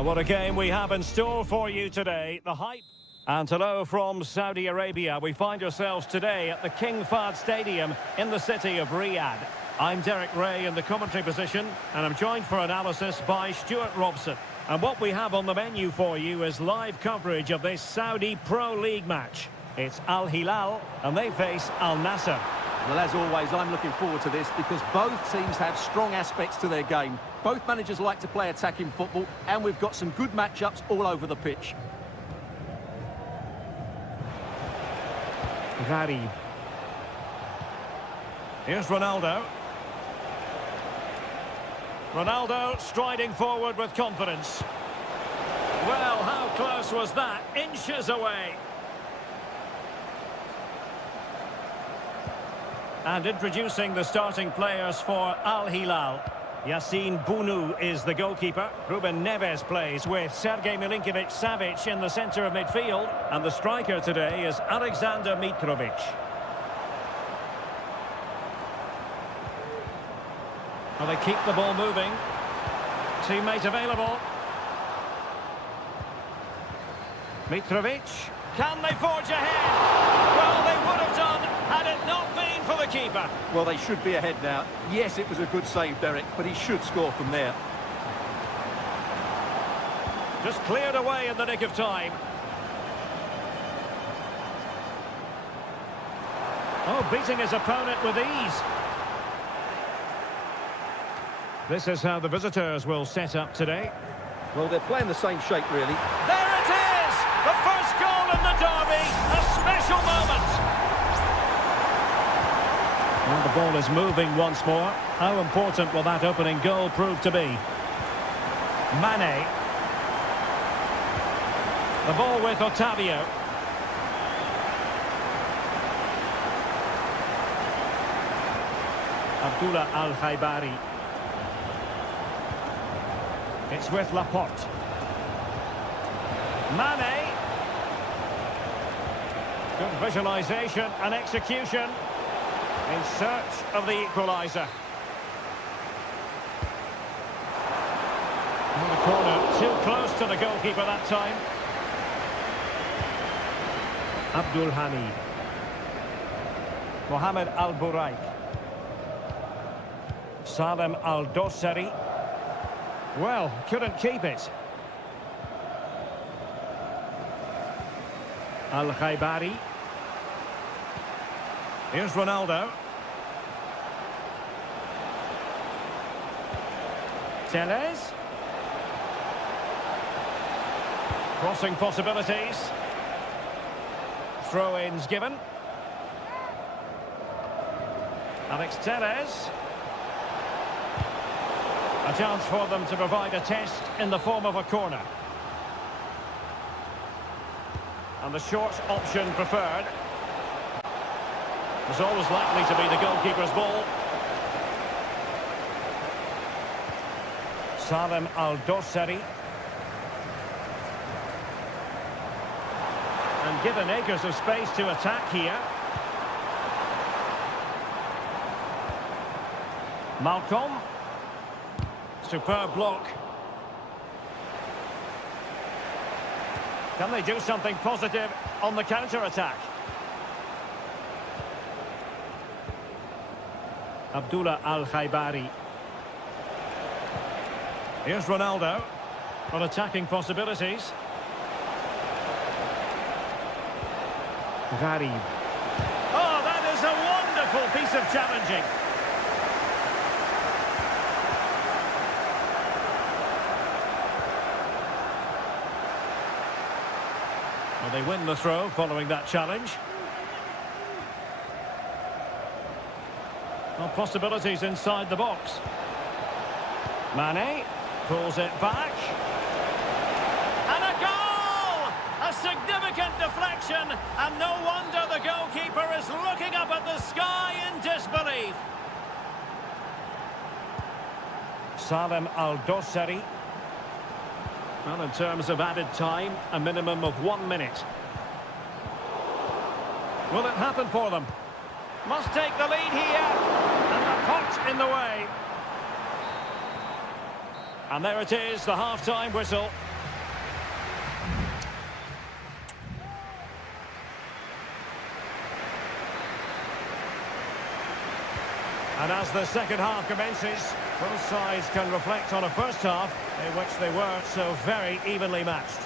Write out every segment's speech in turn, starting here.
What a game we have in store for you today. The hype. And hello from Saudi Arabia. We find ourselves today at the King Fahd Stadium in the city of Riyadh. I'm Derek Ray in the commentary position, and I'm joined for analysis by Stuart Robson. And what we have on the menu for you is live coverage of this Saudi Pro League match. It's Al Hilal, and they face Al Nassr. Well, as always, I'm looking forward to this because both teams have strong aspects to their game. Both managers like to play attacking football, and we've got some good matchups all over the pitch. Gharib. Here's Ronaldo. Ronaldo striding forward with confidence. Well, how close was that? Inches away. And introducing the starting players for Al Hilal. Yassine Bounou is the goalkeeper. Ruben Neves plays with Sergei Milinkovic-Savic in the centre of midfield. And the striker today is Alexander Mitrovic. Well, they keep the ball moving. Teammate available. Mitrovic. Can they forge ahead? Well, they would have done had it not been for the keeper. Well, they should be ahead now. Yes, it was a good save, Derek, but he should score from there. Just cleared away in the nick of time. Oh, beating his opponent with ease. This is how the visitors will set up today. Well, they're playing the same shape, really. There it is! The first goal in the derby. A special moment. And the ball is moving once more. How important will that opening goal prove to be? Mane. The ball with Otavio. Abdullah Al-Khaibari. It's with Laporte. Mane. Good visualisation and execution. In search of the equaliser. In the corner, too close to the goalkeeper that time. Abdul Hamid. Mohamed Al-Buraik. Salem Al-Dossari. Well, couldn't keep it. Al-Khaibari. Here's Ronaldo. Tellez. Crossing possibilities. Throw-ins given. Alex Tellez. A chance for them to provide a test in the form of a corner. And the short option preferred. It's always likely to be the goalkeeper's ball. Salem Al-Dossari. And given acres of space to attack here. Malcolm. Superb block. Can they do something positive on the counter-attack? Abdullah Al-Khaibari. Here's Ronaldo. On attacking possibilities. Gharib. Oh, that is a wonderful piece of challenging. Well, they win the throw following that challenge. Well, possibilities inside the box. Mane pulls it back. And a goal! A significant deflection, and no wonder the goalkeeper is looking up at the sky in disbelief. Salem Al-Dossari. Well, in terms of added time, a minimum of 1 minute. Will it happen for them? Must take the lead here. And the pot in the way. And there it is, the half-time whistle. And as the second half commences, both sides can reflect on a first half in which they were so very evenly matched.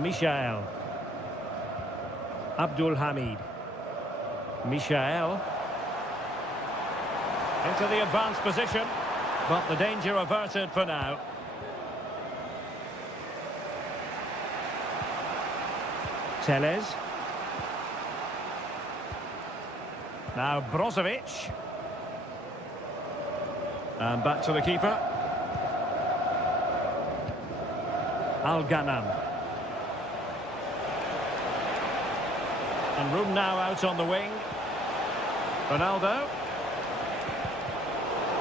Michael. Abdul Hamid. Michael. Into the advanced position, but the danger averted for now. Teles. Now Brozovic. And back to the keeper. Al-Ghanam. And room now out on the wing. Ronaldo.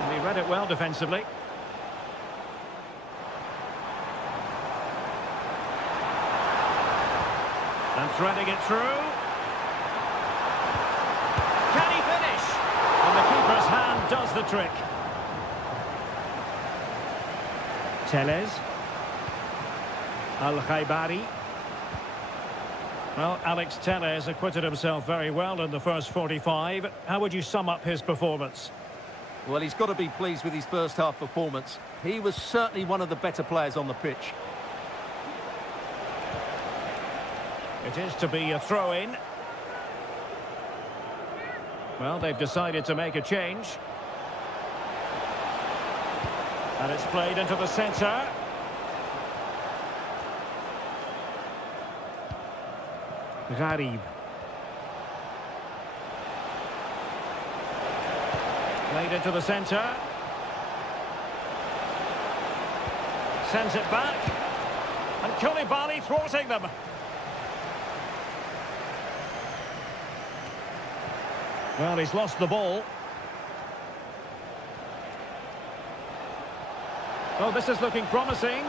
And he read it well defensively. And threading it through. Can he finish? And the keeper's hand does the trick. Teles. Al-Khaibari. Well, Alex Teles acquitted himself very well in the first 45. How would you sum up his performance? Well, he's got to be pleased with his first half performance. He was certainly one of the better players on the pitch. It is to be a throw-in. Well, they've decided to make a change. And it's played into the centre. Gharib. Played into the centre. Sends it back. And Koulibaly thwarting them. Well, he's lost the ball. Oh, this is looking promising.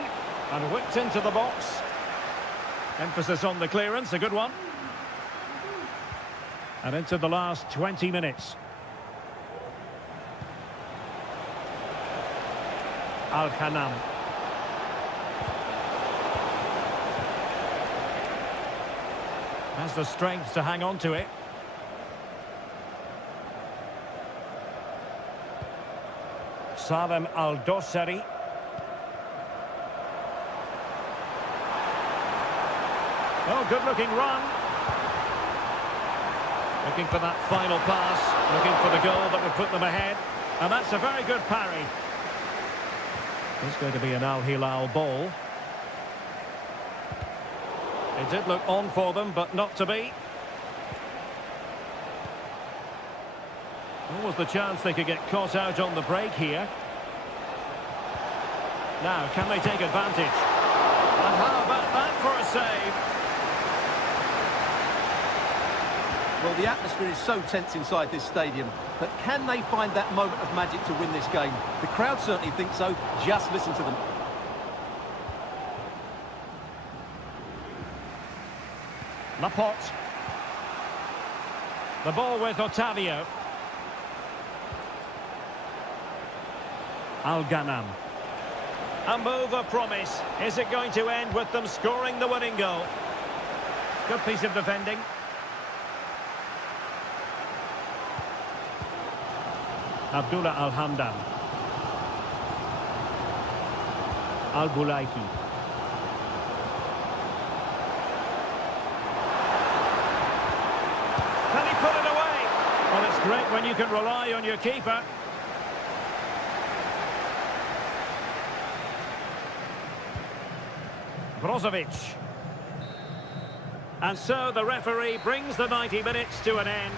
And whipped into the box. Emphasis on the clearance, a good one. And into the last 20 minutes. Al-Ghanam. Has the strength to hang on to it. Salem Al-Dossari. Oh, good-looking run. Looking for that final pass, looking for the goal that would put them ahead. And that's a very good parry. It's going to be an Al-Hilal ball. It did look on for them, but not to be. What was the chance they could get caught out on the break here? Now, can they take advantage? And how about that for a save? Well, the atmosphere is so tense inside this stadium, but can they find that moment of magic to win this game? The crowd certainly think so. Just listen to them. Laporte. The ball with Otavio. Al-Ghanam. A move of promise. Is it going to end with them scoring the winning goal? Good piece of defending. Abdullah Al-Hamdan. Al-Bulaiki. Can he put it away? Well, it's great when you can rely on your keeper. Brozovic. And so the referee brings the 90 minutes to an end.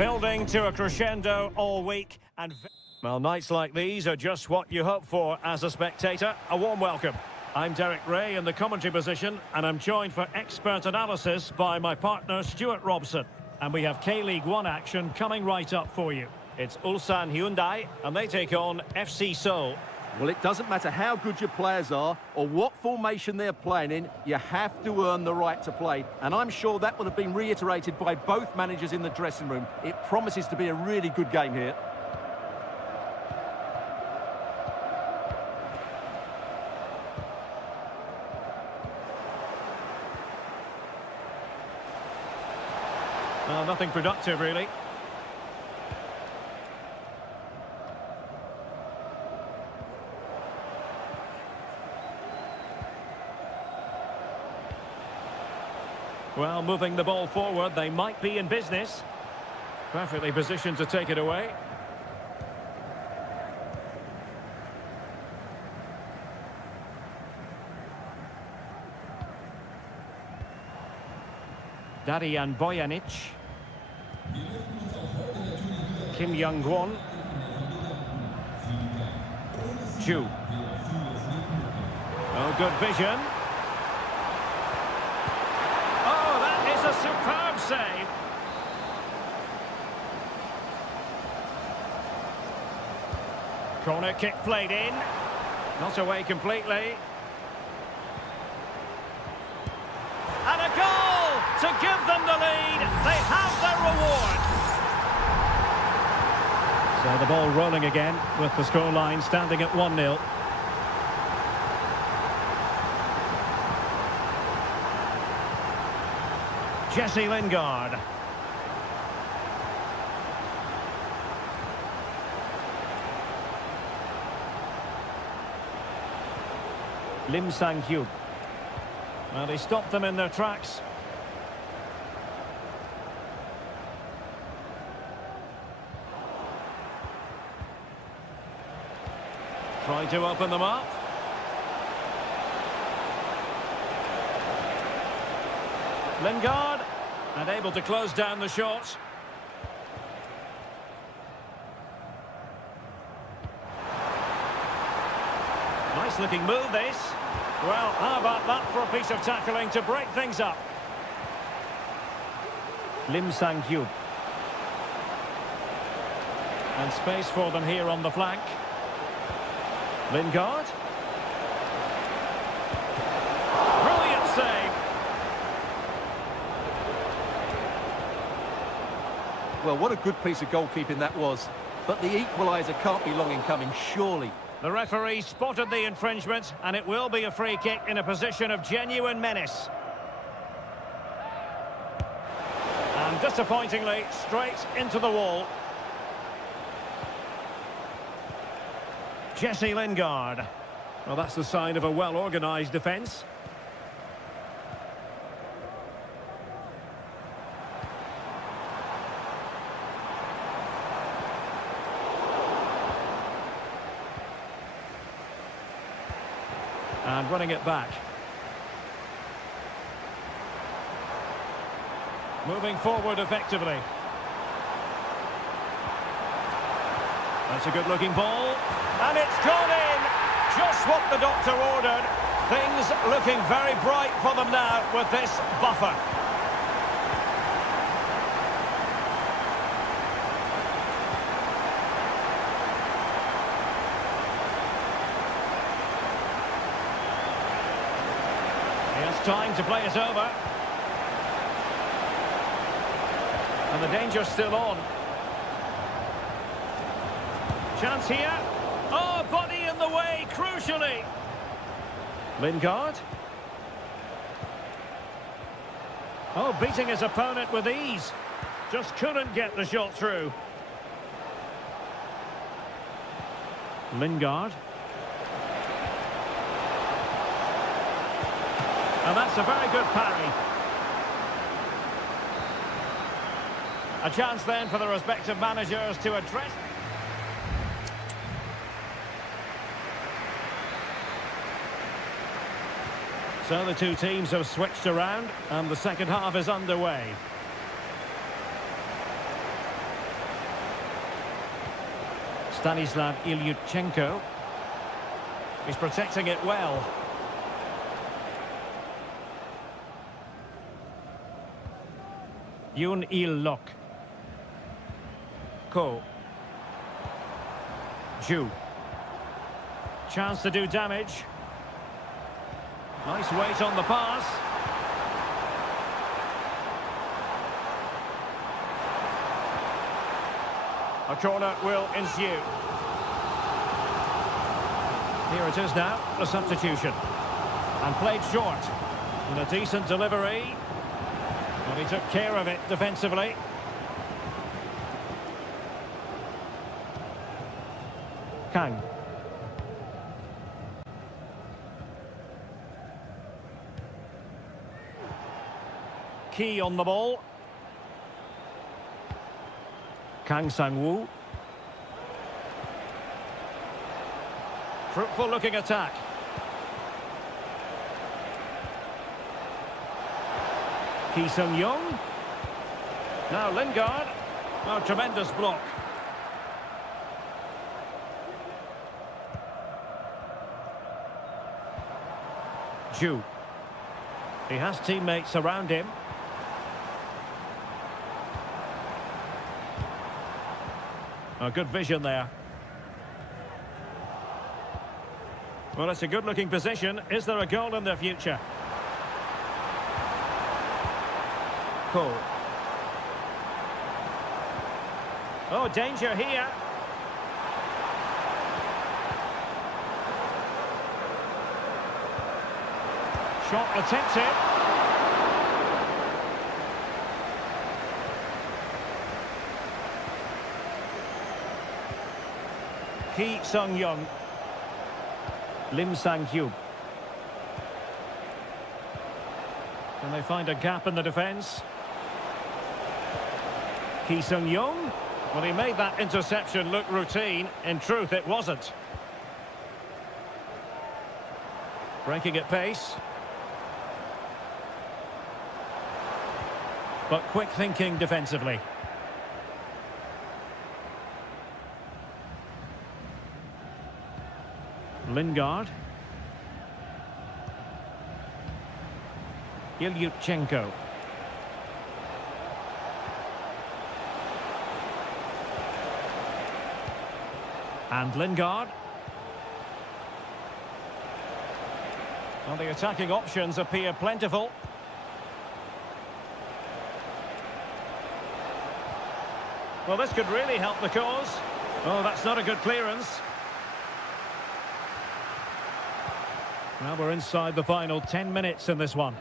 Building to a crescendo all week and... Well, nights like these are just what you hope for as a spectator. A warm welcome. I'm Derek Ray in the commentary position, and I'm joined for expert analysis by my partner Stuart Robson. And we have K-League 1 action coming right up for you. It's Ulsan Hyundai, and they take on FC Seoul. Well, it doesn't matter how good your players are or what formation they're playing in, you have to earn the right to play. And I'm sure that will have been reiterated by both managers in the dressing room. It promises to be a really good game here. Well, nothing productive, really. Well, moving the ball forward, they might be in business. Perfectly positioned to take it away. Darian Bojanic. Kim Young-won. Ju. Oh, good vision. Oh, that is a superb save. Corner kick played in. Not away completely. And a goal to give them the lead. They have their reward. So the ball rolling again with the scoreline standing at 1-0. Jesse Lingard. Lim Sang-hyuk. Well, they stopped them in their tracks. Trying to open them up. Lingard, and able to close down the shot. Nice looking move, this. Well, how about that for a piece of tackling to break things up? Lim Sang-hyuk. And space for them here on the flank. Lingard. Brilliant save. Well, what a good piece of goalkeeping that was. But the equaliser can't be long in coming, surely. The referee spotted the infringement, and it will be a free kick in a position of genuine menace. And disappointingly, straight into the wall. Jesse Lingard. Well, that's the sign of a well-organised defence. And running it back. Moving forward effectively. That's a good-looking ball. And it's gone in! Just what the doctor ordered. Things looking very bright for them now with this buffer. He has time to play it over. And the danger's still on. Chance here. Oh, body in the way, crucially. Lingard. Oh, beating his opponent with ease. Just couldn't get the shot through. Lingard. And that's a very good parry. A chance then for the respective managers to address... So the two teams have switched around and the second half is underway. Stanislav Ilyutchenko. He's protecting it well. Yoon Il-lok. Ko. Ju. Chance to do damage. Nice weight on the pass. A corner will ensue. Here it is now, a substitution. And played short. And a decent delivery. But he took care of it defensively. Kang. Key on the ball. Kang Sang-woo. Fruitful looking attack. Ki Sung-young. Now Lingard. Oh, tremendous block. Ju. He has teammates around him. A good vision there. Well, it's a good-looking position. Is there a goal in the future? Cole. Oh, danger here. Shot attempted. Ki Sung-young. Lim Sang-hyuk. Can they find a gap in the defence? Ki Sung-young. Well, he made that interception look routine. In truth, it wasn't. Breaking at pace. But quick thinking defensively. Lingard. Ilyutchenko. And Lingard. Well, the attacking options appear plentiful. Well, this could really help the cause. Oh, that's not a good clearance. Well, we're inside the final 10 minutes in this one.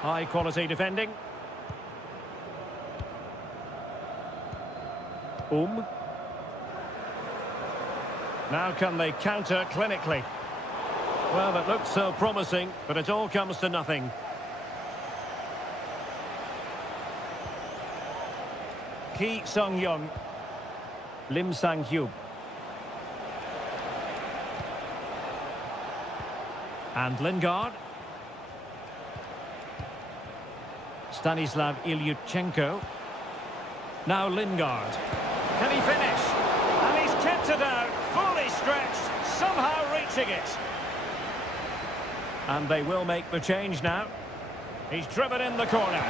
High quality defending. Now can they counter clinically? Well, it looked so promising, but it all comes to nothing. Ki Sung-young. Lim Sang-hyuk. And Lingard. Stanislav Ilyutchenko. Now Lingard. Can he finish? And he's kept it out, fully stretched, somehow reaching it. And they will make the change now. He's driven in the corner.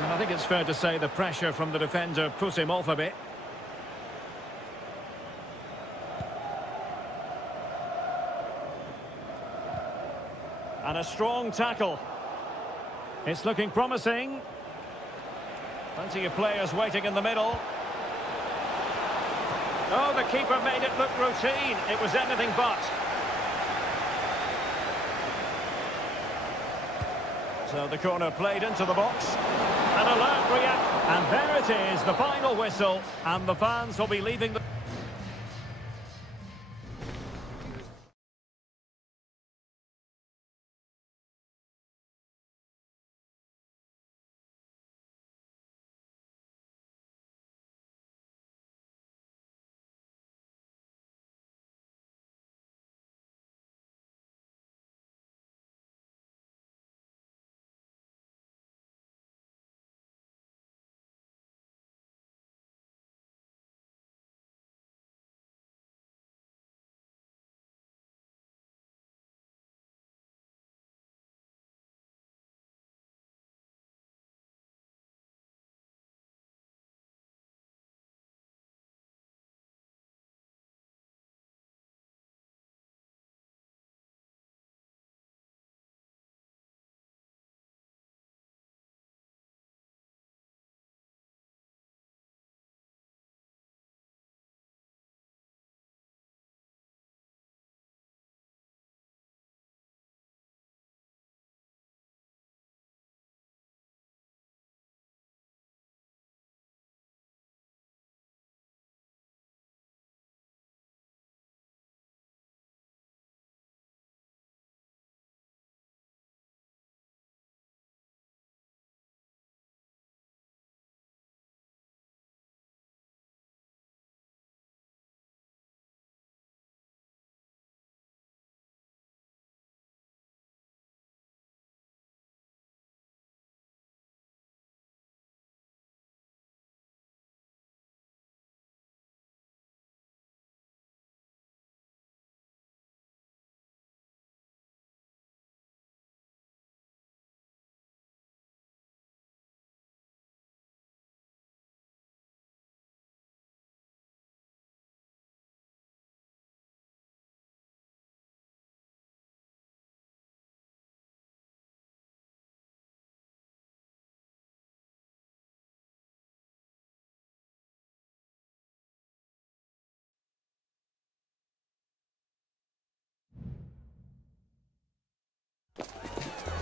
And I think it's fair to say the pressure from the defender put him off a bit. And a strong tackle. It's looking promising. Plenty of players waiting in the middle. Oh, the keeper made it look routine. It was anything but. So the corner played into the box. An alert react. And there it is, the final whistle. And the fans will be leaving the...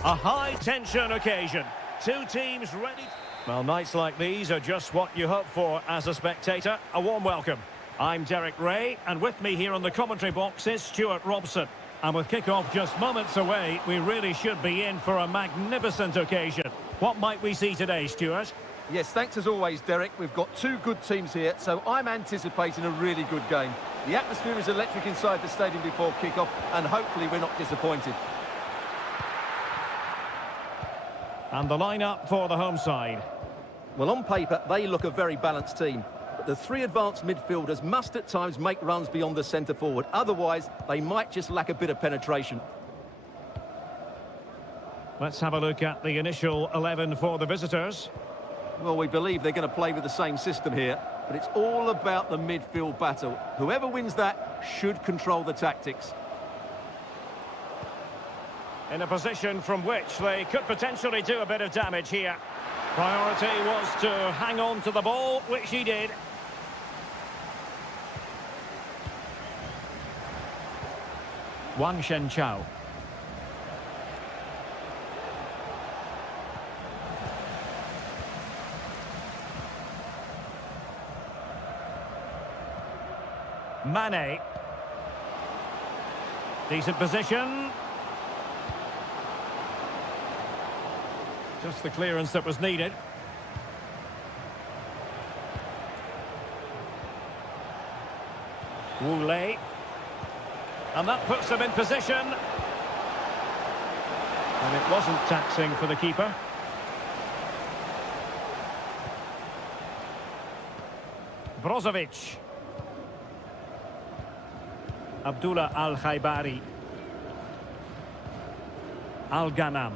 A high-tension occasion. Two teams ready. Well, nights like these are just what you hope for as a spectator. A warm welcome. I'm Derek Ray, and with me here on the commentary box is Stuart Robson. And with kick-off just moments away, we really should be in for a magnificent occasion. What might we see today, Stuart? Yes, thanks as always, Derek. We've got two good teams here, so I'm anticipating a really good game. The atmosphere is electric inside the stadium before kick-off, and hopefully we're not disappointed. And the lineup for the home side. Well, on paper, they look a very balanced team. But the three advanced midfielders must at times make runs beyond the centre-forward. Otherwise, they might just lack a bit of penetration. Let's have a look at the initial 11 for the visitors. Well, we believe they're going to play with the same system here, but it's all about the midfield battle. Whoever wins that should control the tactics. In a position from which they could potentially do a bit of damage here. Priority was to hang on to the ball, which he did. Wang Shenchao. Mane. Decent position. Just the clearance that was needed. Wu Lei. And that puts them in position. And it wasn't taxing for the keeper. Brozovic. Abdullah Al-Khaibari. Al-Ghanam.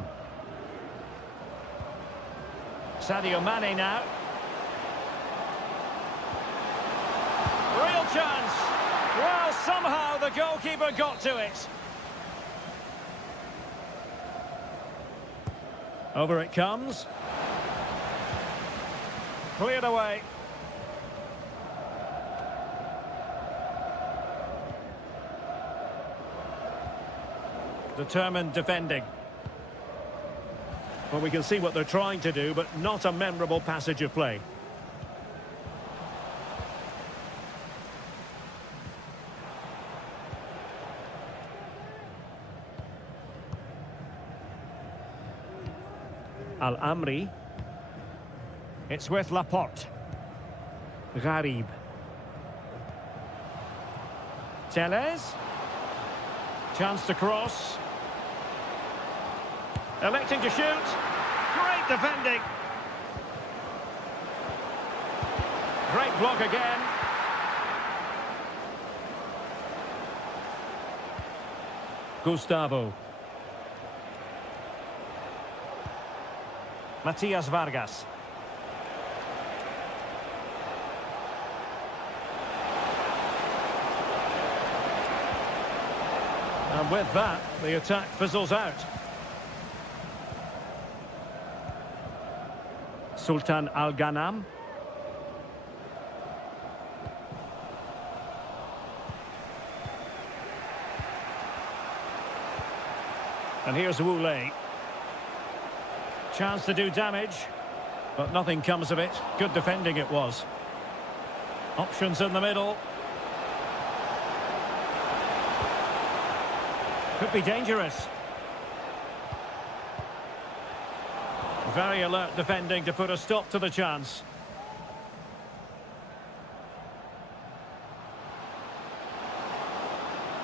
Sadio Mane now. Real chance. Well, somehow the goalkeeper got to it. Over it comes. Cleared away. Determined defending. Well, we can see what they're trying to do, but not a memorable passage of play. Al-Amri. It's with Laporte. Gharib. Tellez. Chance to cross. Electing to shoot. Great defending. Great block again. Gustavo. Matias Vargas. And with that, the attack fizzles out. Sultan Al-Ghanam. And here's Wu Lei. Chance to do damage, but nothing comes of it. Good defending it was. Options in the middle. Could be dangerous. Very alert defending to put a stop to the chance.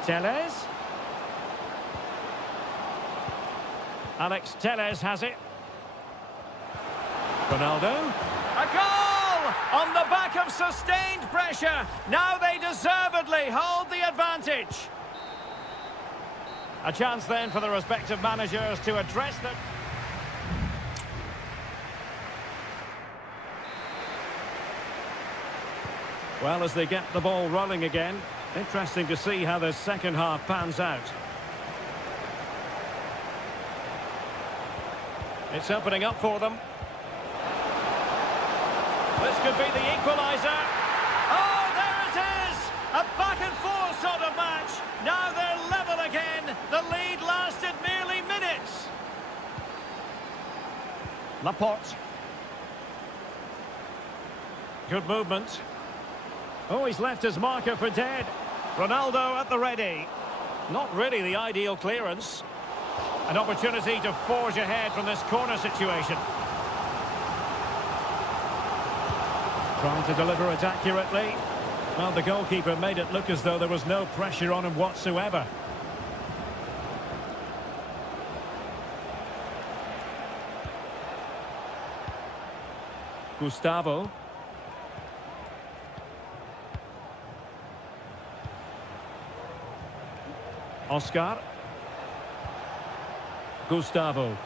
Tellez. Alex Tellez has it. Ronaldo. A goal! On the back of sustained pressure. Now they deservedly hold the advantage. A chance then for the respective managers to address them. Well, as they get the ball rolling again, interesting to see how the second half pans out. It's opening up for them. This could be the equaliser. Oh, there it is! A back-and-forth sort of match. Now they're level again. The lead lasted merely minutes. Laporte. Good movement. Oh, he's left his marker for dead. Ronaldo at the ready. Not really the ideal clearance. An opportunity to forge ahead from this corner situation. Trying to deliver it accurately. Well, the goalkeeper made it look as though there was no pressure on him whatsoever. Gustavo. Oscar. Gustavo.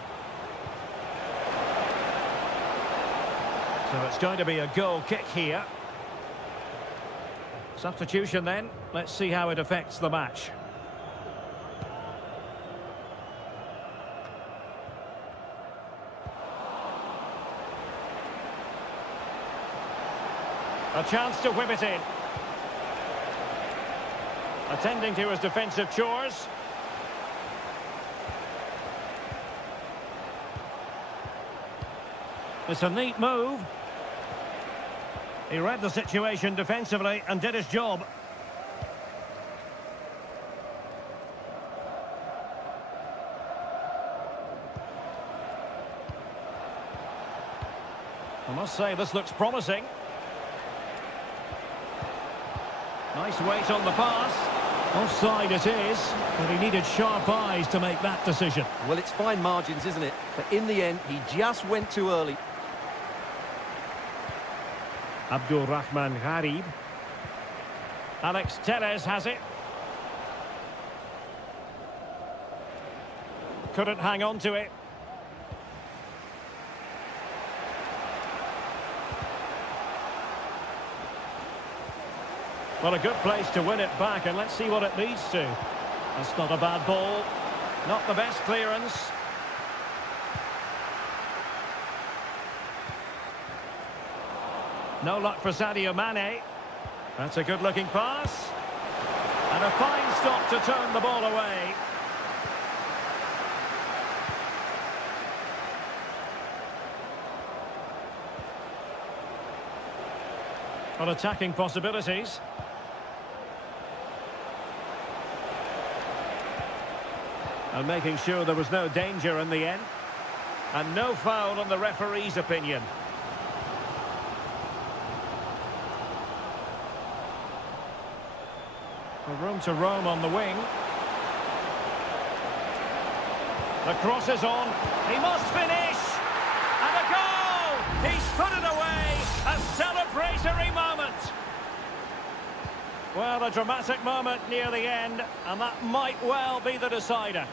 So it's going to be a goal kick here. Substitution then. Let's see how it affects the match. A chance to whip it in. Attending to his defensive chores. It's a neat move. He read the situation defensively and did his job. I must say, this looks promising. Nice weight on the pass. Offside it is, but he needed sharp eyes to make that decision. Well, it's fine margins, isn't it? But in the end, he just went too early. Abdul Rahman Gharib. Alex Telles has it. Couldn't hang on to it. Well, a good place to win it back, and let's see what it leads to. That's not a bad ball. Not the best clearance. No luck for Sadio Mane. That's a good-looking pass. And a fine stop to turn the ball away. Well, attacking possibilities. And making sure there was no danger in the end. And no foul on the referee's opinion. Room to roam on the wing. The cross is on. He must finish. And a goal! He's put it away. A celebratory moment. Well, a dramatic moment near the end, and that might well be the decider.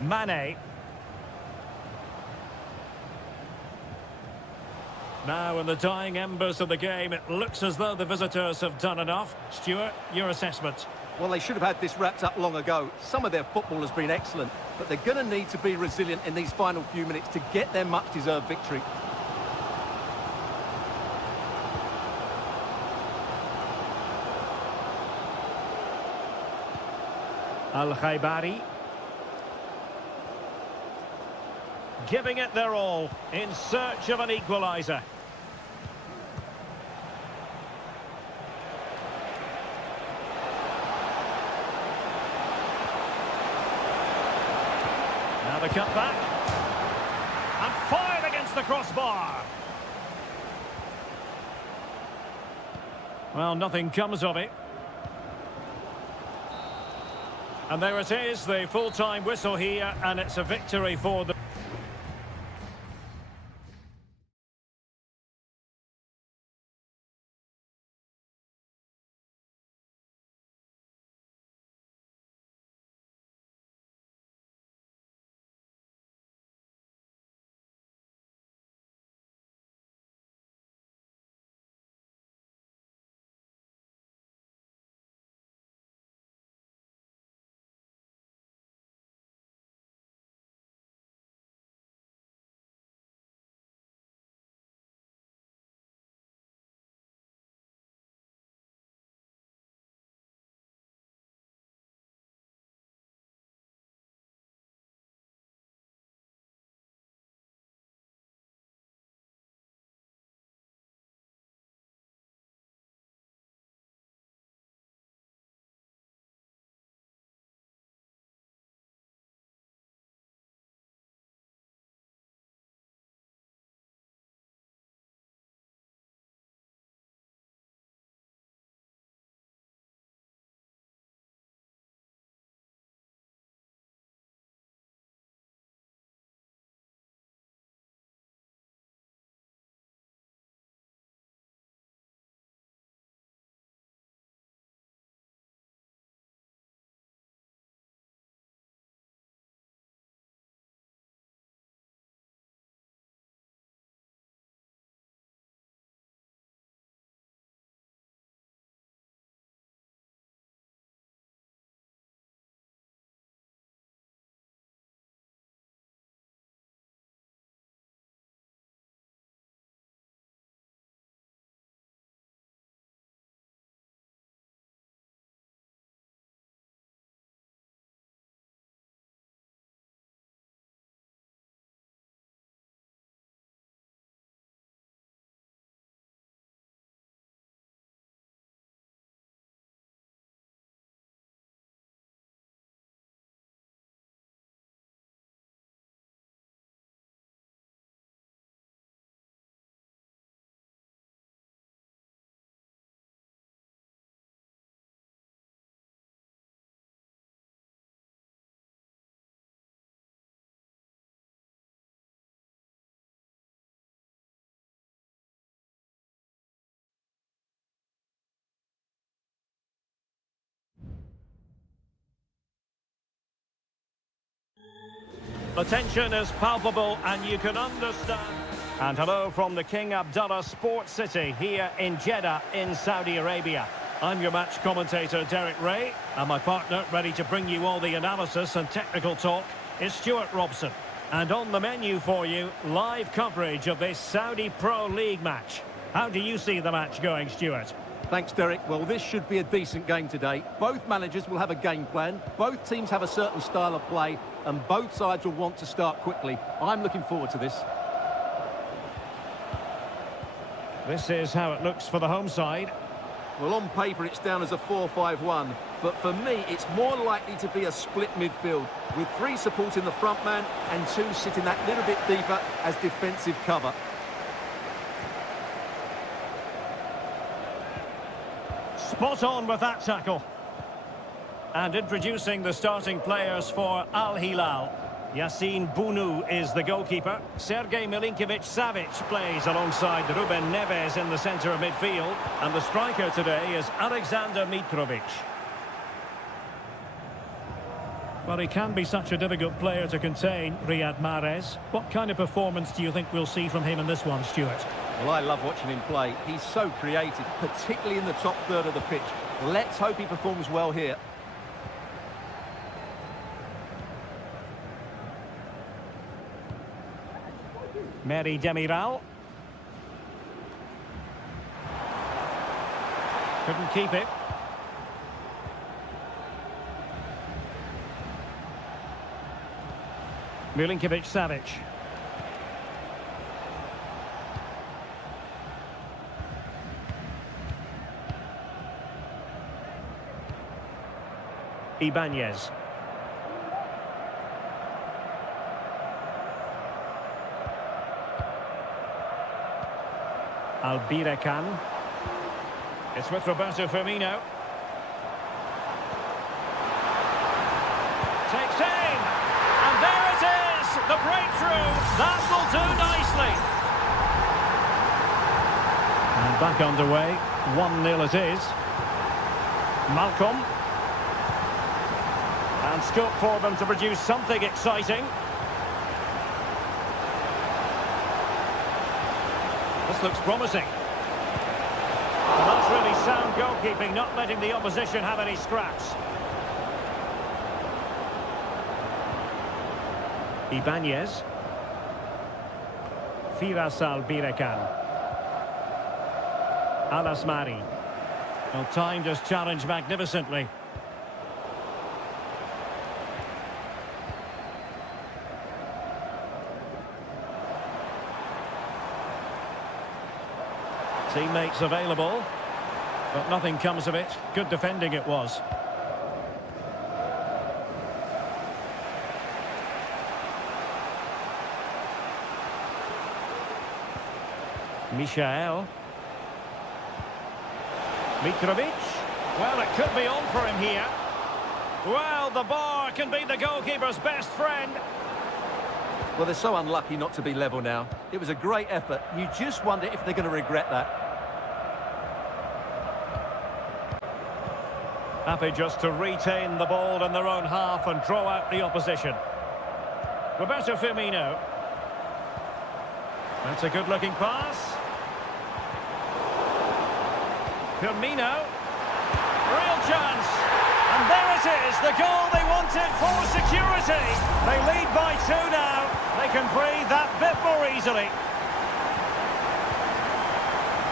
Mane. Now, in the dying embers of the game, it looks as though the visitors have done enough. Stuart, your assessment? Well, they should have had this wrapped up long ago. Some of their football has been excellent, but they're going to need to be resilient in these final few minutes to get their much-deserved victory. Al-Khaibari. Giving it their all in search of an equaliser. Now the cut back. And fired against the crossbar. Well, nothing comes of it. And there it is, the full-time whistle here, and it's a victory for the... The tension is palpable and you can understand. And hello from the King Abdullah Sports City here in Jeddah in Saudi Arabia. I'm your match commentator, Derek Ray, and my partner, ready to bring you all the analysis and technical talk, is Stuart Robson. And on the menu for you, live coverage of this Saudi Pro League match. How do you see the match going, Stuart? Thanks, Derek. Well, this should be a decent game today. Both managers will have a game plan. Both teams have a certain style of play, and both sides will want to start quickly. I'm looking forward to this. This is how it looks for the home side. Well, on paper, it's down as a 4-5-1. But for me, it's more likely to be a split midfield, with 3 supporting the front man and 2 sitting that little bit deeper as defensive cover. Spot on with that tackle. And introducing the starting players for Al Hilal. Yassine Bounou is the goalkeeper. Sergej Milinkovic-Savic plays alongside Ruben Neves in the centre of midfield. And the striker today is Alexander Mitrovic. Well, he can be such a difficult player to contain, Riyad Mahrez. What kind of performance do you think we'll see from him in this one, Stuart? Well, I love watching him play. He's so creative, particularly in the top third of the pitch. Let's hope he performs well here. Mary Demiral. Couldn't keep it. Milinkovic-Savic. Ibanez. Albirekan. It's with Roberto Firmino. Takes aim. And there it is. The breakthrough. That will do nicely. And back underway. 1-0 it is. Malcolm. And scope for them to produce something exciting. This looks promising. And that's really sound goalkeeping, not letting the opposition have any scraps. Ibanez. Firas Albirekan. Alasmari. Well, timed his challenge magnificently. Teammates available, but nothing comes of it. Good defending it was. Michael. Mitrovic. Well, it could be on for him here. Well, the bar can be the goalkeeper's best friend. Well, they're so unlucky not to be level now. It was a great effort. You just wonder if they're going to regret that. Happy just to retain the ball in their own half and draw out the opposition. Roberto Firmino. That's a good-looking pass. Firmino. Real chance. And there it is, the goal they wanted for security. They lead by 2 now. They can breathe that bit more easily.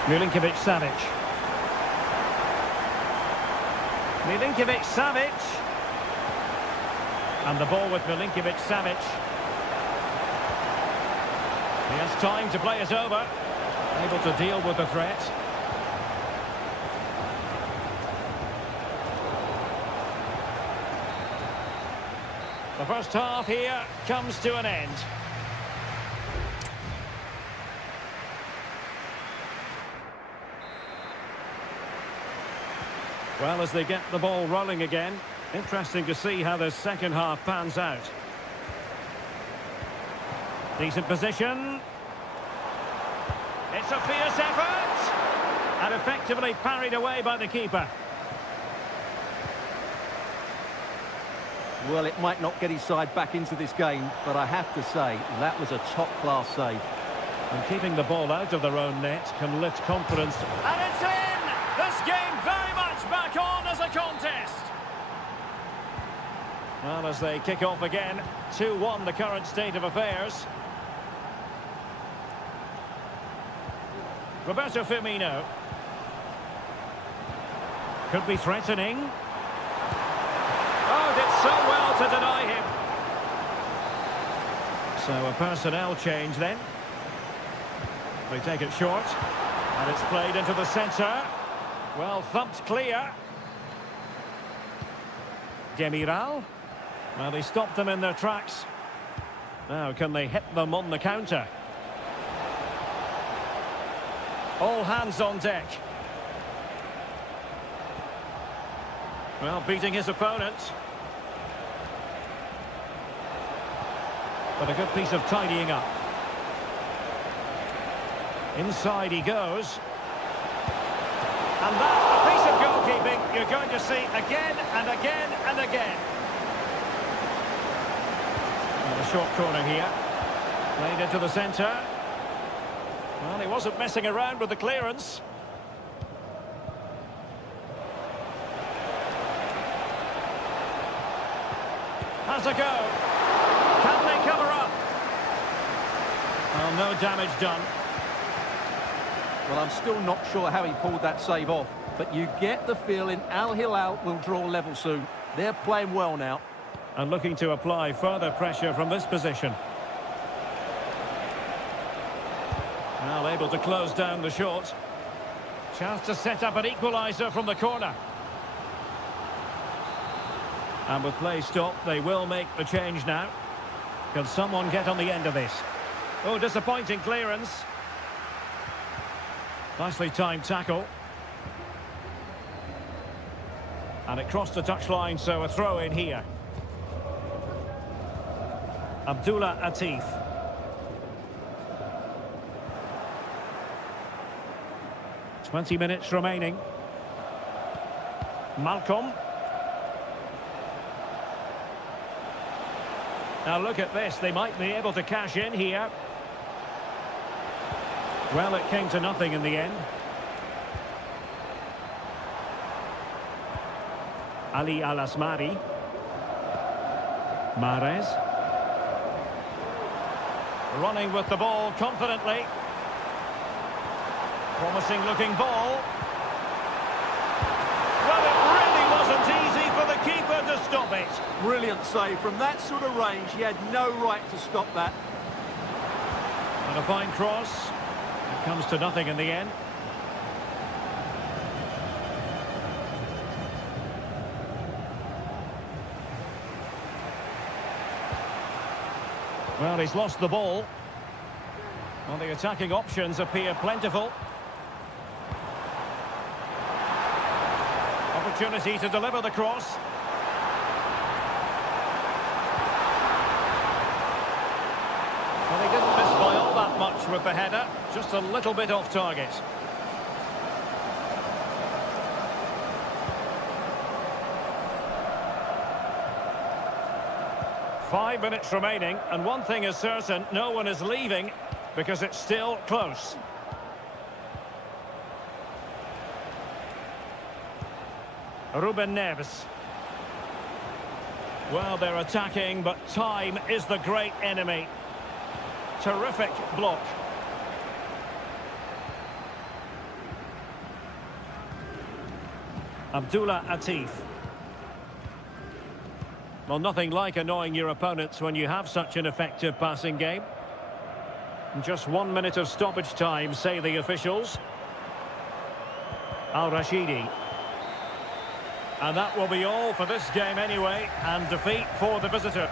Milinkovic-Savic. Milinkovic-Savic. And the ball with Milinkovic-Savic. He has time to play it over. Able to deal with the threat. The first half here comes to an end. Well, as they get the ball rolling again, interesting to see how the second half pans out. Decent position. It's a fierce effort. And effectively parried away by the keeper. Well, it might not get his side back into this game, but I have to say, that was a top-class save. And keeping the ball out of their own net can lift confidence. And it's in! This game very much back on as a contest. Well, as they kick off again, 2-1 the current state of affairs. Roberto Firmino. Could be threatening. Oh, did so well to deny him. So a personnel change then. They take it short. And it's played into the centre. Well, thumped clear. Demiral. Well, they stopped them in their tracks. Now, can they hit them on the counter? All hands on deck. Well, beating his opponent. But a good piece of tidying up. Inside he goes. And that, a piece of goalkeeping you're going to see again and again and again. And a short corner here. Played into the centre. Well, he wasn't messing around with the clearance. Has a go. Can they cover up? Well, no damage done. Well, I'm still not sure how he pulled that save off, but you get the feeling Al Hilal will draw level soon. They're playing well now. And looking to apply further pressure from this position. Well, able to close down the shot. Chance to set up an equaliser from the corner. And with play stopped, they will make the change now. Can someone get on the end of this? Oh, disappointing clearance. Nicely timed tackle. And it crossed the touchline, so a throw in here. Abdullah Atif. "20 minutes remaining. Malcolm. Now look at this, they might be able to cash in here. Well, it came to nothing in the end. Ali Al-Asmari. Mahrez. Running with the ball confidently. Promising looking ball. Well, it really wasn't easy for the keeper to stop it. Brilliant save. From that sort of range, he had no right to stop that. And a fine cross. It comes to nothing in the end. Well, he's lost the ball. Well, the attacking options appear plentiful. Opportunity to deliver the cross. Well, he didn't miss by all that much with the header. Just a little bit off target. Five minutes remaining, and one thing is certain, no one is leaving because it's still close. Ruben Neves. Well, they're attacking, but time is the great enemy. Terrific block. Abdullah Atif. Well, nothing like annoying your opponents when you have such an effective passing game. Just 1 minute of stoppage time, say the officials. Al-Rashidi. And that will be all for this game anyway, and defeat for the visitor.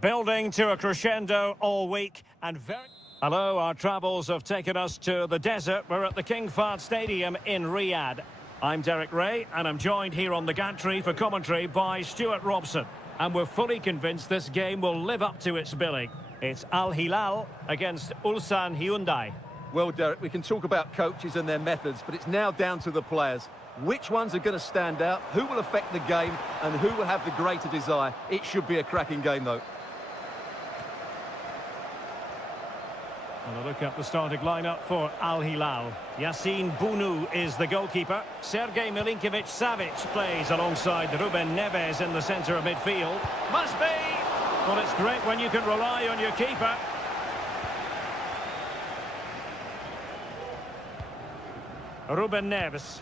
Building to a crescendo all week and very... Hello, our travels have taken us to the desert. We're at the King Fahd Stadium in Riyadh. I'm Derek Ray, and I'm joined here on the gantry for commentary by Stuart Robson. And we're fully convinced this game will live up to its billing. It's Al Hilal against Ulsan Hyundai. Well, Derek, we can talk about coaches and their methods, but it's now down to the players. Which ones are going to stand out, who will affect the game, and who will have the greater desire? It should be a cracking game, though. And a look at the starting lineup for Al Hilal. Yassine Bounou is the goalkeeper. Sergei Milinkovic-Savic plays alongside Ruben Neves in the centre of midfield. Must be! Well, it's great when you can rely on your keeper. Ruben Neves.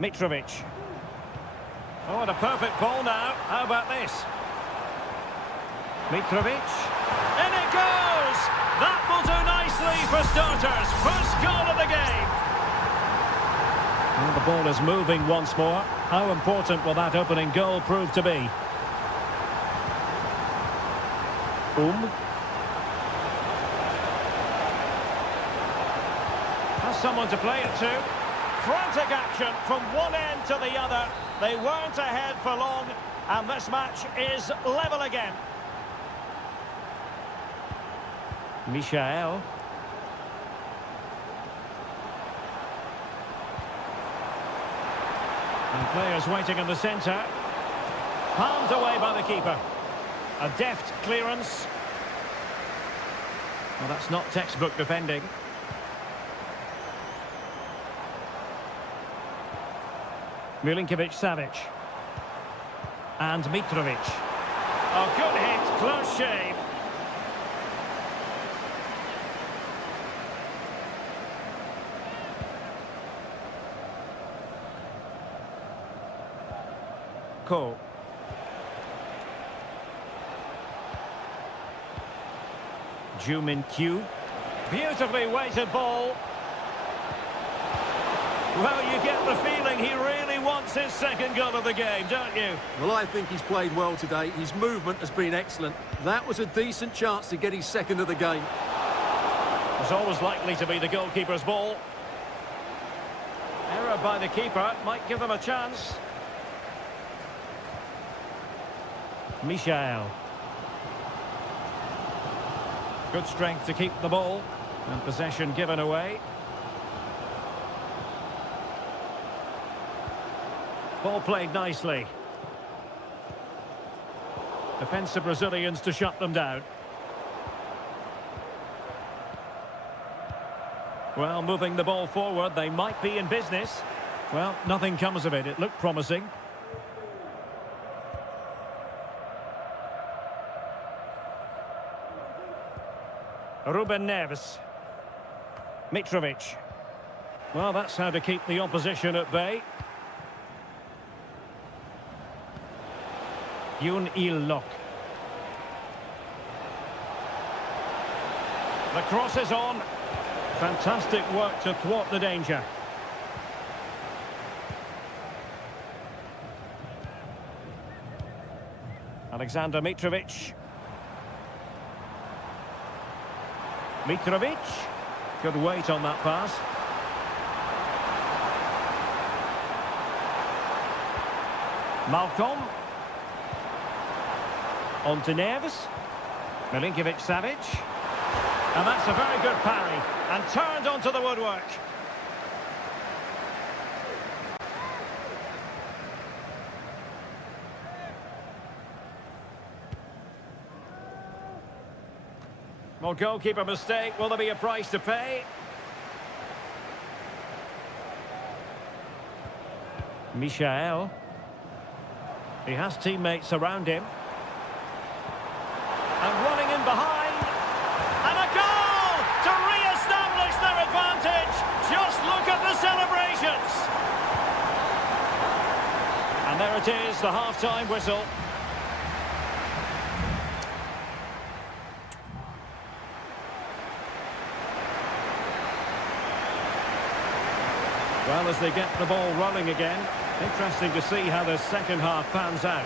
Mitrovic. Oh, and a perfect ball now. How about this? Mitrovic. In it goes! That will do nicely for starters. First goal of the game. And the ball is moving once more. How important will that opening goal prove to be? Has someone to play it to. Frantic action from one end to the other. They weren't ahead for long, and this match is level again. Michael. And players waiting in the centre. Palmed away by the keeper. A deft clearance. Well, that's not textbook defending. Milinkovic-Savic. And Mitrovic. Oh, good hit, close shave. Cole. Ju-Min-Kyu. Beautifully weighted ball. Well, you get the feeling he really wants his second goal of the game, don't you? Well, I think he's played well today. His movement has been excellent. That was a decent chance to get his second of the game. It's always likely to be the goalkeeper's ball. Error by the keeper might give them a chance. Michael. Good strength to keep the ball. And possession given away. Ball played nicely. Defensive Brazilians to shut them down. Well, moving the ball forward, they might be in business. Well, nothing comes of it. It looked promising. Ruben Neves. Mitrovic. Well, that's how to keep the opposition at bay. Yoon-Il-Lok. The cross is on. Fantastic work to thwart the danger. Alexander Mitrovic. Mitrovic. Good weight on that pass. Malcolm. On to Neves. Milinkovic-Savic. And that's a very good parry. And turned onto the woodwork. Well, goalkeeper mistake. Will there be a price to pay? Michael. He has teammates around him. And running in behind. And a goal to re-establish their advantage. Just look at the celebrations. And there it is, the half-time whistle. Well, as they get the ball rolling again, interesting to see how the second half pans out.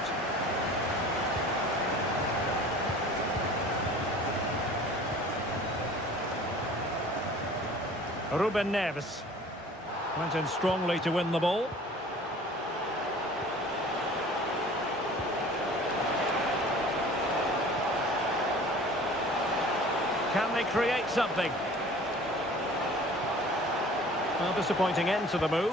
Ruben Neves went in strongly to win the ball. Can they create something? Well, disappointing end to the move.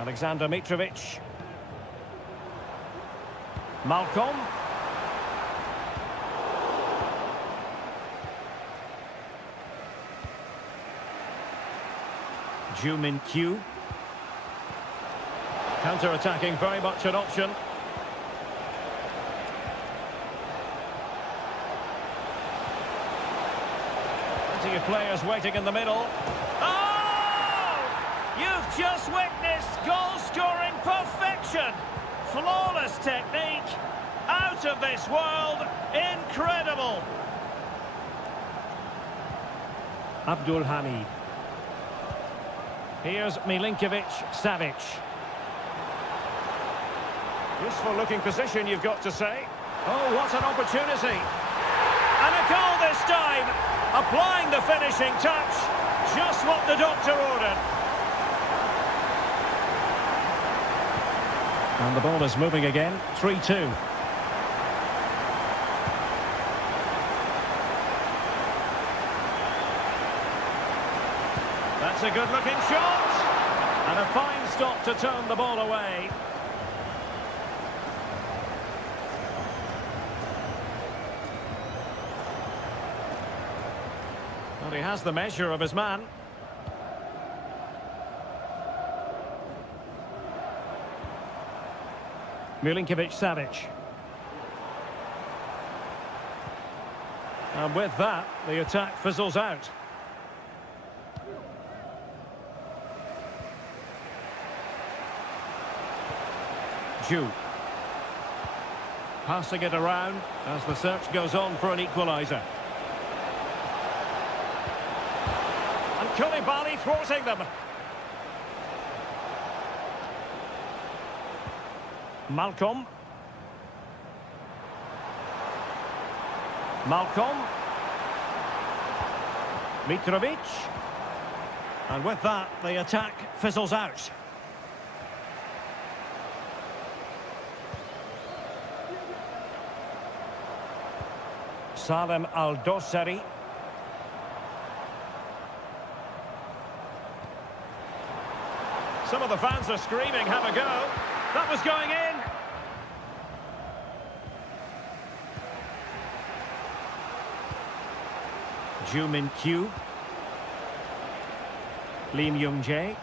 Alexander Mitrovic. Malcolm. Jumin Q. Counter-attacking, very much an option. Plenty of players waiting in the middle. Oh! You've just witnessed goal-scoring perfection. Flawless technique. Out of this world. Incredible. Abdul Hamid. Here's Milinkovic-Savic. Useful looking position, you've got to say. Oh, what an opportunity. And a goal this time. Applying the finishing touch. Just what the doctor ordered. And the ball is moving again. 3-2. That's a good-looking shot. And a fine stop to turn the ball away. Well, he has the measure of his man. Milinkovic-Savic. And with that, the attack fizzles out. Ju. Passing it around as the search goes on for an equaliser. And Koulibaly thwarting them. Malcolm. Malcolm. Mitrovic. And with that, the attack fizzles out. Salem Al-Dossari. Some of the fans are screaming, have a go. That was going in. Jumin Q. Lee Myung-jae.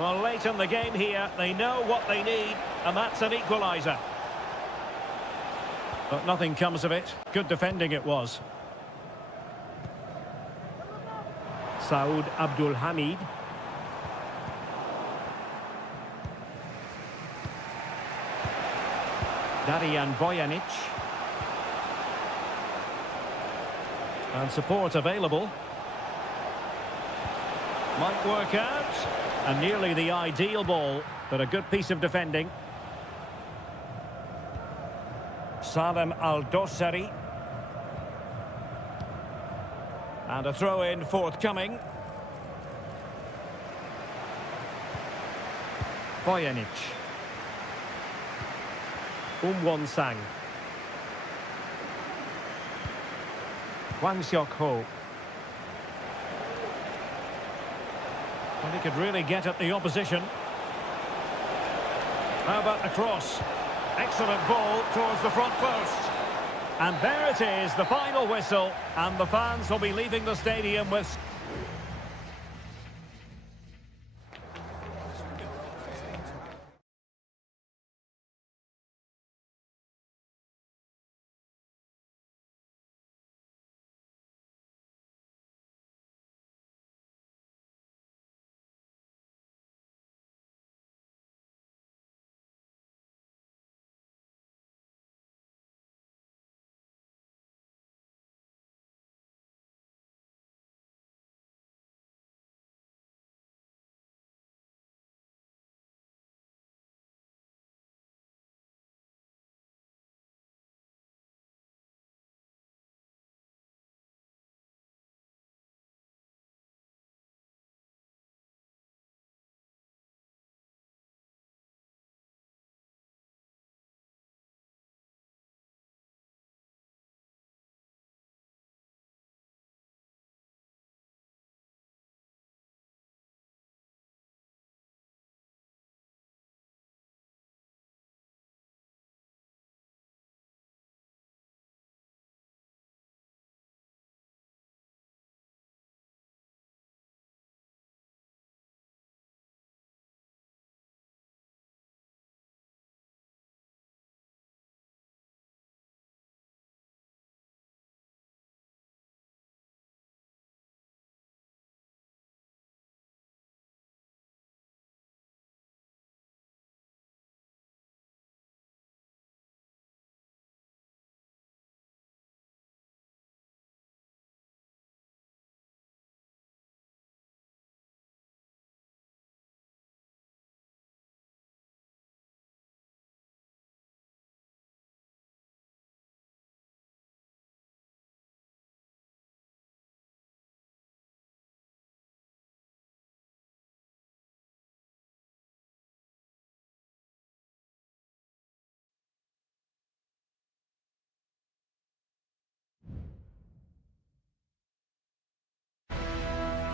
Well, late in the game here, they know what they need, and that's an equaliser. But nothing comes of it. Good defending it was. Saud Abdul Hamid. Darian Bojanic. And support available. Might work out. And nearly the ideal ball, but a good piece of defending. Salem Al-Dossari. And a throw-in forthcoming. Bojanic. Won-sang. Hwang Seok-ho. Well, he could really get at the opposition. How about the cross? Excellent ball towards the front post. And there it is, the final whistle. And the fans will be leaving the stadium with...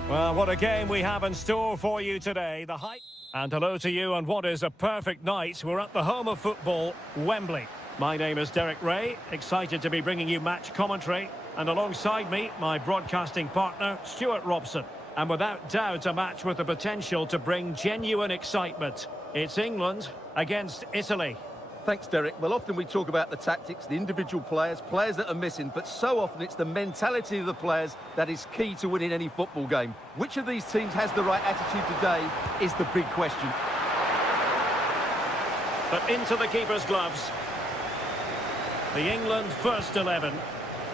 Well, what a game we have in store for you today. The hype. And hello to you on what is a perfect night. We're at the home of football, Wembley. My name is Derek Ray, excited to be bringing you match commentary. And alongside me, my broadcasting partner, Stuart Robson. And without doubt, a match with the potential to bring genuine excitement. It's England against Italy. Thanks, Derek. Well, often we talk about the tactics, the individual players that are missing, but so often it's the mentality of the players that is key to winning any football game. Which of these teams has the right attitude today is the big question. But into the keeper's gloves. The England first 11.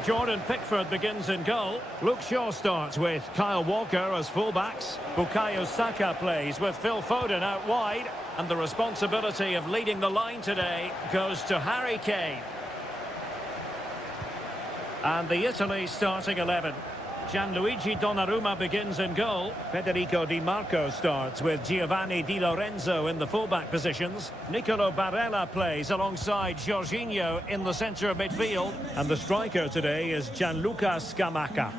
Jordan Pickford begins in goal. Luke Shaw starts with Kyle Walker as fullbacks. Bukayo Saka plays with Phil Foden out wide. And the responsibility of leading the line today goes to Harry Kane. And the Italy starting 11. Gianluigi Donnarumma begins in goal. Federico Di Marco starts with Giovanni Di Lorenzo in the fullback positions. Nicolo Barella plays alongside Jorginho in the centre of midfield. And the striker today is Gianluca Scamacca.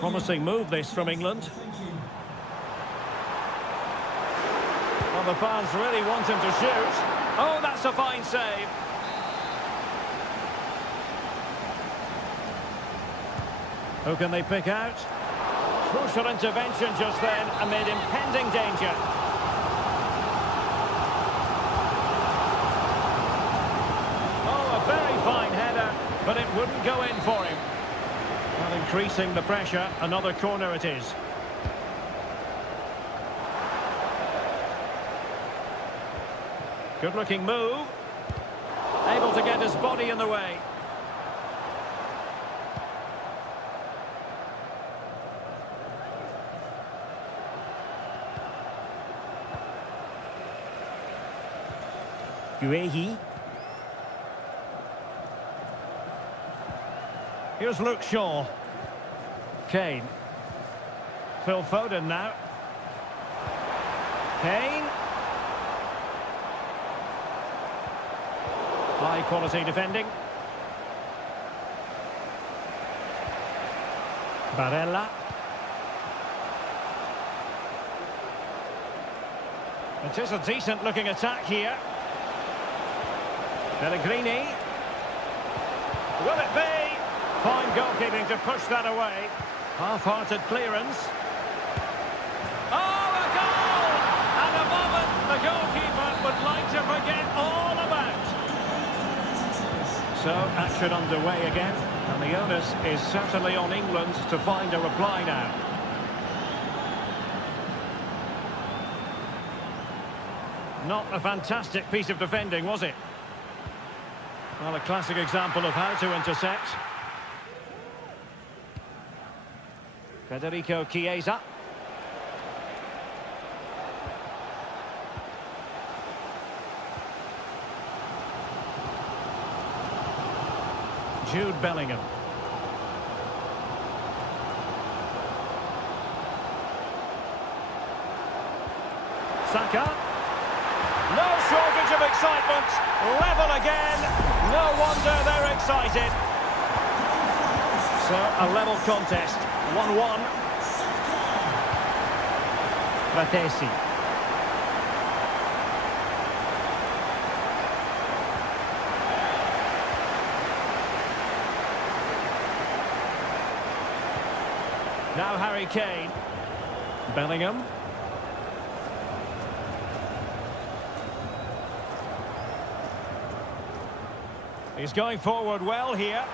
Promising move this from England. Well, the fans really want him to shoot. Oh, that's a fine save. Who can they pick out? Crucial intervention just then amid impending danger. Oh, a very fine header, but it wouldn't go in for him. Well, increasing the pressure, another corner it is. Good-looking move. Able to get his body in the way. Guehi. Here's Luke Shaw. Kane. Phil Foden now. Kane. High quality defending. Barella. It is a decent looking attack here. Pellegrini. Will it be? Fine goalkeeping to push that away. Half-hearted clearance. Oh, a goal! And a moment the goalkeeper would like to forget all about. So, action underway again. And the onus is certainly on England to find a reply now. Not a fantastic piece of defending, was it? Well, a classic example of how to intercept. Federico Chiesa. Jude Bellingham. Saka. No shortage of excitement. Level again. No wonder they're excited. So, a level contest. 1-1. Fratesi. Now Harry Kane. Bellingham. He's going forward well here.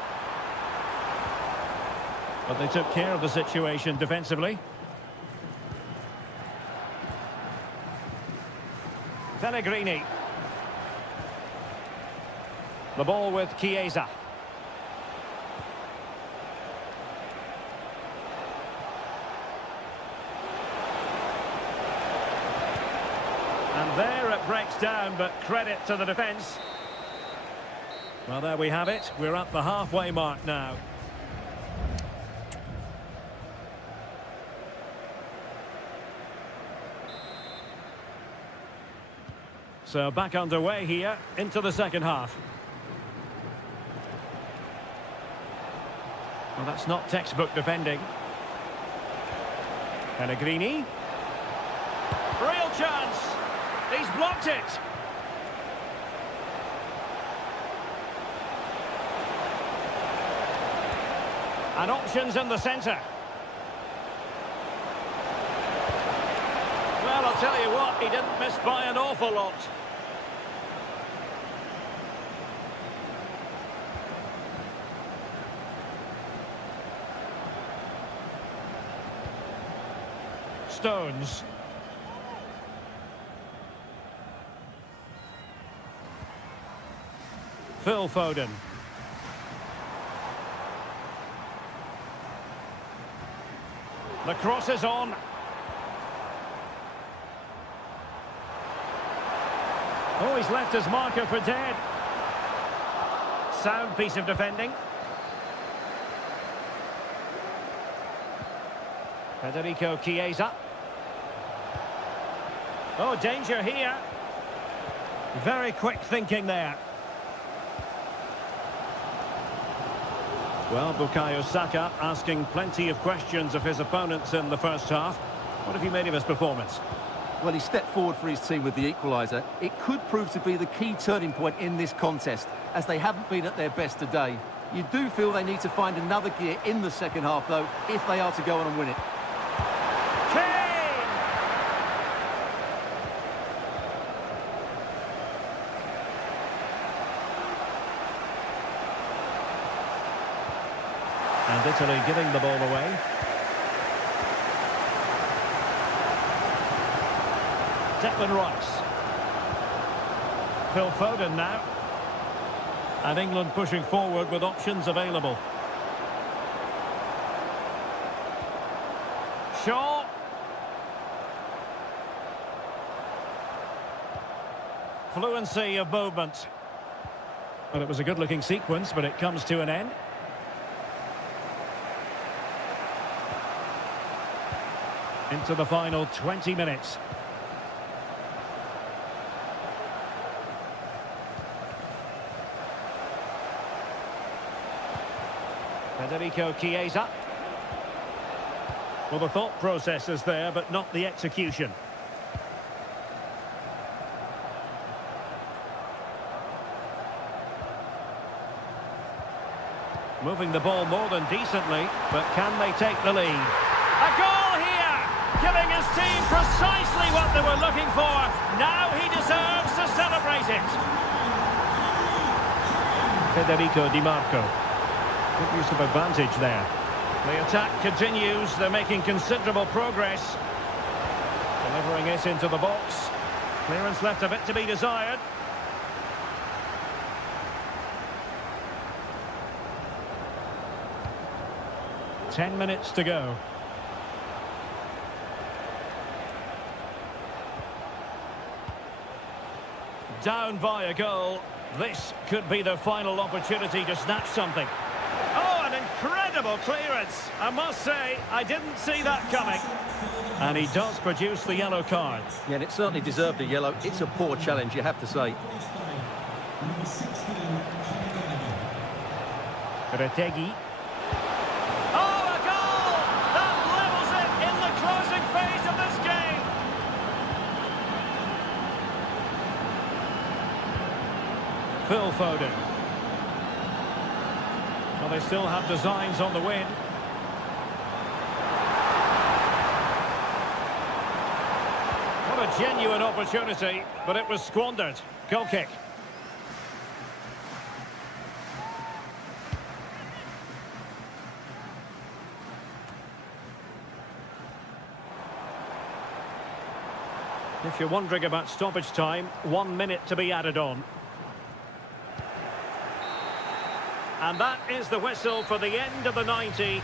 But they took care of the situation defensively. Pellegrini. The ball with Chiesa. And there it breaks down, but credit to the defence. Well, there we have it. We're at the halfway mark now. So back underway here into the second half. that's not textbook defending. Pellegrini. Real chance. He's blocked it. And options in the centre. Well, I'll tell you what, he didn't miss by an awful lot. Stones. Phil Foden. The cross is on. Oh, he's left his marker for dead. Sound piece of defending. Federico Chiesa. Oh, danger here. Very quick thinking there. Well, Bukayo Saka asking plenty of questions of his opponents in the first half. What have you made of his performance? Well, he stepped forward for his team with the equaliser. It could prove to be the key turning point in this contest, as they haven't been at their best today. You do feel they need to find another gear in the second half, though, if they are to go on and win it. And Italy giving the ball away. Declan Rice. Phil Foden now. And England pushing forward with options available. Shaw. Fluency of movement. Well, it was a good-looking sequence, but it comes to an end. Into the final 20 minutes. Federico Chiesa. Well, the thought process is there, but not the execution. Moving the ball more than decently, but can they take the lead? A goal here! Giving his team precisely what they were looking for. Now he deserves to celebrate it. Federico Di Marco. Good use of advantage there. The attack continues. They're making considerable progress. Delivering it into the box. Clearance left a bit to be desired. Ten minutes to go. Down by a goal. This could be the final opportunity to snatch something. Oh, an incredible clearance. I must say, I didn't see that coming. And he does produce the yellow card. Yeah, and it certainly deserved a yellow. It's a poor challenge, you have to say. Retegi. Oh, a goal! That levels it in the closing phase of this game. Phil Foden. Well, they still have designs on the win. What a genuine opportunity, but it was squandered. Goal kick. If you're wondering about stoppage time, 1 minute to be added on. And that is the whistle for the end of the 90.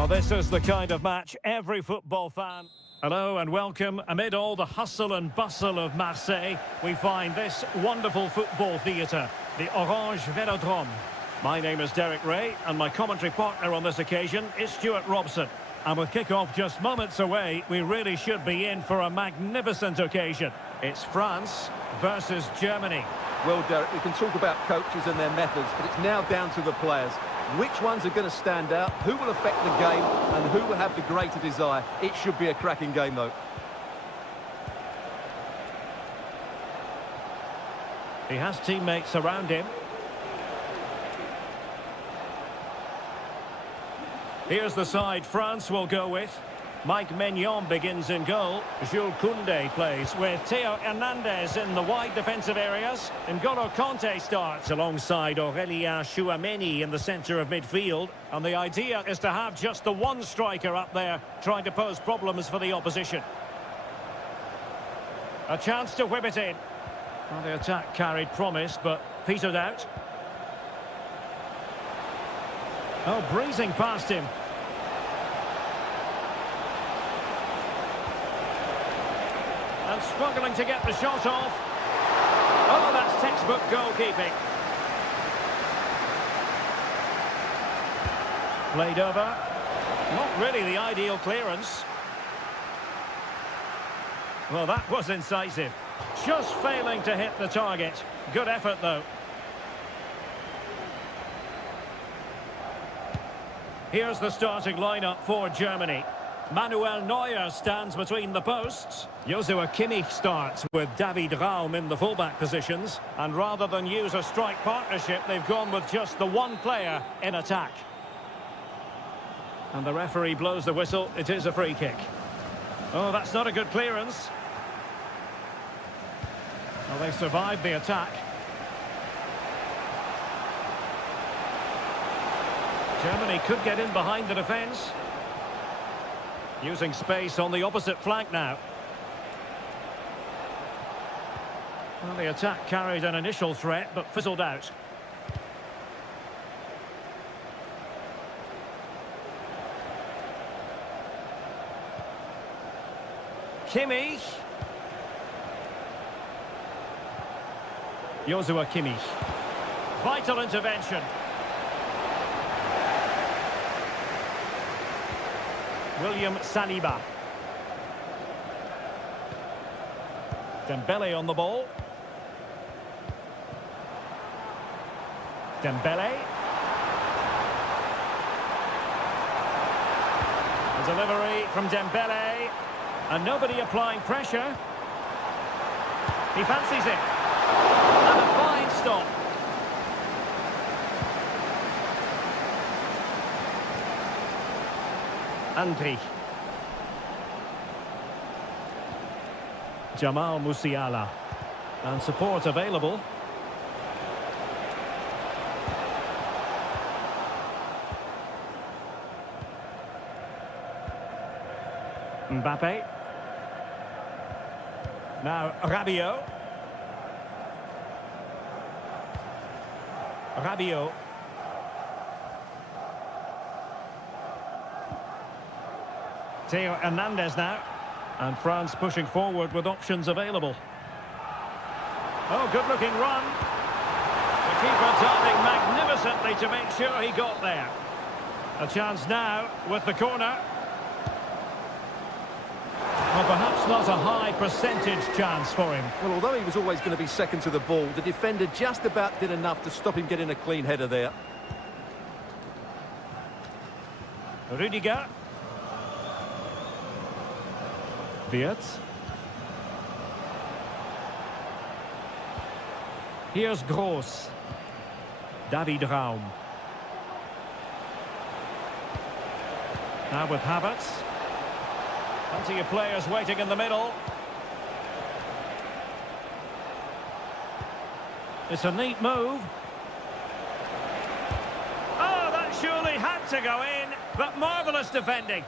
Well, this is the kind of match every football fan... Hello and welcome. Amid all the hustle and bustle of Marseille, we find this wonderful football theatre, the Orange Velodrome. My name is Derek Ray, and my commentary partner on this occasion is Stuart Robson. And with kick-off just moments away, we really should be in for a magnificent occasion. It's France versus Germany. Well, Derek, we can talk about coaches and their methods, but it's now down to the players. Which ones are going to stand out, who will affect the game, and who will have the greater desire? It should be a cracking game, though. He has teammates around him. Here's the side France will go with. Mike Maignan begins in goal. Jules Koundé plays with Theo Hernandez in the wide defensive areas. N'Golo Kanté starts alongside Aurélien Tchouameni in the centre of midfield. And the idea is to have just the one striker up there trying to pose problems for the opposition. A chance to whip it in. Well, the attack carried promise, but petered out. Oh, breezing past him. And struggling to get the shot off. Oh, that's textbook goalkeeping. Played over. Not really the ideal clearance. Well, that was incisive. Just failing to hit the target. Good effort, though. Here's the starting lineup for Germany. Manuel Neuer stands between the posts. Joshua Kimmich starts with David Raum in the fullback positions. And rather than use a strike partnership, they've gone with just the one player in attack. And the referee blows the whistle. It is a free kick. Oh, that's not a good clearance. Well, they survived the attack. Germany could get in behind the defence. Using space on the opposite flank now. Well, the attack carried an initial threat, but fizzled out. Kimmich. Joshua Kimmich. Vital intervention. William Saliba. Dembele on the ball. Dembele. A delivery from Dembele. And nobody applying pressure. He fancies it. And a fine stop. Andri. Jamal Musiala. And support available. Mbappe. Now Rabiot. Rabiot. Theo Hernandez now. And France pushing forward with options available. Oh, good-looking run. The keeper diving magnificently to make sure he got there. A chance now with the corner. Well, perhaps not a high percentage chance for him. Well, although he was always going to be second to the ball, the defender just about did enough to stop him getting a clean header there. Rüdiger. Wirtz. Here's Groß. David Raum. Now with Havertz. Plenty of players waiting in the middle. It's a neat move. Oh, that surely had to go in, but marvellous defending.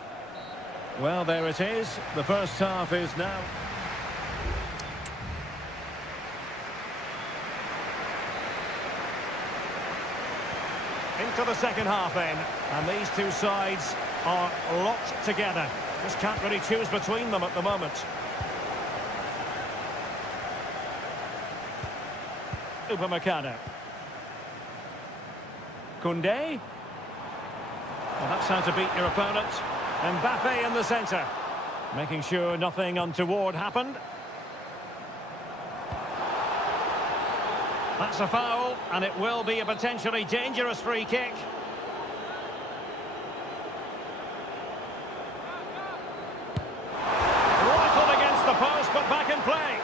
Well, there it is. The first half is now. Into the second half then. And these two sides are locked together. Just can't really choose between them at the moment. Upamecano. Koundé. Well, that's how to beat your opponent. Mbappe in the centre. Making sure nothing untoward happened. That's a foul, and it will be a potentially dangerous free kick. Rifled against the post, but back in play.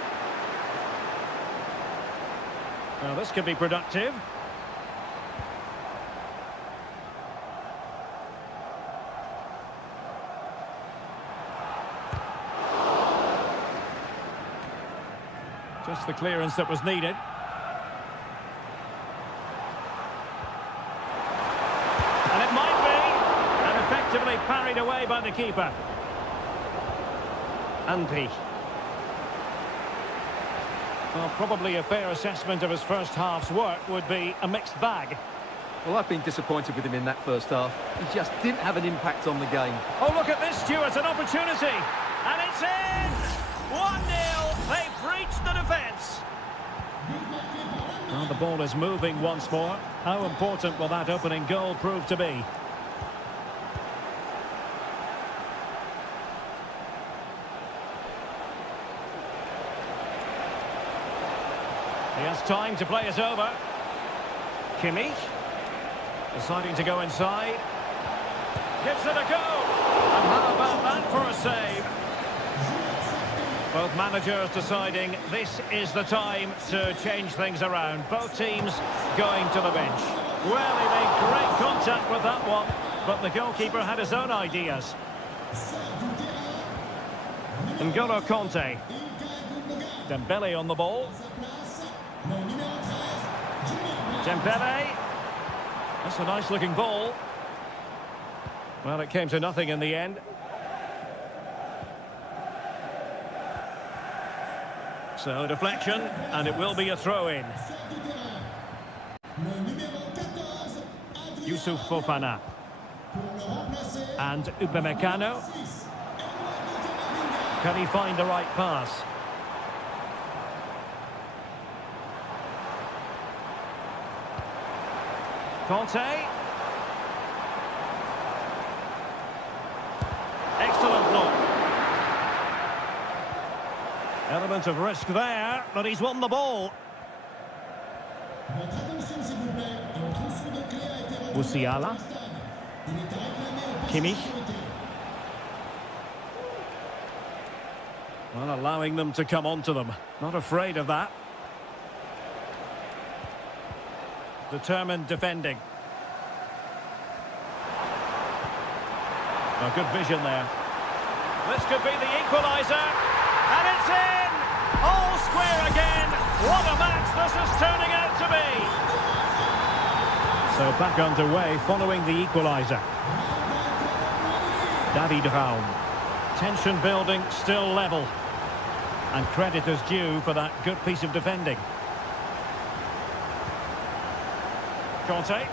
Now this could be productive. Just the clearance that was needed. And it might be. And effectively parried away by the keeper. Anpi. Well, probably a fair assessment of his first half's work would be a mixed bag. Well, I've been disappointed with him in that first half. He just didn't have an impact on the game. Oh, look at this, Stuart, an opportunity. And it's in! 1-0. They've breached the defence. Well, the ball is moving once more. How important will that opening goal prove to be? He has time to play it over. Kimmich. Deciding to go inside. Gives it a go. And how about that for a save? Both managers deciding this is the time to change things around. Both teams going to the bench. Well, he made great contact with that one, but the goalkeeper had his own ideas. N'Golo Kanté. Dembele on the ball. Dembele. That's a nice-looking ball. Well, it came to nothing in the end. So, deflection, and it will be a throw-in. Youssouf Fofana. And Upamecano. Can he find the right pass? Kanté. Excellent block. Element of risk there, but he's won the ball. Musiala. Kimmich. Well, allowing them to come onto them. Not afraid of that. Determined defending. Oh, good vision there. This could be the equaliser. And it's in! All square again. What a match this is turning out to be. So back underway following the equaliser. David Raum. Tension building, still level. And credit is due for that good piece of defending. Kanté.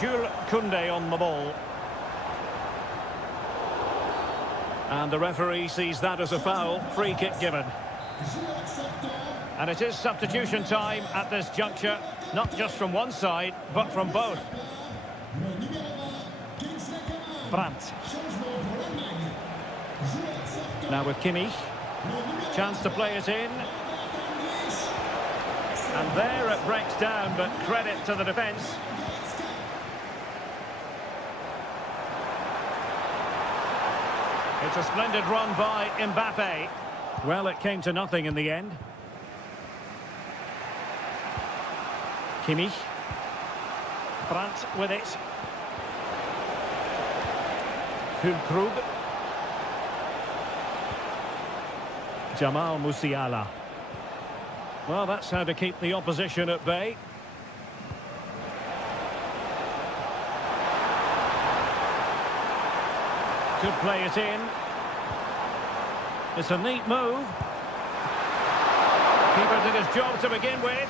Jules Koundé on the ball. And the referee sees that as a foul. Free kick given. And it is substitution time at this juncture. Not just from one side, but from both. Brandt. Now with Kimmich. Chance to play it in. And there it breaks down, but credit to the defence. It's a splendid run by Mbappe. Well, it came to nothing in the end. Kimmich. Brandt with it. Füllkrug. Jamal Musiala. Well, that's how to keep the opposition at bay. Could play it in. It's a neat move. Keeper did his job to begin with.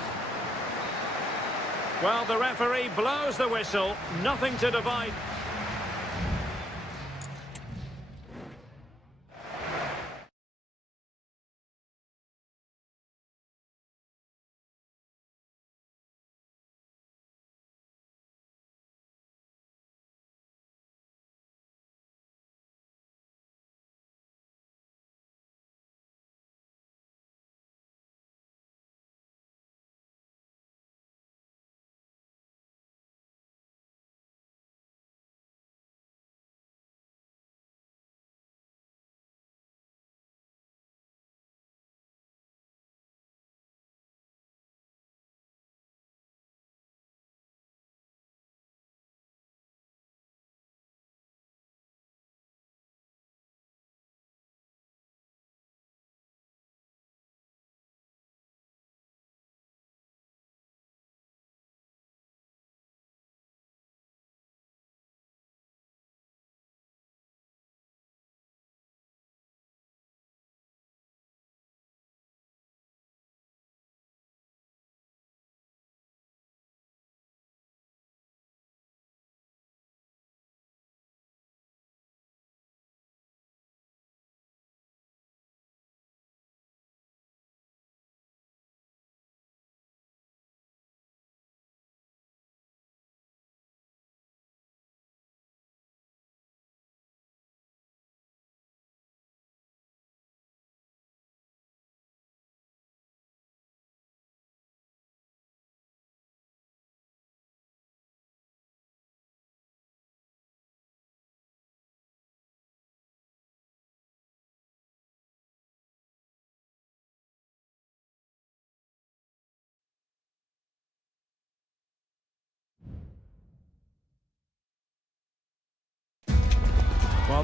Well, the referee blows the whistle. Nothing to divide.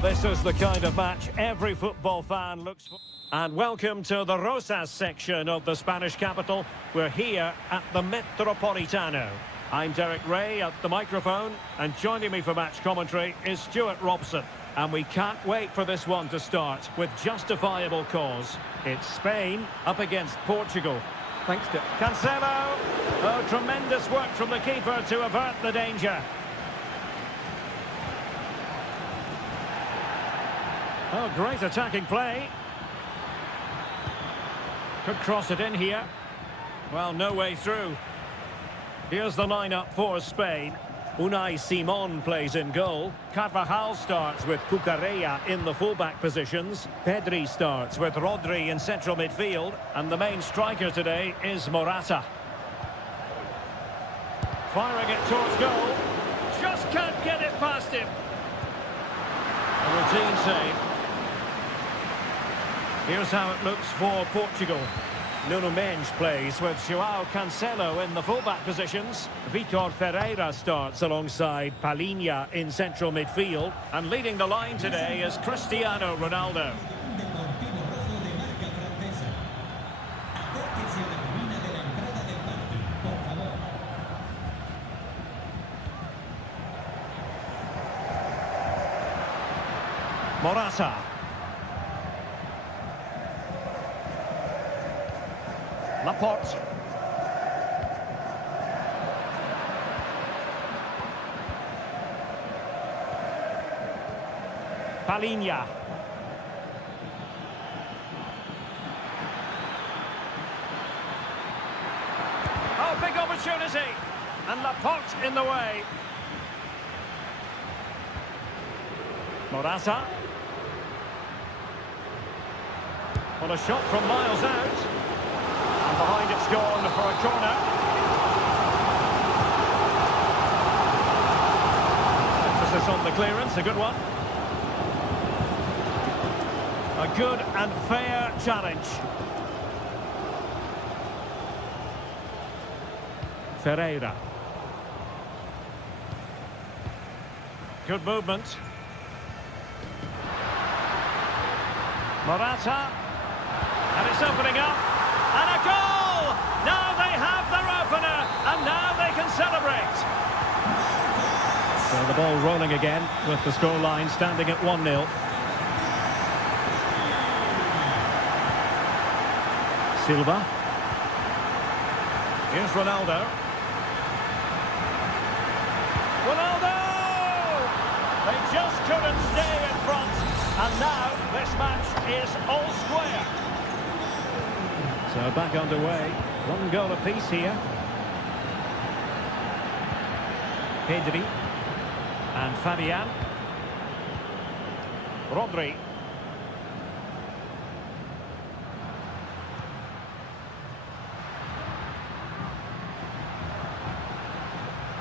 this is the kind of match every football fan looks for. And welcome to the Rosas section of the Spanish capital. We're here at the Metropolitano. I'm Derek Ray at the microphone, and joining me for match commentary is Stuart Robson. And we can't wait for this one to start with justifiable cause. It's Spain up against Portugal. Thanks to Cancelo. Oh, tremendous work from the keeper to avert the danger. Oh, great attacking play. Could cross it in here. Well, no way through. Here's the lineup for Spain. Unai Simon plays in goal. Carvajal starts with Cucurella in the fullback positions. Pedri starts with Rodri in central midfield. And the main striker today is Morata. Firing it towards goal. Just can't get it past him. A routine save. Here's how it looks for Portugal. Nuno Mendes plays with João Cancelo in the fullback positions. Vitor Ferreira starts alongside Palhinha in central midfield. And leading the line today is Cristiano Ronaldo. Morata. Laporte. Palhinha. Oh, big opportunity. And Laporte in the way. Morata. On a shot from miles out. And behind it's gone for a corner. Emphasis on the clearance, a good one. A good and fair challenge. Ferreira. Good movement. Morata. And it's opening up. And a goal! Now they have their opener, and now they can celebrate. So the ball rolling again, with the scoreline standing at 1-0. Silva. Here's Ronaldo. Ronaldo! They just couldn't stay in front, and now this match is all square. So back underway, one goal apiece here. Pedri and Fabian. Rodri.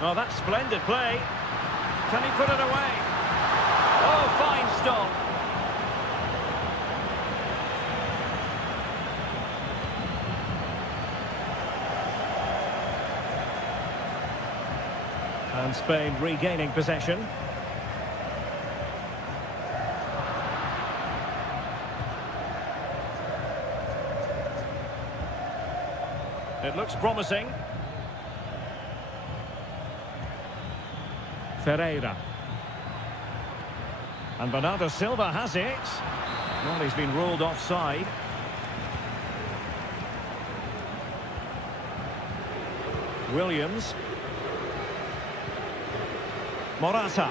Oh, that's splendid play. Can he put it away? Oh, fine stop. And Spain regaining possession. It looks promising. Ferreira. And Bernardo Silva has it. Well, he's been ruled offside. Williams. Morata.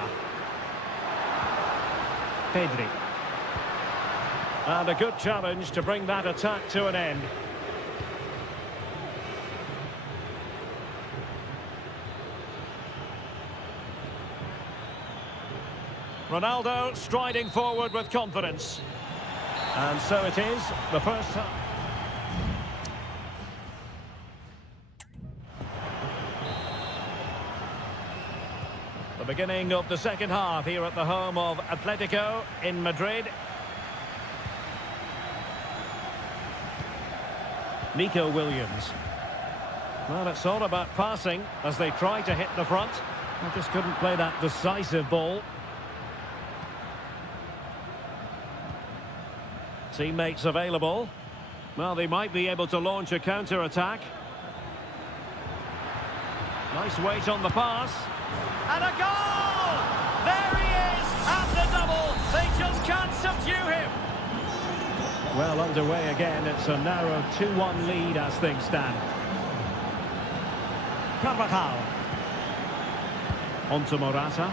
Pedri. And a good challenge to bring that attack to an end. Ronaldo striding forward with confidence. And so it is, the first half. The beginning of the second half here at the home of Atletico in Madrid. Nico Williams. Well, it's all about passing as they try to hit the front. They just couldn't play that decisive ball. Teammates available. Well, they might be able to launch a counter-attack. Nice weight on the pass. And a goal! There he is! And the double! They just can't subdue him! Well, underway again. It's a narrow 2-1 lead as things stand. Carvajal. On to Morata.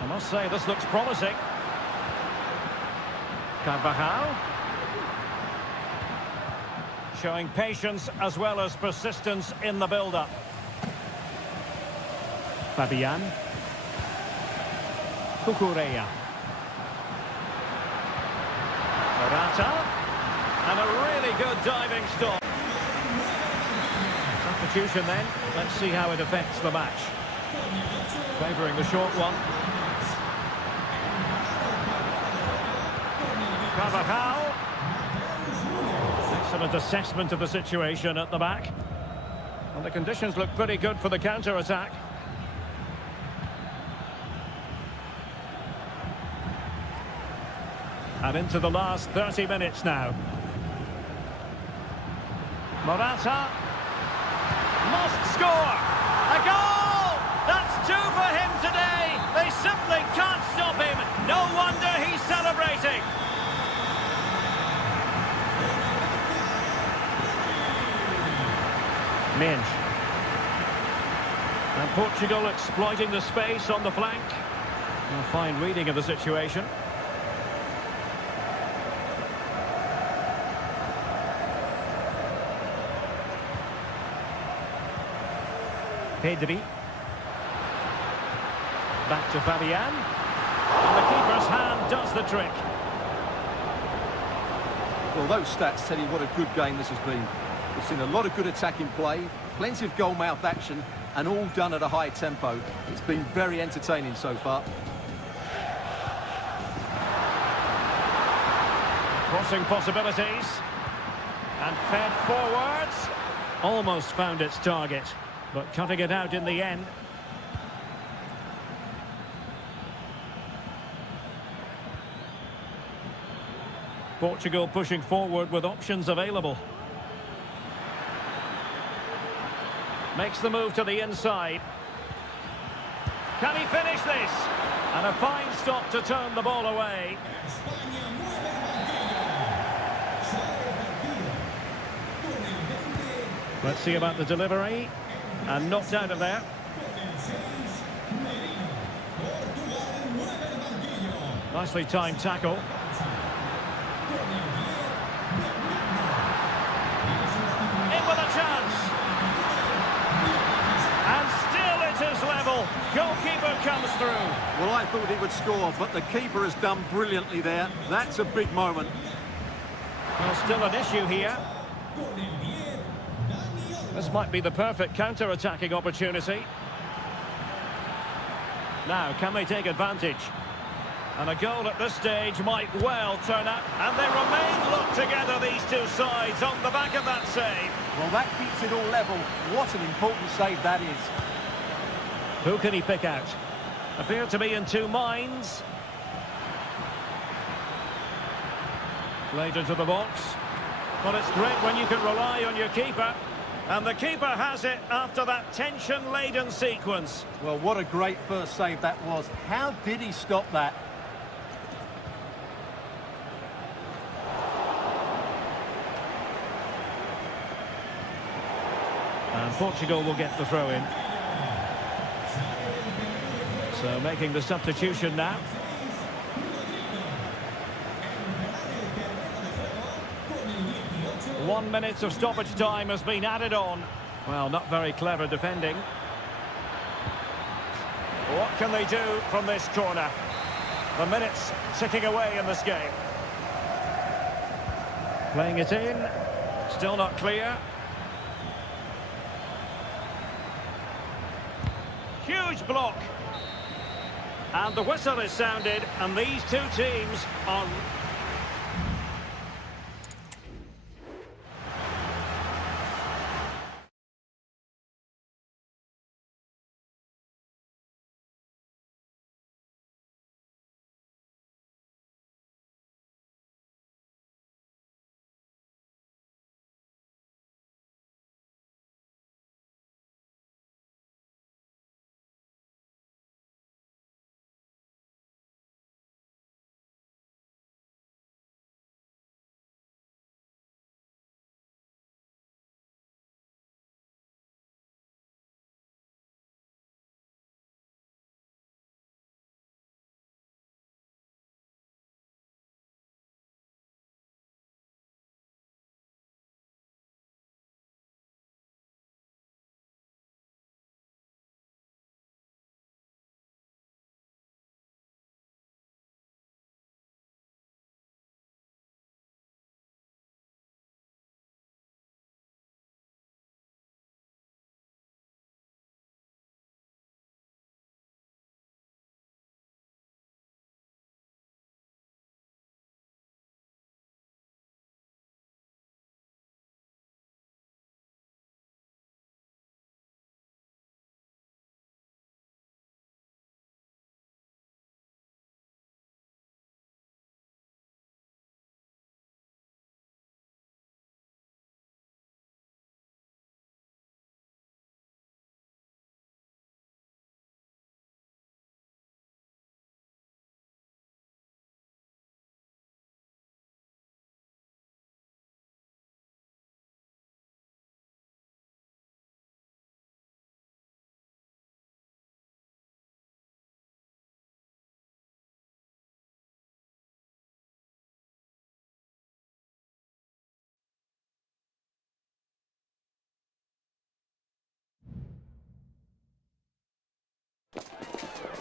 I must say, this looks promising. Carvajal. Showing patience as well as persistence in the build-up. Fabian. Cucurella. Morata. And a really good diving stop. Substitution then. Let's see how it affects the match. Favouring the short one. Carvajal. Excellent assessment of the situation at the back. And the conditions look pretty good for the counter-attack. And into the last 30 minutes now. Morata. Must score! A goal! That's two for him today! They simply can't stop him! No wonder he's celebrating! Minge. And Portugal exploiting the space on the flank. A fine reading of the situation. Pedri. Back to Fabian. And the keeper's hand does the trick. Well, those stats tell you what a good game this has been. We've seen a lot of good attacking play, plenty of goal-mouth action, and all done at a high tempo. It's been very entertaining so far. Crossing possibilities. And fed forwards. Almost found its target, but cutting it out in the end. Portugal pushing forward with options available. Makes the move to the inside. Can he finish this? And a fine stop to turn the ball away. Let's see about the delivery. And knocked out of there. Nicely timed tackle. In with a chance. And still it is level. Goalkeeper comes through. Well, I thought he would score, but the keeper has done brilliantly there. That's a big moment. Well, still an issue here. This might be the perfect counter-attacking opportunity. Now, can they take advantage? And a goal at this stage might well turn up. And they remain locked together, these two sides, on the back of that save. Well, that keeps it all level. What an important save that is. Who can he pick out? Appear to be in two minds. Played into the box. Well, it's great when you can rely on your keeper. And the keeper has it after that tension-laden sequence. Well, what a great first save that was. How did he stop that? And Portugal will get the throw-in. So making the substitution now. One minute of stoppage time has been added on. Well, not very clever defending. What can they do from this corner? The minutes ticking away in this game. Playing it in. Still not clear. Huge block. And the whistle is sounded, and these two teams are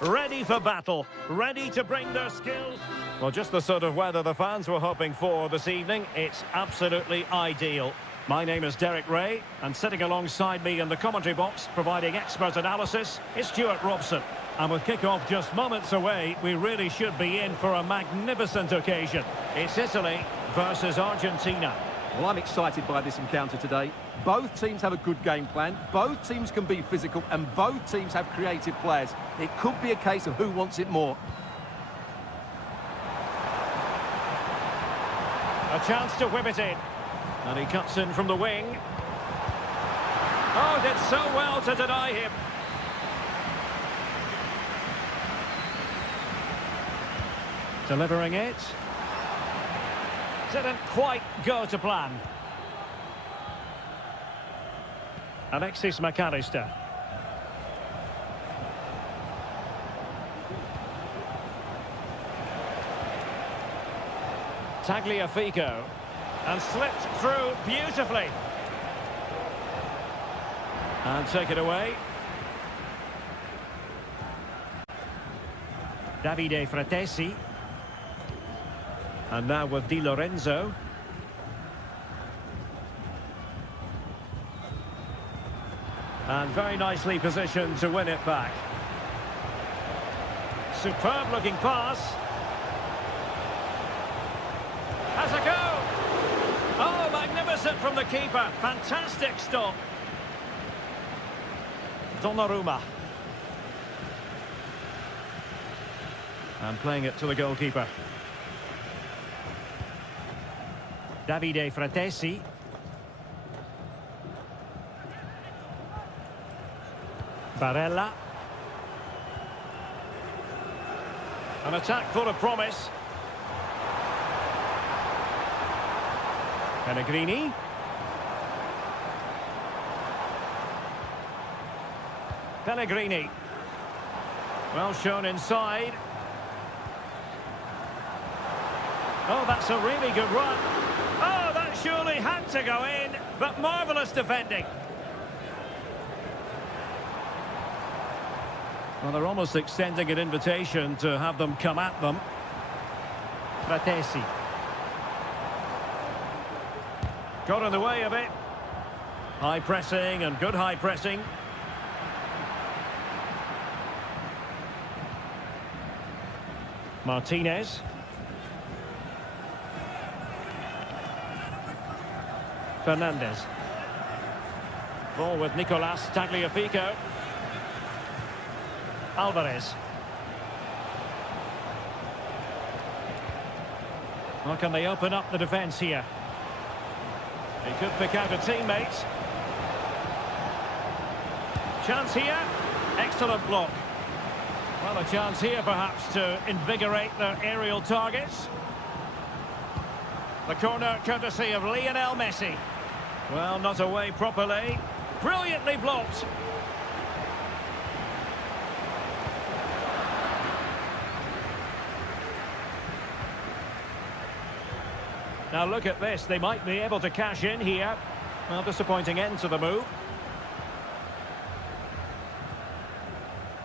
ready for battle, ready to bring their skills. Well, just the sort of weather the fans were hoping for this evening. It's absolutely ideal. My name is Derek Ray, and sitting alongside me in the commentary box, providing expert analysis, is Stuart Robson. And with kick-off just moments away, we really should be in for a magnificent occasion. It's Italy versus Argentina. Well, I'm excited by this encounter today. Both teams have a good game plan, both teams can be physical, and both teams have creative players. It could be a case of who wants it more. A chance to whip it in. And he cuts in from the wing. Oh, did so well to deny him. Delivering it. Didn't quite go to plan. Alexis McAllister. Tagliafico. And slipped through beautifully. And take it away. Davide Fratesi. And now with Di Lorenzo. And very nicely positioned to win it back. Superb looking pass. Has a go. Oh, magnificent from the keeper. Fantastic stop. Donnarumma. And playing it to the goalkeeper. Davide Fratesi. Barella. An attack full of promise. Pellegrini. Pellegrini. Well shown inside. Oh, that's a really good run. Oh, that surely had to go in, but marvellous defending. Well, they're almost extending an invitation to have them come at them. Fratesi. Got in the way of it. High pressing and good high pressing. Martinez. Fernandez. Ball with Nicolas Tagliafico. Alvarez. Well, can they open up the defence here? He could pick out a teammate. Chance here. Excellent block. Well, a chance here perhaps to invigorate their aerial targets. The corner courtesy of Lionel Messi. Well, not away properly. Brilliantly blocked. Now look at this, they might be able to cash in here. Well, disappointing end to the move.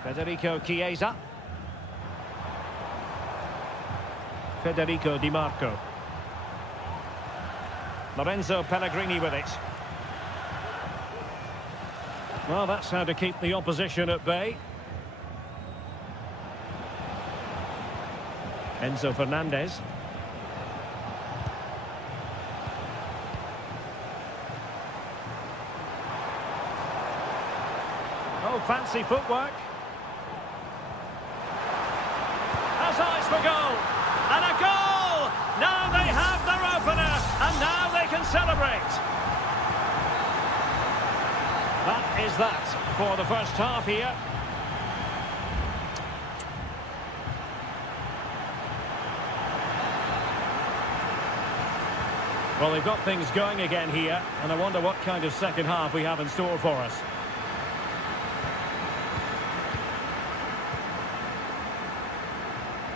Federico Chiesa. Federico Di Marco. Lorenzo Pellegrini with it. Well, that's how to keep the opposition at bay. Enzo Fernandez. Oh, fancy footwork. Has eyes for goal. And a goal! Now they have their opener. And now they can celebrate. That is that for the first half here. Well, they've got things going again here. And I wonder what kind of second half we have in store for us.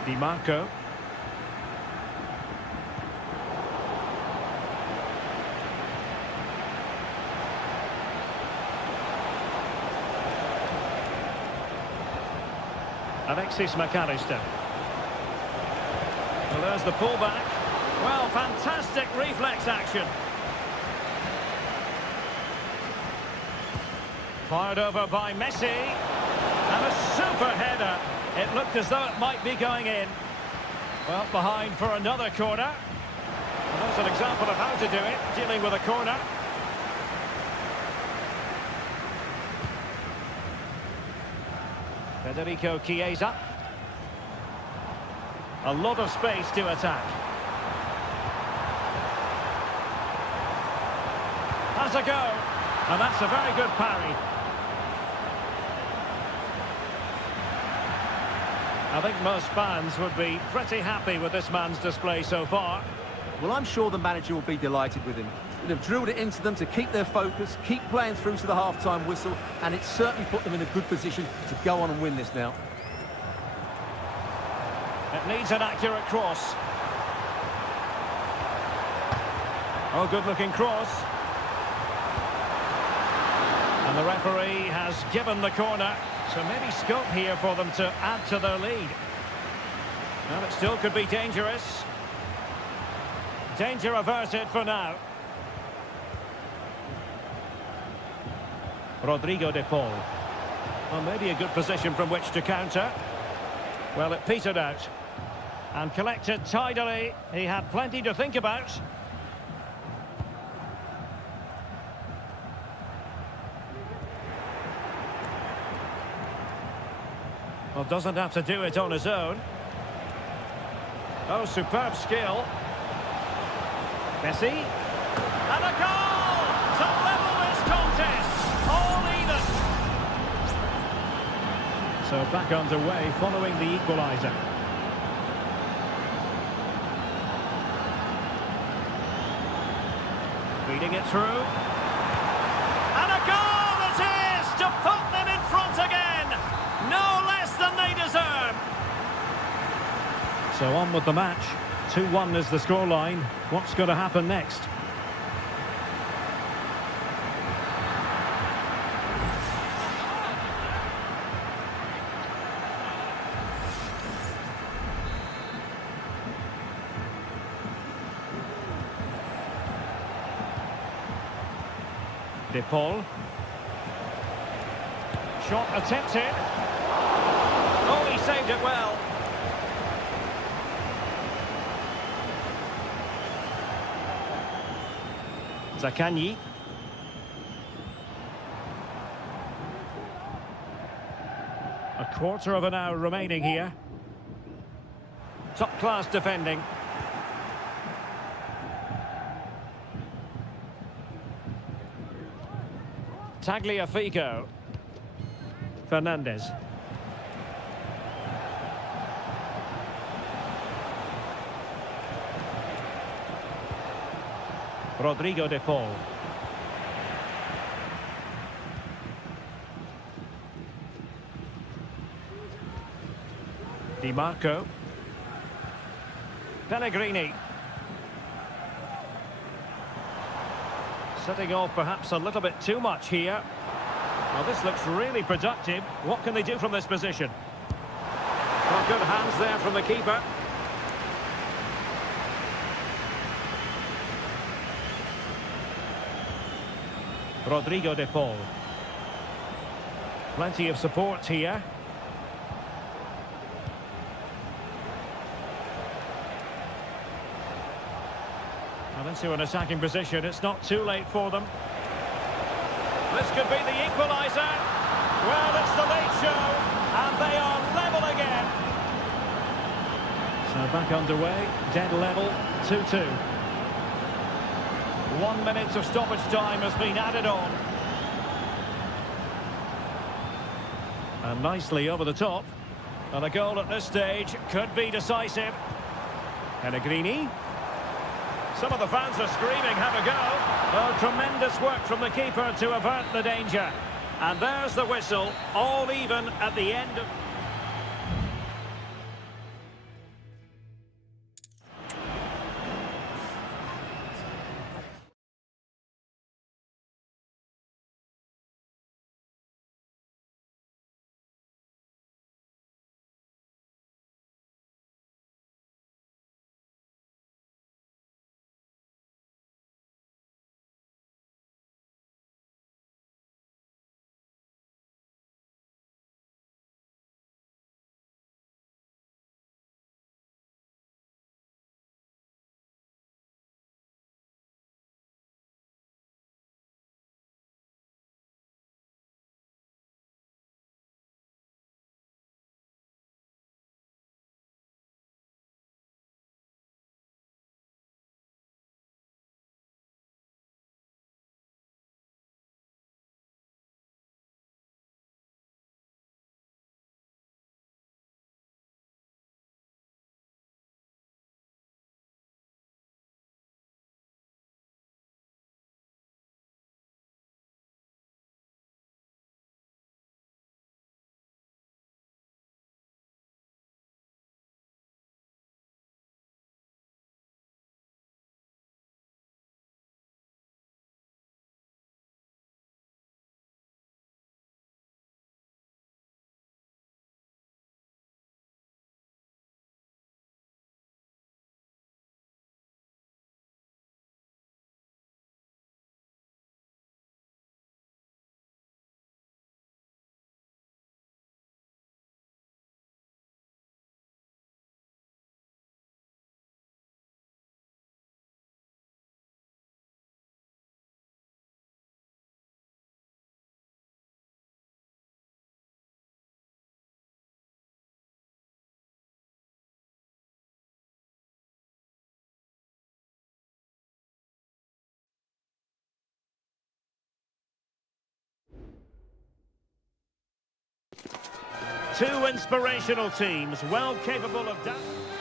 Di Marco. Alexis McAllister. Well, there's the pullback. Well, fantastic reflex action. Fired over by Messi. And a super header. It looked as though it might be going in. Well, behind for another corner. And there's an example of how to do it, dealing with a corner. Federico Chiesa. A lot of space to attack. Has a go. And that's a very good parry. I think most fans would be pretty happy with this man's display so far. Well, I'm sure the manager will be delighted with him. He'll have drilled it into them to keep their focus, keep playing through to the half-time whistle, and it's certainly put them in a good position to go on and win this now. It needs an accurate cross. Oh, good-looking cross. And the referee has given the corner, so maybe scope here for them to add to their lead. Well, it still could be dangerous. Danger averted for now. Rodrigo de Paul. Well, maybe a good position from which to counter. Well, it petered out. And collected tidily. He had plenty to think about. Well, doesn't have to do it on his own. Oh, superb skill. Messi. And a goal to level this contest. All even. So back underway following the equaliser. Feeding it through. And a goal it is to put them in front again. No less than they deserve. So on with the match. 2-1 is the scoreline. What's going to happen next? De Paul. Shot attempted. Oh, he saved it well. Zaccagni. A quarter of an hour remaining here. Top-class defending. Tagliafico. Fernandez. Rodrigo de Paul. Di Marco. Pellegrini. Setting off perhaps a little bit too much here. Well, this looks really productive. What can they do from this position? Well, good hands there from the keeper. Rodrigo de Paul. Plenty of support here. Well, into an attacking position. It's not too late for them. This could be the equaliser. Well, it's the late show, and they are level again. So back underway, dead level, 2-2. 1 minute of stoppage time has been added on. And nicely over the top. And a goal at this stage could be decisive. Pellegrini. Some of the fans are screaming, have a go. Oh, tremendous work from the keeper to avert the danger. And there's the whistle, all even at the end of... Two inspirational teams, well capable of...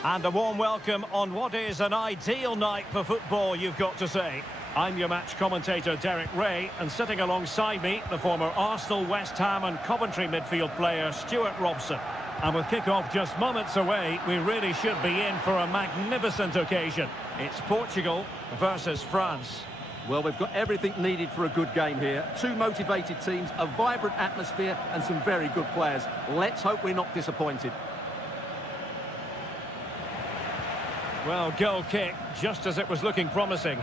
And a warm welcome on what is an ideal night for football, you've got to say. I'm your match commentator, Derek Ray, and sitting alongside me, the former Arsenal, West Ham and Coventry midfield player, Stuart Robson. And with kick-off just moments away, we really should be in for a magnificent occasion. It's Portugal versus France. Well, we've got everything needed for a good game here. Two motivated teams, a vibrant atmosphere and some very good players. Let's hope we're not disappointed. Well, goal kick, just as it was looking promising.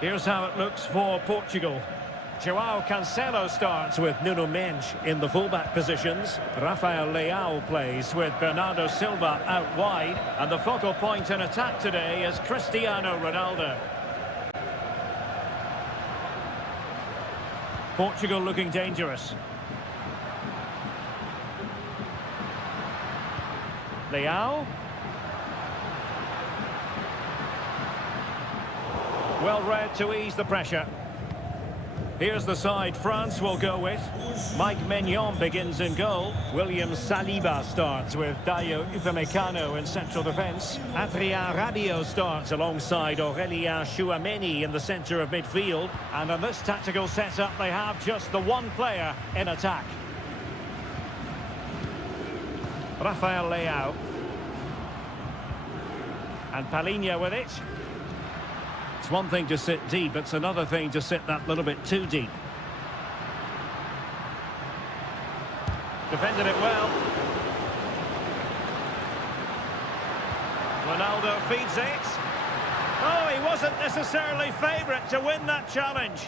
Here's how it looks for Portugal. João Cancelo starts with Nuno Mendes in the fullback positions. Rafael Leao plays with Bernardo Silva out wide. And the focal point in attack today is Cristiano Ronaldo. Portugal looking dangerous. Leao. Well read to ease the pressure. Here's the side France will go with. Mike Maignan begins in goal. William Saliba starts with Dayo Upamecano in central defence. Adrien Rabiot starts alongside Aurélien Tchouameni in the centre of midfield. And in this tactical setup, they have just the one player in attack. Rafael Leao. And Palhinha with it. It's one thing to sit deep, it's another thing to sit that little bit too deep. Defended it well. Ronaldo feeds it. Oh, he wasn't necessarily favourite to win that challenge.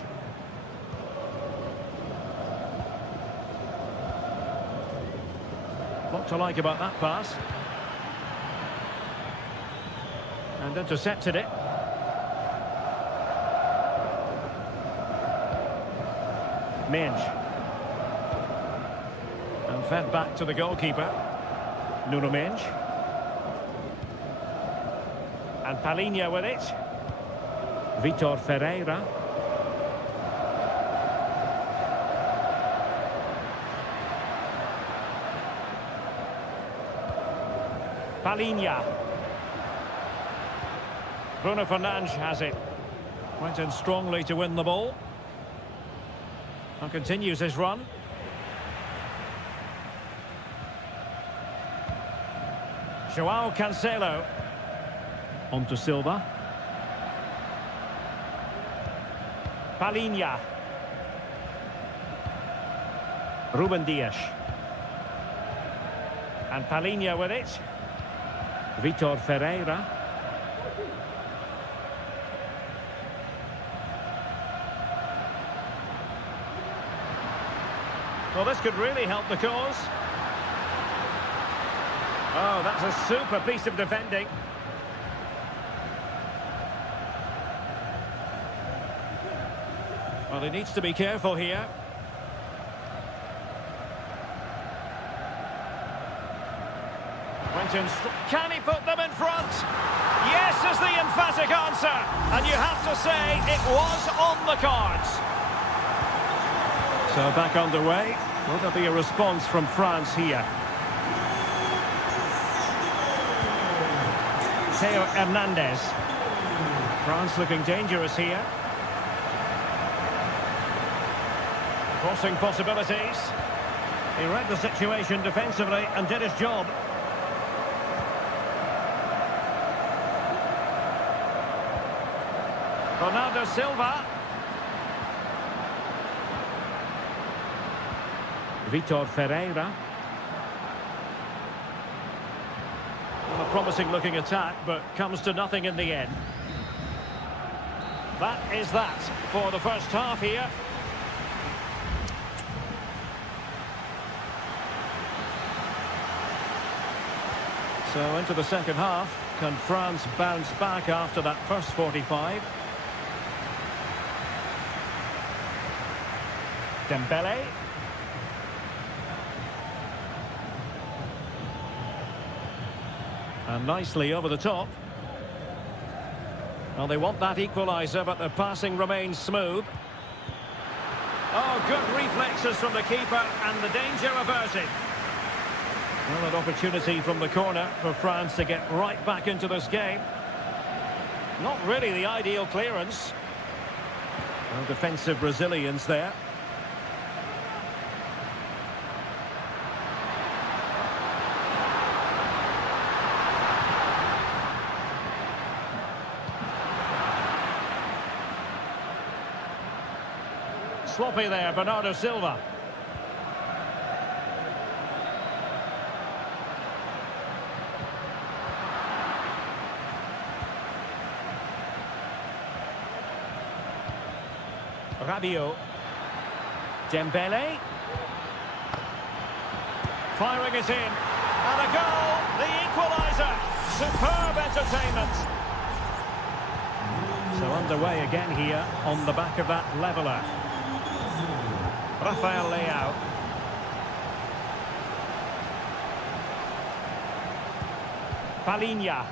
What to like about that pass? And intercepted it. Mendes. And fed back to the goalkeeper. Nuno Mendes. And Palhinha with it. Vitor Ferreira. Palhinha. Bruno Fernandes has it. Went in strongly to win the ball. And continues his run. João Cancelo. On to Silva. Palhinha. Ruben Dias. And Palhinha with it. Vitor Ferreira. Well, this could really help the cause. Oh, that's a super piece of defending. Well, he needs to be careful here. Went in. Can he put them in front? Yes is the emphatic answer. And you have to say it was on the cards. So back underway. Will there be a response from France here? Theo Hernandez. France looking dangerous here. Crossing possibilities. He read the situation defensively and did his job. Bernardo Silva. Vitor Ferreira. Well, a promising looking attack, but comes to nothing in the end. That is that for the first half here. So into the second half. Can France bounce back after that first 45? Dembele. And nicely over the top. Well, they want that equaliser, but the passing remains smooth. Oh, good reflexes from the keeper and the danger averted. Well, an opportunity from the corner for France to get right back into this game. Not really the ideal clearance. No defensive resilience there. Sloppy there, Bernardo Silva. Rabiot. Dembele. Firing it in. And a goal! The equaliser! Superb entertainment! So underway again here on the back of that leveller. Rafael Leao. Palhinha.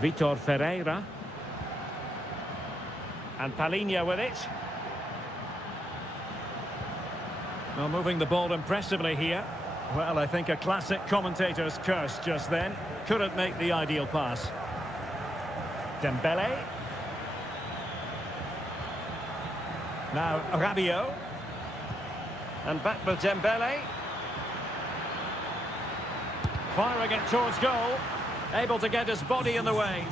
Vitor Ferreira. And Palhinha with it. Well, moving the ball impressively here. Well, I think a classic commentator's curse just then. Couldn't make the ideal pass. Dembele. Now Rabiot. And back with Dembele. Firing it towards goal. Able to get his body in the way.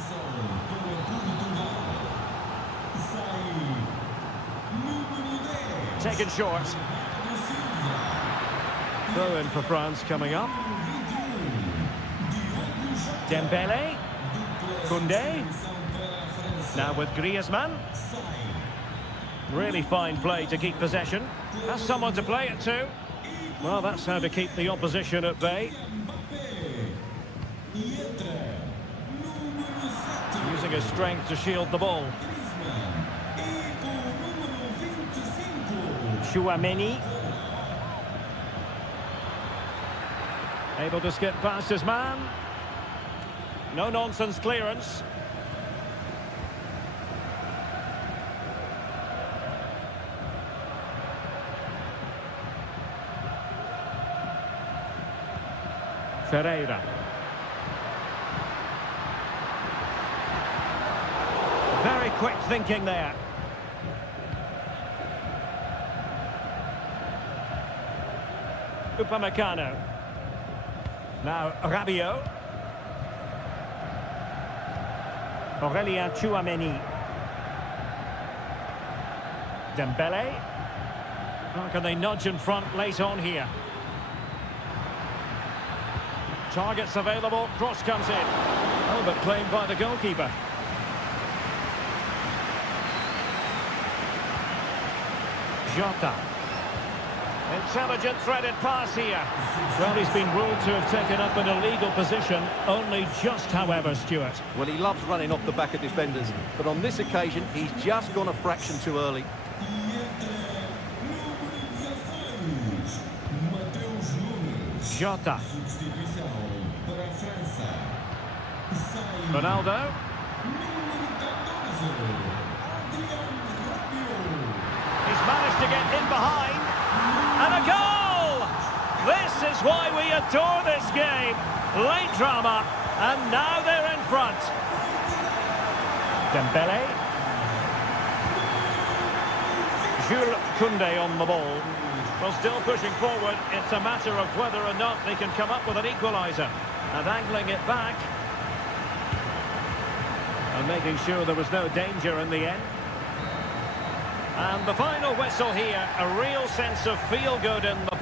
Taken short. Throw in for France coming up. Dembele. Koundé. Now with Griezmann. Really fine play to keep possession. Has someone to play it to. Well, that's how to keep the opposition at bay. Using his strength to shield the ball. Chouameni. Able to skip past his man. No-nonsense clearance. Ferreira. Very quick thinking there. Upamecano. Now Rabiot. Aurélien Chouameni. Dembele. Oh, can they nudge in front late on here? Targets available, cross comes in. Oh, but claimed by the goalkeeper. Jota. Intelligent threaded pass here. Well, he's been ruled to have taken up an illegal position, only just, however, Stuart. Well, he loves running off the back of defenders, but on this occasion, he's just gone a fraction too early. Jota. Ronaldo. He's managed to get in behind. And a goal! This is why we adore this game. Late drama, and now they're in front. Dembele. Jules Koundé on the ball. Well, still pushing forward. It's a matter of whether or not they can come up with an equaliser. And angling it back. And making sure there was no danger in the end. And the final whistle here, a real sense of feel-good in the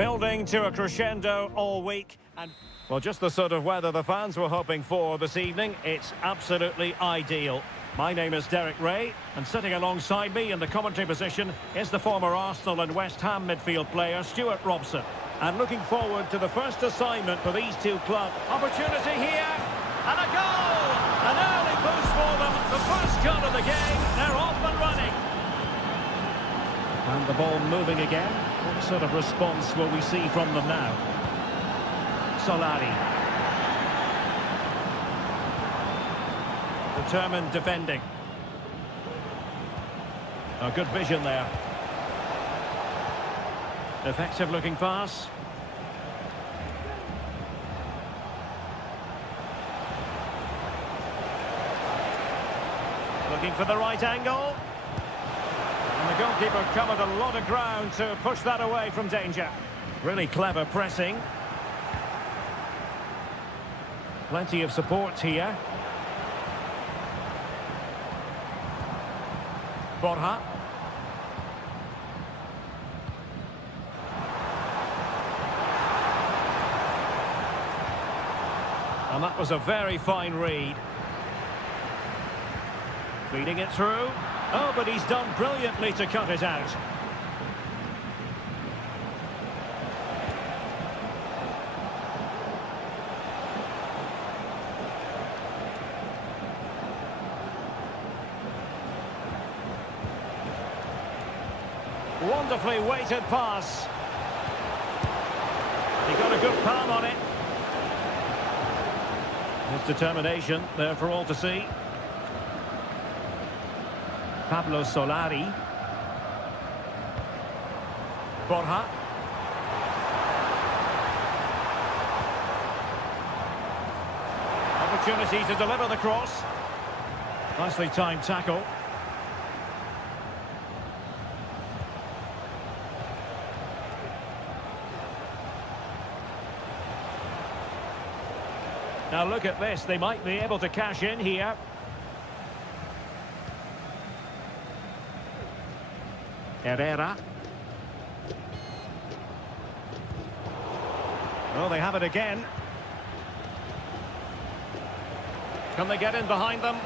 building to a crescendo all week. And well, just the sort of weather the fans were hoping for this evening. It's absolutely ideal. My name is Derek Ray, and sitting alongside me in the commentary position is the former Arsenal and West Ham midfield player Stuart Robson. And looking forward to the first assignment for these two clubs. Opportunity here, and a goal! An early boost for them, the first goal of the game. They're off and running. And the ball moving again. What sort of response will we see from them now? Solari. Determined defending. A good vision there. Effective looking pass. Looking for the right angle. And the goalkeeper covered a lot of ground to push that away from danger. Really clever pressing. Plenty of support here. Borja. And that was a very fine read. Feeding it through. Oh, but he's done brilliantly to cut it out. Wonderfully weighted pass. He got a good palm on it. His determination there for all to see. Pablo Solari. Borja. Opportunity to deliver the cross. Nicely timed tackle. Now look at this, they might be able to cash in here. Herrera. Oh, they have it again. Can they get in behind them?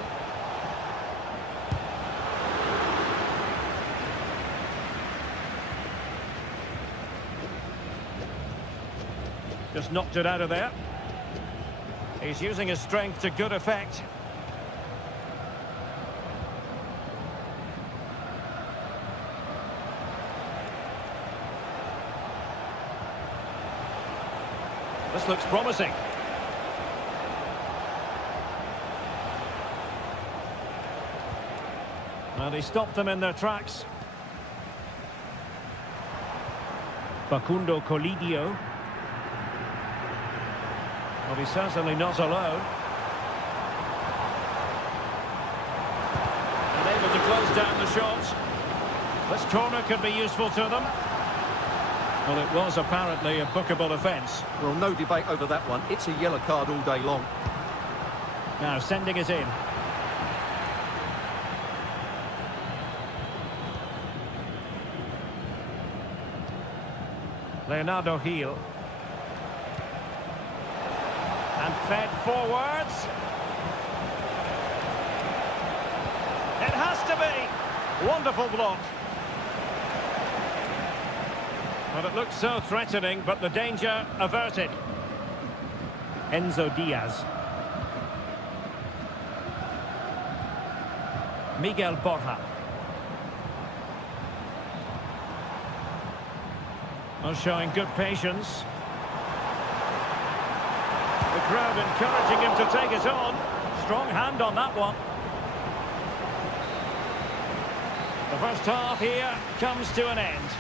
Just knocked it out of there. He's using his strength to good effect. This looks promising. And he stopped them in their tracks. Facundo Colidio. Well, he's certainly not alone. And able to close down the shot. This corner could be useful to them. Well, it was apparently a bookable offence. Well, no debate over that one. It's a yellow card all day long. Now sending it in. Leonardo Gil. And fed forwards. It has to be. Wonderful block. Well, it looks so threatening, but the danger averted. Enzo Diaz. Miguel Borja. Well, showing good patience. The crowd encouraging him to take it on. Strong hand on that one. The first half here comes to an end.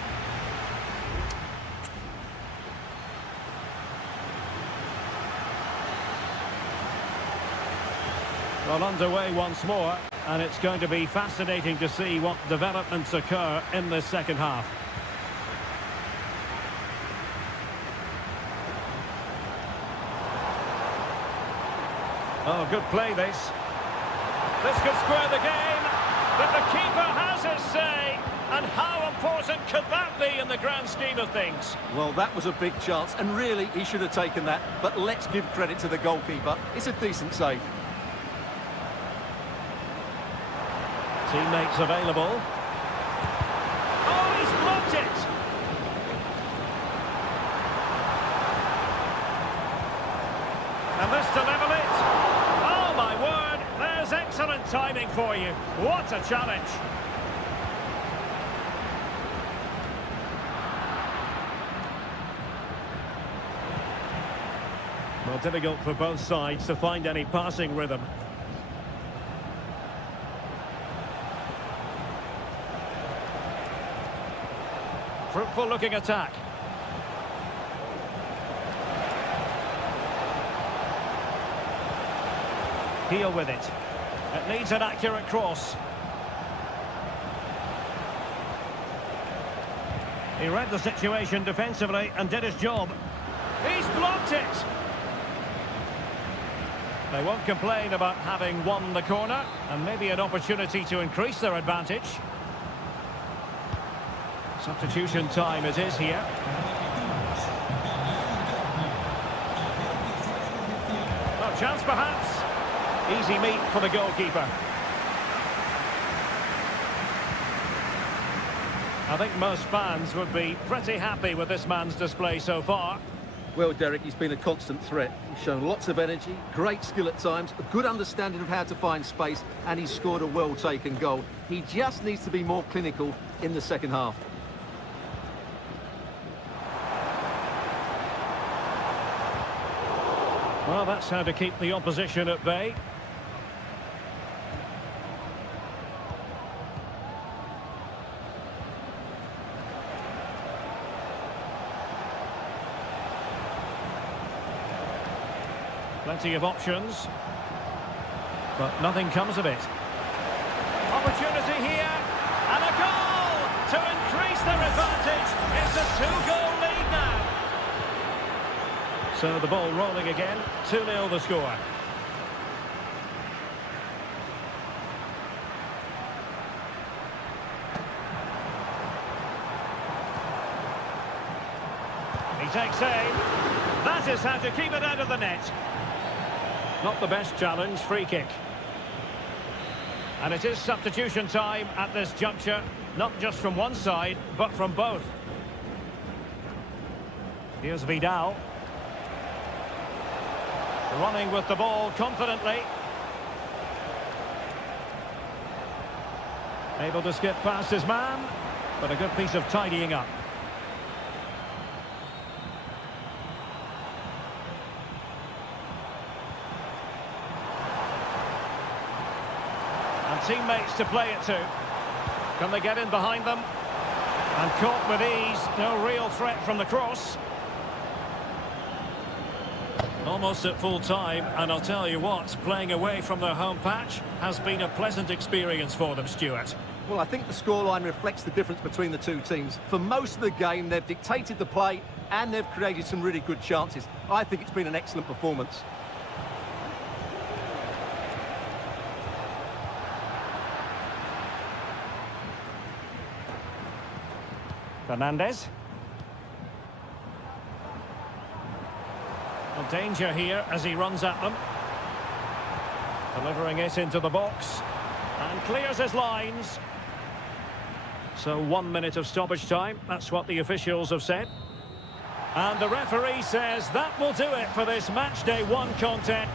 Well, underway once more, and it's going to be fascinating to see what developments occur in this second half. Oh, good play this. This could square the game, but the keeper has his say, And how important could that be in the grand scheme of things? Well, that was a big chance, and really, he should have taken that. But let's give credit to the goalkeeper. It's a decent save. Teammates available. Oh, he's blocked it! And this to level it. Oh, my word, there's excellent timing for you. What a challenge. Well, difficult for both sides to find any passing rhythm. Fruitful looking attack. Heel with it. It needs an accurate cross. He read the situation defensively and did his job. He's blocked it! They won't complain about having won the corner, and maybe an opportunity to increase their advantage. Substitution time it is here. Oh, chance perhaps. Easy meat for the goalkeeper. I think most fans would be pretty happy with this man's display so far. Well, Derek, he's been a constant threat. He's shown lots of energy, great skill at times, a good understanding of how to find space, and he's scored a well-taken goal. He just needs to be more clinical in the second half. Well, that's how to keep the opposition at bay. Plenty of options, but nothing comes of it. Opportunity here, and a goal to increase their advantage. It's a two-goal lead now. So the ball rolling again, 2-0 the score. He takes aim. That is how to keep it out of the net. Not the best challenge, free kick. And it is substitution time at this juncture, not just from one side, but from both. Here's Vidal. Running with the ball confidently. Able to skip past his man, but a good piece of tidying up. And teammates to play it to. Can they get in behind them? And caught with ease, no real threat from the cross. Almost at full time, and I'll tell you what, playing away from their home patch has been a pleasant experience for them, Stuart. Well, I think the scoreline reflects the difference between the two teams. For most of the game, they've dictated the play, and they've created some really good chances. I think it's been an excellent performance. Fernandez. Well, danger here as he runs at them. Delivering it into the box. And clears his lines. So 1 minute of stoppage time. That's what the officials have said. And the referee says that will do it for this match day 1 contest.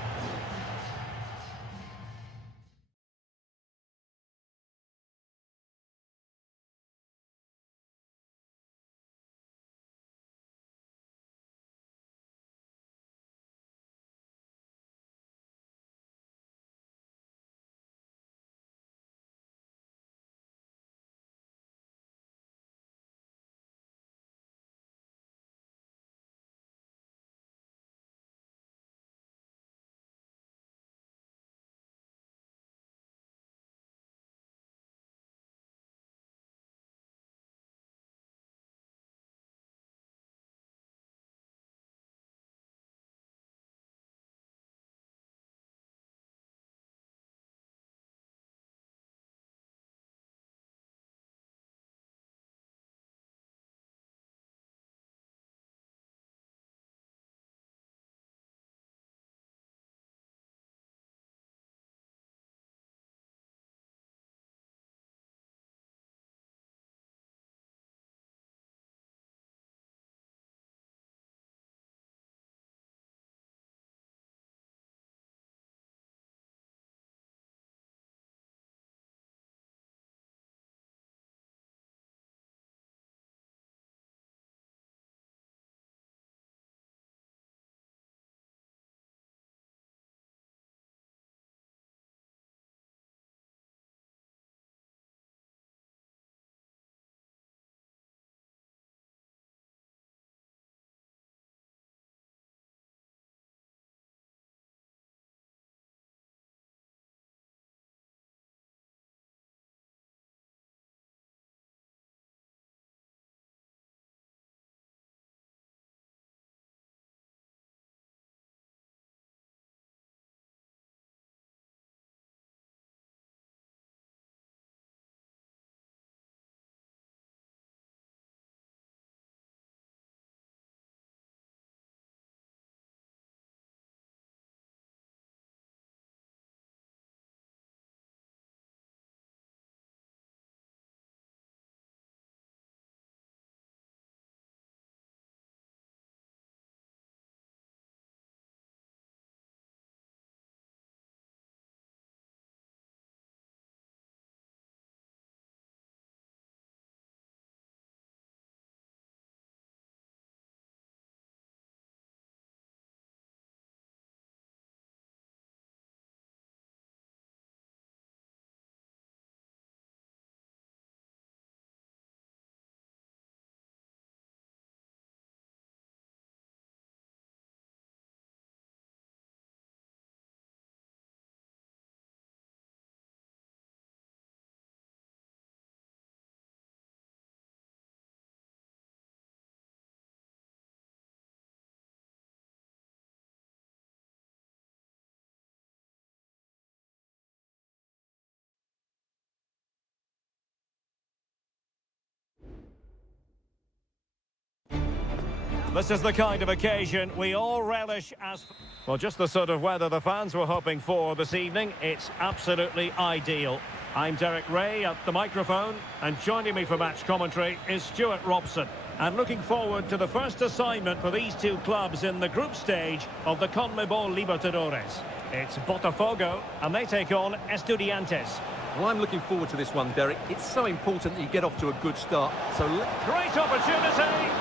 This is the kind of occasion we all relish as... Well, just the sort of weather the fans were hoping for this evening. It's absolutely ideal. I'm Derek Ray at the microphone, and joining me for match commentary is Stuart Robson. And looking forward to the first assignment for these two clubs in the group stage of the CONMEBOL Libertadores. It's Botafogo, and they take on Estudiantes. Well, I'm looking forward to this one, Derek. It's so important that you get off to a good start. So great opportunity!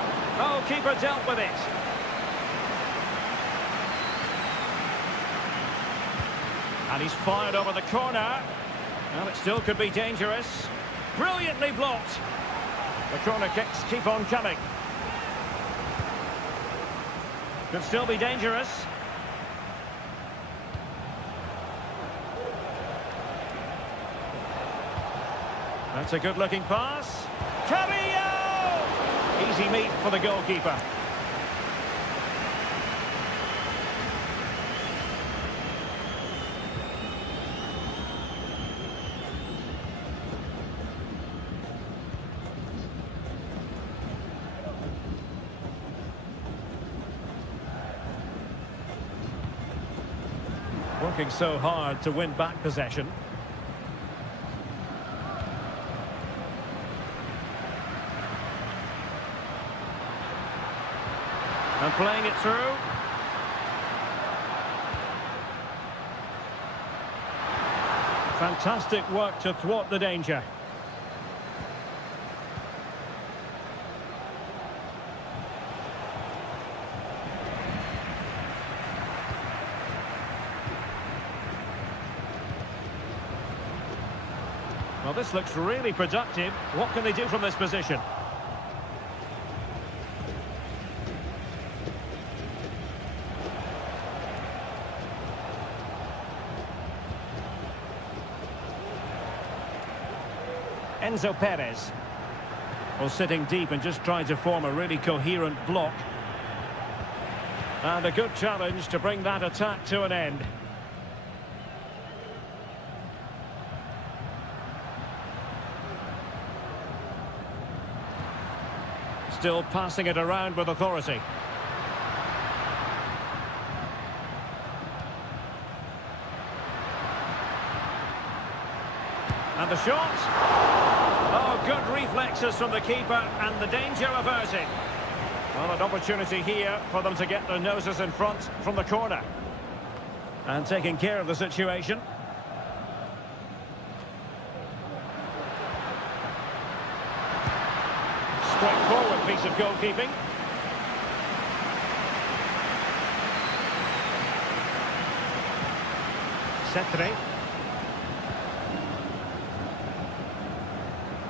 Oh, keeper dealt with it. And he's fired over the corner. Well, it still could be dangerous. Brilliantly blocked. The corner kicks keep on coming. Could still be dangerous. That's a good-looking pass. Carrillo! Easy meet for the goalkeeper. Working so hard to win back possession. And playing it through. Fantastic work to thwart the danger. Well, this looks really productive. What can they do from this position? Enzo Perez. Well, sitting deep and just trying to form a really coherent block. And a good challenge to bring that attack to an end. Still passing it around with authority. And the shot. Oh, good reflexes from the keeper and the danger averted. Well, an opportunity here for them to get their noses in front from the corner. And taking care of the situation. Straightforward piece of goalkeeping. Cetre.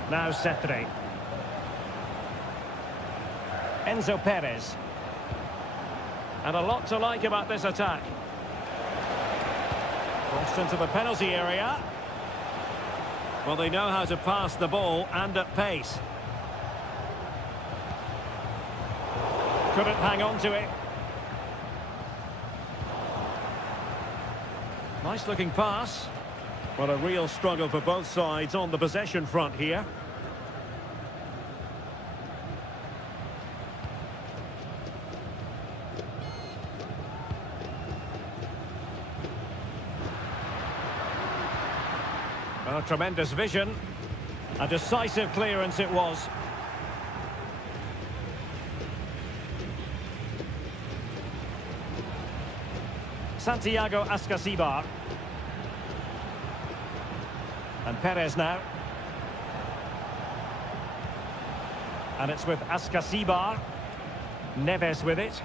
Now Cetre. Enzo Perez. And a lot to like about this attack. Crossed into the penalty area. Well, they know how to pass the ball and at pace. Couldn't hang on to it. Nice looking pass. Well, a real struggle for both sides on the possession front here. Well, tremendous vision. A decisive clearance it was. Santiago Ascasibar. And Perez now. And it's with Ascasibar. Neves with it.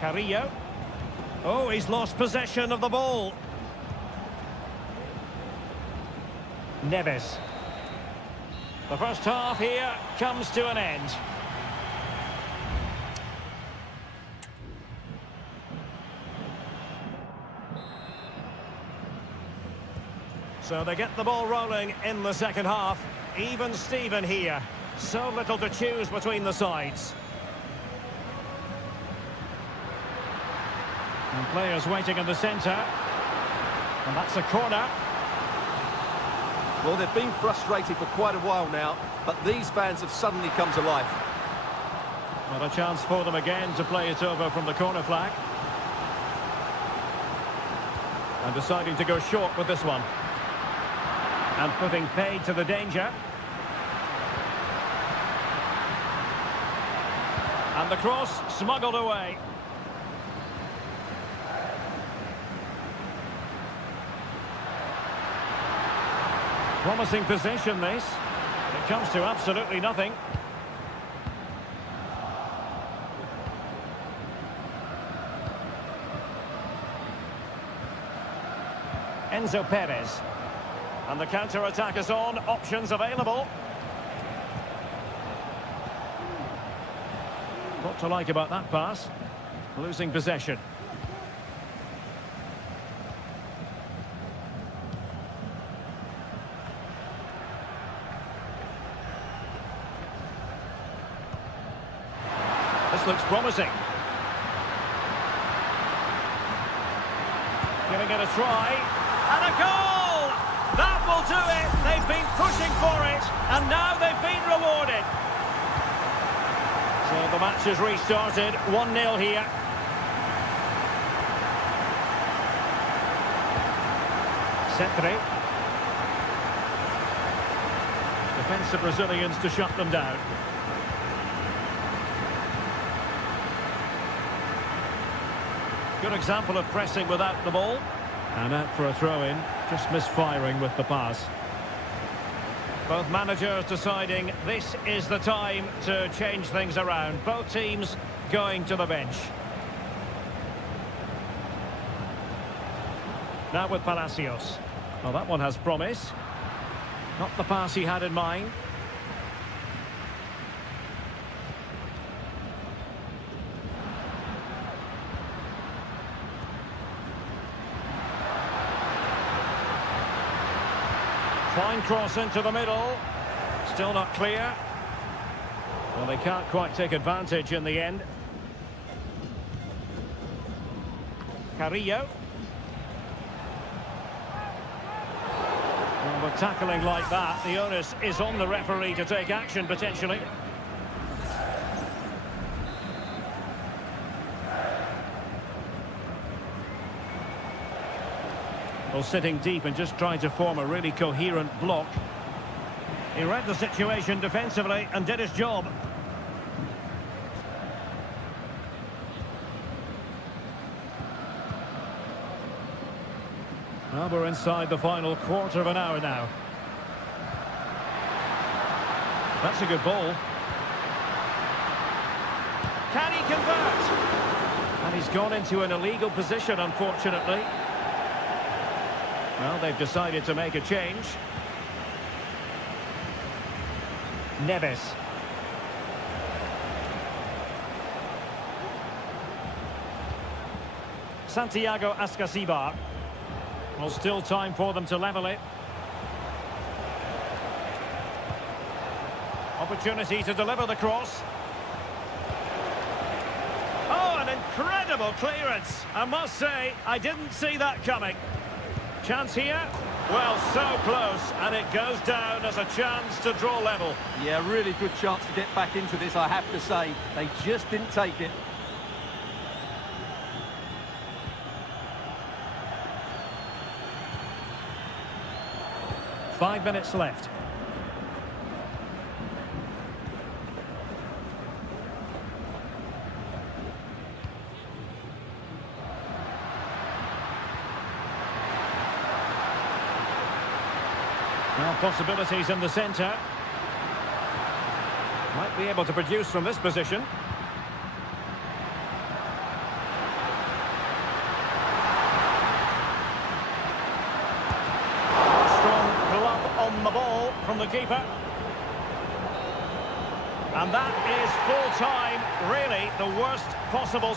Carrillo. Oh, he's lost possession of the ball. Neves. The first half here comes to an end. So they get the ball rolling in the second half. Even Steven here. So little to choose between the sides. And players waiting in the centre. And that's a corner. Well, they've been frustrated for quite a while now, but these fans have suddenly come to life. Well, a chance for them again to play it over from the corner flag. And deciding to go short with this one. And putting paid to the danger. And the cross smuggled away. Promising position, this. It comes to absolutely nothing. Enzo Perez. And the counter-attack is on. Options available. What to like about that pass? Losing possession. This looks promising. Giving it a try. And a goal! That will do it. They've been pushing for it, and now they've been rewarded. So the match has restarted. 1-0 here. Cetre. Defensive Brazilians to shut them down. Good example of pressing without the ball. And out for a throw-in, just misfiring with the pass. Both managers deciding this is the time to change things around. Both teams going to the bench. Now with Palacios. Well, that one has promise. Not the pass he had in mind. Fine cross into the middle. Still not clear. Well, they can't quite take advantage in the end. Carrillo. Well, with tackling like that, the onus is on the referee to take action, potentially. Well, sitting deep and just trying to form a really coherent block. He read the situation defensively and did his job. Well, we're inside the final quarter of an hour now. That's a good ball. Can he convert? And he's gone into an illegal position, unfortunately. Well, they've decided to make a change. Neves. Santiago Ascasibar. Well, still time for them to level it. Opportunity to deliver the cross. Oh, an incredible clearance. I must say, I didn't see that coming. Chance here? Well, so close, and it goes down as a chance to draw level. Yeah, really good chance to get back into this, I have to say. They just didn't take it. Five minutes left. Well, possibilities in the centre. Might be able to produce from this position. Strong glove on the ball from the keeper. And that is full time, really the worst possible.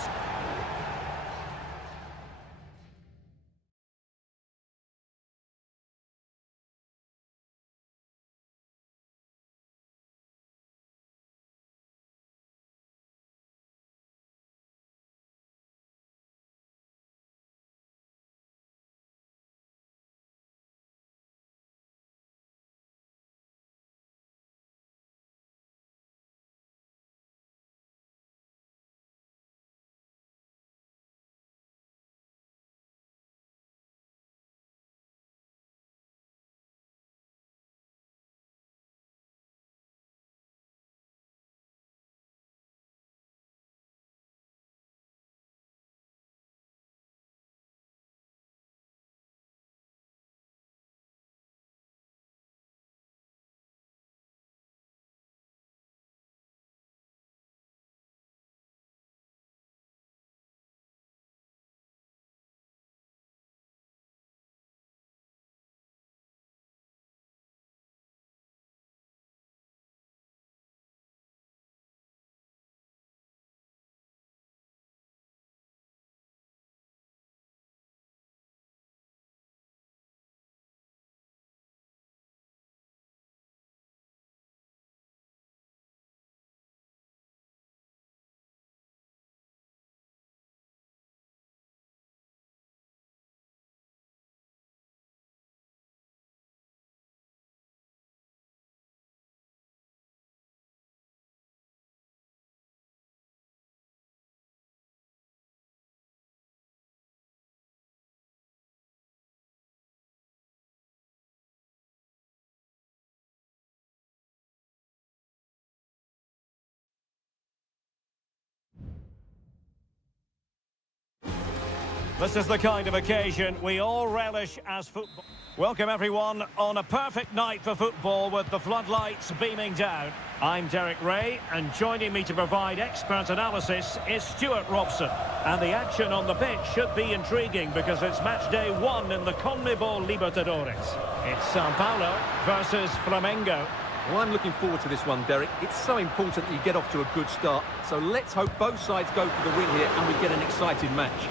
This is the kind of occasion we all relish as football. Welcome everyone on a perfect night for football with the floodlights beaming down. I'm Derek Ray, and joining me to provide expert analysis is Stuart Robson. And the action on the pitch should be intriguing because it's match day 1 in the CONMEBOL Libertadores. It's Sao Paulo versus Flamengo. Well, I'm looking forward to this one, Derek. It's so important that you get off to a good start. So let's hope both sides go for the win here and we get an exciting match.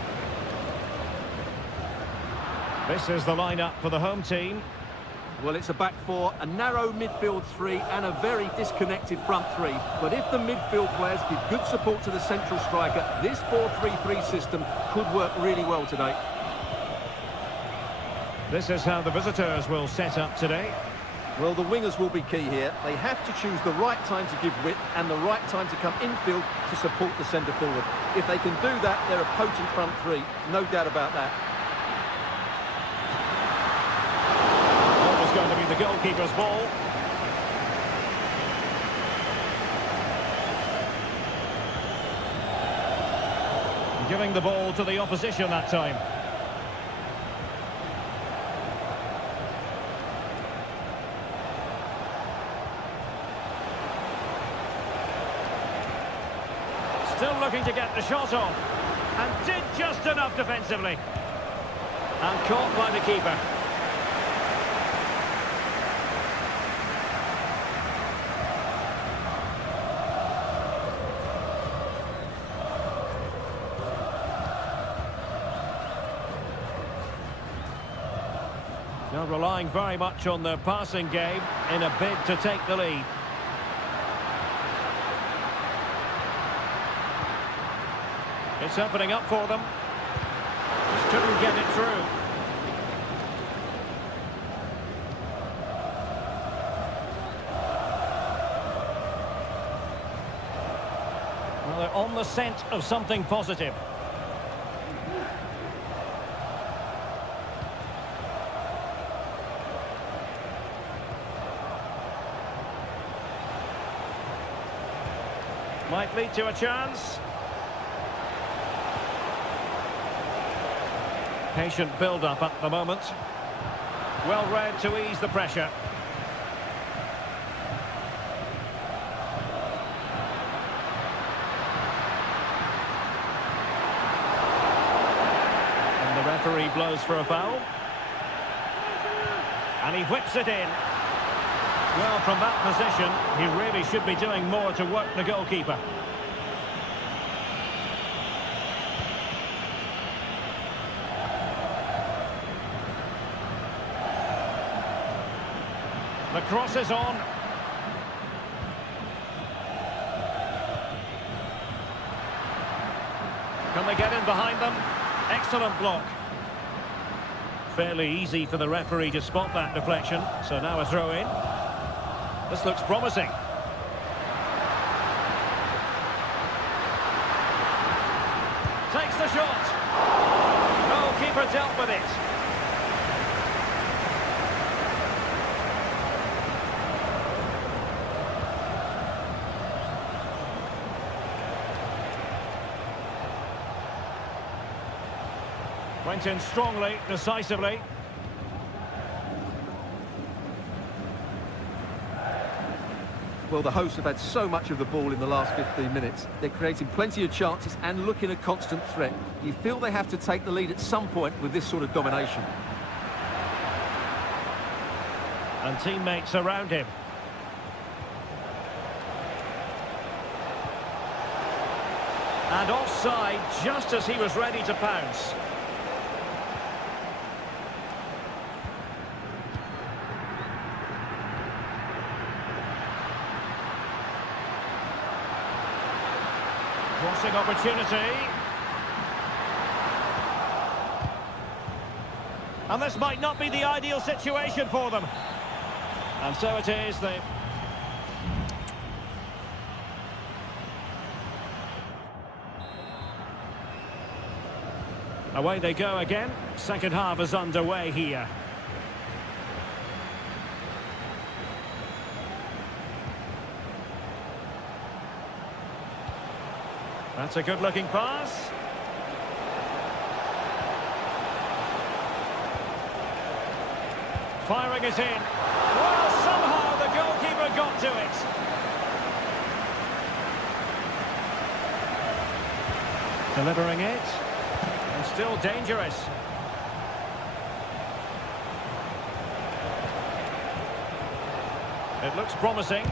This is the lineup for the home team. Well, it's a back four, a narrow midfield three and a very disconnected front three. But if the midfield players give good support to the central striker, this 4-3-3 system could work really well today. This is how the visitors will set up today. Well, the wingers will be key here. They have to choose the right time to give width and the right time to come infield to support the centre forward. If they can do that, they're a potent front three. No doubt about that. Going to be the goalkeeper's ball. Giving the ball to the opposition that time. Still looking to get the shot off. And did just enough defensively. And caught by the keeper. Now relying very much on their passing game in a bid to take the lead. It's opening up for them. Just couldn't get it through. Well, they're on the scent of something positive. Might lead to a chance. Patient build-up at the moment. Well read to ease the pressure. And the referee blows for a foul. And he whips it in. Well, from that position, he really should be doing more to work the goalkeeper. The cross is on. Can they get in behind them? Excellent block. Fairly easy for the referee to spot that deflection, so now a throw in. This looks promising. Takes the shot. Goalkeeper dealt with it. Went in strongly, decisively. Well, the hosts have had so much of the ball in the last 15 minutes. They're creating plenty of chances and looking a constant threat. You feel they have to take the lead at some point with this sort of domination. And teammates around him. And offside just as he was ready to pounce. Crossing opportunity. And this might not be the ideal situation for them. And so it is. Away they go again. Second half is underway here. That's a good-looking pass. Firing it in. Well, somehow the goalkeeper got to it. Delivering it. And still dangerous. It looks promising.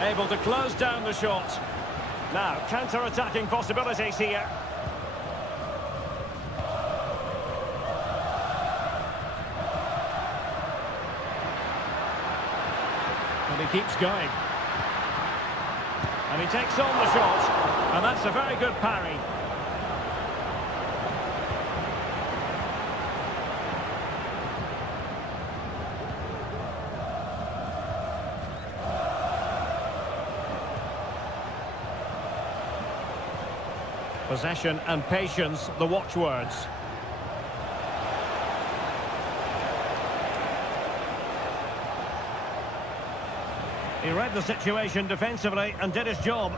Able to close down the shot. Now, counter-attacking possibilities here. And he keeps going. And he takes on the shot. And that's a very good parry. Possession and patience, the watchwords. He read the situation defensively and did his job.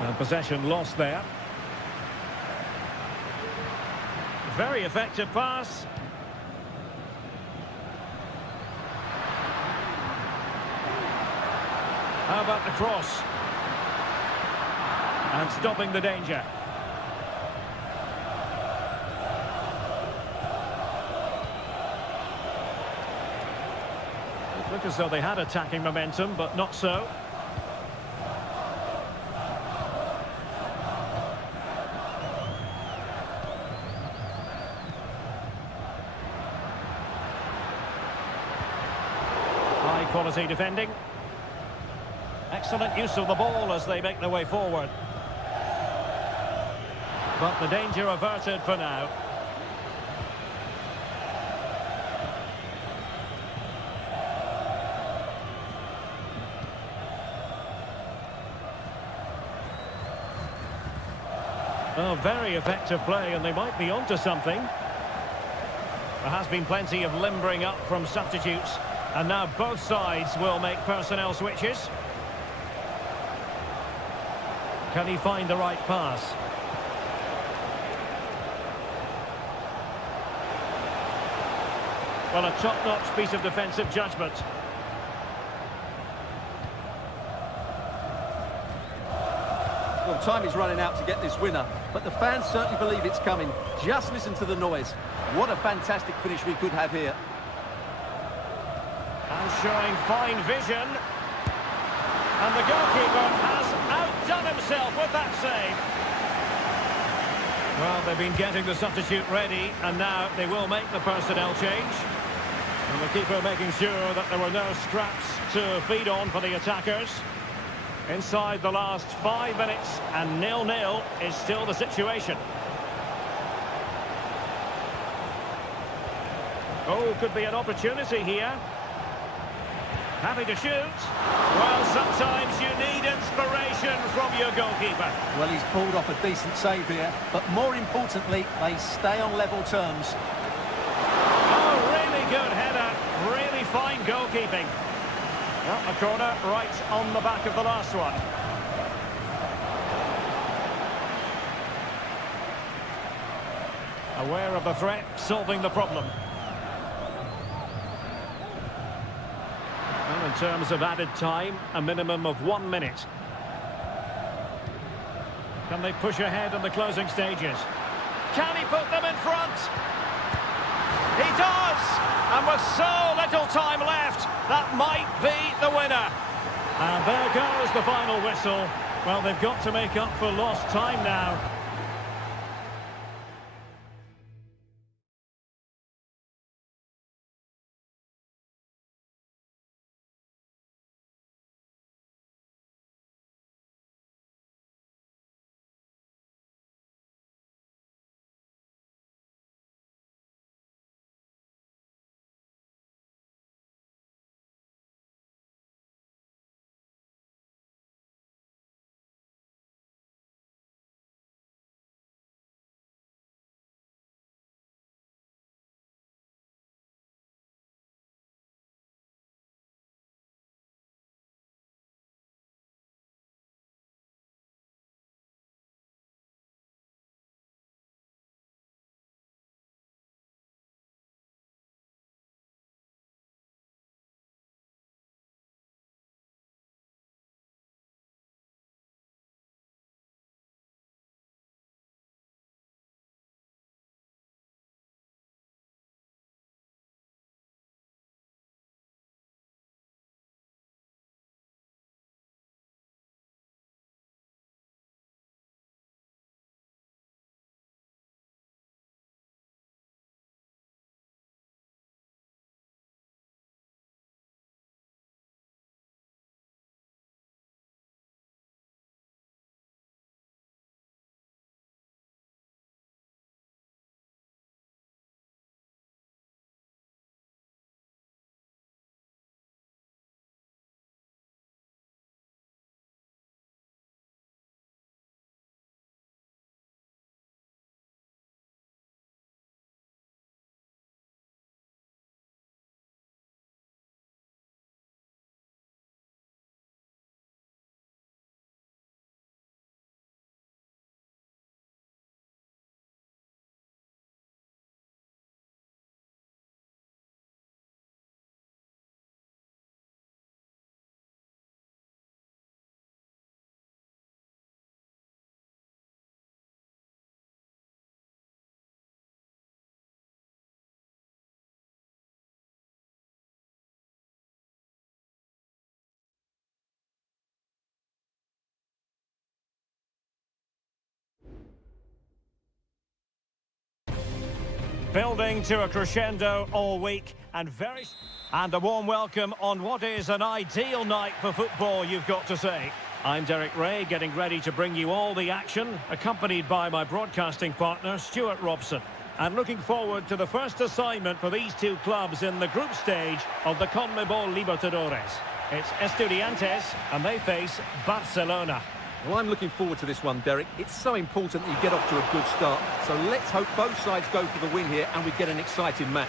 And possession lost there. Very effective pass. How about the cross? And stopping the danger. It looked as though they had attacking momentum, but not so. High quality defending. Excellent use of the ball as they make their way forward. But the danger averted for now. Oh, very effective play, and they might be onto something. There has been plenty of limbering up from substitutes, and now both sides will make personnel switches. Can he find the right pass? Well, a top-notch piece of defensive judgment. Well, time is running out to get this winner, but the fans certainly believe it's coming. Just listen to the noise. What a fantastic finish we could have here. And showing fine vision. And the goalkeeper has outdone himself with that save. Well, they've been getting the substitute ready, and now they will make the personnel change. And the keeper making sure that there were no scraps to feed on for the attackers. Inside the last 5 minutes, and 0-0 is still the situation. Oh, could be an opportunity here. Happy to shoot. Well, sometimes you need inspiration from your goalkeeper. Well, he's pulled off a decent save here, but more importantly, they stay on level terms. Oh, really good header. Really fine goalkeeping. Well, a corner right on the back of the last one. Aware of the threat, solving the problem. Well, in terms of added time, a minimum of 1 minute. Can they push ahead in the closing stages? Can he put them in front? He does! And with so little time left, that might be the winner. And there goes the final whistle. Well, they've got to make up for lost time now. Building to a crescendo all week and a warm welcome on what is an ideal night for football, you've got to say. I'm Derek Ray, getting ready to bring you all the action, accompanied by my broadcasting partner, Stuart Robson. And looking forward to the first assignment for these two clubs in the group stage of the CONMEBOL Libertadores. It's Estudiantes, and they face Barcelona. Well, I'm looking forward to this one, Derek. It's so important that you get off to a good start. So let's hope both sides go for the win here and we get an exciting match.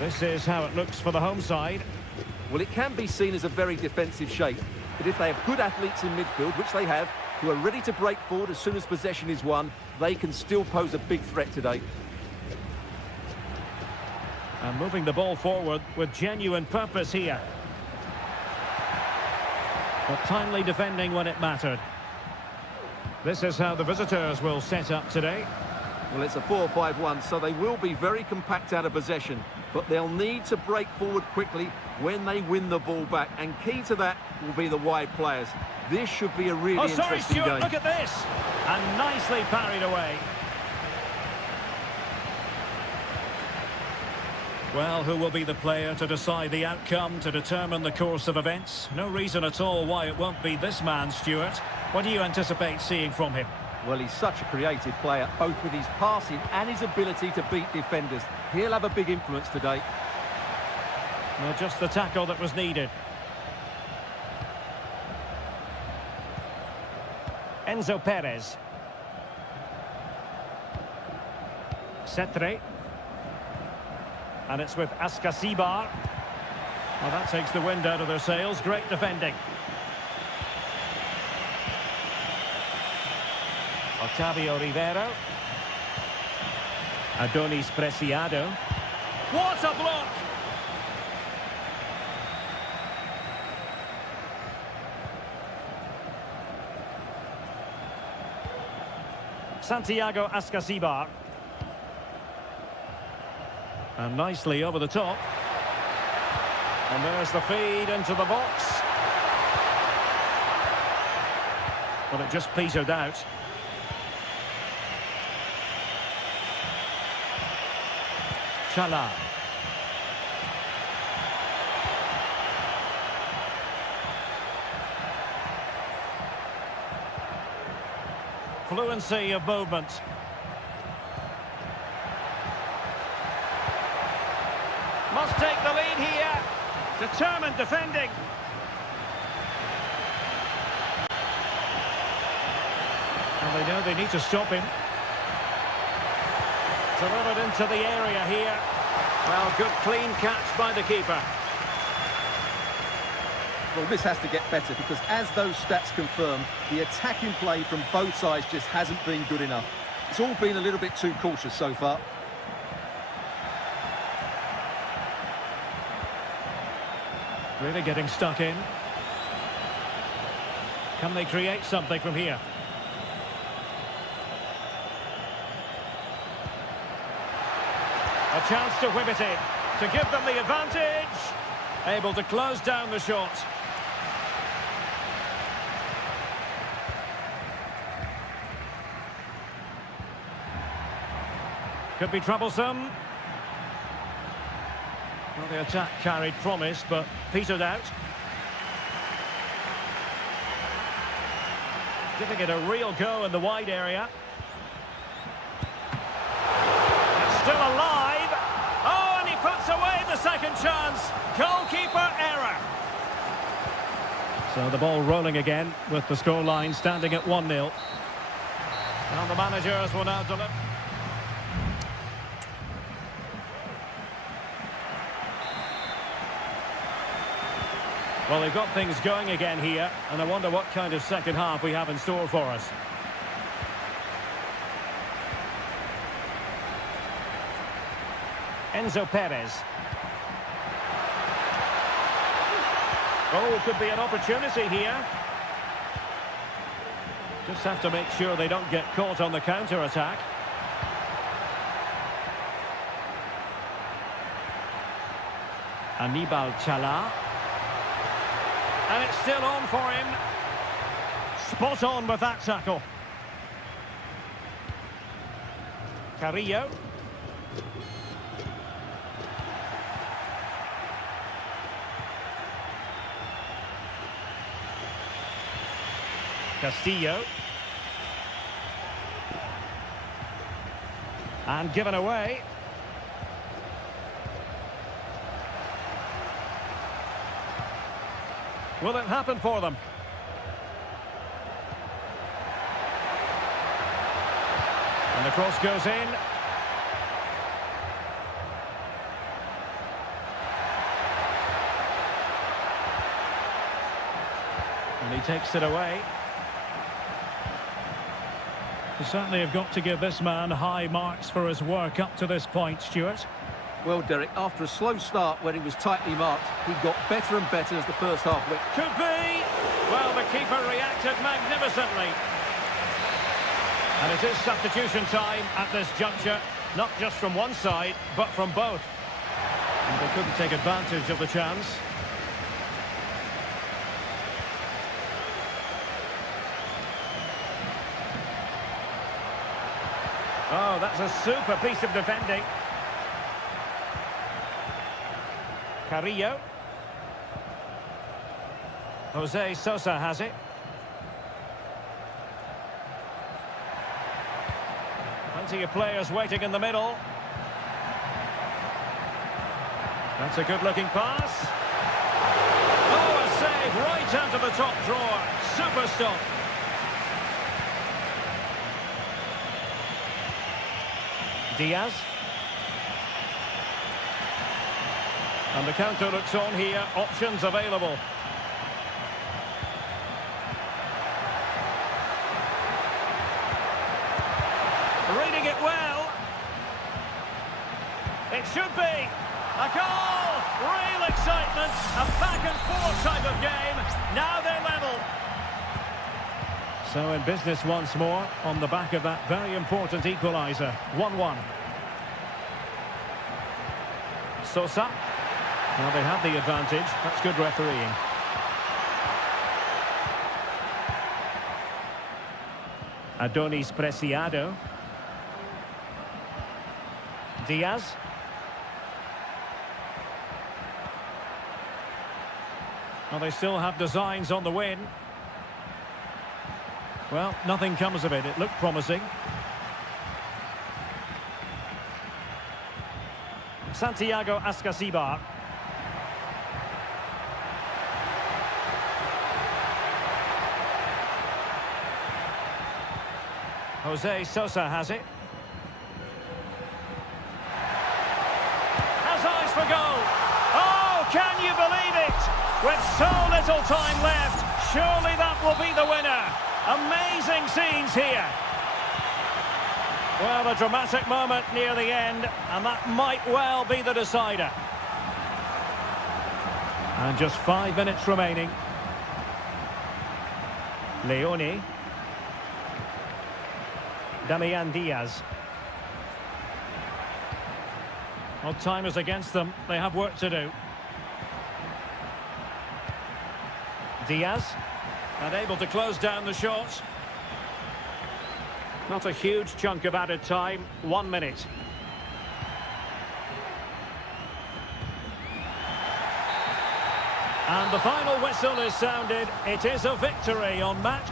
This is how it looks for the home side. Well, it can be seen as a very defensive shape. But if they have good athletes in midfield, which they have, who are ready to break forward as soon as possession is won, they can still pose a big threat today. And moving the ball forward with genuine purpose here. But timely defending when it mattered. This is how the visitors will set up today. Well, it's a 4-5-1, so they will be very compact out of possession. But they'll need to break forward quickly when they win the ball back. And key to that will be the wide players. This should be a really interesting Stuart, game. Look at this! And nicely parried away. Well, who will be the player to decide the outcome, to determine the course of events? No reason at all why it won't be this man, Stuart. What do you anticipate seeing from him? Well, he's such a creative player, both with his passing and his ability to beat defenders. He'll have a big influence today. Well, just the tackle that was needed. Enzo Perez. Cetre. And it's with Ascasibar. Well, that takes the wind out of their sails. Great defending. Otavio Rivero. Adonis Preciado. What a block! Santiago Ascasibar. And nicely over the top. And there's the feed into the box. But it just petered out. Chala. Fluency of movement. Must take the lead here. Determined defending. And they know they need to stop him. Delivered into the area here. Well, good clean catch by the keeper. Well, this has to get better because as those stats confirm, the attacking play from both sides just hasn't been good enough. It's all been a little bit too cautious so far. Really getting stuck in. Can they create something from here? A chance to whip it in, to give them the advantage. Able to close down the shot. Could be troublesome. Well, the attack carried promise, but petered out. Giving it a real go in the wide area. It's still alive. Oh, and he puts away the second chance. Goalkeeper error. So the ball rolling again with the scoreline standing at 1-0. Now the managers will now deliver. Well, they've got things going again here, and I wonder what kind of second half we have in store for us. Enzo Perez. Oh, could be an opportunity here. Just have to make sure they don't get caught on the counter-attack. Aníbal Chala. And it's still on for him. Spot on with that tackle. Carrillo. Castillo. And given away. Will it happen for them? And the cross goes in. And he takes it away. You certainly have got to give this man high marks for his work up to this point, Stuart. Well, Derek, after a slow start when he was tightly marked, he got better and better as the first half went. Could be. Well, the keeper reacted magnificently. And it is substitution time at this juncture, not just from one side, but from both. And they couldn't take advantage of the chance. Oh, that's a super piece of defending. Carrillo. Jose Sosa has it. Plenty of players waiting in the middle. That's a good-looking pass. Oh, a save right out of the top drawer. Super stop. Diaz. And the counter looks on here. Options available. Reading it well. It should be. A goal! Real excitement. A back-and-forth type of game. Now they're level. So in business once more on the back of that very important equaliser. 1-1. Sosa. Now they have the advantage. That's good refereeing. Adonis Preciado. Diaz. Well, they still have designs on the win. Well, nothing comes of it. It looked promising. Santiago Ascasibar. Jose Sosa has it. Has eyes for goal. Oh, can you believe it? With so little time left, surely that will be the winner. Amazing scenes here. Well, a dramatic moment near the end, and that might well be the decider. And just 5 minutes remaining. Leone. Damian Diaz. Well, time is against them. They have work to do. Diaz. And able to close down the shots. Not a huge chunk of added time. 1 minute. And the final whistle is sounded. It is a victory on match.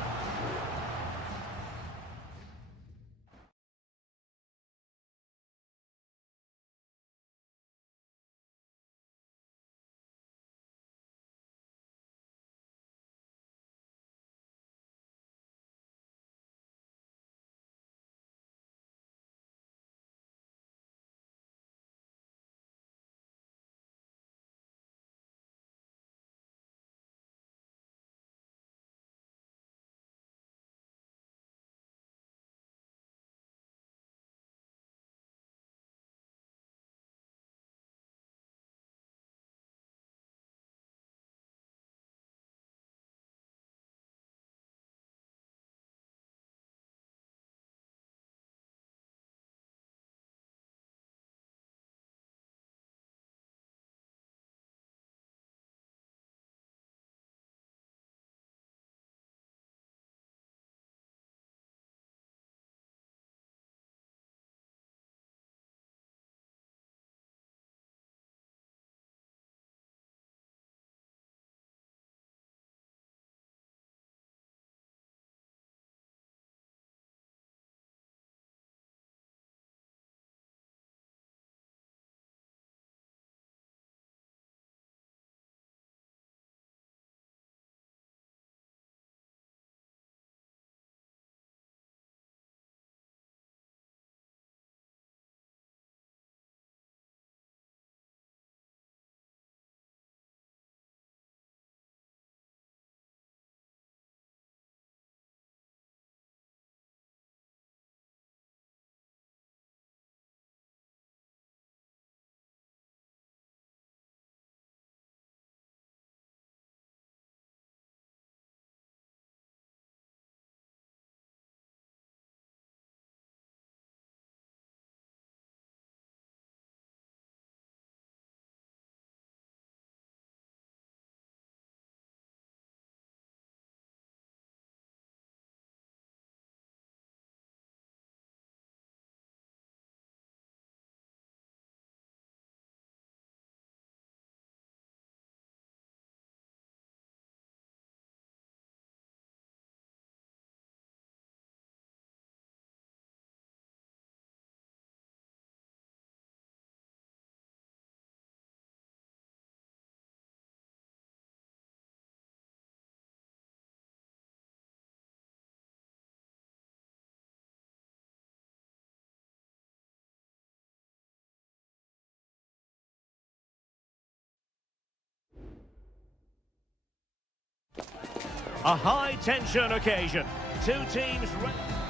A high-tension occasion. Two teams...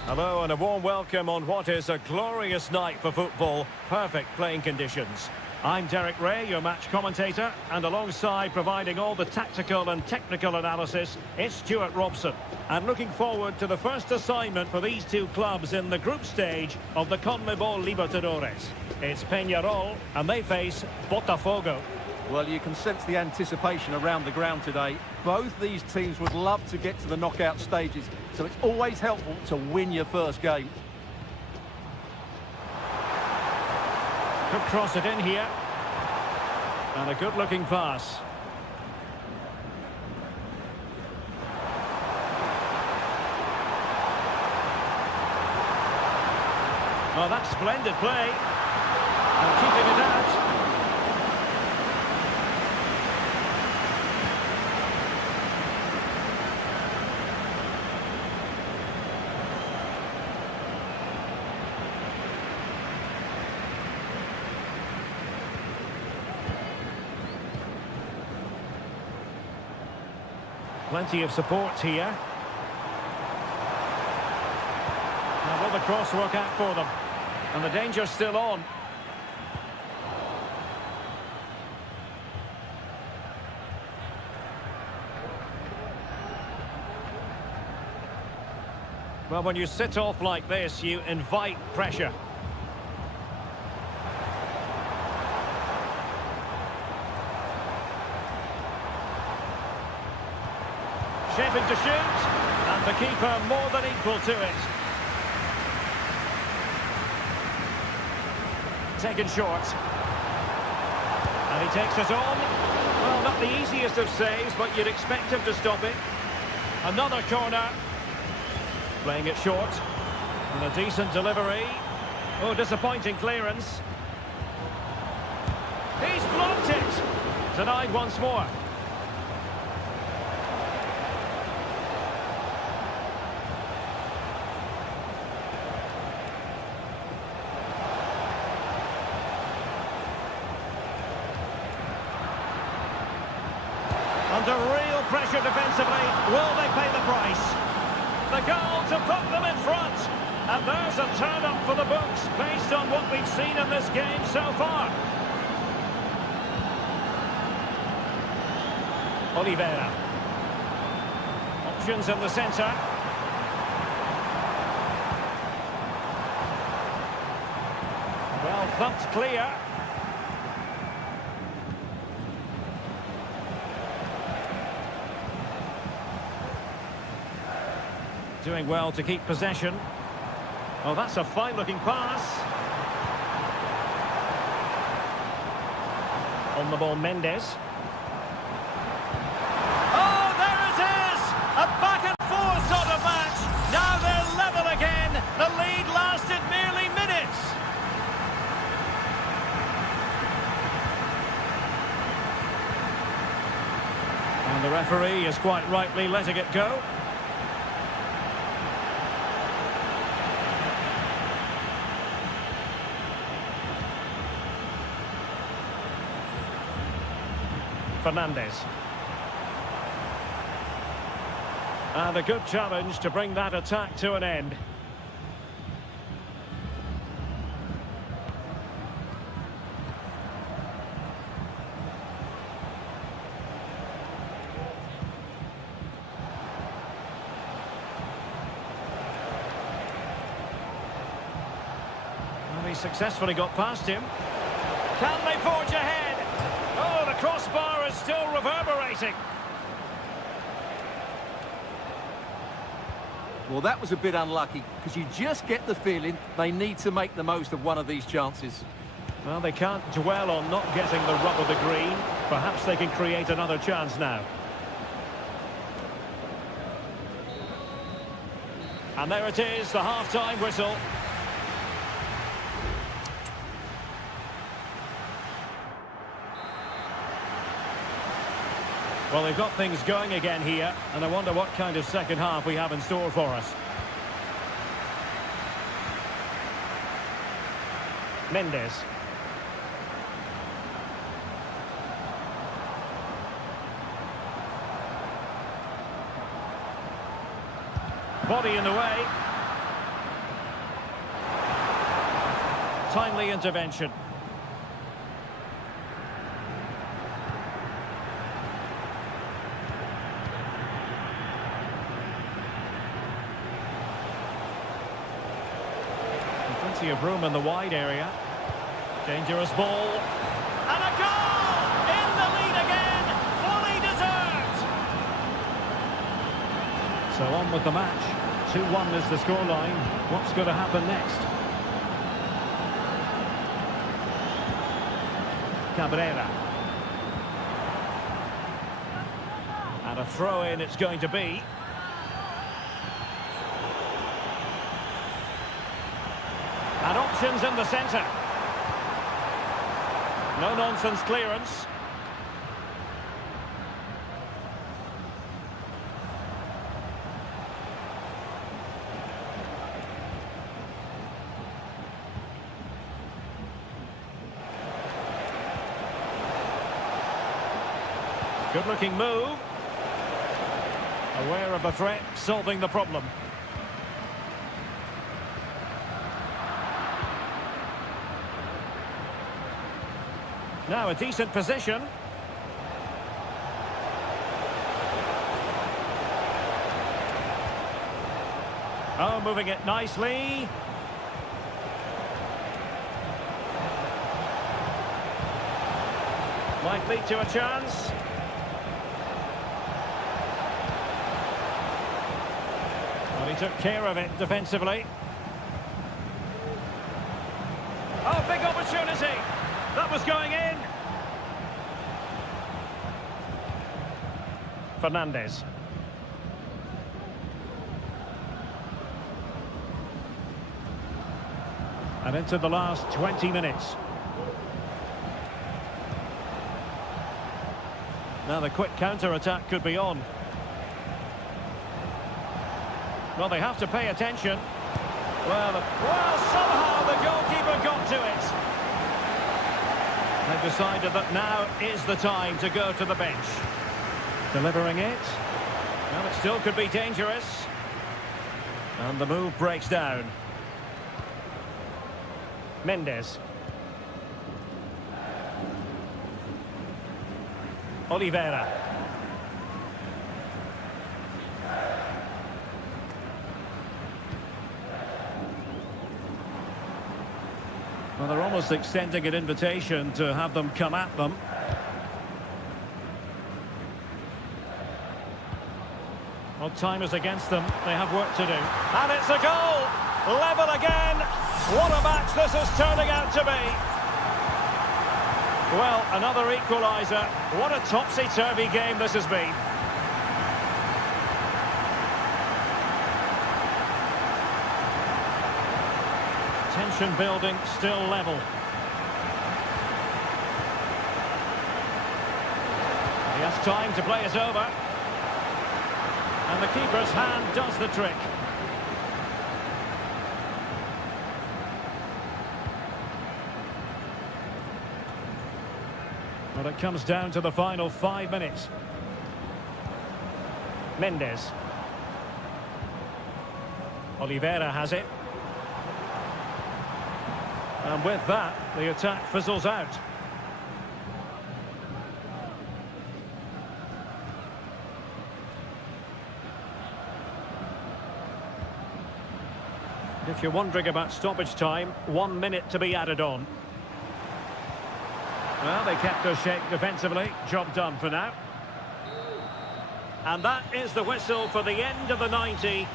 Hello and a warm welcome on what is a glorious night for football. Perfect playing conditions. I'm Derek Ray, your match commentator, and alongside providing all the tactical and technical analysis, it's Stuart Robson. And looking forward to the first assignment for these two clubs in the group stage of the CONMEBOL Libertadores. It's Peñarol, and they face Botafogo. Well, you can sense the anticipation around the ground today. Both these teams would love to get to the knockout stages, so it's always helpful to win your first game. Could cross it in here. And a good-looking pass. Well, that's splendid play. And keeping it out. Plenty of support here. Now will the cross work out for them? And the danger's still on. Well, when you sit off like this, you invite pressure. Shaping to shoot, and the keeper more than equal to it. Taken short. And he takes it on. Well, not the easiest of saves, but you'd expect him to stop it. Another corner. Playing it short. And a decent delivery. Oh, disappointing clearance. He's blocked it. Denied once more. Under real pressure defensively, will they pay the price? The goal to put them in front. And there's a turn-up for the books, based on what we've seen in this game so far. Oliveira. Options in the centre. Well thumped clear. Doing well to keep possession. Oh, that's a fine-looking pass. On the ball, Mendes. Oh, there it is! A back-and-forth sort of match. Now they're level again. The lead lasted merely minutes. And the referee is quite rightly letting it go. Fernandez. And a good challenge to bring that attack to an end. Well, he successfully got past him. Can they forge ahead? Oh, the crossbar is still reverberating. Well, that was a bit unlucky, because you just get the feeling they need to make the most of one of these chances. Well, they can't dwell on not getting the rub of the green. Perhaps they can create another chance now. And there it is, the half-time whistle. Well, they've got things going again here, and I wonder what kind of second half we have in store for us. Mendes. Body in the way. Timely intervention. Plenty of room in the wide area. Dangerous ball. And a goal! In the lead again! Fully deserved! So on with the match. 2-1 is the scoreline. What's going to happen next? Cabrera. And a throw-in it's going to be. And options in the centre. No-nonsense clearance. Good-looking move. Aware of the threat, solving the problem. Now a decent position. Oh, moving it nicely. Might lead to a chance. Well, he took care of it defensively. Oh, big opportunity. That was going in. Fernandez. And into the last 20 minutes. Now the quick counter-attack could be on. Well, they have to pay attention. Well, somehow the goalkeeper got to it. They've decided that now is the time to go to the bench. Delivering it. Well, it still could be dangerous. And the move breaks down. Mendes. Oliveira. Well, they're almost extending an invitation to have them come at them. Well, time is against them. They have work to do. And it's a goal! Level again! What a match this is turning out to be! Well, another equaliser. What a topsy-turvy game this has been. Tension building, still level. He has time to play it over. And the keeper's hand does the trick. Well, it comes down to the final 5 minutes. Mendes. Oliveira has it. And with that, the attack fizzles out. If you're wondering about stoppage time, 1 minute to be added on. Well, they kept their shape defensively. Job done for now. And that is the whistle for the end of the 90.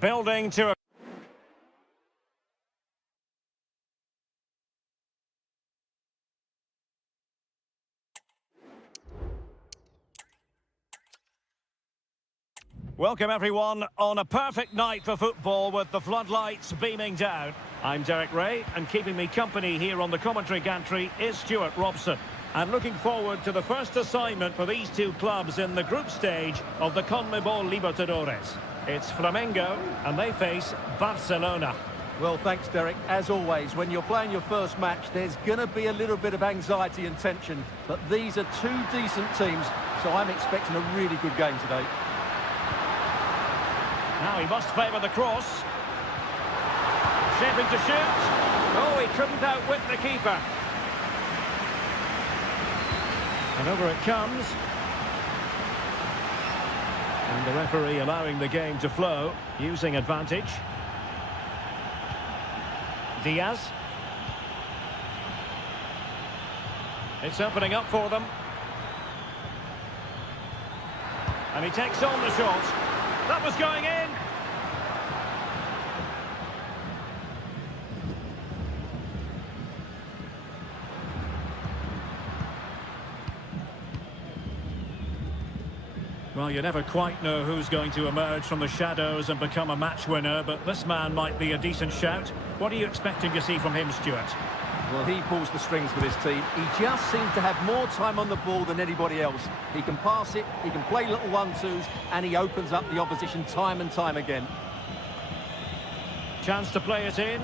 Building to a... Welcome everyone on a perfect night for football with the floodlights beaming down. I'm Derek Ray, and keeping me company here on the commentary gantry is Stuart Robson. And looking forward to the first assignment for these two clubs in the group stage of the CONMEBOL Libertadores. It's Flamengo, and they face Barcelona. Well, thanks, Derek. As always, when you're playing your first match, there's going to be a little bit of anxiety and tension. But these are two decent teams, so I'm expecting a really good game today. Now he must favour the cross. Shaping to shoot. Oh, he couldn't outwit the keeper. And over it comes. And the referee allowing the game to flow, using advantage. Diaz. It's opening up for them. And he takes on the shot. That was going in. Well, you never quite know who's going to emerge from the shadows and become a match winner, but this man might be a decent shout. What are you expecting to see from him, Stuart? Well, he pulls the strings for this team. He just seems to have more time on the ball than anybody else. He can pass it, he can play little one-twos, and he opens up the opposition time and time again. Chance to play it in.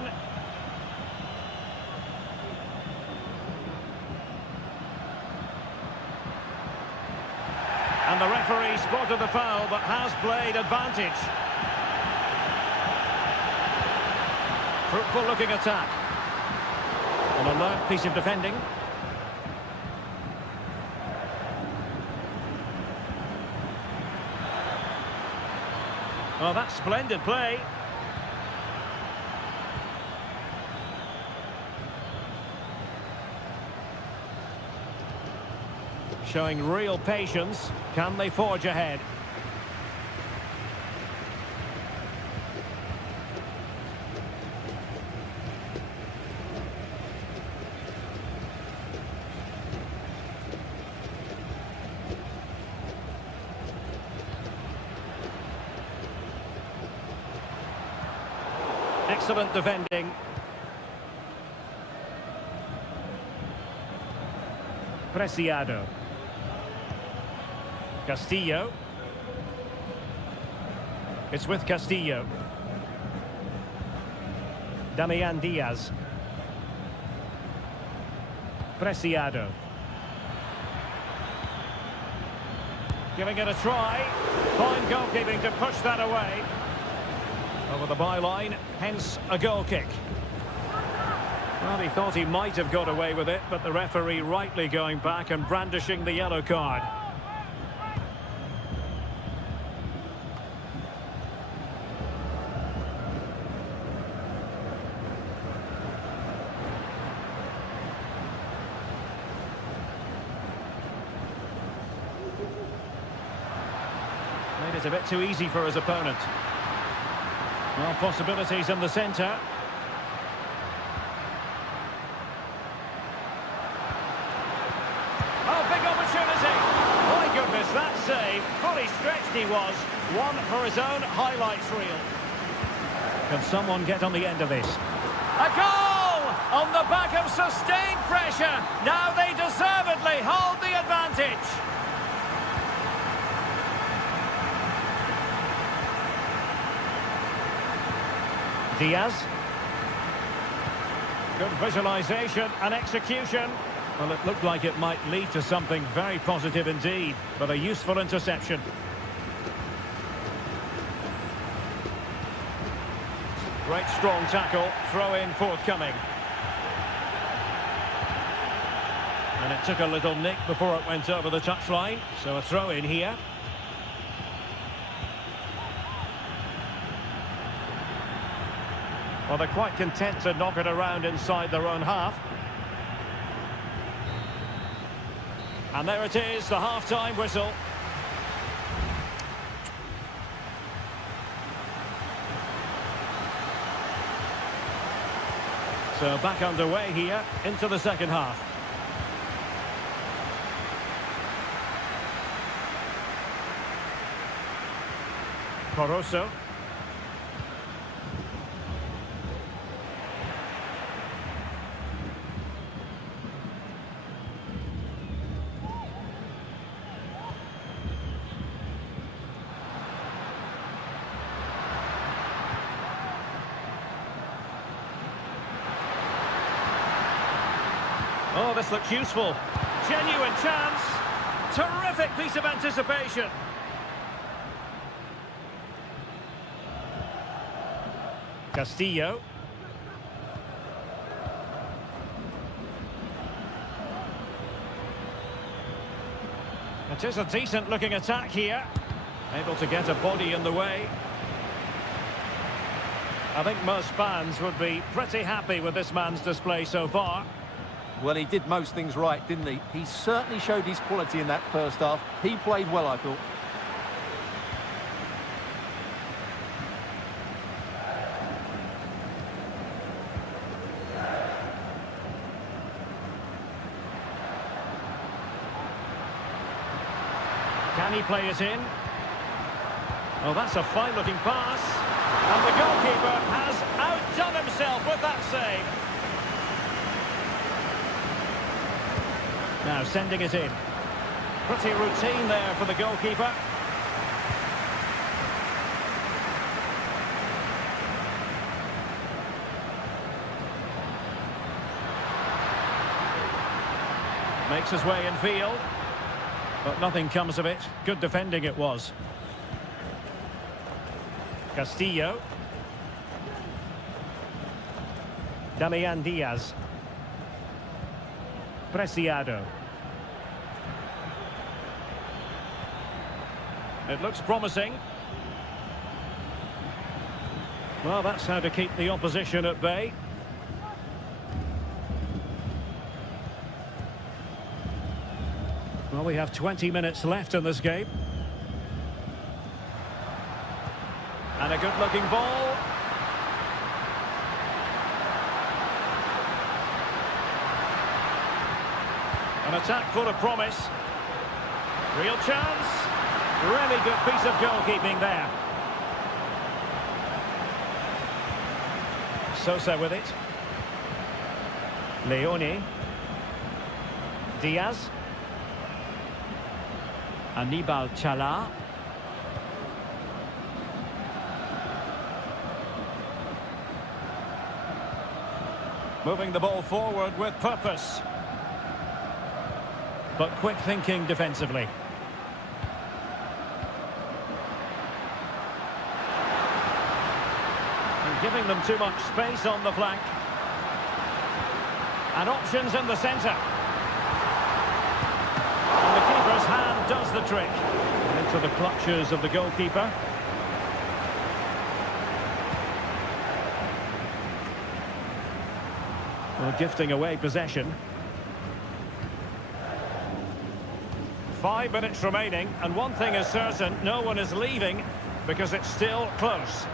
And the referee spotted the foul, but has played advantage. Fruitful looking attack. An alert piece of defending. Oh, that's splendid play. Showing real patience. Can they forge ahead? Excellent defending. Preciado. Castillo. It's with Castillo. Damian Diaz. Preciado. Giving it a try. Fine goalkeeping to push that away. Over the byline, hence a goal kick. Well, he thought he might have got away with it, but the referee rightly going back and brandishing the yellow card. Made it a bit too easy for his opponent. Well, possibilities in the centre. Oh, big opportunity. My goodness, that save. Fully stretched he was. One for his own highlights reel. Can someone get on the end of this? A goal! On the back of sustained pressure. Now they deservedly hold the advantage. Diaz. Good visualisation and execution. Well, it looked like it might lead to something very positive indeed, but a useful interception. Great strong tackle, throw in forthcoming. And it took a little nick before it went over the touchline, so a throw in here. Well, they're quite content to knock it around inside their own half. And there it is, the half-time whistle. So back underway here into the second half. Poroso. Oh, this looks useful. Genuine chance. Terrific piece of anticipation. Castillo. It is a decent looking attack here. Able to get a body in the way. I think most fans would be pretty happy with this man's display so far. Well, he did most things right, didn't he? He certainly showed his quality in that first half. He played well, I thought. Can he play it in? Oh, that's a fine-looking pass. And the goalkeeper has outdone himself with that save. Now sending it in. Pretty routine there for the goalkeeper. Makes his way in field. But nothing comes of it. Good defending it was. Castillo. Damian Diaz. Preciado. It looks promising. Well, that's how to keep the opposition at bay. Well, we have 20 minutes left in this game. And a good-looking ball. An attack full of promise. Real chance. Really good piece of goalkeeping there. Sosa with it. Leone. Diaz. Anibal Chala. Moving the ball forward with purpose. But quick thinking defensively. And giving them too much space on the flank. And options in the centre. And the keeper's hand does the trick. Into the clutches of the goalkeeper. Well, gifting away possession. 5 minutes remaining, and one thing is certain, no one is leaving because it's still close.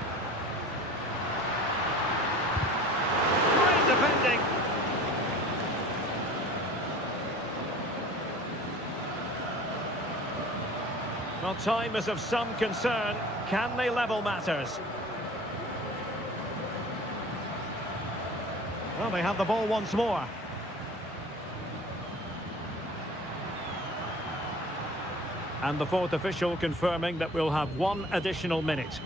Great defending. Well, time is of some concern. Can they level matters? Well, they have the ball once more. And the fourth official confirming that we'll have 1 additional minute.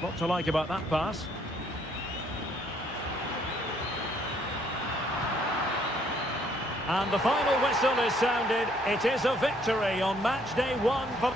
What to like about that pass? And the final whistle is sounded. It is a victory on match day 1 for...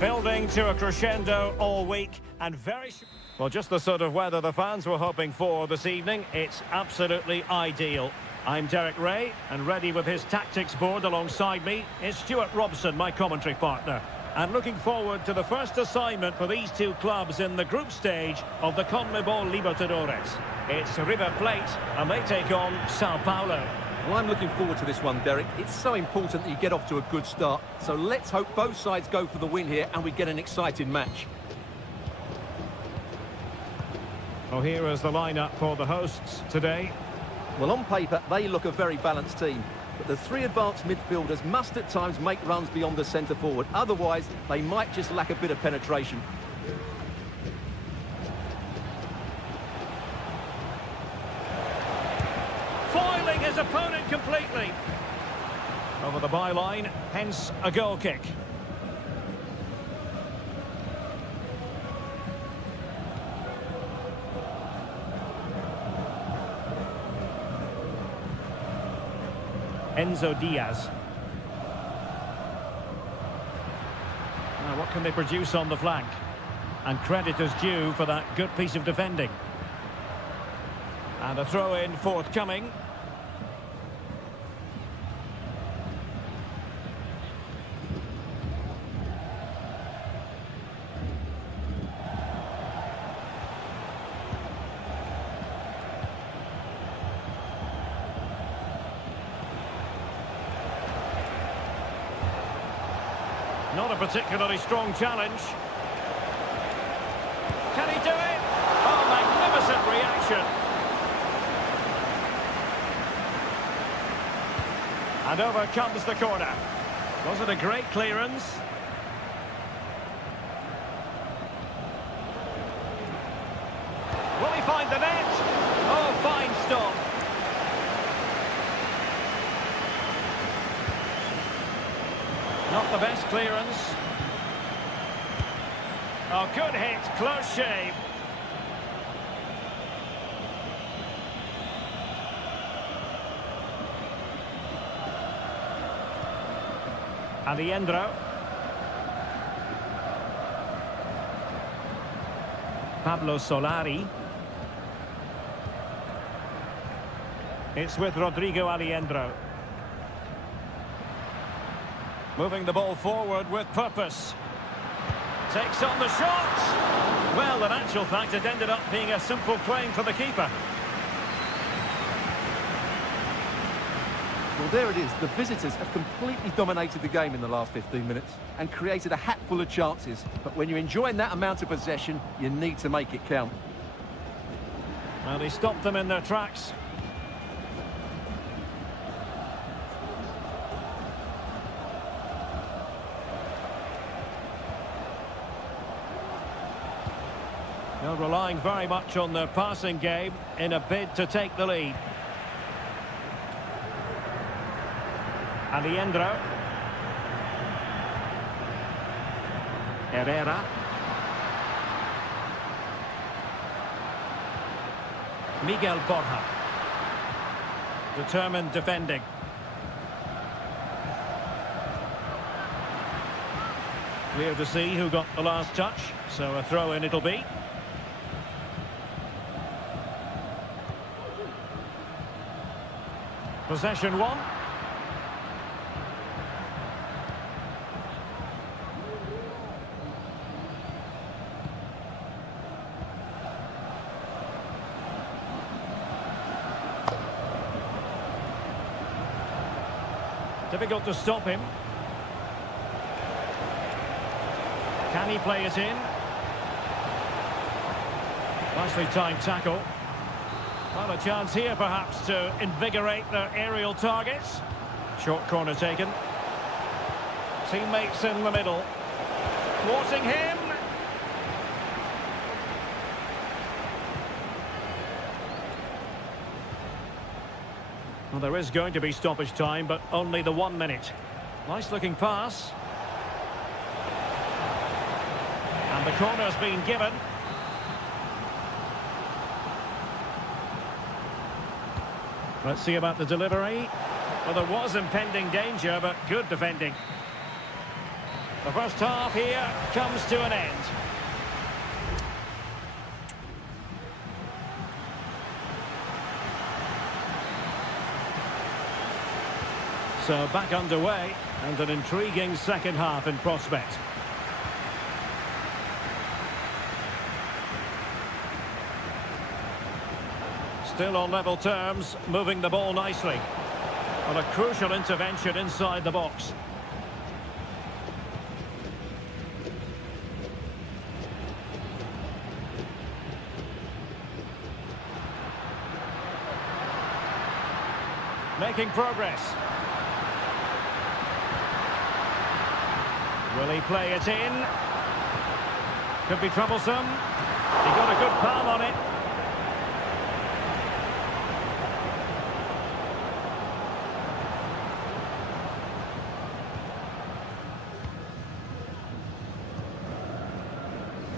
Building to a crescendo all week and very... Well, just the sort of weather the fans were hoping for this evening. It's absolutely ideal. I'm Derek Ray, and ready with his tactics board alongside me is Stuart Robson, my commentary partner. And looking forward to the first assignment for these two clubs in the group stage of the CONMEBOL Libertadores. It's River Plate, and they take on Sao Paulo. Well, I'm looking forward to this one, Derek. It's so important that you get off to a good start. So let's hope both sides go for the win here and we get an exciting match. Well, here is the lineup for the hosts today. Well, on paper, they look a very balanced team. But the three advanced midfielders must at times make runs beyond the centre forward. Otherwise, they might just lack a bit of penetration. Foiling his opponent completely. Over the byline, hence a goal kick. Enzo Diaz. Now, what can they produce on the flank? And credit is due for that good piece of defending. And a throw-in forthcoming. Not a particularly strong challenge. Can he do it? Oh, magnificent reaction. And over comes the corner. Was it a great clearance? Will he find the net? Oh, fine stop. Not the best clearance. Oh, good hit, close shave. Alejandro. Pablo Solari. It's with Rodrigo Alejandro. Moving the ball forward with purpose. Takes on the shot. Well, in actual fact, it ended up being a simple claim for the keeper. Well, there it is. The visitors have completely dominated the game in the last 15 minutes and created a hatful of chances. But when you're enjoying that amount of possession, you need to make it count. Well, he stopped them in their tracks. They're relying very much on their passing game in a bid to take the lead. Alejandro. Herrera. Miguel Borja. Determined defending. Clear to see who got the last touch, so a throw-in it'll be. Possession one. Difficult to stop him. Can he play it in? Nicely timed tackle. Well, a chance here, perhaps, to invigorate their aerial targets. Short corner taken. Teammates in the middle. Thwarting him. Well, there is going to be stoppage time, but only the 1 minute. Nice-looking pass. And the corner's been given. Let's see about the delivery. Well, there was impending danger, but good defending. The first half here comes to an end. So back underway, and an intriguing second half in prospect. Still on level terms, moving the ball nicely. On a crucial intervention inside the box. Making progress. Will he play it in? Could be troublesome. He got a good palm on it.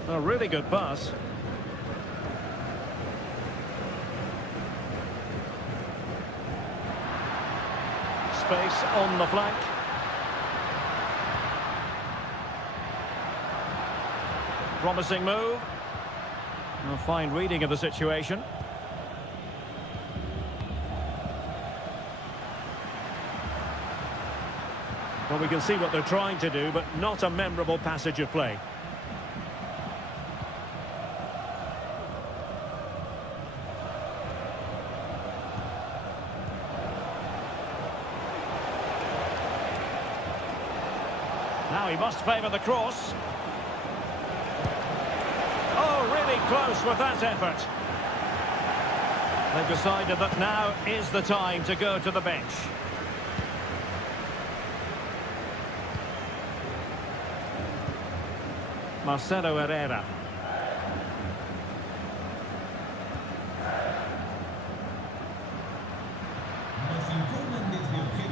A really good pass. Space on the flank. Promising move. A fine reading of the situation. Well, we can see what they're trying to do, but not a memorable passage of play. Now he must favour the cross. Oh, really close with that effort. They've decided that now is the time to go to the bench. Marcelo Herrera.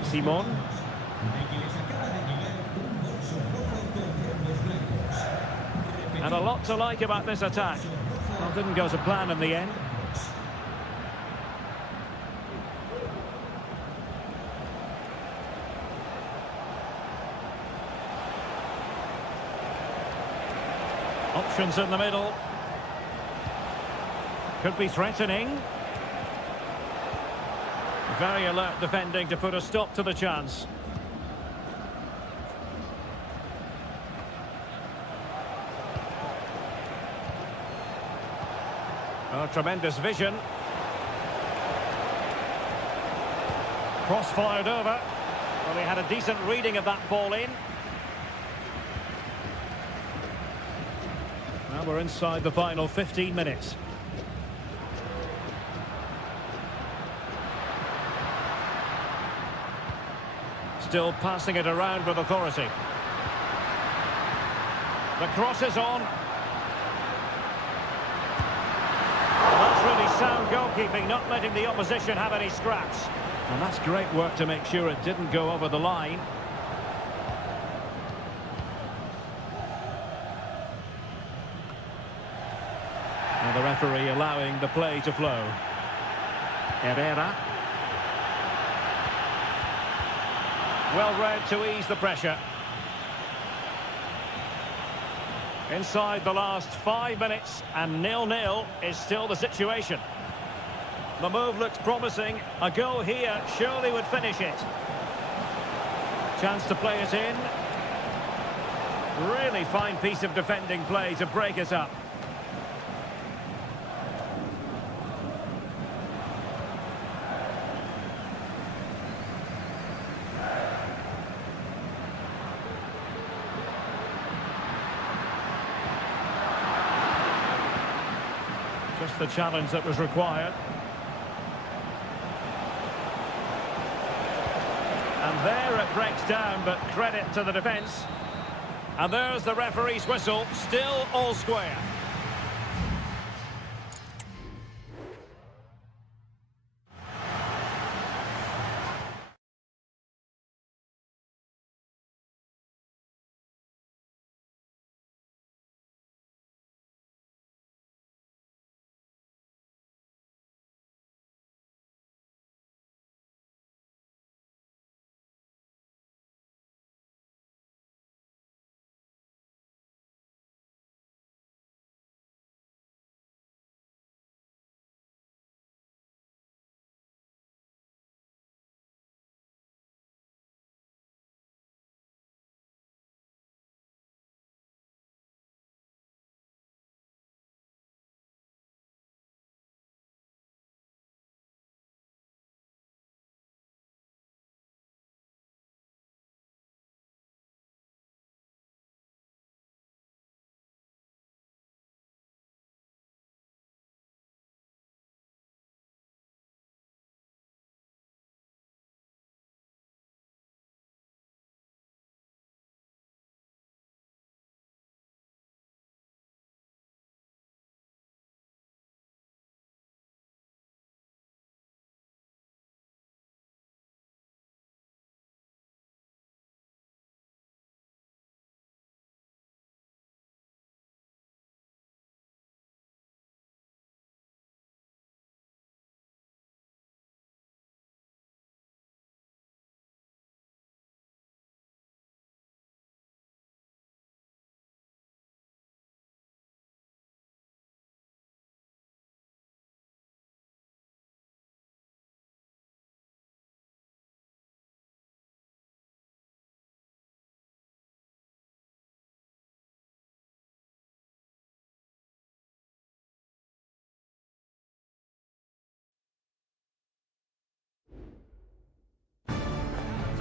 Simon. And a lot to like about this attack. Well, didn't go to plan in the end. Options in the middle. Could be threatening. Very alert defending to put a stop to the chance. Oh, tremendous vision. Cross fired over. Well, he had a decent reading of that ball in. Now we're inside the final 15 minutes. Still passing it around with authority. The cross is on. That's really sound goalkeeping, not letting the opposition have any scraps. And that's great work to make sure it didn't go over the line. And the referee allowing the play to flow. Herrera. Well read to ease the pressure. Inside the last 5 minutes, and 0-0 is still the situation. The move looks promising. A goal here surely would finish it. Chance to play it in. Really fine piece of defending play to break it up. Just the challenge that was required. And there it breaks down, but credit to the defence. And there's the referee's whistle, still all square.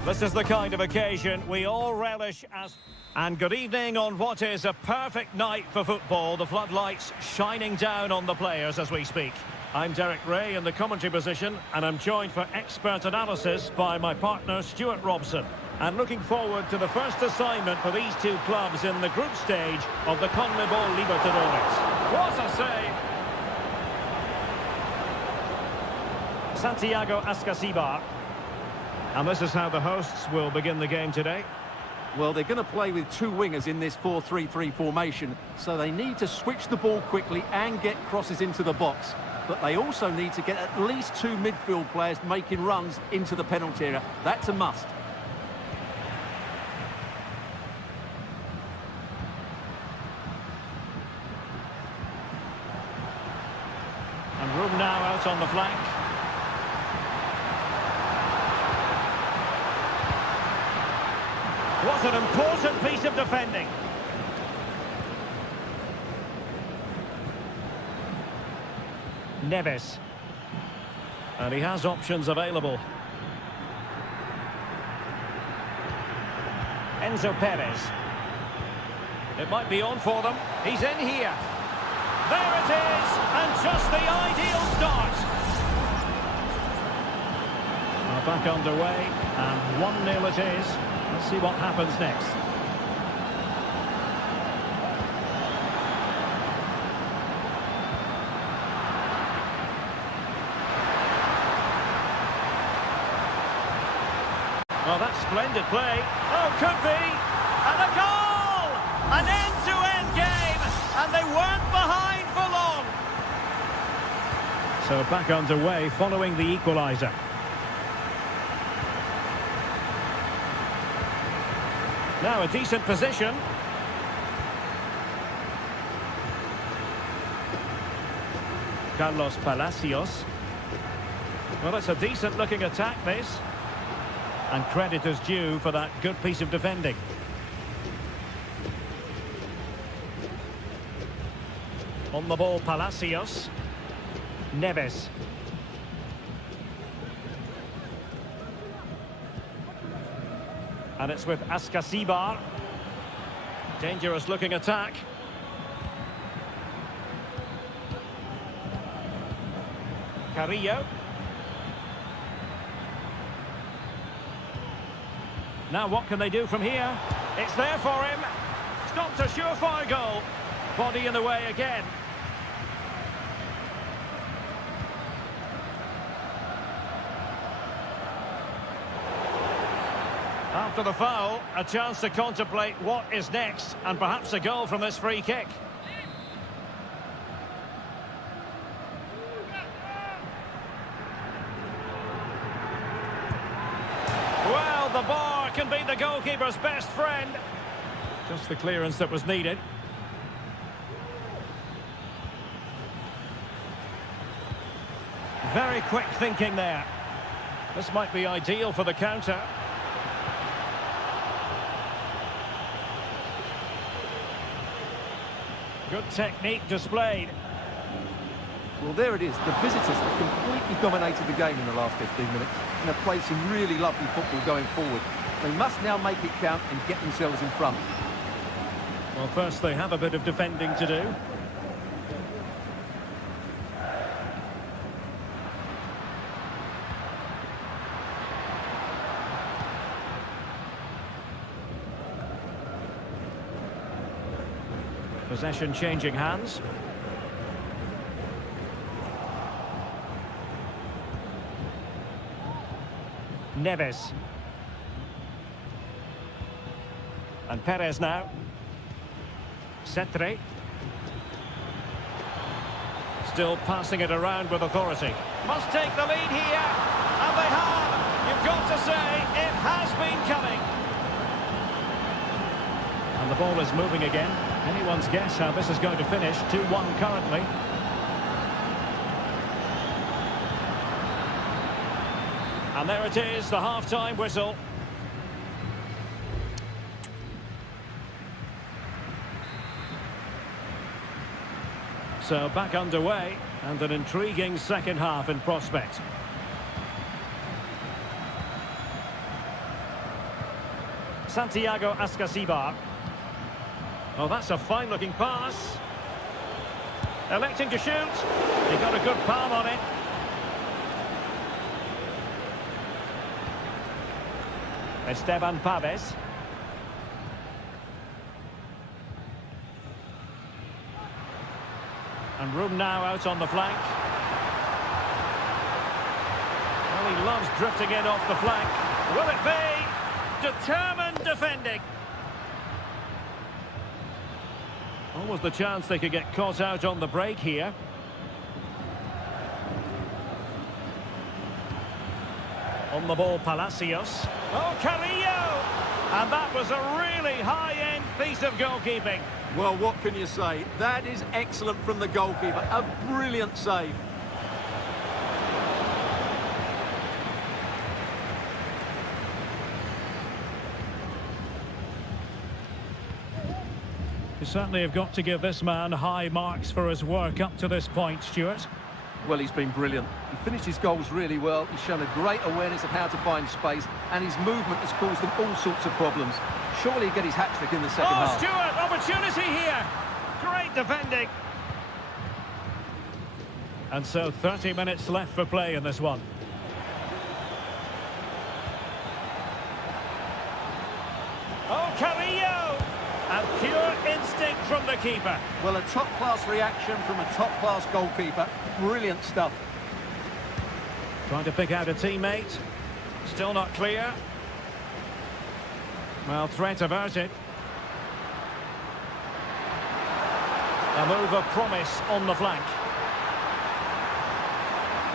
This is the kind of occasion we all relish as... And good evening on what is a perfect night for football. The floodlights shining down on the players as we speak. I'm Derek Ray in the commentary position, and I'm joined for expert analysis by my partner Stuart Robson. And looking forward to the first assignment for these two clubs in the group stage of the CONMEBOL Libertadores. What a save! Santiago Ascasibar. And this is how the hosts will begin the game today. Well, they're going to play with two wingers in this 4-3-3 formation, so they need to switch the ball quickly and get crosses into the box. But they also need to get at least two midfield players making runs into the penalty area. That's a must. And room now out on the flank. What an important piece of defending. Neves. And he has options available. Enzo Perez. It might be on for them. He's in here. There it is, and just the ideal start. Well, back underway, and 1-0 it is. Let's see what happens next. Well, that's splendid play. Oh, could be. And a goal! An end-to-end game, and they weren't behind for long. So back underway following the equaliser. Now a decent position. Carlos Palacios. Well, it's a decent-looking attack, this. And credit is due for that good piece of defending. On the ball, Palacios. Neves. And it's with Ascasibar. Dangerous-looking attack. Carrillo. Now what can they do from here? It's there for him. Stopped a surefire goal. Body in the way again. After the foul, a chance to contemplate what is next, and perhaps a goal from this free kick. Well, the bar can be the goalkeeper's best friend. Just the clearance that was needed. Very quick thinking there. This might be ideal for the counter. Good technique displayed. Well, there it is. The visitors have completely dominated the game in the last 15 minutes and have played some really lovely football going forward. They must now make it count and get themselves in front. Well, first they have a bit of defending to do. Possession changing hands. Neves. And Perez now. Cetre. Still passing it around with authority. Must take the lead here. And they have. You've got to say, it has been coming. And the ball is moving again. Anyone's guess how this is going to finish. 2-1 currently. And there it is, the half-time whistle. So back underway, and an intriguing second half in prospect. Santiago Ascasibar. Oh, that's a fine-looking pass. Electing to shoot. He got a good palm on it. Esteban Paves. And room now out on the flank. Well, he loves drifting in off the flank. Will it be? Determined defending. Almost the chance they could get caught out on the break here. On the ball, Palacios. Oh, Carrillo! And that was a really high-end piece of goalkeeping. Well, what can you say? That is excellent from the goalkeeper. A brilliant save. You certainly have got to give this man high marks for his work up to this point, Stuart. Well, he's been brilliant. He finished his goals really well. He's shown a great awareness of how to find space, and his movement has caused them all sorts of problems. Surely he'll get his hat-trick in the second half. Stuart, opportunity here. Great defending. And so 30 minutes left for play in this one. Oh, Carrillo! And pure instinct from the keeper. Well, a top-class reaction from a top-class goalkeeper. Brilliant stuff. Trying to pick out a teammate. Still not clear. Well, threat averted. A move of promise on the flank.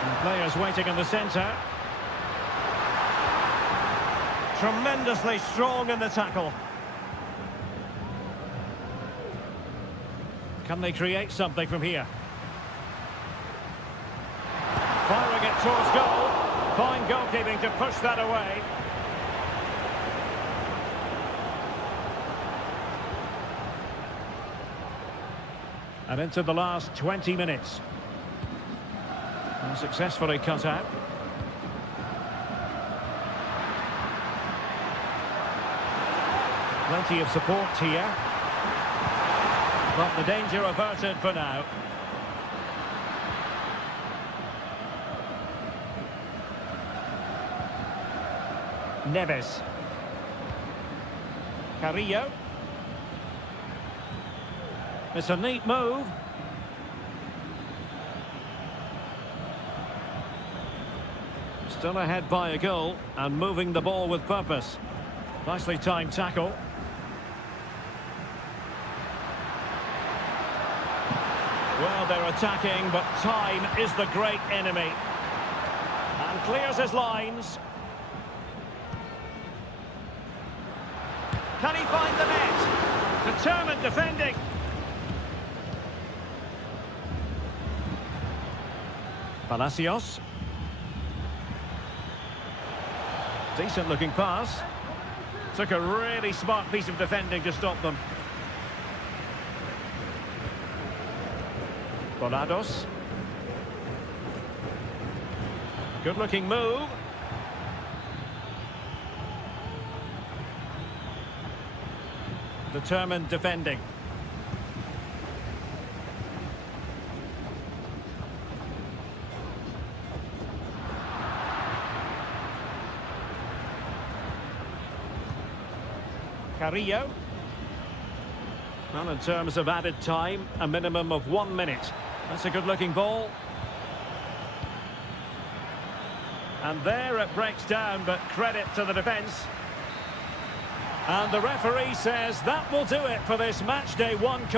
And players waiting in the centre. Tremendously strong in the tackle. Can they create something from here? Firing it towards goal. Fine goalkeeping to push that away. And into the last 20 minutes. And successfully cut out. Plenty of support here. But the danger averted for now. Neves. Carrillo. It's a neat move. Still ahead by a goal and moving the ball with purpose. Nicely timed tackle. Well, they're attacking, but time is the great enemy. And clears his lines. Can he find the net? Determined defending. Palacios. Decent looking pass. Took a really smart piece of defending to stop them. Bolados. Good looking move. Determined defending. Carrillo. Well, in terms of added time, a minimum of 1 minute. That's a good-looking ball. And there it breaks down, but credit to the defence. And the referee says that will do it for this match day 1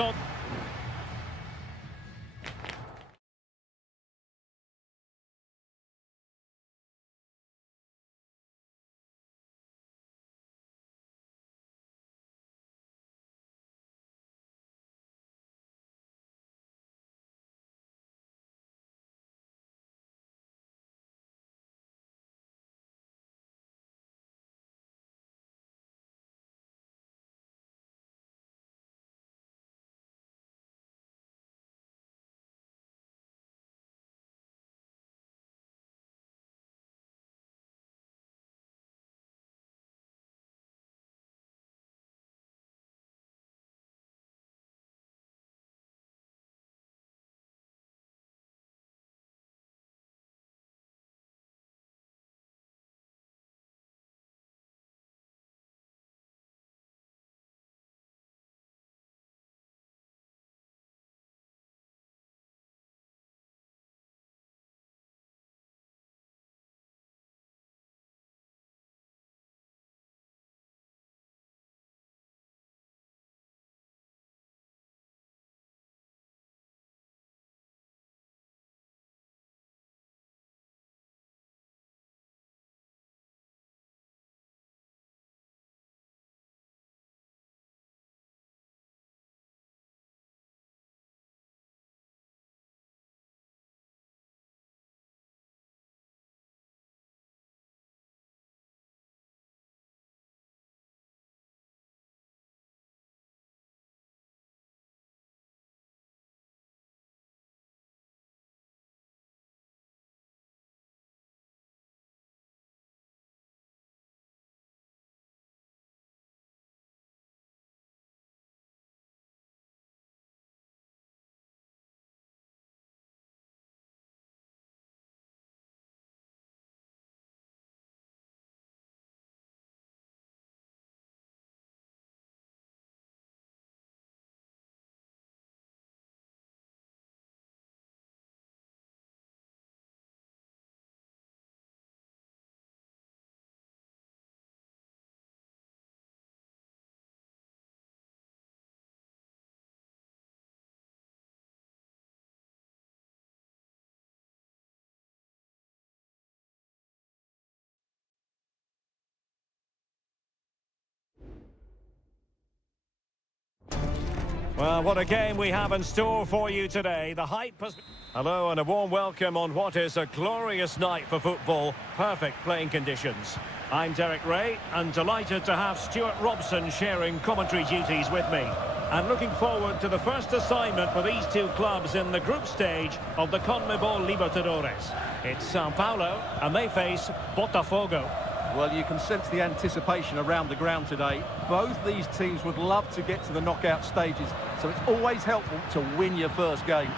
Well, what a game we have in store for you today. The hype has... Hello and a warm welcome on what is a glorious night for football. Perfect playing conditions. I'm Derek Ray and delighted to have Stuart Robson sharing commentary duties with me. And looking forward to the first assignment for these two clubs in the group stage of the CONMEBOL Libertadores. It's Sao Paulo and they face Botafogo. Well, you can sense the anticipation around the ground today. Both these teams would love to get to the knockout stages, so it's always helpful to win your first game.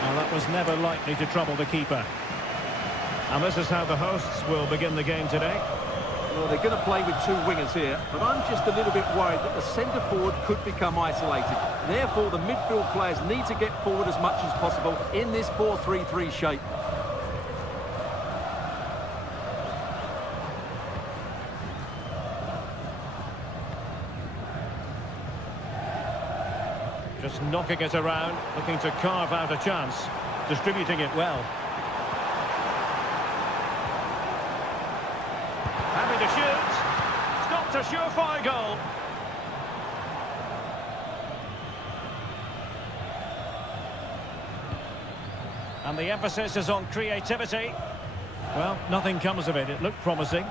Well, that was never likely to trouble the keeper. And this is how the hosts will begin the game today. Well, they're going to play with two wingers here, but I'm just a little bit worried that the centre forward could become isolated. Therefore, the midfield players need to get forward as much as possible in this 4-3-3 shape. Just knocking it around, looking to carve out a chance, distributing it well. Having to shoot, stopped a surefire goal. And the emphasis is on creativity. Well, nothing comes of it. It looked promising.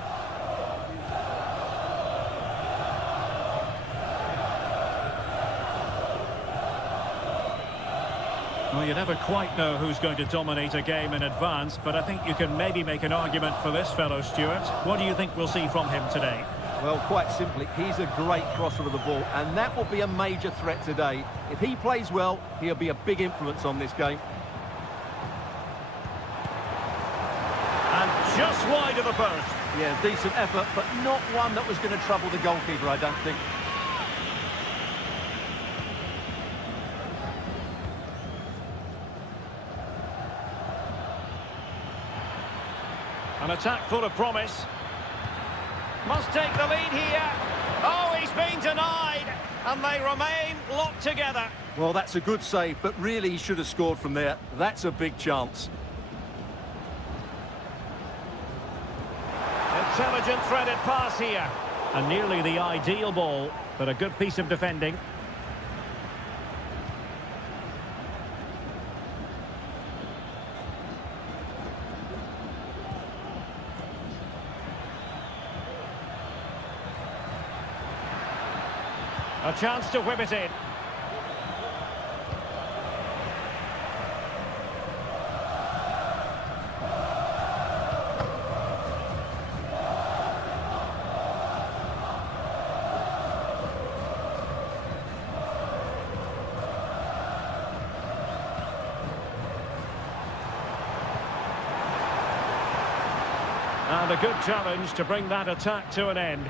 Well, you never quite know who's going to dominate a game in advance, but I think you can maybe make an argument for this fellow, Stuart. What do you think we'll see from him today? Well, quite simply, he's a great crosser of the ball, and that will be a major threat today. If he plays well, he'll be a big influence on this game. And just wide of the post. Yeah, decent effort, but not one that was going to trouble the goalkeeper, I don't think. An attack full of promise. Must take the lead here. Oh, he's been denied. And they remain locked together. Well, that's a good save, but really he should have scored from there. That's a big chance. Intelligent threaded pass here. And nearly the ideal ball, but a good piece of defending. A chance to whip it in. And a good challenge to bring that attack to an end.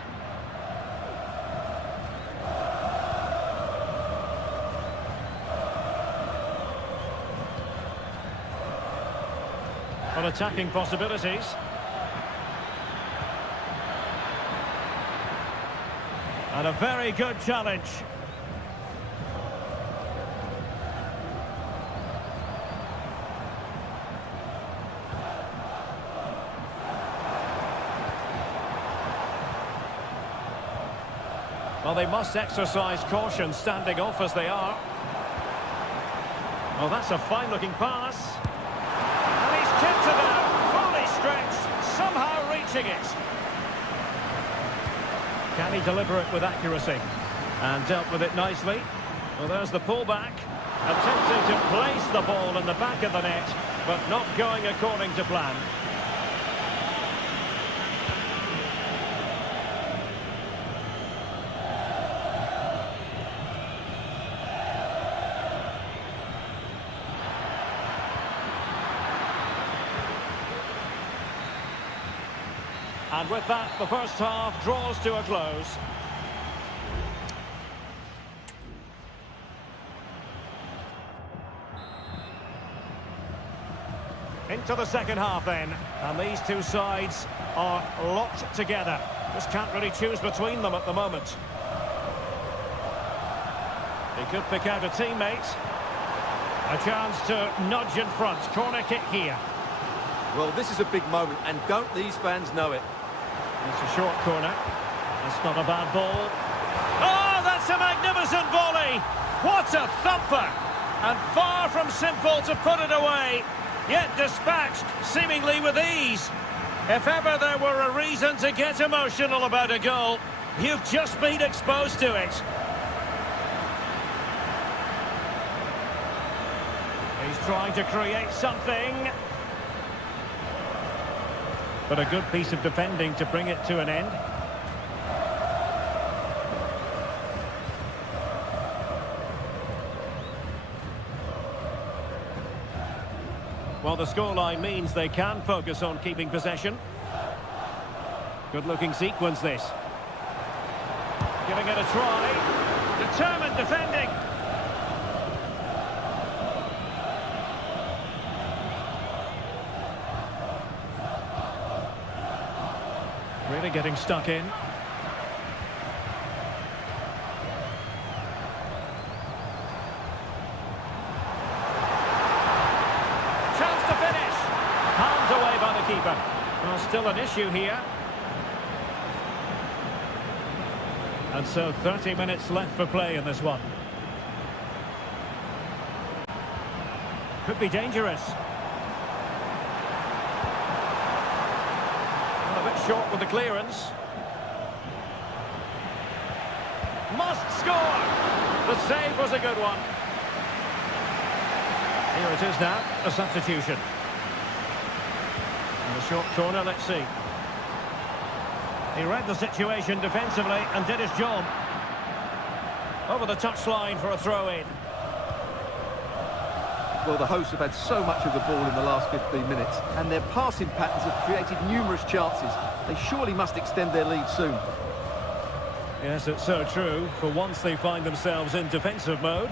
On attacking possibilities. And a very good challenge. Well, they must exercise caution standing off as they are. Well, that's a fine-looking pass. And he's tipped it out, fully stretched, somehow reaching it. Can he deliver it with accuracy? And dealt with it nicely. Well, there's the pullback. Attempting to place the ball in the back of the net, but not going according to plan. And with that, the first half draws to a close. Into the second half then, and these two sides are locked together. Just can't really choose between them at the moment. He could pick out a teammate. A chance to nudge in front. Corner kick here. Well, this is a big moment, and don't these fans know it? It's a short corner. That's not a bad ball. Oh, that's a magnificent magnificent volley! What a thumper! And far from simple to put it away, yet dispatched seemingly with ease. If ever there were a reason to get emotional about a goal, you've just been exposed to it. He's trying to create something. But a good piece of defending to bring it to an end. Well, the scoreline means they can focus on keeping possession. Good-looking sequence, this. Giving it a try. Determined defending. Really getting stuck in. Chance to finish. Palmed away by the keeper. Well, still an issue here. And so 30 minutes left for play in this one. Could be dangerous. A bit short with the clearance. Must score! The save was a good one. Here it is now, a substitution. In the short corner, let's see. He read the situation defensively and did his job. Over the touchline for a throw-in. Well, the hosts have had so much of the ball in the last 15 minutes, and their passing patterns have created numerous chances. They surely must extend their lead soon. Yes, it's so true. For once they find themselves in defensive mode.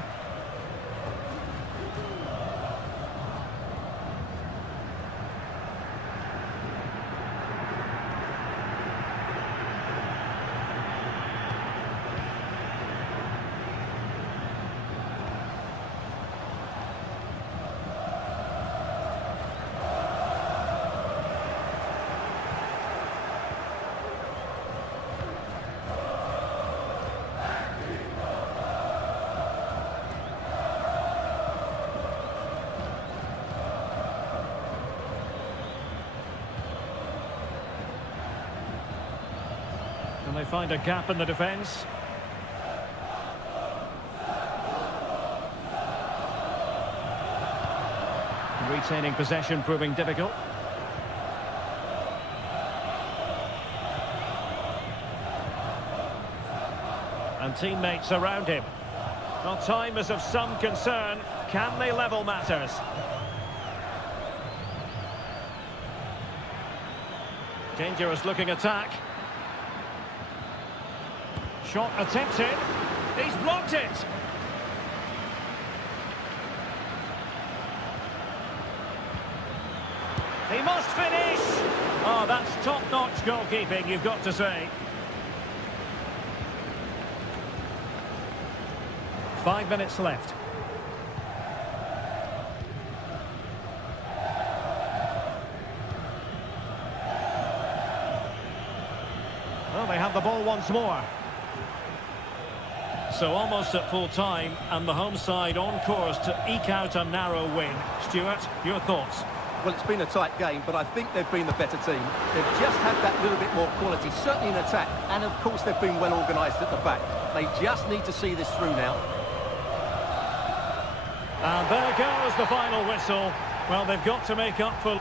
And they find a gap in the defence. Retaining possession proving difficult. And teammates around him. Well, time is of some concern. Can they level matters? Dangerous looking attack. Shot attempted. He's blocked it. He must finish. Oh, that's top-notch goalkeeping, you've got to say. 5 minutes left. Well, they have the ball once more. So almost at full time, and the home side on course to eke out a narrow win. Stuart, your thoughts? Well, it's been a tight game, but I think they've been the better team. They've just had that little bit more quality, certainly in attack, and of course they've been well organised at the back. They just need to see this through now. And there goes the final whistle. Well, they've got to make up for...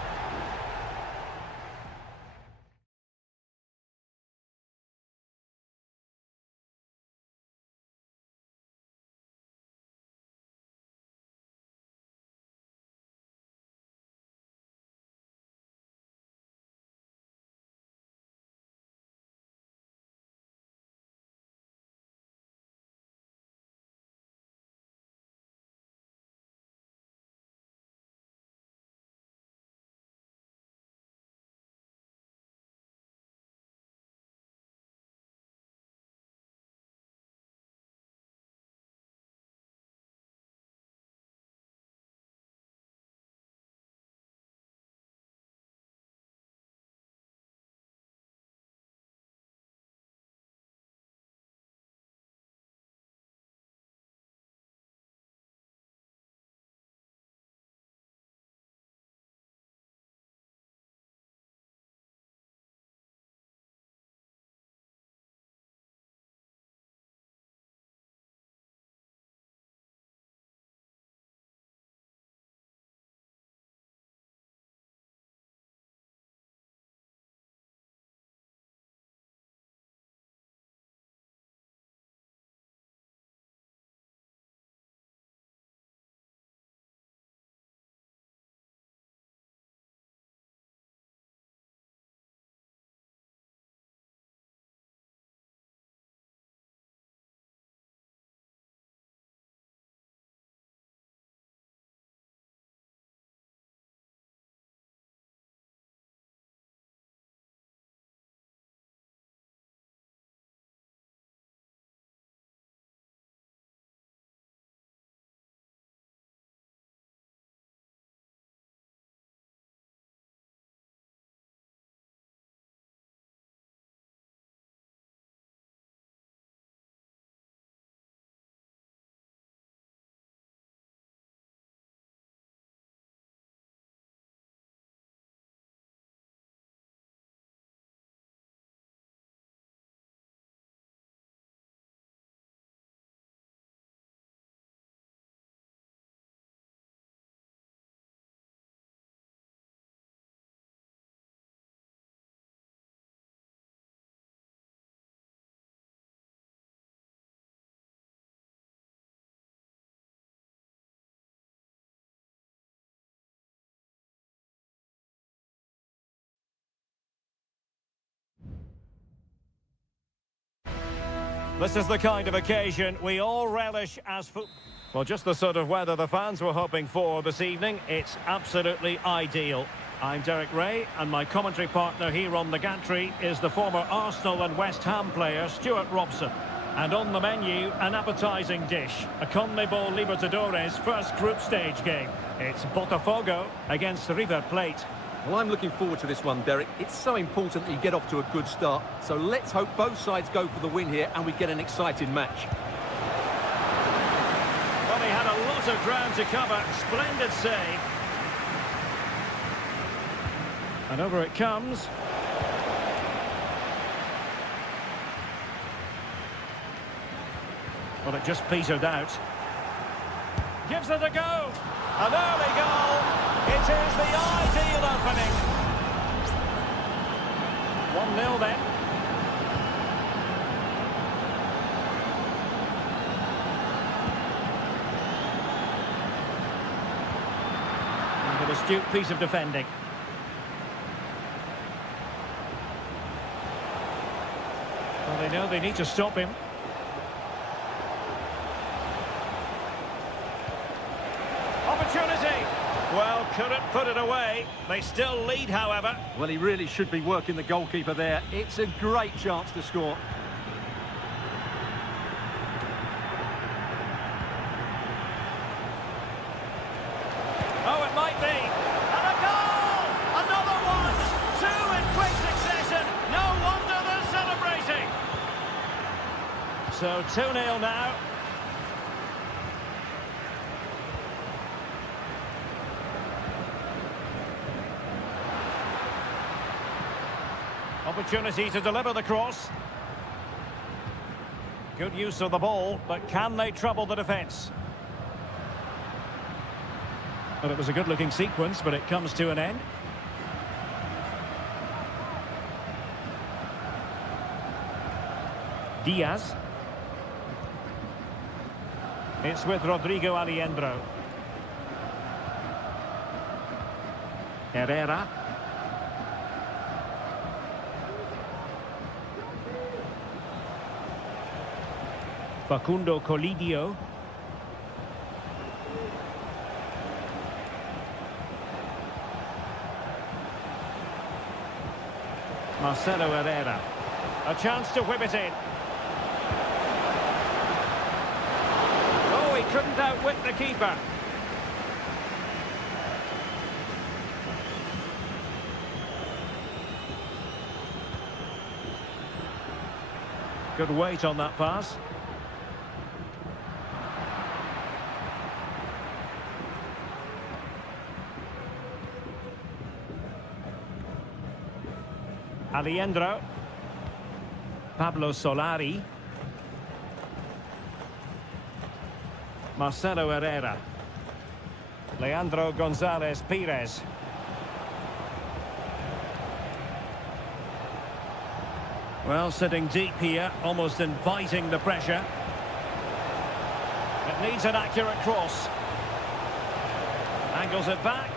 This is the kind of occasion we all relish as football. Well, just the sort of weather the fans were hoping for this evening. It's absolutely ideal. I'm Derek Ray, and my commentary partner here on the gantry is the former Arsenal and West Ham player Stuart Robson. And on the menu, an appetising dish, a CONMEBOL Libertadores first group stage game. It's Botafogo against River Plate. Well, I'm looking forward to this one, Derek. It's so important that you get off to a good start. So let's hope both sides go for the win here and we get an exciting match. Well, he had a lot of ground to cover. Splendid save. And over it comes. Well, it just petered out. Gives it a go. An early goal. It is the ideal opening. 1-0 then. And an astute piece of defending. Well, they know they need to stop him. Opportunity. Well, couldn't put it away. They still lead, however. Well, he really should be working the goalkeeper there. It's a great chance to score. Oh, it might be. And a goal! Another one! Two in quick succession. No wonder they're celebrating. So 2-0 now. Opportunity to deliver the cross. Good use of the ball, but can they trouble the defence? Well, it was a good-looking sequence, but it comes to an end. Diaz. It's with Rodrigo Alejandro. Herrera. Facundo Colidio. Marcelo Herrera. A chance to whip it in. Oh, he couldn't outwit the keeper. Good weight on that pass. Alejandro. Pablo Solari. Marcelo Herrera. Leandro González Pires. Well, sitting deep here, almost inviting the pressure. It needs an accurate cross. Angles it back.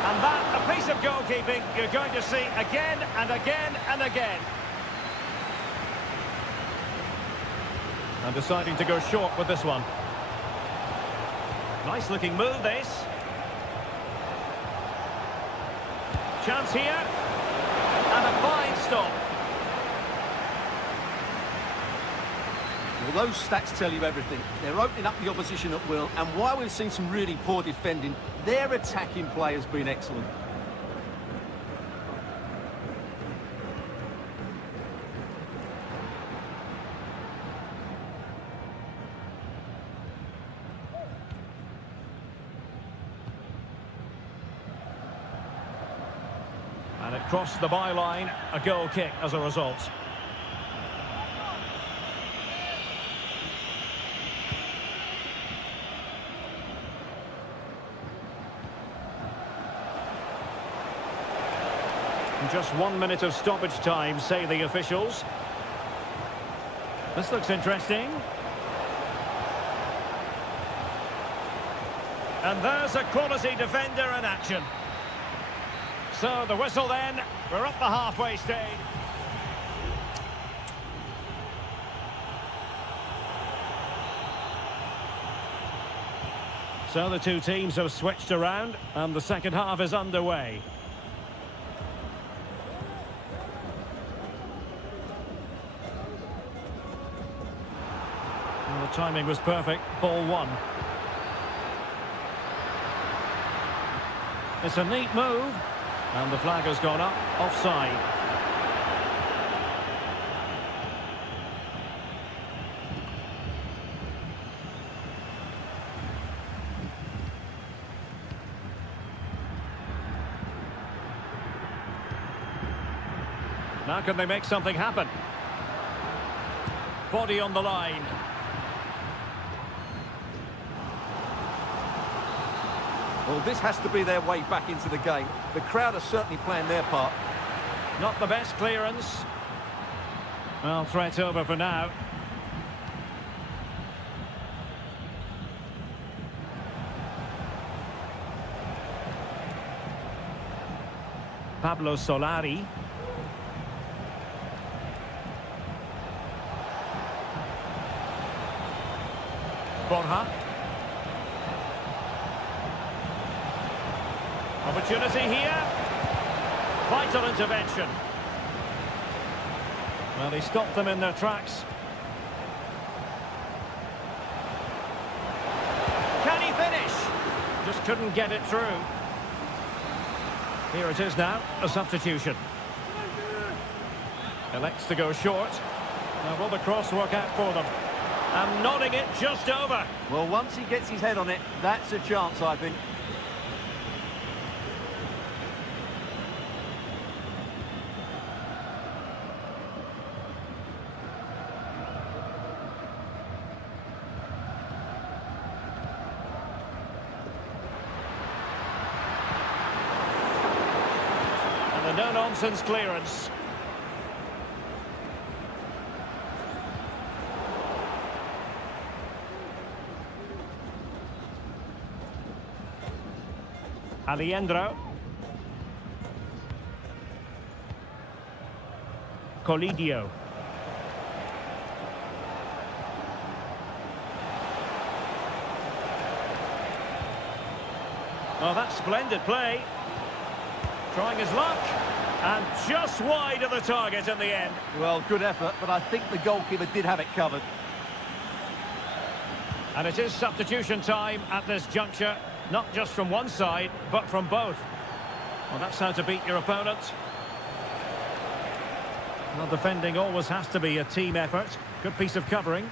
And that, a piece of goalkeeping you're going to see again and again and again. And deciding to go short with this one. Nice looking move, this. Chance here. And a fine stop. Well, those stats tell you everything. They're opening up the opposition at will, and while we've seen some really poor defending, their attacking play has been excellent. And it crossed the byline, a goal kick as a result. Just 1 minute of stoppage time, say the officials. This looks interesting. And there's a quality defender in action. So the whistle then, we're up the halfway stage. So the two teams have switched around and the second half is underway. Well, the timing was perfect. Ball one. It's a neat move. And the flag has gone up. Offside. Now can they make something happen? Body on the line. Well, this has to be their way back into the game. The crowd are certainly playing their part. Not the best clearance. Well, threat over for now. Pablo Solari. Borja. Opportunity here. Vital intervention. Well, he stopped them in their tracks. Can he finish? Just couldn't get it through. Here it is now, a substitution. Elects to go short. Now will the cross work out for them? And nodding it just over. Well, once he gets his head on it, that's a chance, I think. And a no-nonsense clearance. Alejandro. Colidio. Oh, that's splendid play. Trying his luck. And just wide of the target in the end. Well, good effort, but I think the goalkeeper did have it covered. And it is substitution time at this juncture. Not just from one side, but from both. Well, that's how to beat your opponent. Well, defending always has to be a team effort. Good piece of covering.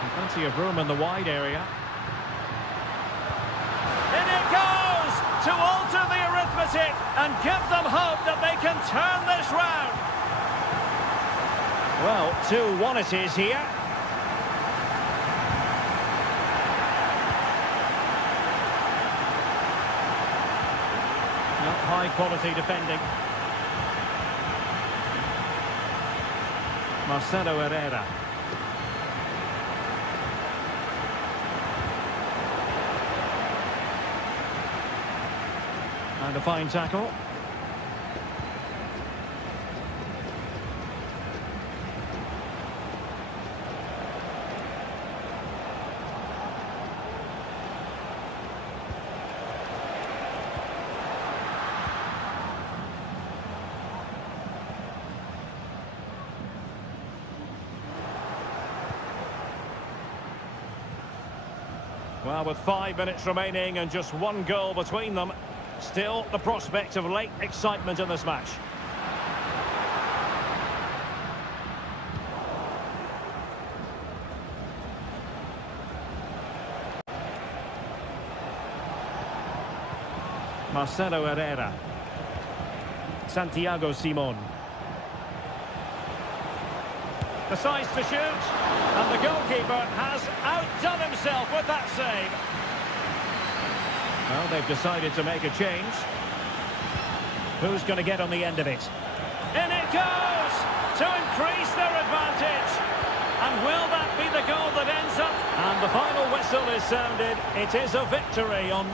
And plenty of room in the wide area. In it goes! To alter the arithmetic and give them hope that they can turn this round. Well, 2-1 it is here. High quality defending. Marcelo Herrera. And a fine tackle. Well, with 5 minutes remaining and just one goal between them, still the prospect of late excitement in this match. Marcelo Herrera. Santiago Simón. Decides to shoot, and the goalkeeper has outdone himself with that save. Well, they've decided to make a change. Who's going to get on the end of it? In it goes to increase their advantage. And will that be the goal that ends up? And the final whistle is sounded. It is a victory on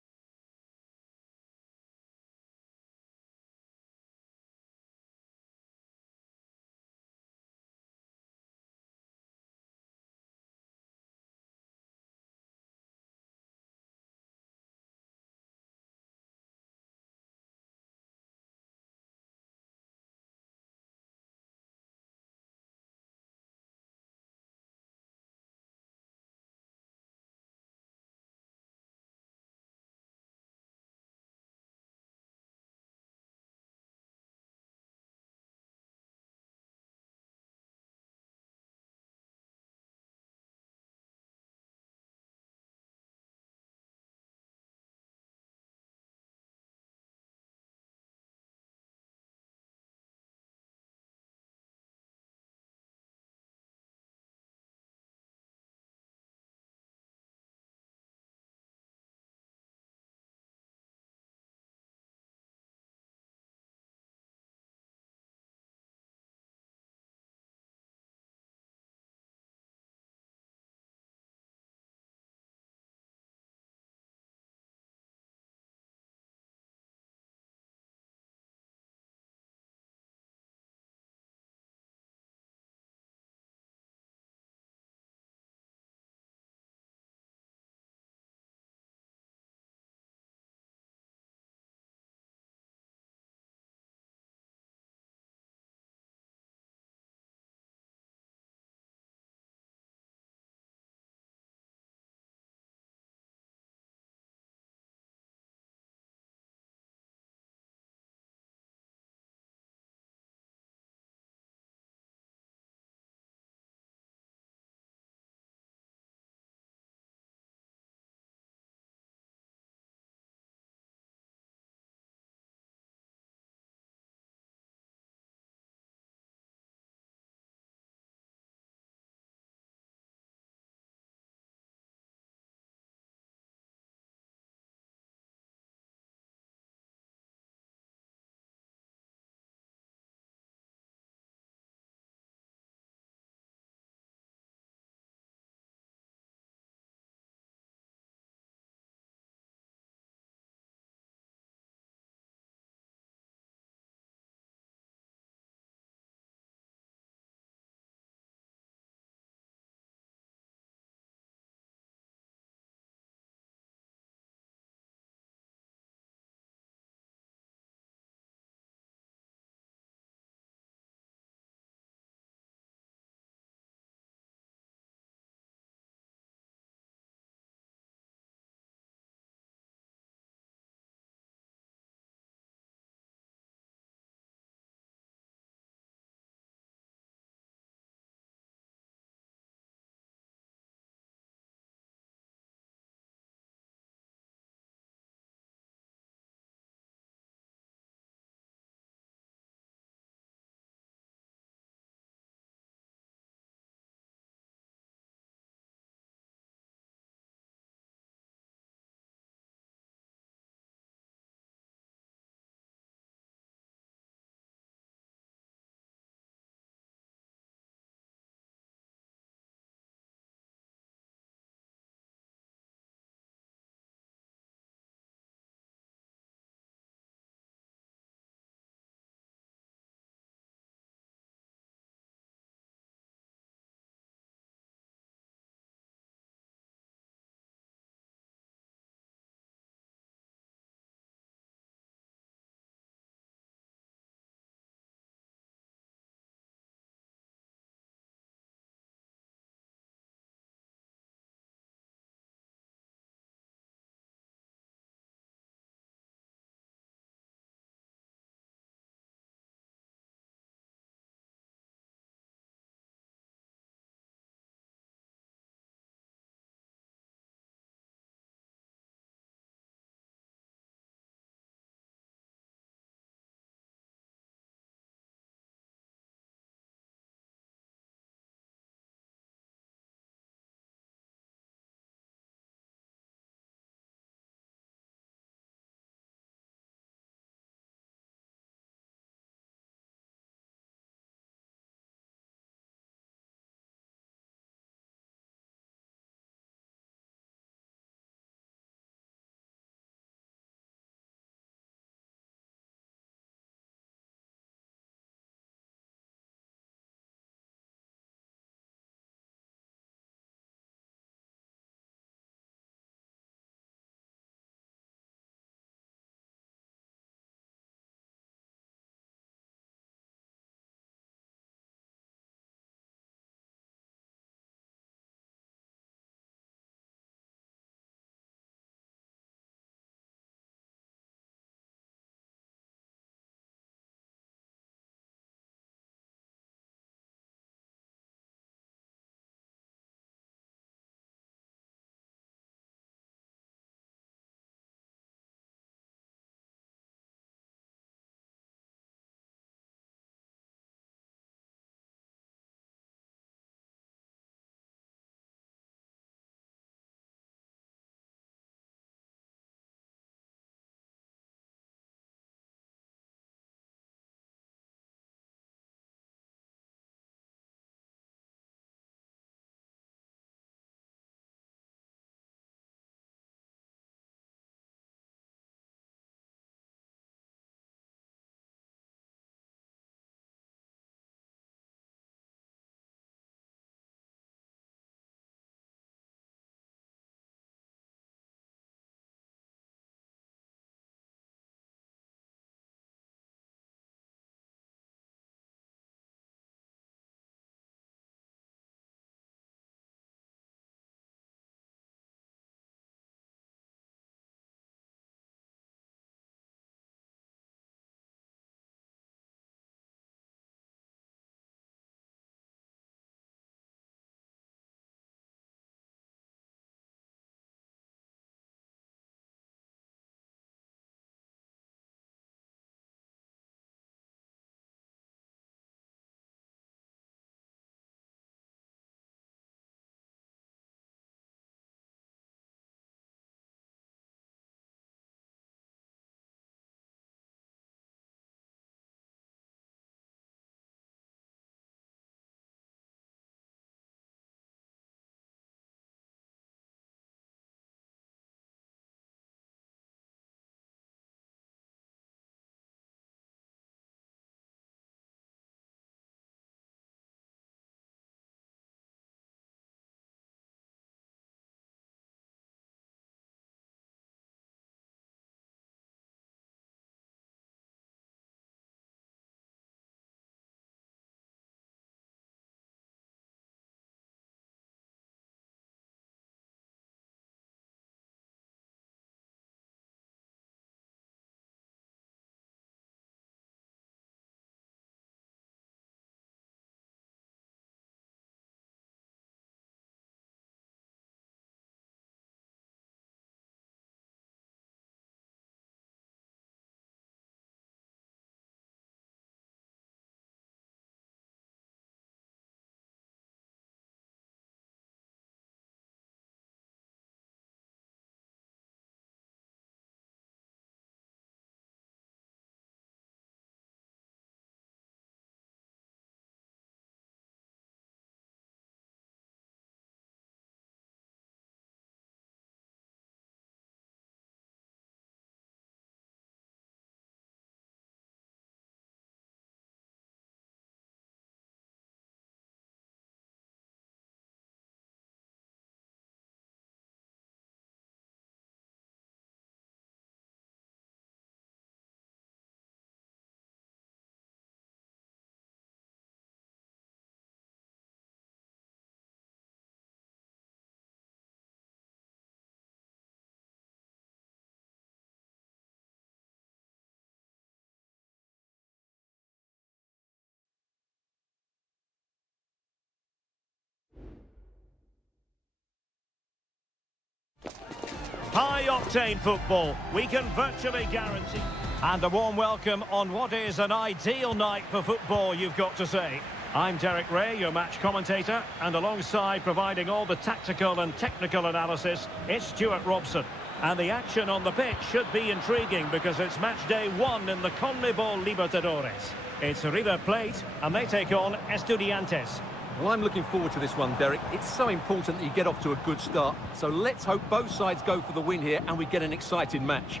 High-octane football, we can virtually guarantee. And a warm welcome on what is an ideal night for football, you've got to say. I'm Derek Ray, your match commentator, and alongside providing all the tactical and technical analysis, it's Stuart Robson. And the action on the pitch should be intriguing because it's match day 1 in the CONMEBOL Libertadores. It's River Plate, and they take on Estudiantes. Well, I'm looking forward to this one, Derek. It's so important that you get off to a good start. So let's hope both sides go for the win here and we get an exciting match.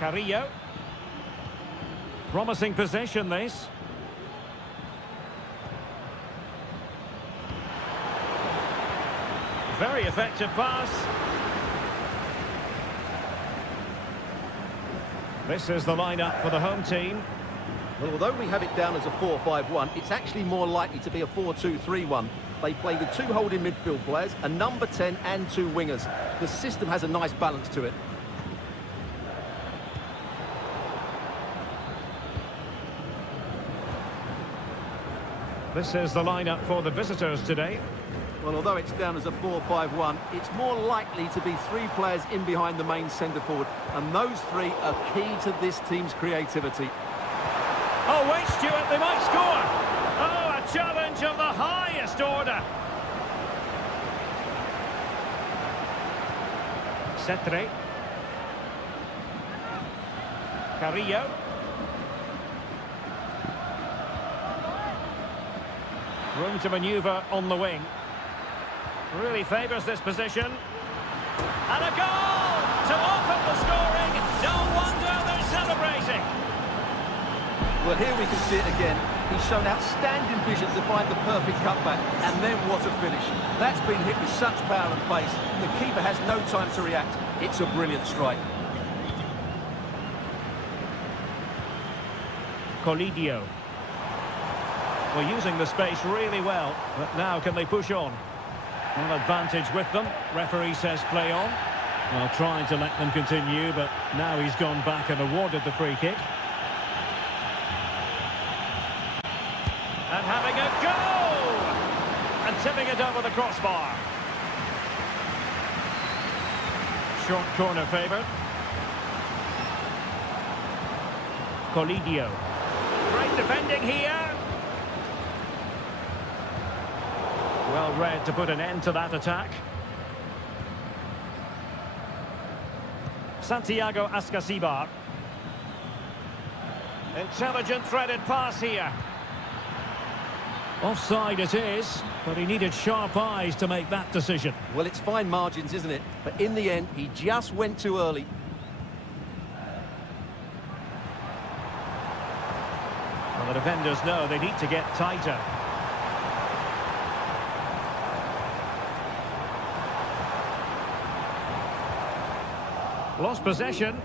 Carrillo. Promising possession, this. Very effective pass. This is the lineup for the home team. Well, although we have it down as a 4-5-1, it's actually more likely to be a 4-2-3-1. They play with 2 holding midfield players, a number 10 and 2 wingers. The system has a nice balance to it. This is the lineup for the visitors today. Well, although it's down as a 4-5-1, it's more likely to be 3 players in behind the main centre-forward. And those 3 are key to this team's creativity. Oh, wait, Stuart, they might score. Oh, a challenge of the highest order. Cetre. Carrillo. Room to manoeuvre on the wing. Really favours this position. And a goal to open the scoring. No wonder they're celebrating. Well, here we can see it again. He's shown outstanding vision to find the perfect cutback. And then what a finish. That's been hit with such power and pace. The keeper has no time to react. It's a brilliant strike. Colidio. Well, using the space really well. But now can they push on? Well, advantage with them. Referee says play on. Well, trying to let them continue, but now he's gone back and awarded the free kick. And having a go! And tipping it over the crossbar. Short corner favoured. Colidio. Great defending here. Well read to put an end to that attack. Santiago Ascasibar. Intelligent threaded pass here. Offside it is, but he needed sharp eyes to make that decision. Well, it's fine margins, isn't it? But in the end, he just went too early. Well, the defenders know they need to get tighter. Lost possession.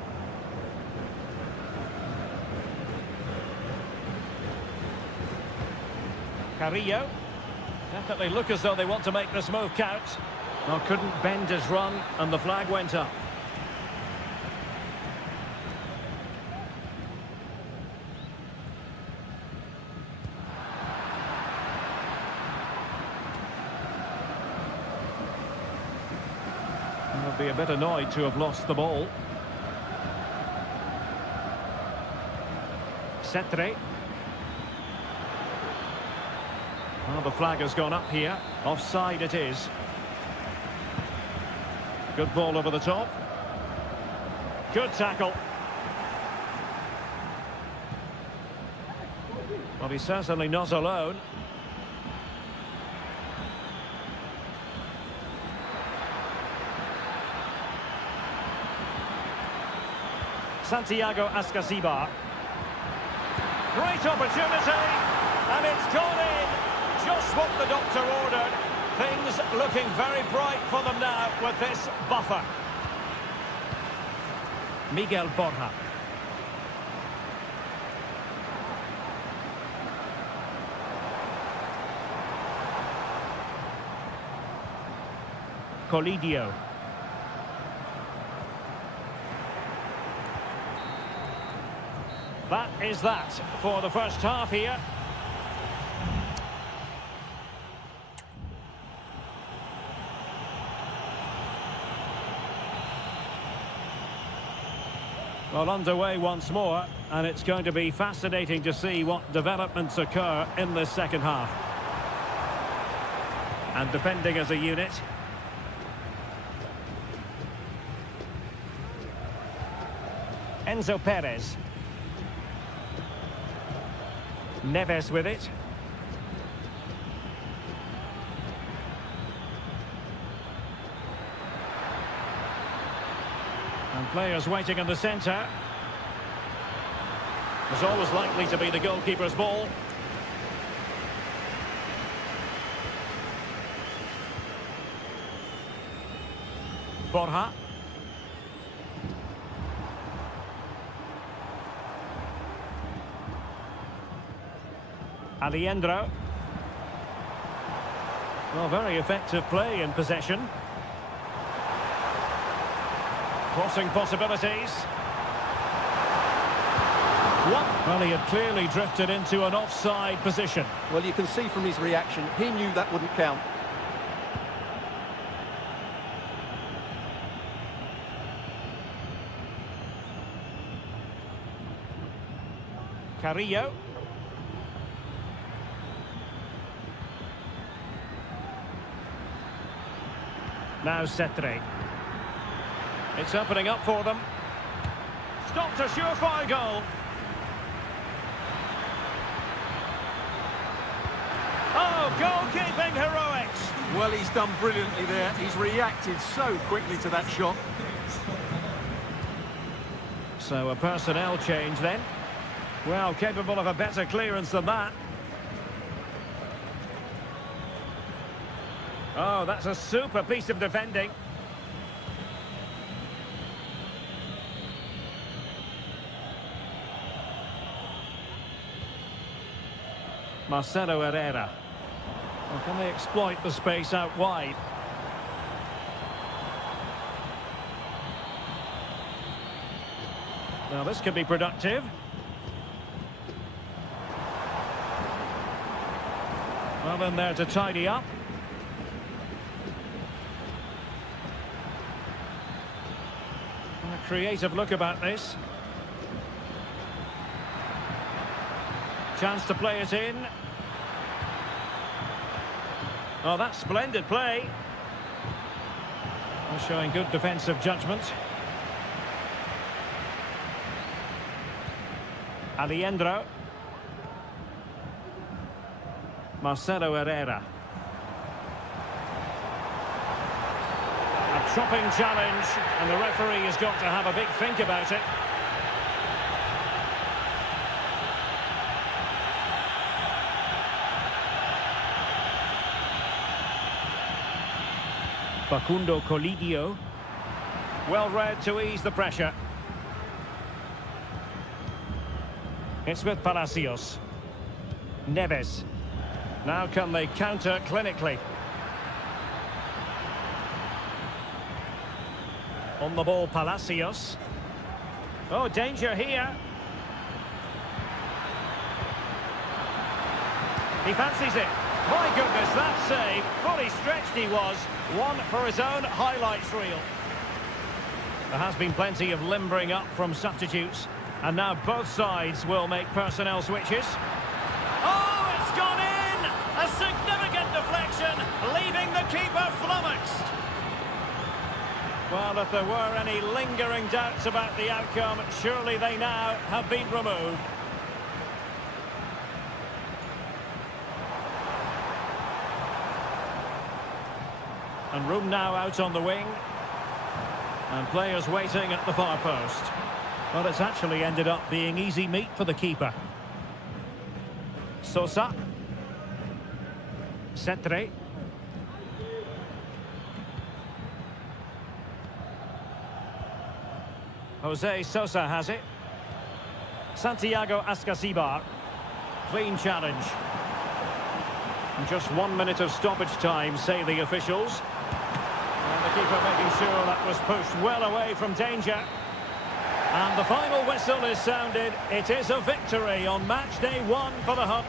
Carrillo. Definitely look as though they want to make this move count. Well, couldn't bend his run, and the flag went up. Would be a bit annoyed to have lost the ball. Cetre. Well, the flag has gone up here. Offside it is. Good ball over the top. Good tackle. Well, he's certainly not alone. Santiago Ascasibar. Great opportunity, and it's gone in. Just what the doctor ordered. Things looking very bright for them now with this buffer. Miguel Borja. Colidio. That is that for the first half here. Well, underway once more, and it's going to be fascinating to see what developments occur in this second half. And defending as a unit. Enzo Perez. Neves with it. And players waiting in the centre. It's always likely to be the goalkeeper's ball. Borja. Alejandro. Well, very effective play in possession. Crossing possibilities. What? Well, he had clearly drifted into an offside position. Well, you can see from his reaction, he knew that wouldn't count. Carrillo. Now Cetre. It's opening up for them. Stopped a surefire goal. Oh, goalkeeping heroics. Well, he's done brilliantly there. He's reacted so quickly to that shot. So a personnel change then. Well, capable of a better clearance than that. Oh, that's a super piece of defending. Marcelo Herrera. Well, can they exploit the space out wide? Now this could be productive. Well, in there to tidy up. A creative look about this. Chance to play it in. Oh, that's splendid play. Well, showing good defensive judgment. Alejandro. Marcelo Herrera. A chopping challenge, and the referee has got to have a big think about it. Facundo Colidio. Well read to ease the pressure. It's with Palacios. Neves. Now can they counter clinically? On the ball, Palacios. Oh, danger here. He fancies it. My goodness, that save. Fully stretched he was. One for his own highlights reel. There has been plenty of limbering up from substitutes. And now both sides will make personnel switches. Oh, it's gone in! A significant deflection, leaving the keeper flummoxed. Well, if there were any lingering doubts about the outcome, surely they now have been removed. And room now out on the wing. And players waiting at the far post. Well, it's actually ended up being easy meat for the keeper. Sosa. Cetre. Jose Sosa has it. Santiago Ascasibar. Clean challenge. And just 1 minute of stoppage time, say the officials. And the keeper making sure that was pushed well away from danger. And the final whistle is sounded. It is a victory on match day 1 for the Hunt.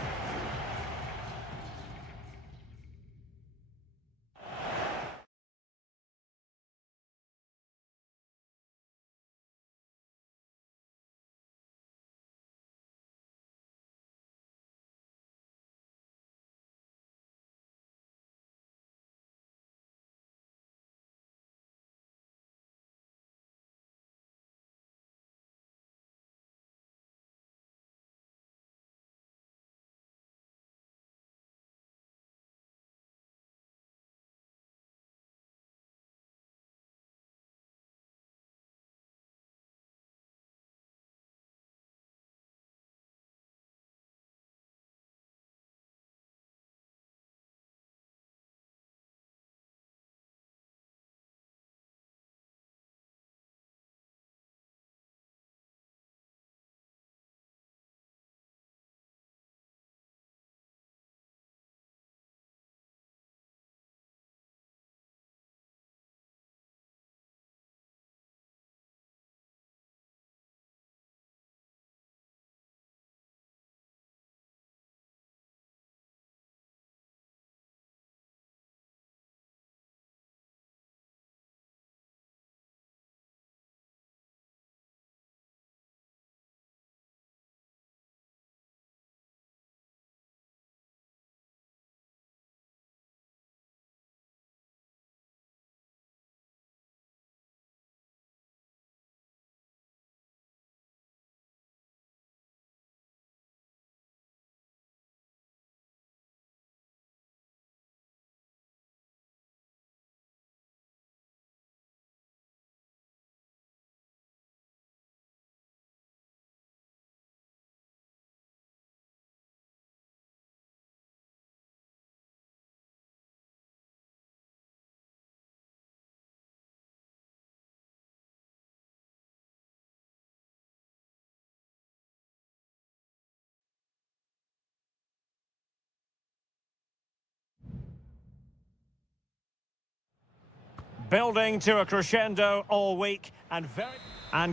Building to a crescendo all week and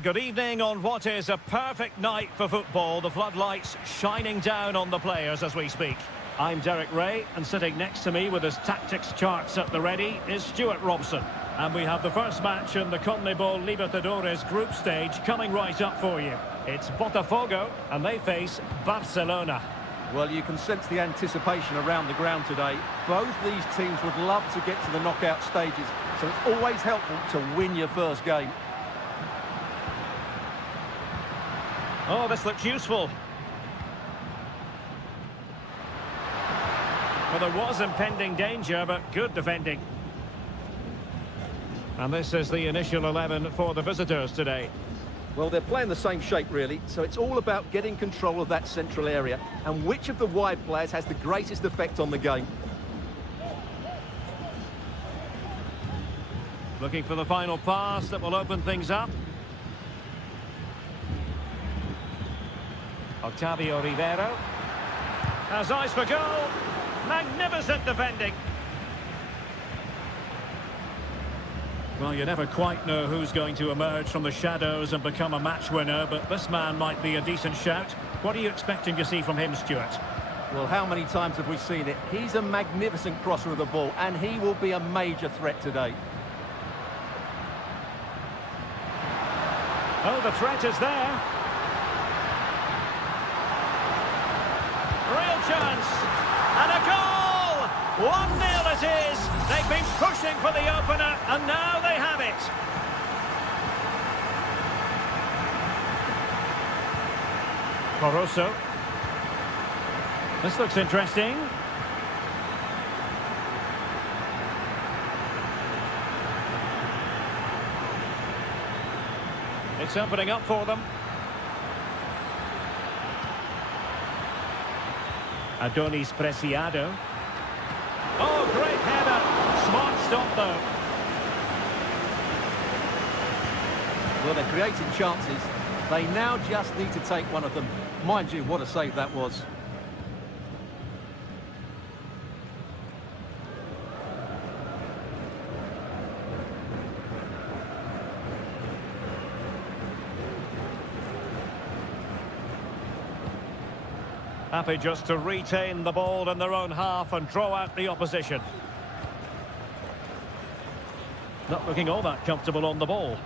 good evening on what is a perfect night for football. The floodlights shining down on the players as we speak. I'm Derek Ray, and sitting next to me with his tactics charts at the ready is Stuart Robson. And we have the first match in the CONMEBOL Libertadores group stage coming right up for you. It's Botafogo, and they face Barcelona. Well, you can sense the anticipation around the ground today. Both these teams would love to get to the knockout stages, so it's always helpful to win your first game. Oh, this looks useful. Well, there was impending danger, but good defending. And this is the initial 11 for the visitors today. Well, they're playing the same shape, really, so it's all about getting control of that central area and which of the wide players has the greatest effect on the game. Looking for the final pass that will open things up. Octavio Rivero has eyes for goal. Magnificent defending. Well, you never quite know who's going to emerge from the shadows and become a match winner, but this man might be a decent shout. What are you expecting to see from him, Stuart? Well, how many times have we seen it? He's a magnificent crosser of the ball, and he will be a major threat today. Oh, the threat is there. Real chance. And a goal! 1-0 it is. They've been pushing for the opener, and now they have it. Barroso. This looks interesting. It's opening up for them. Adonis Preciado. Oh, great header. Smart stop, though. Well, they're creating chances. They now just need to take one of them. Mind you, what a save that was. Happy just to retain the ball in their own half and draw out the opposition. Not looking all that comfortable on the ball.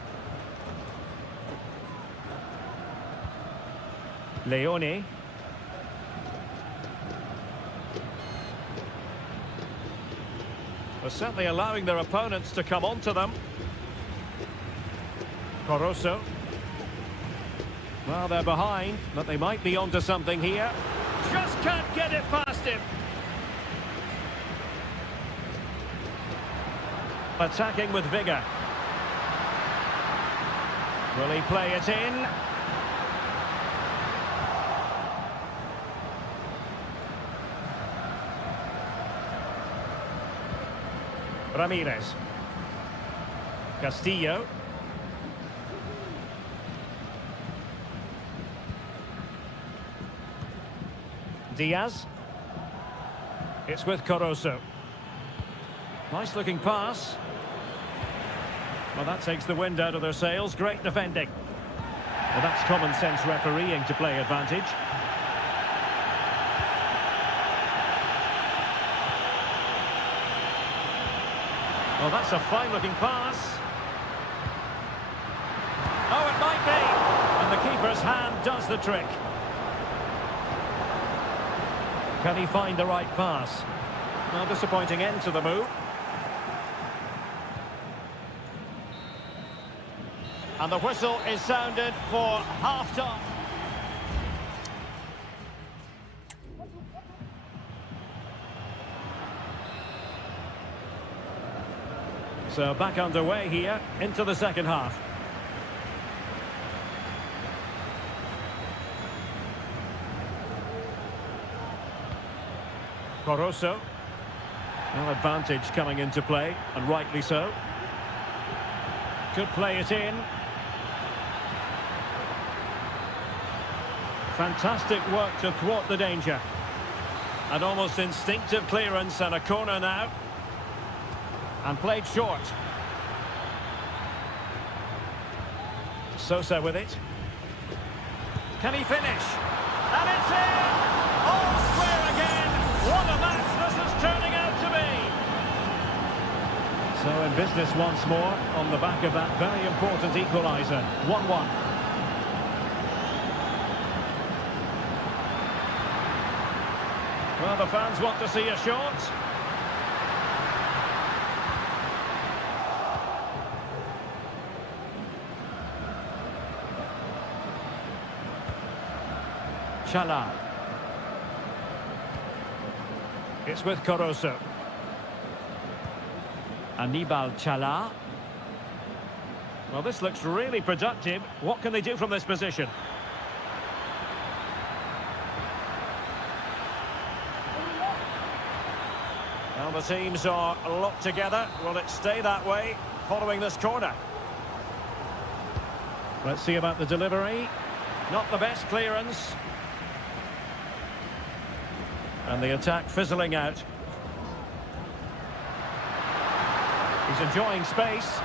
Leone. They're certainly allowing their opponents to come onto them. Barroso. Well, they're behind, but they might be onto something here. Just can't get it past him. Attacking with vigour. Will he play it in? Ramirez. Castillo. Diaz. It's with Caruso. Nice looking pass. Well, that takes the wind out of their sails. Great defending. Well, that's common sense refereeing to play advantage. Well, that's a fine looking pass. Oh, it might be. And the keeper's hand does the trick. Can he find the right pass? Well, disappointing end to the move. And the whistle is sounded for half-time. So back underway here into the second half. Caruso. Well, advantage coming into play, and rightly so. Could play it in. Fantastic work to thwart the danger. An almost instinctive clearance and a corner now. And played short. Sosa with it. Can he finish? And it's in! All square again! What a match this is turning out to be! So in business once more, on the back of that very important equaliser. 1-1. Well, the fans want to see a shot. Chala. It's with Corozo. Anibal Chala. Well, this looks really productive. What can they do from this position? Well, the teams are locked together. Will it stay that way following this corner? Let's see about the delivery. Not the best clearance. And the attack fizzling out. He's enjoying space.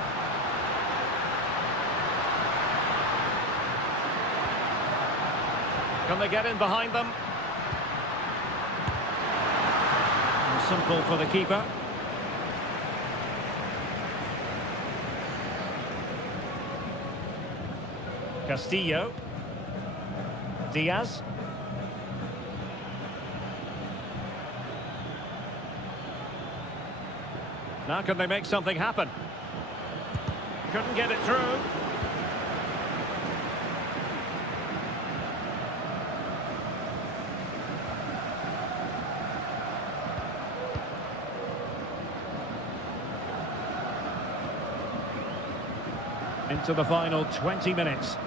Can they get in behind them? Simple for the keeper. Castillo. Diaz. Now can they make something happen? Couldn't get it through. Into the final 20 minutes.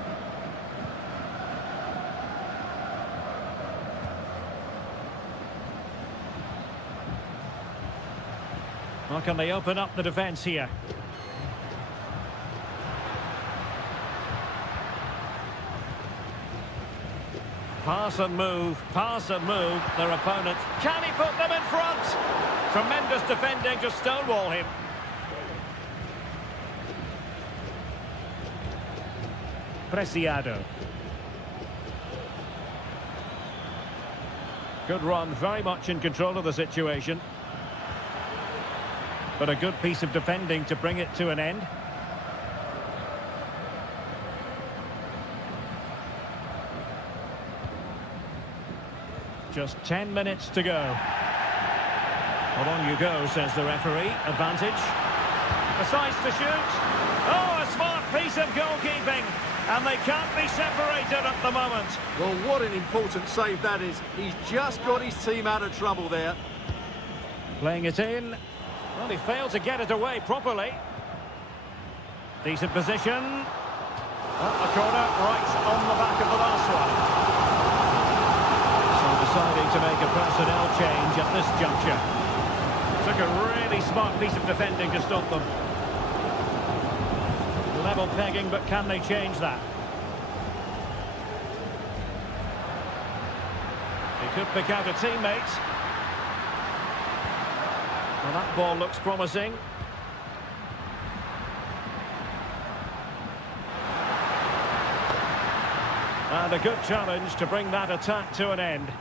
Well, can they open up the defence here? Pass and move their opponent. Can he put them in front? Tremendous defending to stonewall him. Preciado. Good run, very much in control of the situation. But a good piece of defending to bring it to an end. Just 10 minutes to go. Well, on you go, says the referee. Advantage. Decides to shoot. Oh, a smart piece of goalkeeping. And they can't be separated at the moment. Well, what an important save that is. He's just got his team out of trouble there. Playing it in. Well, he failed to get it away properly. Decent position. Oh, a corner right on the back of the last one. So deciding to make a personnel change at this juncture. Took a really smart piece of defending to stop them. Level pegging, but can they change that? He could pick out a teammate. Well, that ball looks promising. And a good challenge to bring that attack to an end.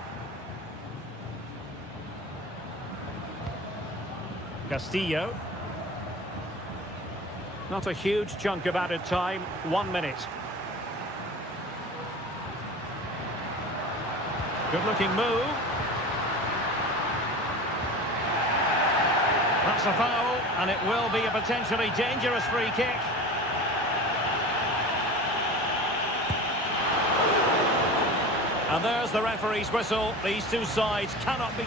Castillo. Not a huge chunk of added time, 1 minute. Good-looking move. That's a foul, and it will be a potentially dangerous free kick. And there's the referee's whistle. These two sides cannot be...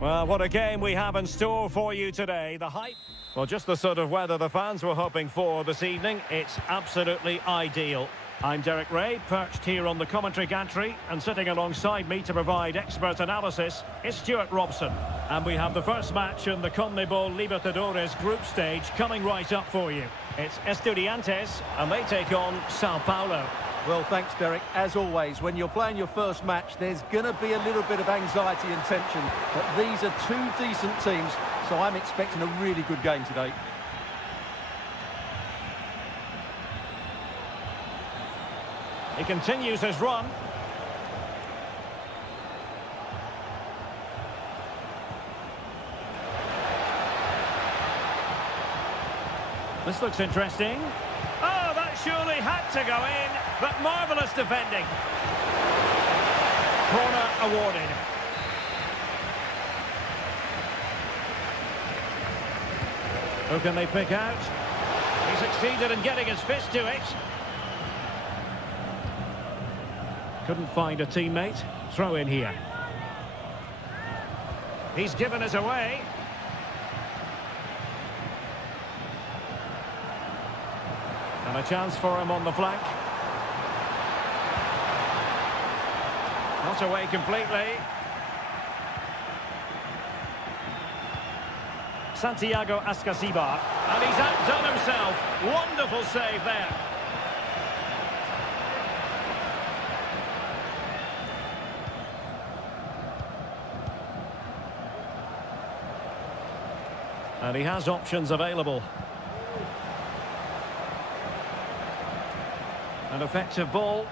Well, what a game we have in store for you today. The hype. Well, just the sort of weather the fans were hoping for this evening. It's absolutely ideal. I'm Derek Ray, perched here on the commentary gantry, and sitting alongside me to provide expert analysis is Stuart Robson. And we have the first match in the CONMEBOL Libertadores group stage coming right up for you. It's Estudiantes, and they take on Sao Paulo. Well, thanks, Derek. As always, when you're playing your first match, there's going to be a little bit of anxiety and tension. But these are two decent teams, so I'm expecting a really good game today. He continues his run. This looks interesting. Oh, that surely had to go in, but marvellous defending. Corner awarded. Who can they pick out? He succeeded in getting his fist to it. Couldn't find a teammate. Throw in here. He's given us away. And a chance for him on the flank. Not away completely. Santiago Ascasibar. And he's outdone himself. Wonderful save there. And he has options available. An effective ball.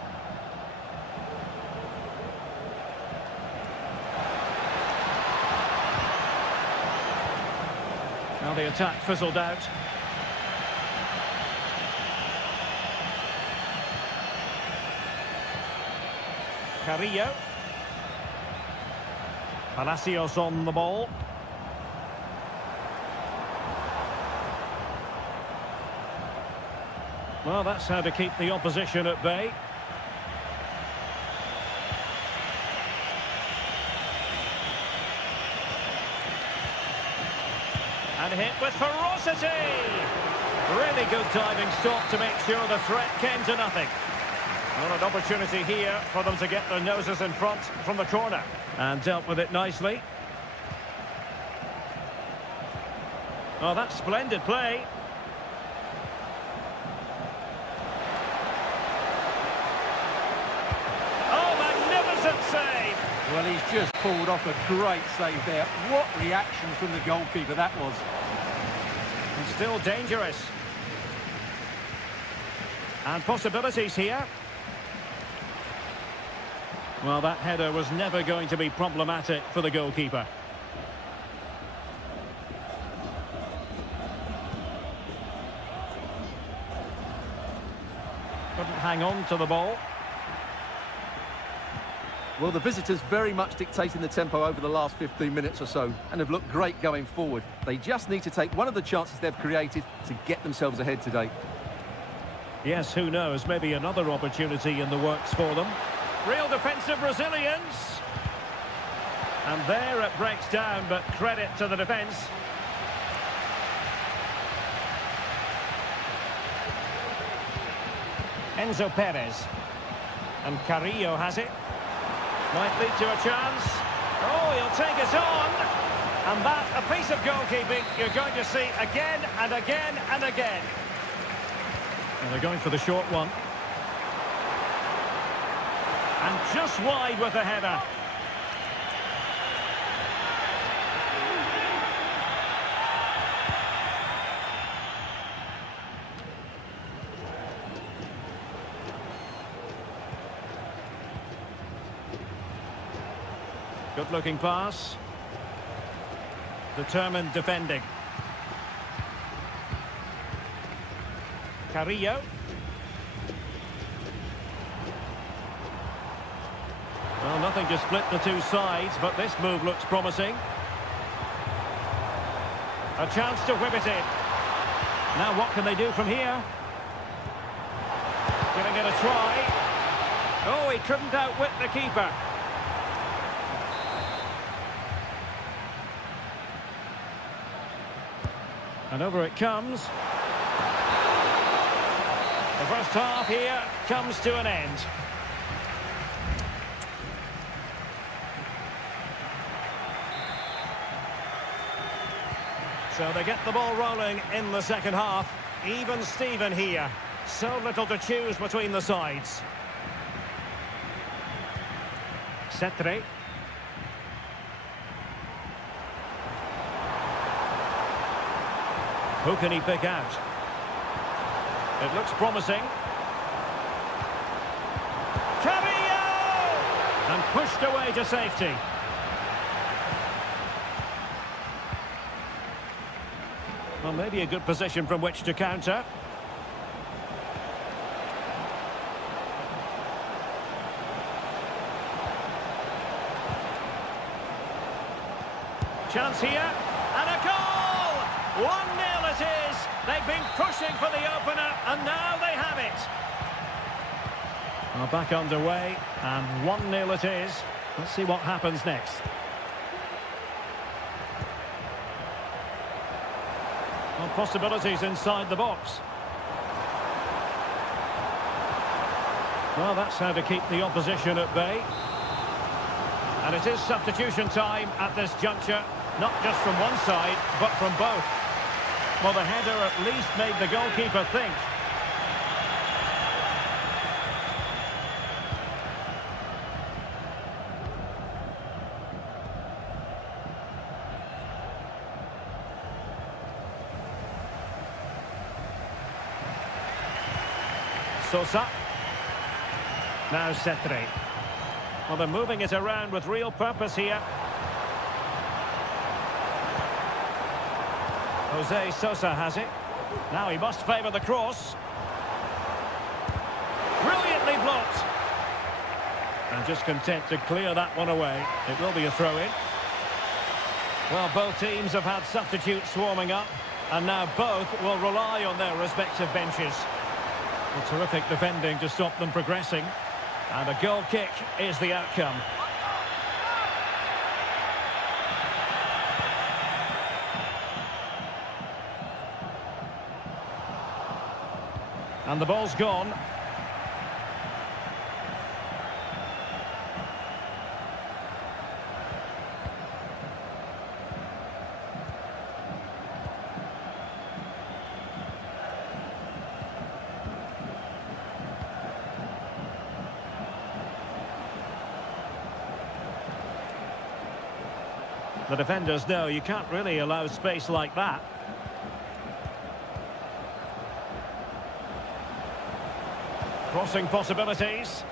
Now the attack fizzled out. Carrillo. Palacios on the ball. Well, that's how to keep the opposition at bay. And hit with ferocity! Really good diving stop to make sure the threat came to nothing. Well, an opportunity here for them to get their noses in front from the corner. And dealt with it nicely. Oh, that's splendid play. Save. Well, he's just pulled off a great save there. What reaction from the goalkeeper that was. And still dangerous. And possibilities here. Well, that header was never going to be problematic for the goalkeeper. Couldn't hang on to the ball. Well, the visitors very much dictating the tempo over the last 15 minutes or so and have looked great going forward. They just need to take one of the chances they've created to get themselves ahead today. Yes, who knows, maybe another opportunity in the works for them. Real defensive resilience. And there it breaks down, but credit to the defence. Enzo Perez. And Carrillo has it. Might lead to a chance. Oh, he'll take it on. And that, a piece of goalkeeping you're going to see again and again and again. And they're going for the short one. And just wide with the header. Good-looking pass. Determined defending. Carrillo. Well, nothing to split the two sides, but this move looks promising. A chance to whip it in. Now what can they do from here? Giving it a try. Oh, he couldn't outwit the keeper. And over it comes. The first half here comes to an end. So they get the ball rolling in the second half. Even Steven here. So little to choose between the sides. Cetre. Who can he pick out? It looks promising. Carrillo! And pushed away to safety. Well, maybe a good position from which to counter. Chance here, and a goal! 1-0 it is! They've been pushing for the opener, and now they have it. Well, back underway, and 1-0 it is. Let's see what happens next. Well, possibilities inside the box. Well, that's how to keep the opposition at bay. And it is substitution time at this juncture, not just from one side, but from both. Well, the header at least made the goalkeeper think. Sosa. Now Cetre. Well, they're moving it around with real purpose here. Jose Sosa has it. Now he must favour the cross. Brilliantly blocked. And just content to clear that one away. It will be a throw-in. Well, both teams have had substitutes warming up, and now both will rely on their respective benches. Well, terrific defending to stop them progressing. And a goal kick is the outcome. And the ball's gone. The defenders know you can't really allow space like that. Crossing possibilities.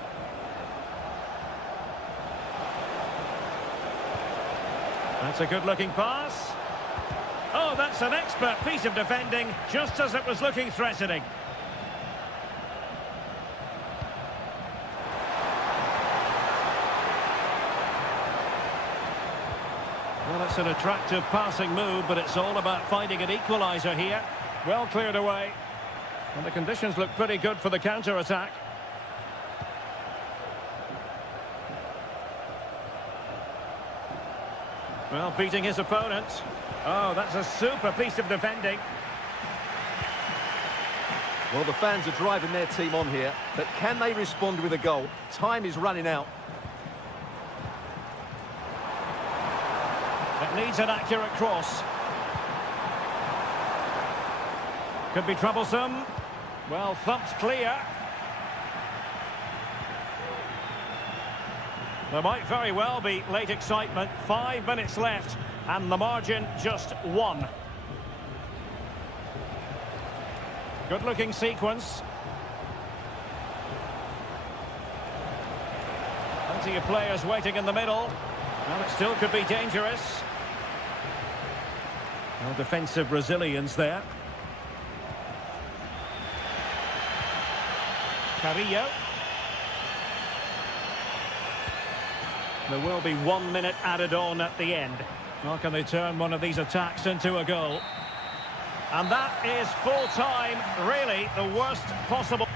That's a good-looking pass. Oh, that's an expert piece of defending, just as it was looking threatening. Well, it's an attractive passing move, but it's all about finding an equaliser here. Well cleared away. And the conditions look pretty good for the counter-attack. Well, beating his opponent. Oh, that's a super piece of defending. Well, the fans are driving their team on here, but can they respond with a goal? Time is running out. It needs an accurate cross. Could be troublesome. Well, thumped clear. There might very well be late excitement. 5 minutes left, and the margin just 1. Good-looking sequence. Plenty of players waiting in the middle. Well, it still could be dangerous. Well, defensive resilience there. Carrillo. There will be 1 minute added on at the end. Well, can they turn one of these attacks into a goal? And that is full time, really the worst possible.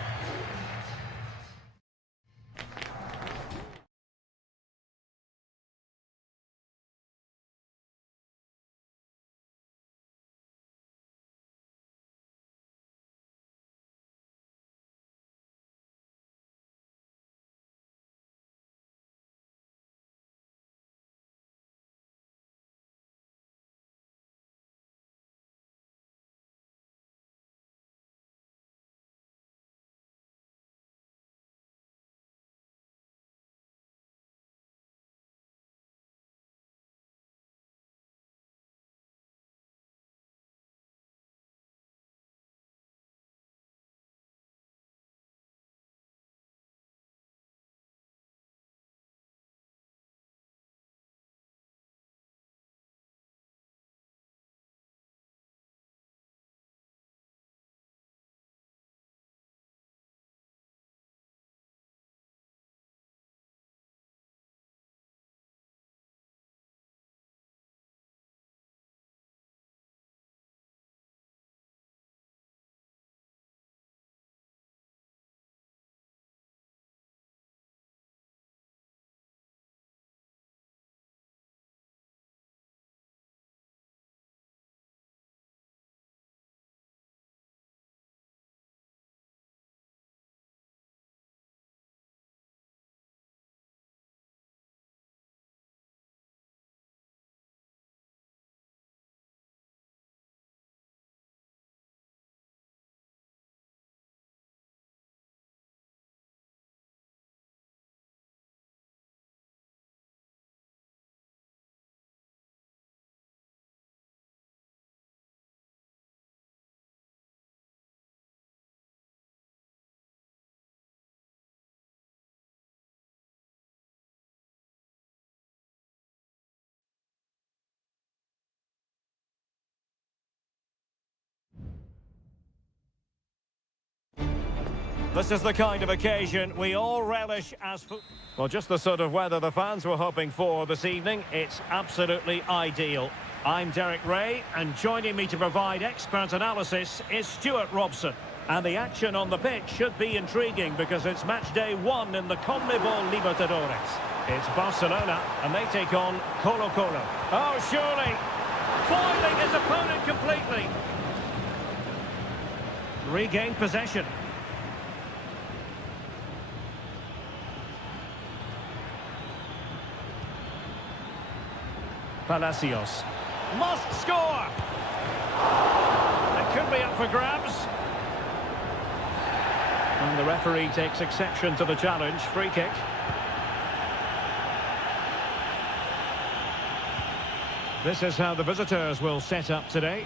This is the kind of occasion we all relish as... Well, just the sort of weather the fans were hoping for this evening. It's absolutely ideal. I'm Derek Ray, and joining me to provide expert analysis is Stuart Robson. And the action on the pitch should be intriguing because it's match day 1 in the CONMEBOL Libertadores. It's Barcelona, and they take on Colo-Colo. Oh, surely! Foiling his opponent completely. Regained possession. Palacios. Must score! It could be up for grabs. And the referee takes exception to the challenge. Free kick. This is how the visitors will set up today.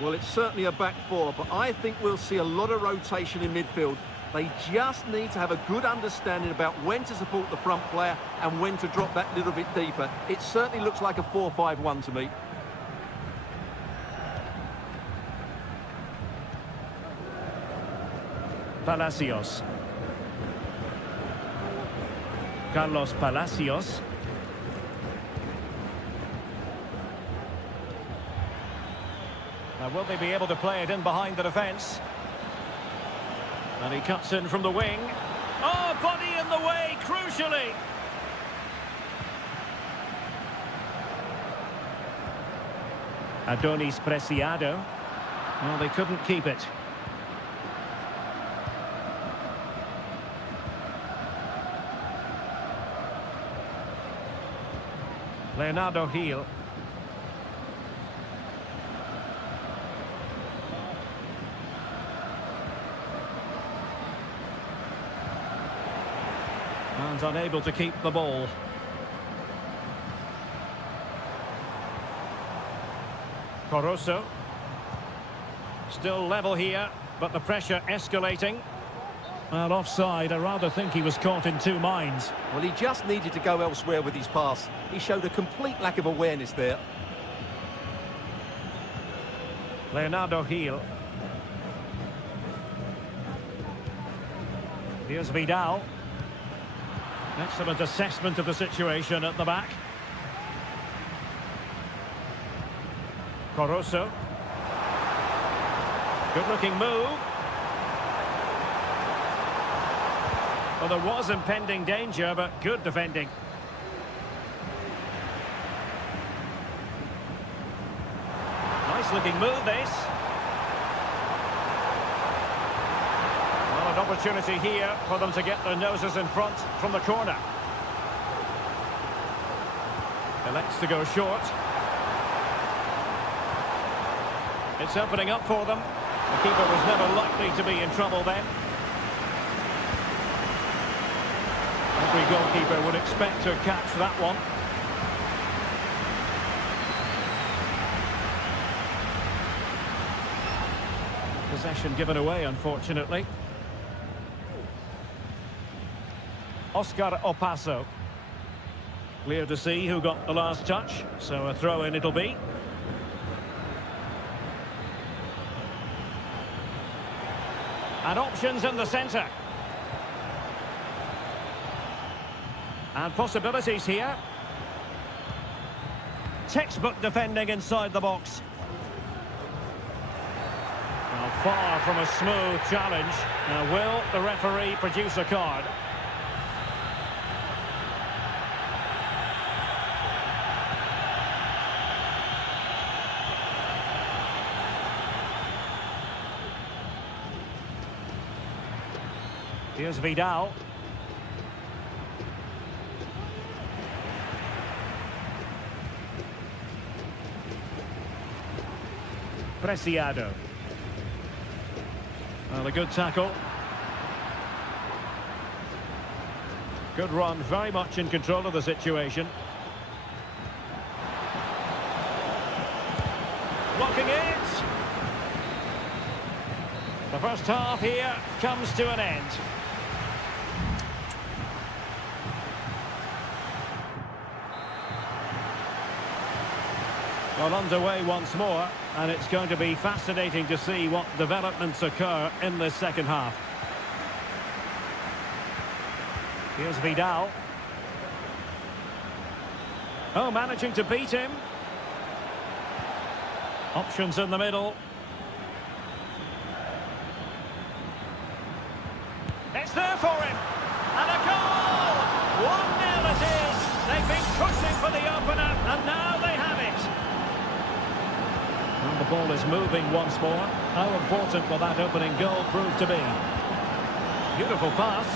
Well, it's certainly a back four, but I think we'll see a lot of rotation in midfield. They just need to have a good understanding about when to support the front player and when to drop that little bit deeper. It certainly looks like a 4-5-1 to me. Palacios. Carlos Palacios. Now, will they be able to play it in behind the defence? And he cuts in from the wing. Oh, body in the way, crucially. Adonis Preciado. Well, they couldn't keep it. Leonardo Gil. And unable to keep the ball. Corozo. Still level here, but the pressure escalating. Well, offside. I rather think he was caught in two minds. Well, he just needed to go elsewhere with his pass. He showed a complete lack of awareness there. Leonardo Gil. Here's Vidal. Excellent assessment of the situation at the back. Corozo. Good-looking move. Well, there was impending danger, but good defending. Nice-looking move, this. Well, an opportunity here for them to get their noses in front from the corner. Elects to go short. It's opening up for them. The keeper was never likely to be in trouble then. Every goalkeeper would expect to catch that one. Possession given away, unfortunately. Oscar Opaso. Clear to see who got the last touch, so a throw-in it'll be. And options in the centre. And possibilities here. Textbook defending inside the box. Well, far from a smooth challenge. Now, will the referee produce a card? Here's Vidal. Preciado. Well, a good tackle. Good run, very much in control of the situation. Blocking it. The first half here comes to an end. Well, underway once more, and it's going to be fascinating to see what developments occur in this second half. Here's Vidal. Oh, managing to beat him. Options in the middle. It's there for him. And a goal! 1-0 it is. They've been pushing for the opener, and now they have it. And the ball is moving once more. How important will that opening goal prove to be? Beautiful pass.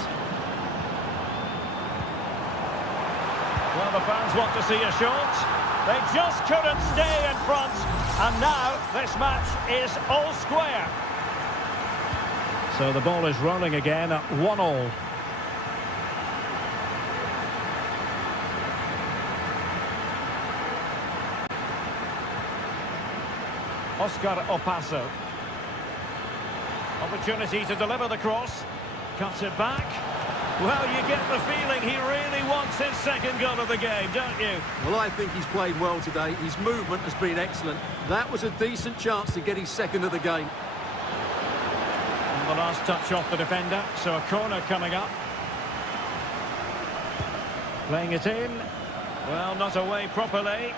Well, the fans want to see a shot. They just couldn't stay in front. And now this match is all square. So the ball is rolling again at 1-1. Oscar Opaso. Opportunity to deliver the cross. Cuts it back. Well, you get the feeling he really wants his second goal of the game, don't you? Well, I think he's played well today. His movement has been excellent. That was a decent chance to get his second of the game. And the last touch off the defender, so a corner coming up. Playing it in. Well, not away properly.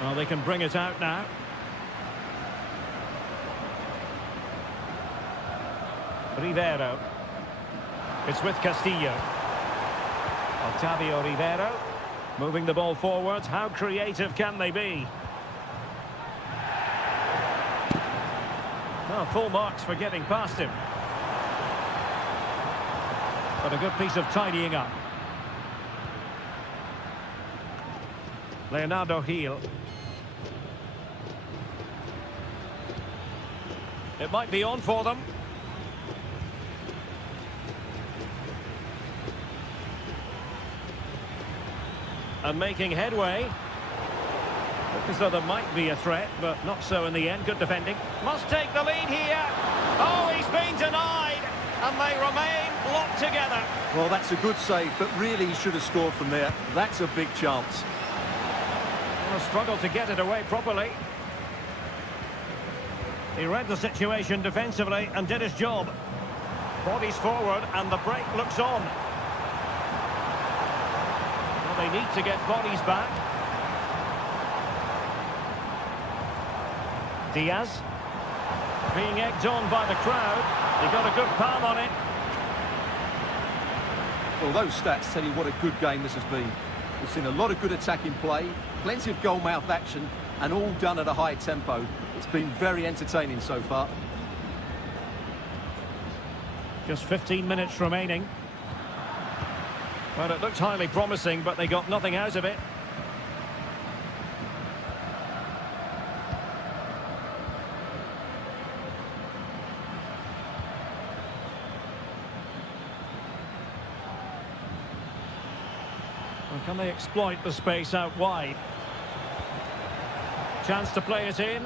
Well, they can bring it out now. Rivero. It's with Castillo. Otavio Rivero. Moving the ball forward. How creative can they be? Well, full marks for getting past him. But a good piece of tidying up. Leonardo Gil. It might be on for them. And making headway. Look as though there might be a threat, but not so in the end. Good defending. Must take the lead here. Oh, he's been denied. And they remain locked together. Well, that's a good save, but really he should have scored from there. That's a big chance. Well, struggled to get it away properly. He read the situation defensively and did his job. Bodies forward and the break looks on. They need to get bodies back. Diaz. Being egged on by the crowd. He got a good palm on it. Well, those stats tell you what a good game this has been. We've seen a lot of good attacking play, plenty of goal-mouth action, and all done at a high tempo. It's been very entertaining so far. Just 15 minutes remaining. Well, it looked highly promising, but they got nothing out of it. Well, can they exploit the space out wide? Chance to play it in.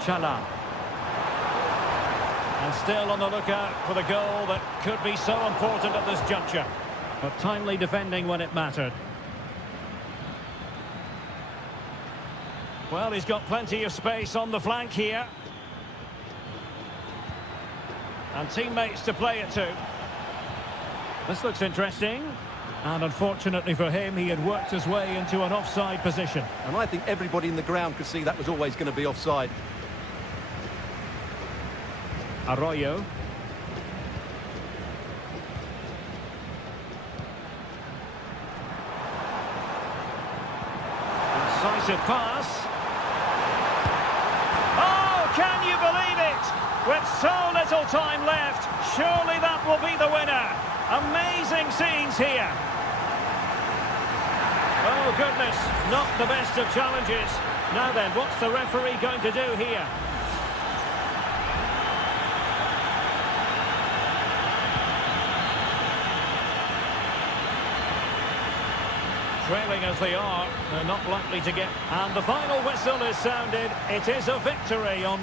Chala. And still on the lookout for the goal that could be so important at this juncture. But timely defending when it mattered. Well, he's got plenty of space on the flank here. And teammates to play it to. This looks interesting. And unfortunately for him, he had worked his way into an offside position. And I think everybody in the ground could see that was always going to be offside. Arroyo. Incisive pass. Oh, can you believe it? With so little time left, surely that will be the winner. Amazing scenes here. Oh, goodness, not the best of challenges. Now then, what's the referee going to do here? Trailing as they are, they're not likely to get... And the final whistle is sounded. It is a victory on...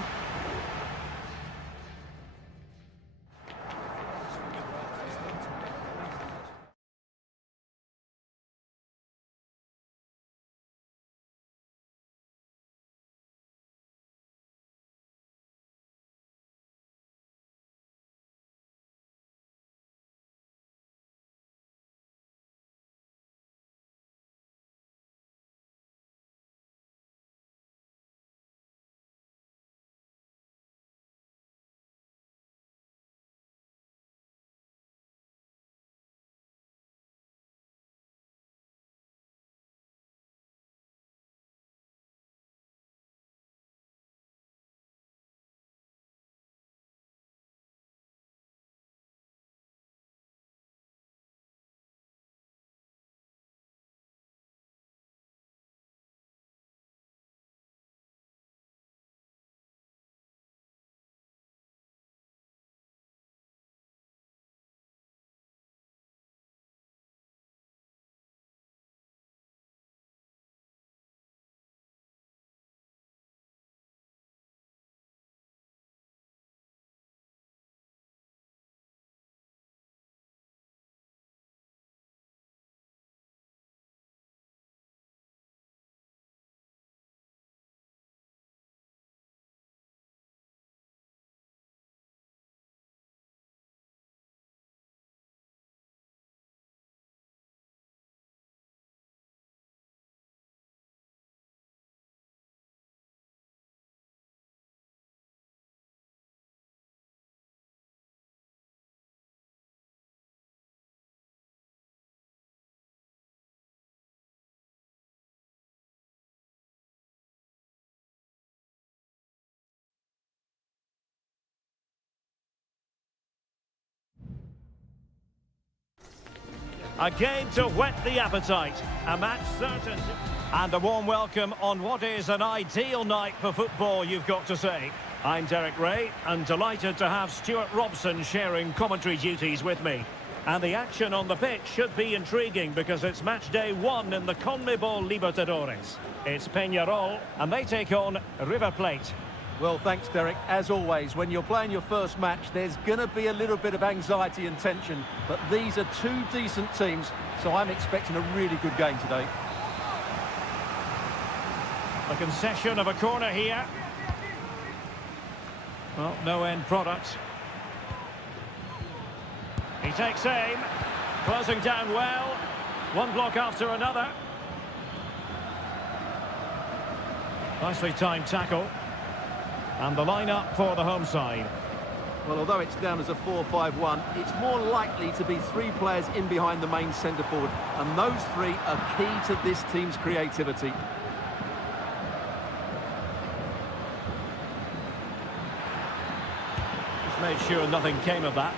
A game to whet the appetite. A match certain. And a warm welcome on what is an ideal night for football, you've got to say. I'm Derek Ray, and delighted to have Stuart Robson sharing commentary duties with me. And the action on the pitch should be intriguing because it's match day 1 in the CONMEBOL Libertadores. It's Peñarol, and they take on River Plate. Well, thanks, Derek. As always, when you're playing your first match, there's going to be a little bit of anxiety and tension. But these are two decent teams, so I'm expecting a really good game today. A concession of a corner here. Well, no end product. He takes aim. Closing down well. One block after another. Nicely timed tackle. And the line-up for the home side. Well, although it's down as a 4-5-1, it's more likely to be 3 players in behind the main centre-forward. And those 3 are key to this team's creativity. Just made sure nothing came of that.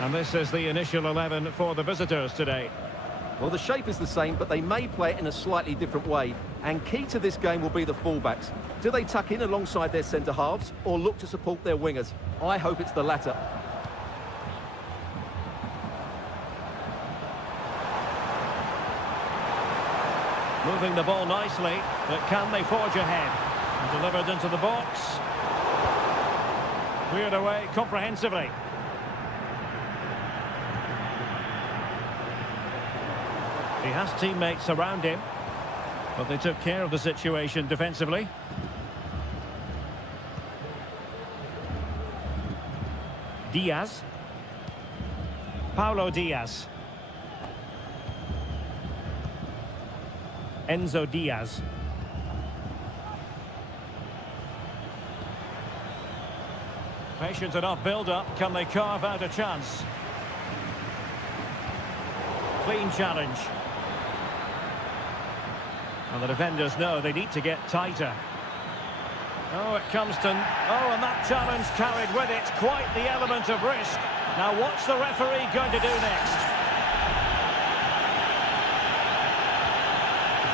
And this is the initial 11 for the visitors today. Well, the shape is the same, but they may play it in a slightly different way. And key to this game will be the fullbacks. Do they tuck in alongside their centre-halves or look to support their wingers? I hope it's the latter. Moving the ball nicely, but can they forge ahead? And delivered into the box. Cleared away comprehensively. He has teammates around him, but they took care of the situation defensively. Diaz. Paulo Diaz. Enzo Diaz. Patient enough build-up. Can they carve out a chance? Clean challenge. And the defenders know they need to get tighter. Oh, it comes to... Oh, and that challenge carried with it quite the element of risk. Now, what's the referee going to do next?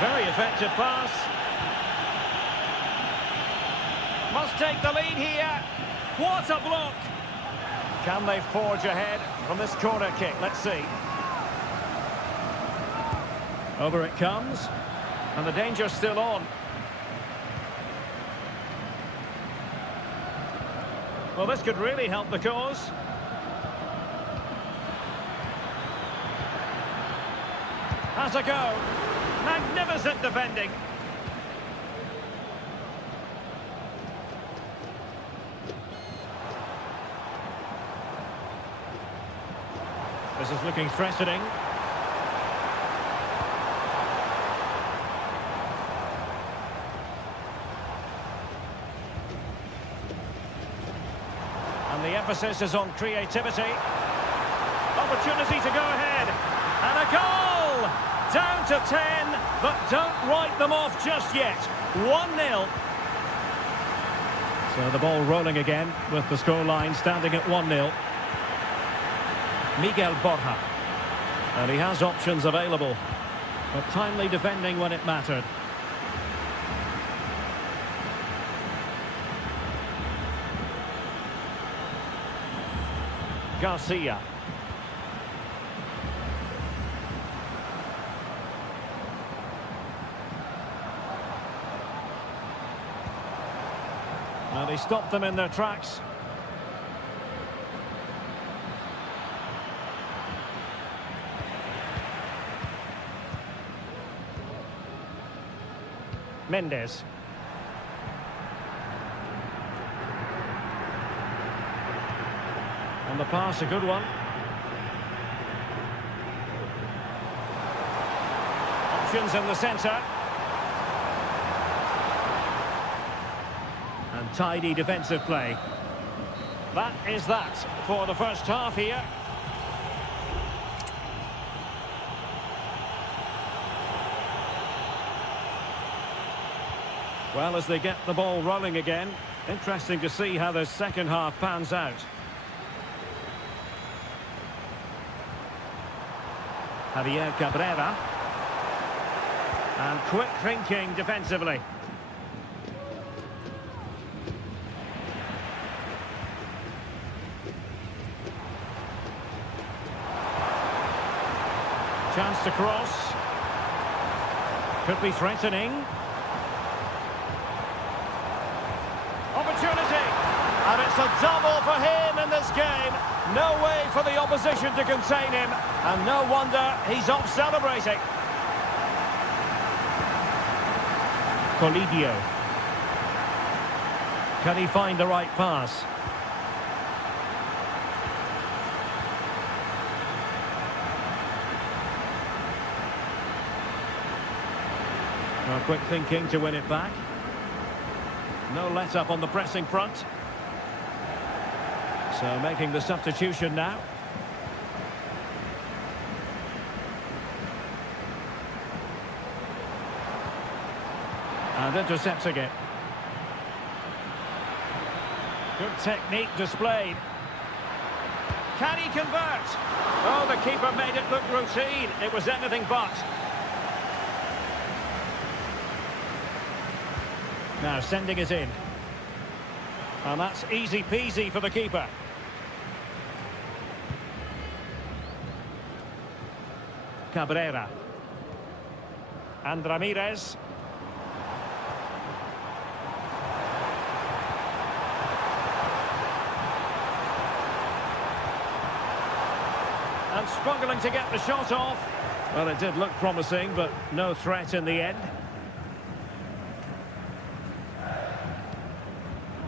Very effective pass. Must take the lead here. What a block! Can they forge ahead from this corner kick? Let's see. Over it comes. And the danger's still on. Well, this could really help the cause. Has a go. Magnificent defending. This is looking threatening. And the emphasis is on creativity. Opportunity to go ahead. And a goal! Down to 10, but don't write them off just yet. 1-0. So the ball rolling again with the scoreline standing at 1-0. Miguel Borja. And he has options available, but timely defending when it mattered. Garcia. Well, he stopped them in their tracks. Mendes. And the pass, a good one. Options in the centre. And tidy defensive play. That is that for the first half here. Well, as they get the ball rolling again, interesting to see how the second half pans out. Javier Cabrera. And quick thinking defensively. Chance to cross. Could be threatening. Opportunity. And it's a double for him in this game. No way for the opposition to contain him. And no wonder he's off celebrating. Colidio. Can he find the right pass? Well, quick thinking to win it back. No let-up on the pressing front. So making the substitution now. And intercepting it. Good technique displayed. Can he convert? Oh, the keeper made it look routine. It was anything but. Now sending it in. And that's easy peasy for the keeper. Cabrera. And Ramirez. And struggling to get the shot off. Well, it did look promising, but no threat in the end.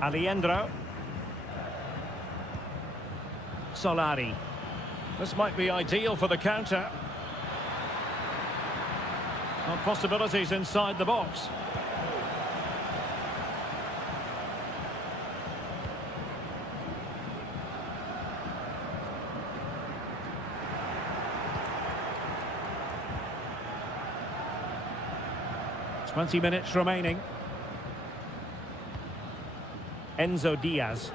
Alejandro. Solari. This might be ideal for the counter. Well, possibilities inside the box. Twenty minutes remaining. Enzo Diaz.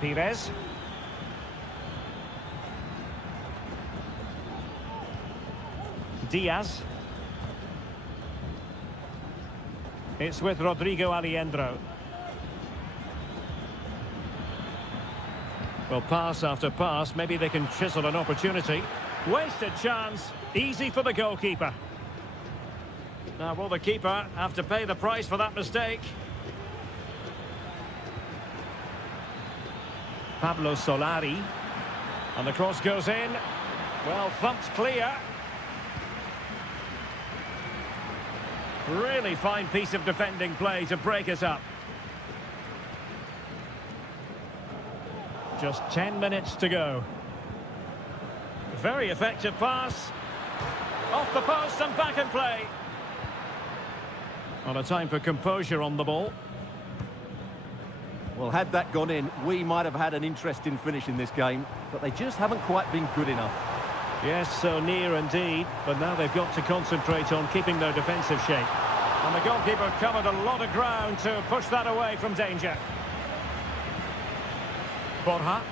Pires. Diaz. It's with Rodrigo Alejandro. Well, pass after pass, maybe they can chisel an opportunity. Wasted chance, easy for the goalkeeper. Now, will the keeper have to pay the price for that mistake? Pablo Solari. And the cross goes in. Well, thumped clear. Really fine piece of defending play to break it up. Just 10 minutes to go. Very effective pass. Off the post and back in play. On a time for composure on the ball. Well, had that gone in, we might have had an interesting finish in this game, but they just haven't quite been good enough. Yes, so near indeed, but now they've got to concentrate on keeping their defensive shape. And the goalkeeper covered a lot of ground to push that away from danger. Borja.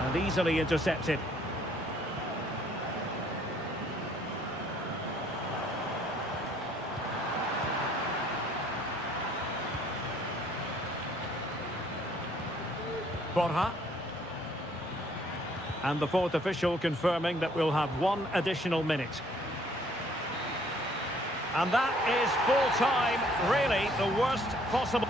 And easily intercepted. Borja. And the fourth official confirming that we'll have one additional minute. And that is full time, really the worst possible.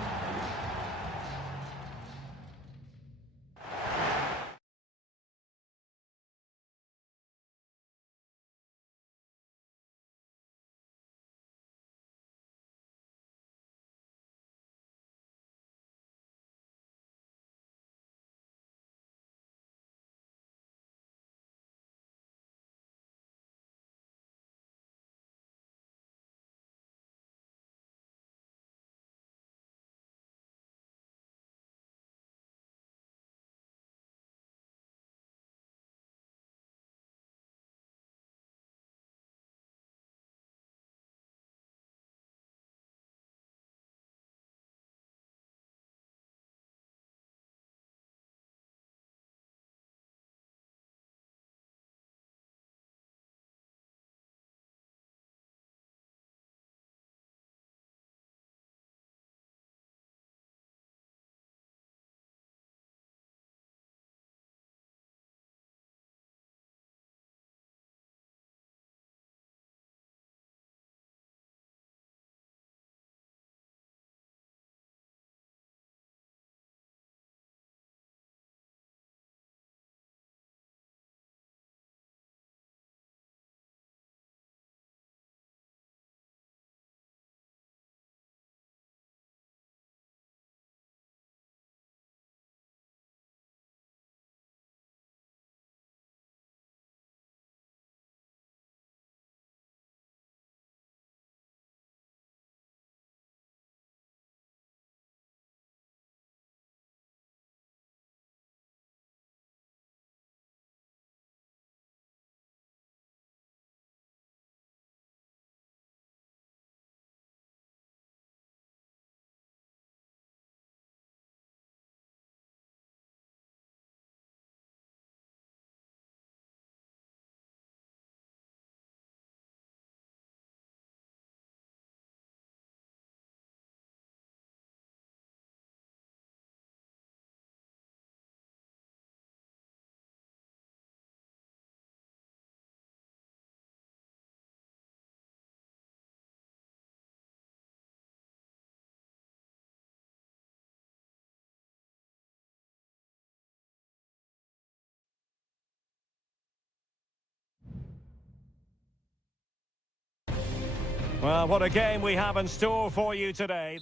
Well, what a game we have in store for you today.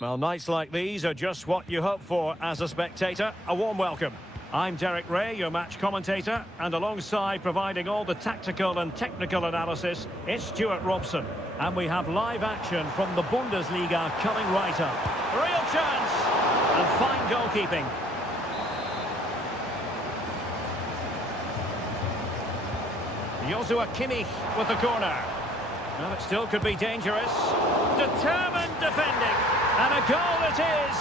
Well, nights like these are just what you hope for as a spectator. A warm welcome. I'm Derek Ray, your match commentator, and alongside providing all the tactical and technical analysis, it's Stuart Robson. And we have live action from the Bundesliga coming right up. Real chance! And fine goalkeeping. Joshua Kimmich with the corner. Well, it still could be dangerous. Determined defending. And a goal it is.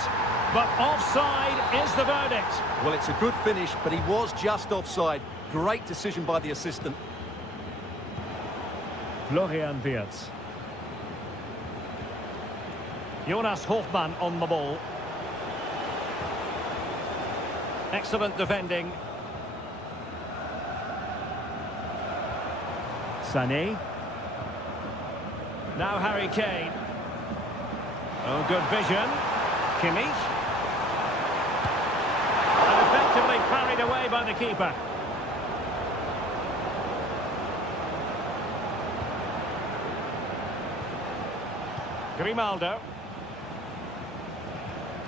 But offside is the verdict. Well, it's a good finish, but he was just offside. Great decision by the assistant. Florian Wirtz. Jonas Hofmann on the ball. Excellent defending. Sané. Now Harry Kane. Oh, good vision. Kimmich. And effectively parried away by the keeper. Grimaldo.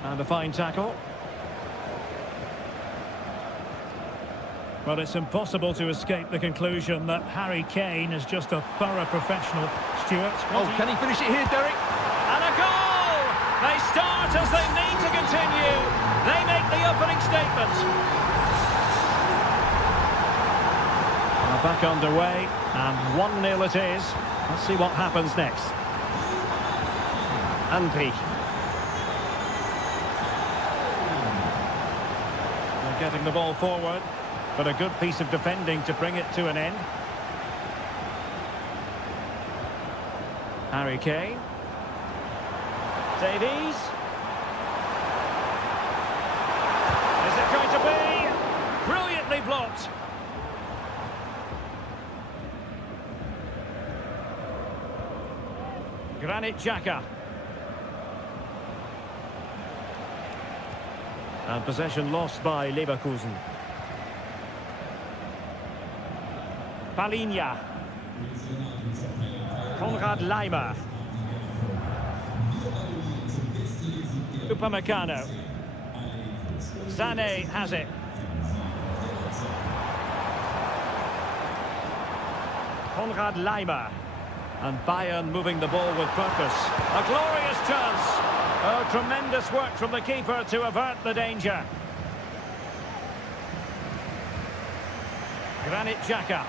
And a fine tackle. Well, it's impossible to escape the conclusion that Harry Kane is just a thorough professional. Stuart. Can he finish it here, Derek? And a goal! They start as they need to continue. They make the opening statement. Back underway, and 1-0 it is. Let's see what happens next. Andy. They're getting the ball forward, but a good piece of defending to bring it to an end. Harry Kane. Davies. Is it going to be? Brilliantly blocked. Granit Xhaka. And possession lost by Leverkusen. Palinha. Konrad Laimer. Upamecano. Sané has it. Konrad Laimer. And Bayern moving the ball with purpose. A glorious chance. Oh, tremendous work from the keeper to avert the danger. Granit Xhaka.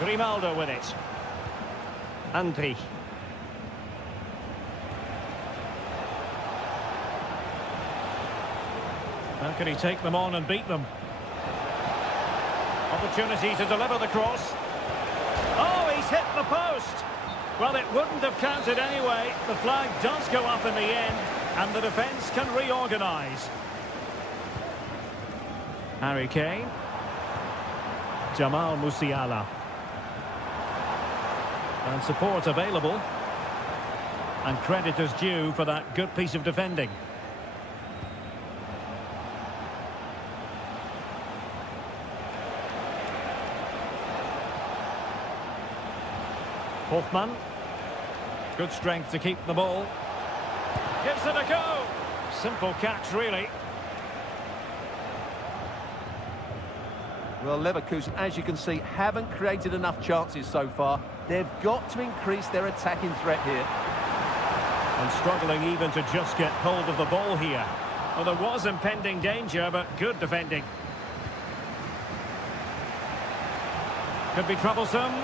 Grimaldo with it. Andri. How can he take them on and beat them? Opportunity to deliver the cross. Oh, he's hit the post. Well, it wouldn't have counted anyway. The flag does go up in the end, and the defence can reorganise. Harry Kane. Jamal Musiala. And support available. And credit is due for that good piece of defending. Hofmann. Good strength to keep the ball. Gives it a go. Simple catch, really. Well, Leverkusen, as you can see, haven't created enough chances so far. They've got to increase their attacking threat here. And struggling even to just get hold of the ball here. Well, there was impending danger, but good defending. Could be troublesome.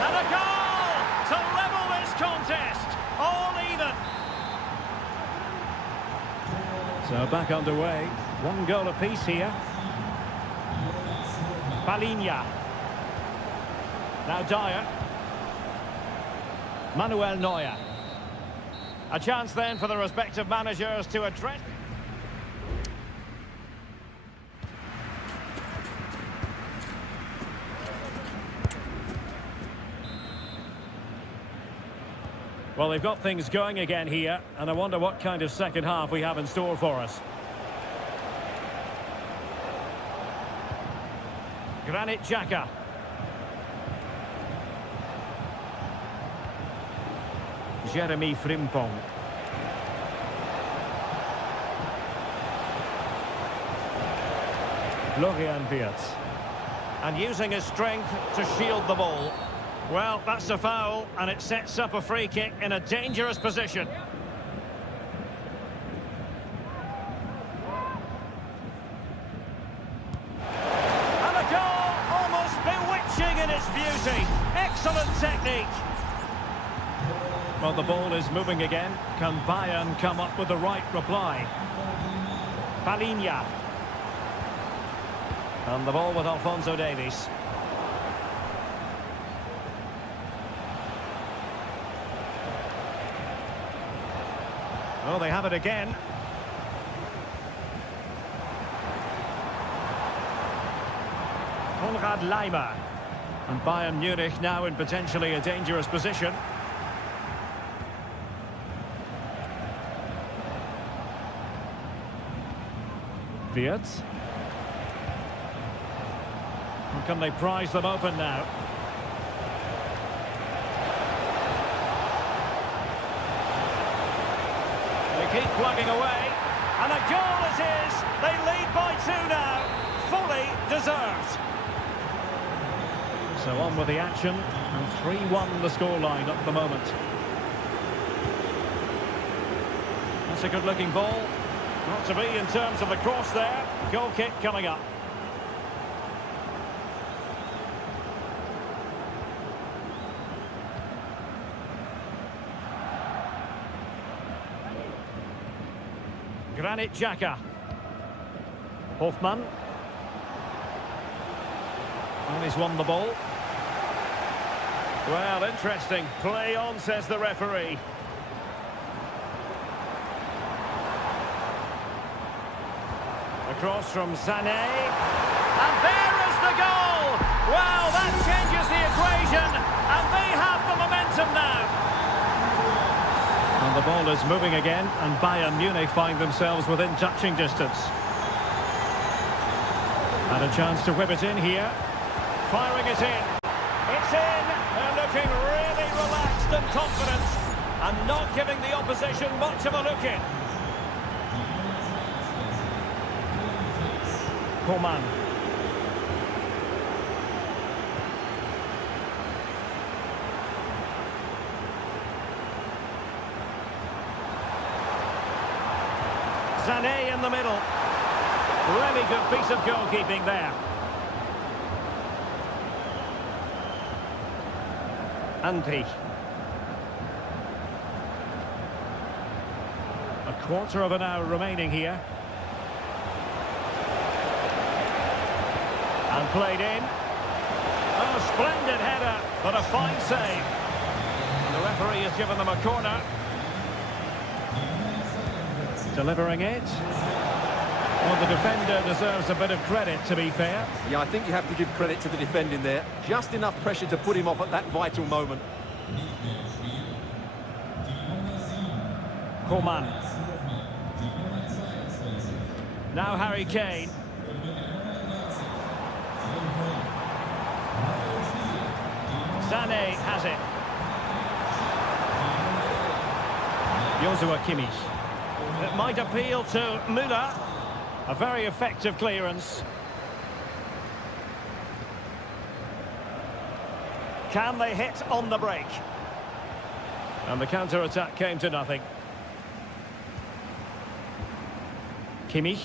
And a goal to level this contest. All even. So back underway. 1 goal apiece here. Palinha. Now Dyer. Manuel Neuer. A chance then for the respective managers to address. Well, they've got things going again here, and I wonder what kind of second half we have in store for us. Granit Xhaka. Jeremy Frimpong. Florian Wirtz. And using his strength to shield the ball. Well, that's a foul, and it sets up a free kick in a dangerous position. And a goal, almost bewitching in its beauty. Excellent technique. Well, the ball is moving again. Can Bayern come up with the right reply? Palinha. And the ball with Alphonso Davies. Oh, they have it again. Konrad Laimer. And Bayern Munich now in potentially a dangerous position. Wirtz. Can they prise them open now? They keep plugging away. And a goal it is! They lead by 2 now. Fully deserved. So on with the action. And 3-1 the scoreline at the moment. That's a good-looking ball. Not to be in terms of the cross there. Goal kick coming up. Granit Xhaka. Hoffmann. And he's won the ball. Well, interesting. Play on, says the referee. Across from Sané. And there is the goal! Well, that changes the equation. And they have the momentum now. And the ball is moving again, and Bayern Munich find themselves within touching distance. And a chance to whip it in here. Firing it in. It's in. They're looking really relaxed and confident, and not giving the opposition much of a look in. Coman. Sané in the middle. Really good piece of goalkeeping there. Ante. A quarter of an hour remaining here. And played in. Oh, splendid header, but a fine save. And the referee has given them a corner. Delivering it. Well, the defender deserves a bit of credit, to be fair. Yeah, I think you have to give credit to the defending there. Just enough pressure to put him off at that vital moment. Coman. Now Harry Kane. Sané has it. Joshua Kimmich. It might appeal to Müller. A very effective clearance. Can they hit on the break? And the counter-attack came to nothing. Kimmich.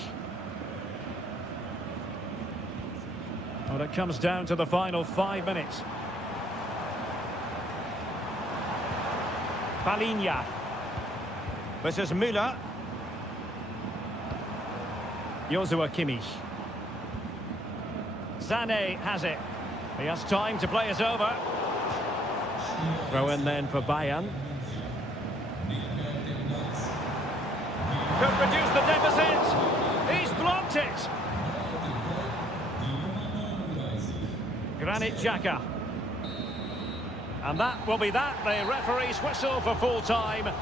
Well, it comes down to the final 5 minutes. Palinha. This is Müller. Joshua Kimmich. Sané has it. He has time to play it over. Throw in then for Bayern. Could reduce the deficit. He's blocked it. Granit Xhaka. And that will be that. The referee's whistle for full time.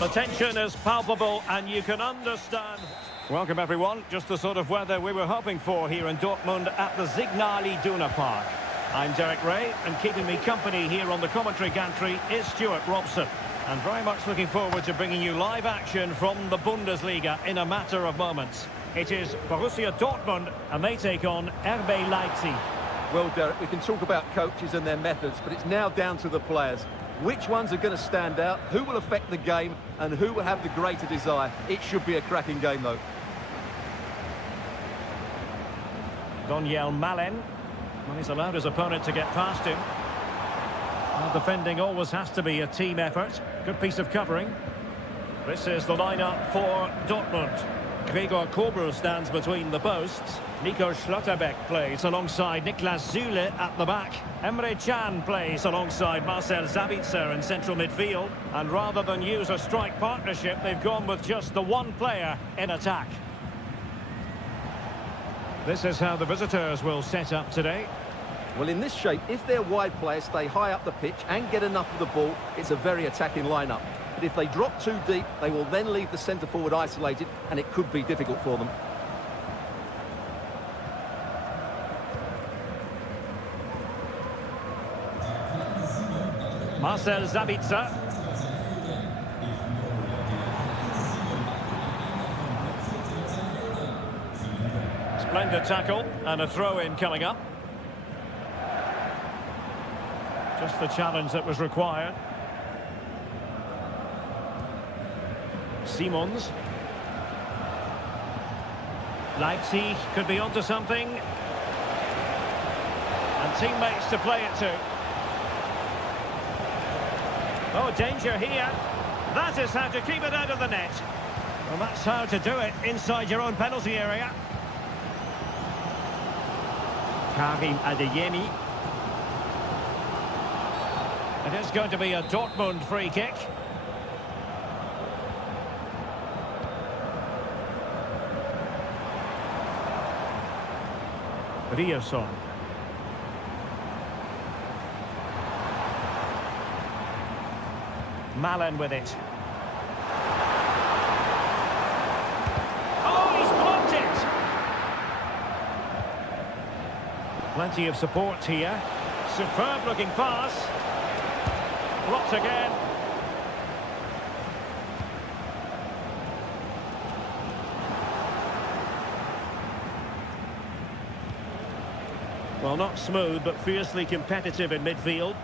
The tension is palpable and you can understand. Welcome everyone, just the sort of weather we were hoping for here in Dortmund at the Signal Iduna Park. I'm Derek Ray, and keeping me company here on the commentary gantry is Stuart Robson. And very much looking forward to bringing you live action from the Bundesliga in a matter of moments. It is Borussia Dortmund, and they take on RB Leipzig. Well, Derek, we can talk about coaches and their methods, but it's now down to the players. Which ones are going to stand out, who will affect the game, and who will have the greater desire? It should be a cracking game, though. Daniel Malen. Well, he's allowed his opponent to get past him. Well, defending always has to be a team effort. Good piece of covering. This is the lineup for Dortmund. Gregor Kobel stands between the posts. Nico Schlotterbeck plays alongside Niklas Süle at the back. Emre Can plays alongside Marcel Sabitzer in central midfield. And rather than use a strike partnership, they've gone with just the one player in attack. This is how the visitors will set up today. Well, in this shape, if their wide players stay high up the pitch and get enough of the ball, it's a very attacking lineup. But if they drop too deep, they will then leave the centre-forward isolated, and it could be difficult for them. Marcel Sabitzer. Splendid tackle and a throw-in coming up. Just the challenge that was required. Simons. Leipzig could be onto something. And teammates to play it to. Oh, danger here. That is how to keep it out of the net. Well, that's how to do it inside your own penalty area. Karim Adeyemi. It is going to be a Dortmund free kick. Rierson. Malen with it. Oh, he's blocked it! Plenty of support here. Superb looking pass. Blocked again. Well, not smooth, but fiercely competitive in midfield.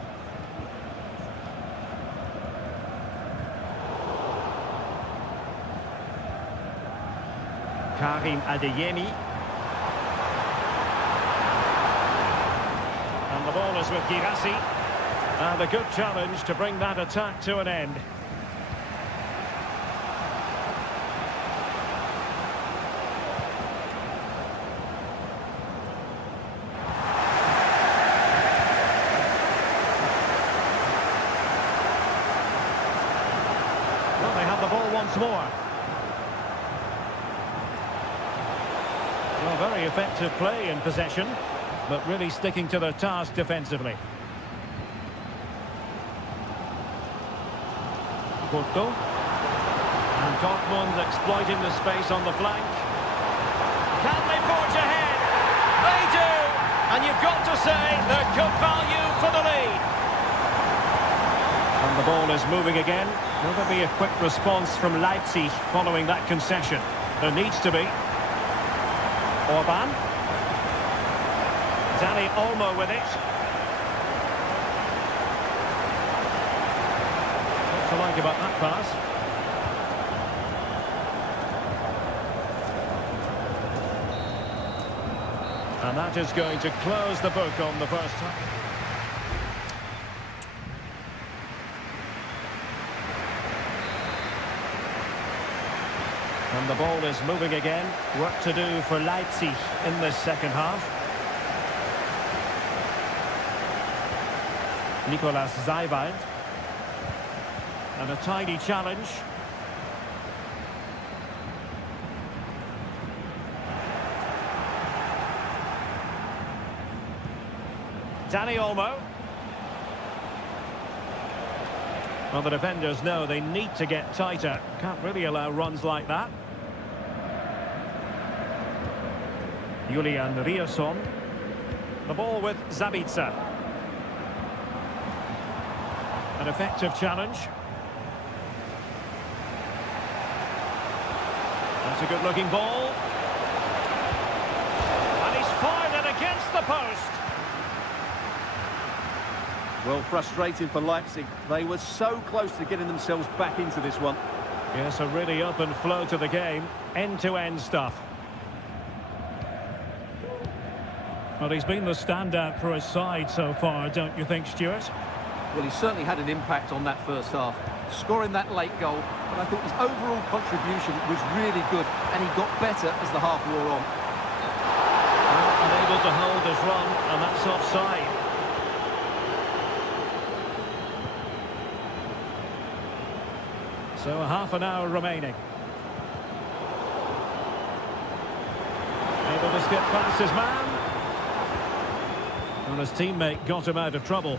Karim Adeyemi. And the ball is with Girassi. And a good challenge to bring that attack to an end. Well, they have the ball once more. Well, very effective play in possession, but really sticking to their task defensively. Porto. And Dortmund exploiting the space on the flank. Can they forge ahead? They do! And you've got to say they're good value for the lead. And the ball is moving again. Will there be a quick response from Leipzig following that concession? There needs to be. Orban. Dani Olmo with it. What to like about that pass? And that is going to close the book on the first half. And the ball is moving again. Work to do for Leipzig in this second half. Nicolas Seiwald. And a tidy challenge. Dani Olmo. Well, the defenders know they need to get tighter. Can't really allow runs like that. Julian Rierson. The ball with Zabitzer. An effective challenge. That's a good-looking ball. And he's fired it against the post. Well, frustrating for Leipzig. They were so close to getting themselves back into this one. Yes, a really open flow to the game. End-to-end stuff. Well, he's been the standout for his side so far, don't you think, Stuart? Well, he certainly had an impact on that first half, scoring that late goal, but I thought his overall contribution was really good, and he got better as the half wore on. Well, unable to hold his run, and that's offside. So half an hour remaining. Able to skip past his man. Well, his teammate got him out of trouble.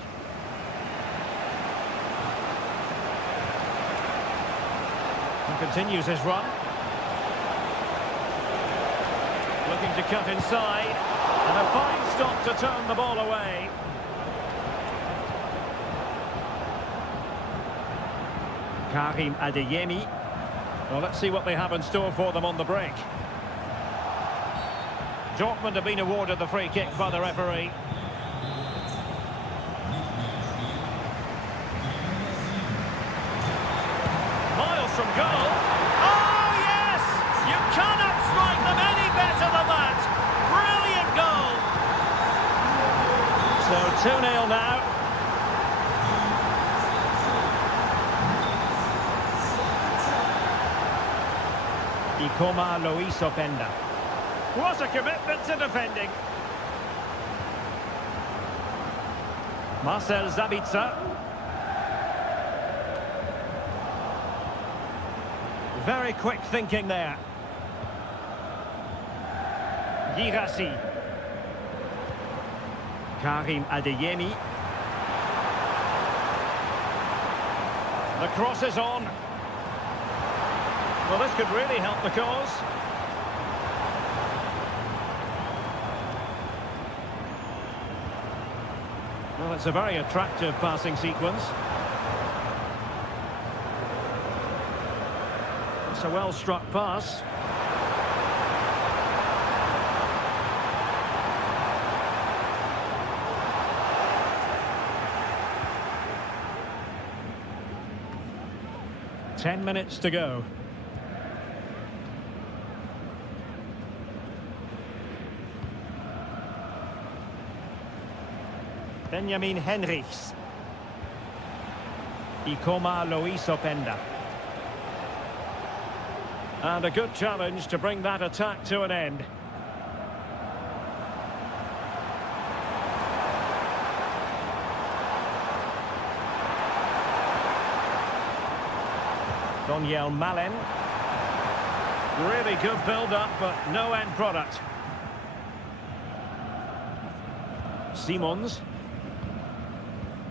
He continues his run. Looking to cut inside. And a fine stop to turn the ball away. Karim Adeyemi. Well, let's see what they have in store for them on the break. Dortmund have been awarded the free kick by the referee. Miles from goal. Oh, yes! You cannot strike them any better than that. Brilliant goal. So 2-0 now. Ikoma Luis Openda. What a commitment to defending. Marcel Zabitzer. Very quick thinking there. Girassi. Karim Adeyemi. The cross is on. Well, this could really help the cause. Well, it's a very attractive passing sequence. It's a well-struck pass. Ten minutes to go. Benjamin Henrichs. Ikoma Luis Openda. And a good challenge to bring that attack to an end. Daniel Malen. Really good build-up, but no end product. Simons.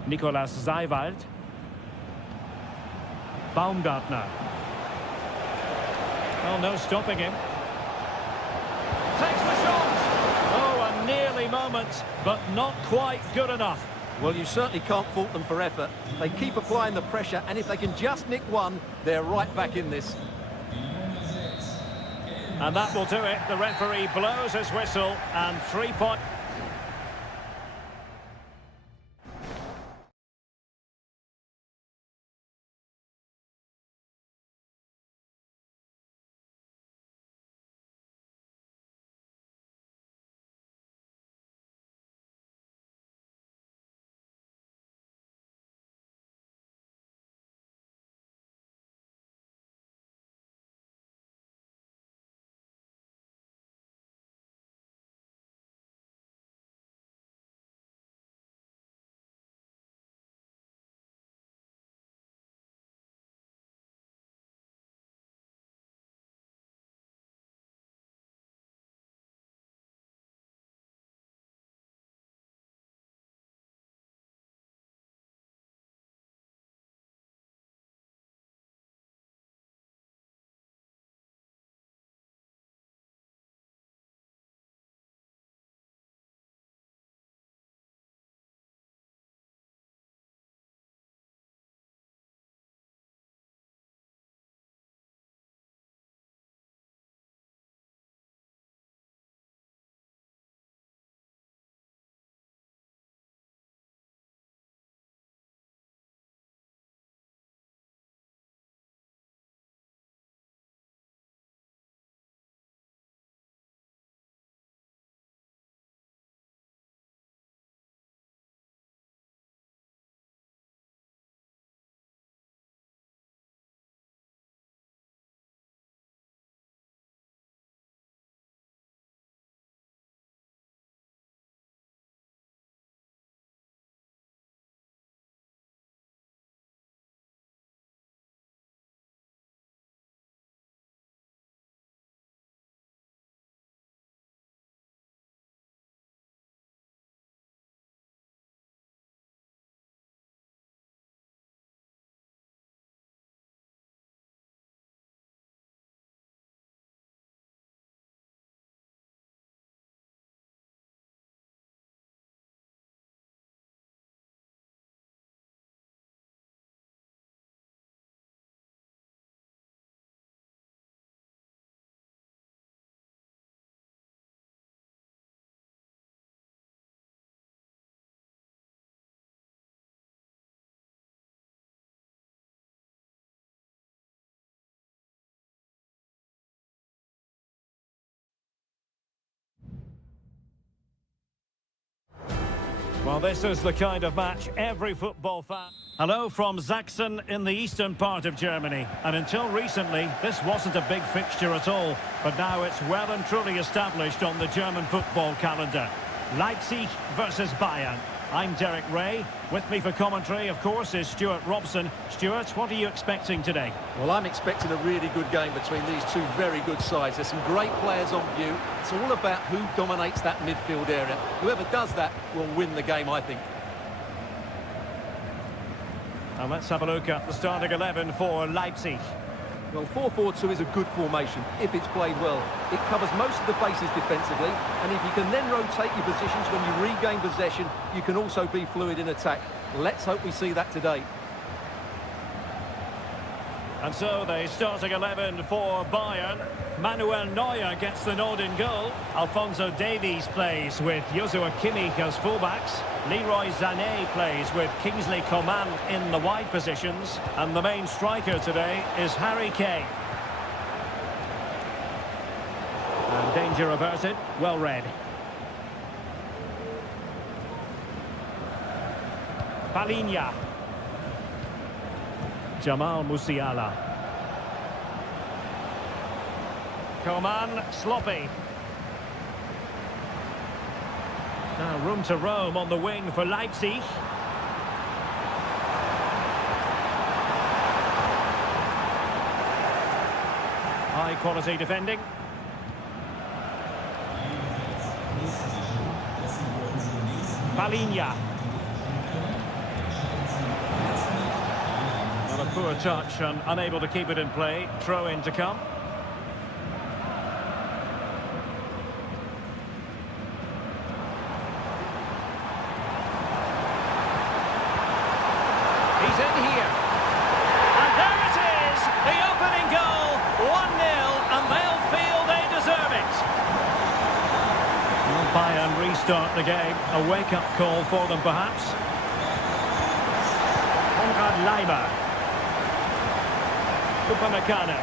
Nicolas Seiwald. Baumgartner. Well, no stopping him. Takes the shot! Oh, a nearly moment, but not quite good enough. Well, you certainly can't fault them for effort. They keep applying the pressure, and if they can just nick one, they're right back in this. And that will do it. The referee blows his whistle, and 3 points. Well, this is the kind of match every football fan... Hello from Sachsen in the eastern part of Germany. And until recently, this wasn't a big fixture at all. But now it's well and truly established on the German football calendar. Leipzig versus Bayern. I'm Derek Ray. With me for commentary, of course, is Stuart Robson. Stuart, what are you expecting today? Well, I'm expecting a really good game between these two very good sides. There's some great players on view. It's all about who dominates that midfield area. Whoever does that will win the game, I think. And let's have a look at the starting 11 for Leipzig. Well, 4-4-2 is a good formation if it's played well. It covers most of the bases defensively, and if you can then rotate your positions when you regain possession, you can also be fluid in attack. Let's hope we see that today. And so the starting 11 for Bayern. Manuel Neuer gets the nod in goal. Alphonso Davies plays with Joshua Kimmich as fullbacks. Leroy Sané plays with Kingsley Coman in the wide positions. And the main striker today is Harry Kane. And danger averted, well read. Palinha. Jamal Musiala. Coman, sloppy. Now room to roam on the wing for Leipzig. High quality defending. Palinha. Well, a poor touch and unable to keep it in play. Throw in to come. He's in here. And there it is, the opening goal, 1-0, and they'll feel they deserve it. Will Bayern restart the game? A wake-up call for them, perhaps. Konrad Laimer. Upamecano.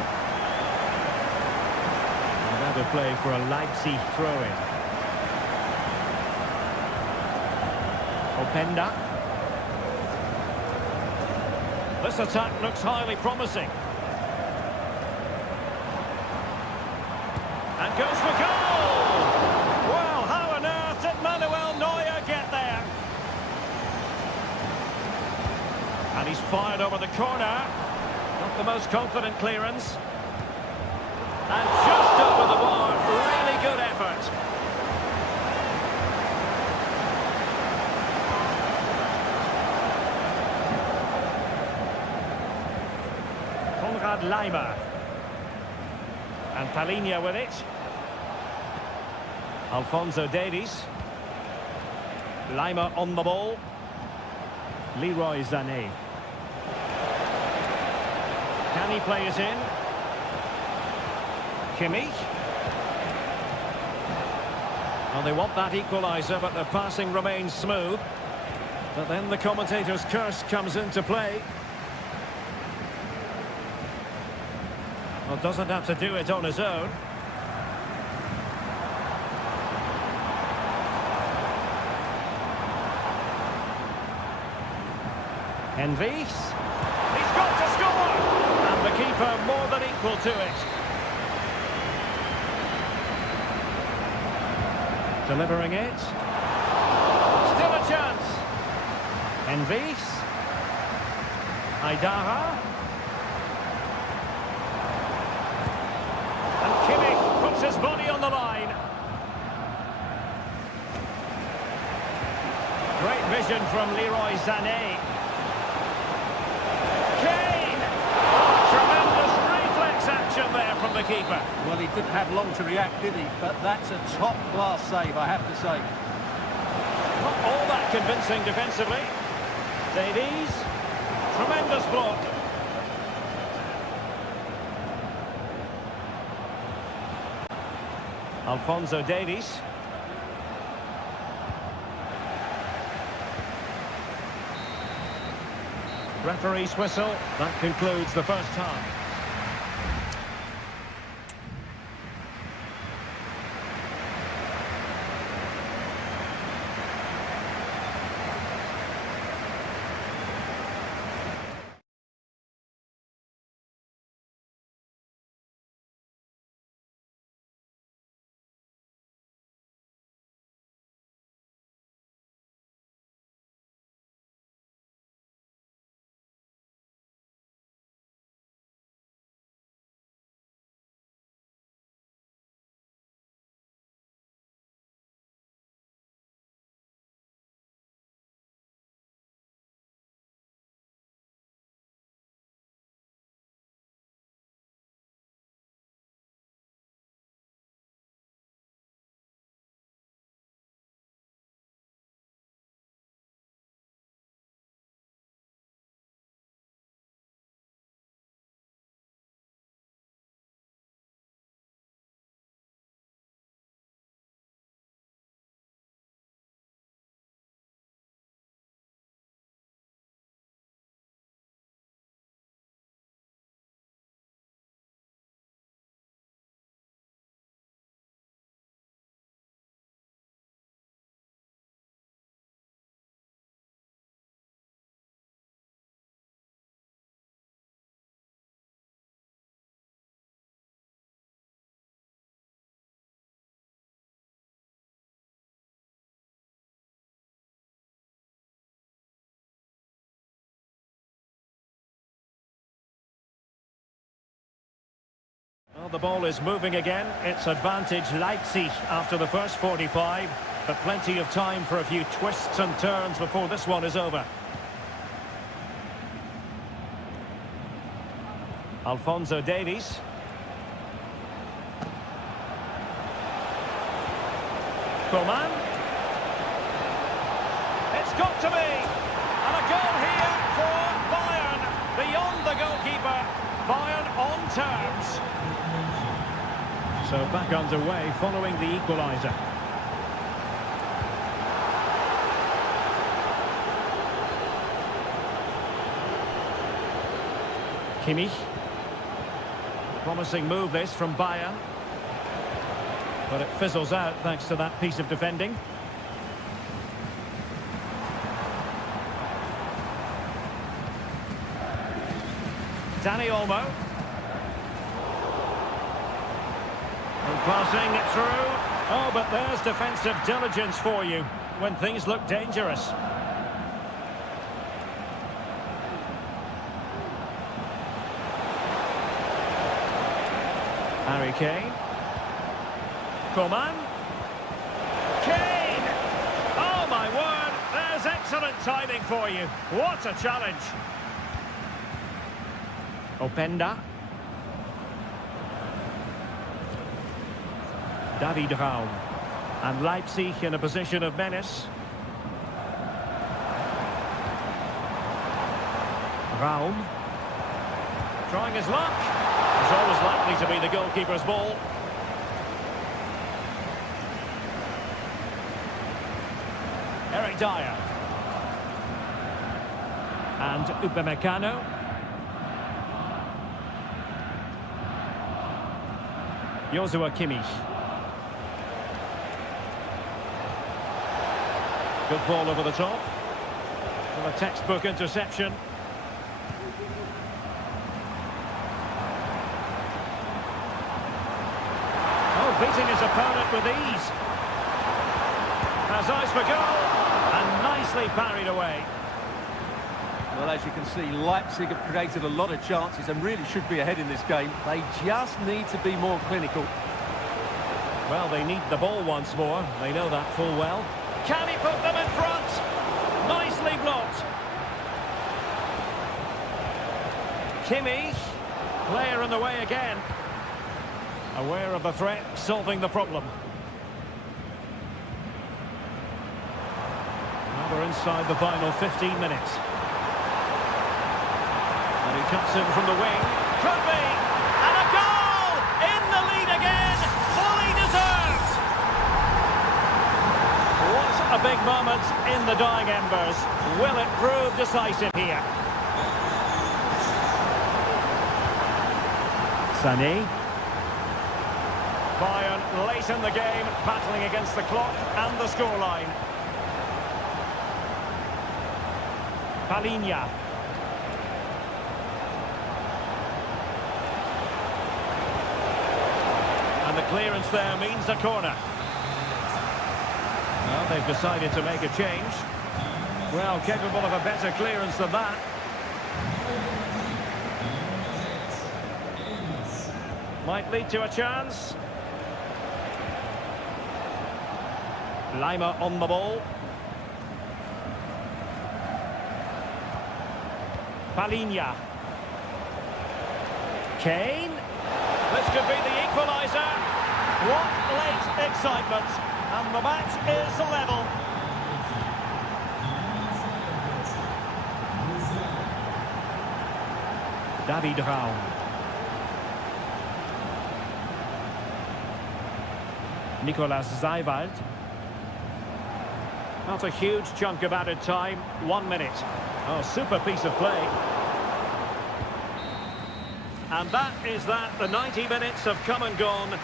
Another play for a Leipzig throw-in. Openda. This attack looks highly promising. And goes for goal! Well, how on earth did Manuel Neuer get there? And he's fired over the corner. Not the most confident clearance. And just over the bar. Really good effort. Konrad Laimer. And Palinha with it. Alphonso Davies. Laimer on the ball. Leroy Sané. Can he play it in? Kimmich. Well, they want that equaliser, but the passing remains smooth. But then the commentator's curse comes into play. Well, doesn't have to do it on his own. Envies. He's got to score! And the keeper more than equal to it. Delivering it. Still a chance. Envies. Aidara. And Kimmich puts his body on the line. Great vision from Leroy Sané. Kane! Tremendous reflex action there from the keeper. Well, he didn't have long to react, did he? But that's a top-class save, I have to say. Not all that convincing defensively. Davies. Tremendous block. Alphonso Davies. Referee's whistle. That concludes the first half. Well, the ball is moving again. It's advantage Leipzig after the first 45, but plenty of time for a few twists and turns before this one is over. Alphonso Davies. Coman. It's got to be. And a goal here for Bayern. Beyond the goalkeeper. Bayern on terms. So back underway following the equaliser. Kimmich. Promising move this from Bayern. But it fizzles out thanks to that piece of defending. Dani Olmo. And passing it through. Oh, but there's defensive diligence for you when things look dangerous. Harry Kane. Coman. Kane! Oh, my word! There's excellent timing for you. What a challenge. Openda. David Raum. And Leipzig in a position of menace. Raum. Trying his luck. It's always likely to be the goalkeeper's ball. Eric Dyer. And Upamecano. Joshua Kimmich. Good ball over the top. From a textbook interception. Oh, beating his opponent with ease. Has eyes for goal. And nicely parried away. Well, as you can see, Leipzig have created a lot of chances and really should be ahead in this game. They just need to be more clinical. Well, they need the ball once more. They know that full well. Can he put them in front? Nicely blocked. Kimmich. Player in the way again. Aware of the threat, solving the problem. Now we're inside the final 15 minutes. And he cuts in from the wing. Could be! And a goal! In the lead again! Fully deserved! What a big moment in the dying embers. Will it prove decisive here? Sané. Bayern late in the game, battling against the clock and the scoreline. Palhinha. And the clearance there means a corner. Well, they've decided to make a change. Well, capable of a better clearance than that. Might lead to a chance. Lima on the ball. Palhinha. Kane. This could be the equaliser. What late excitement. And the match is level. David Raum. Nicolas Zeiwald. Not a huge chunk of added time. 1 minute. Oh, super piece of play. And that is that. The 90 minutes have come and gone.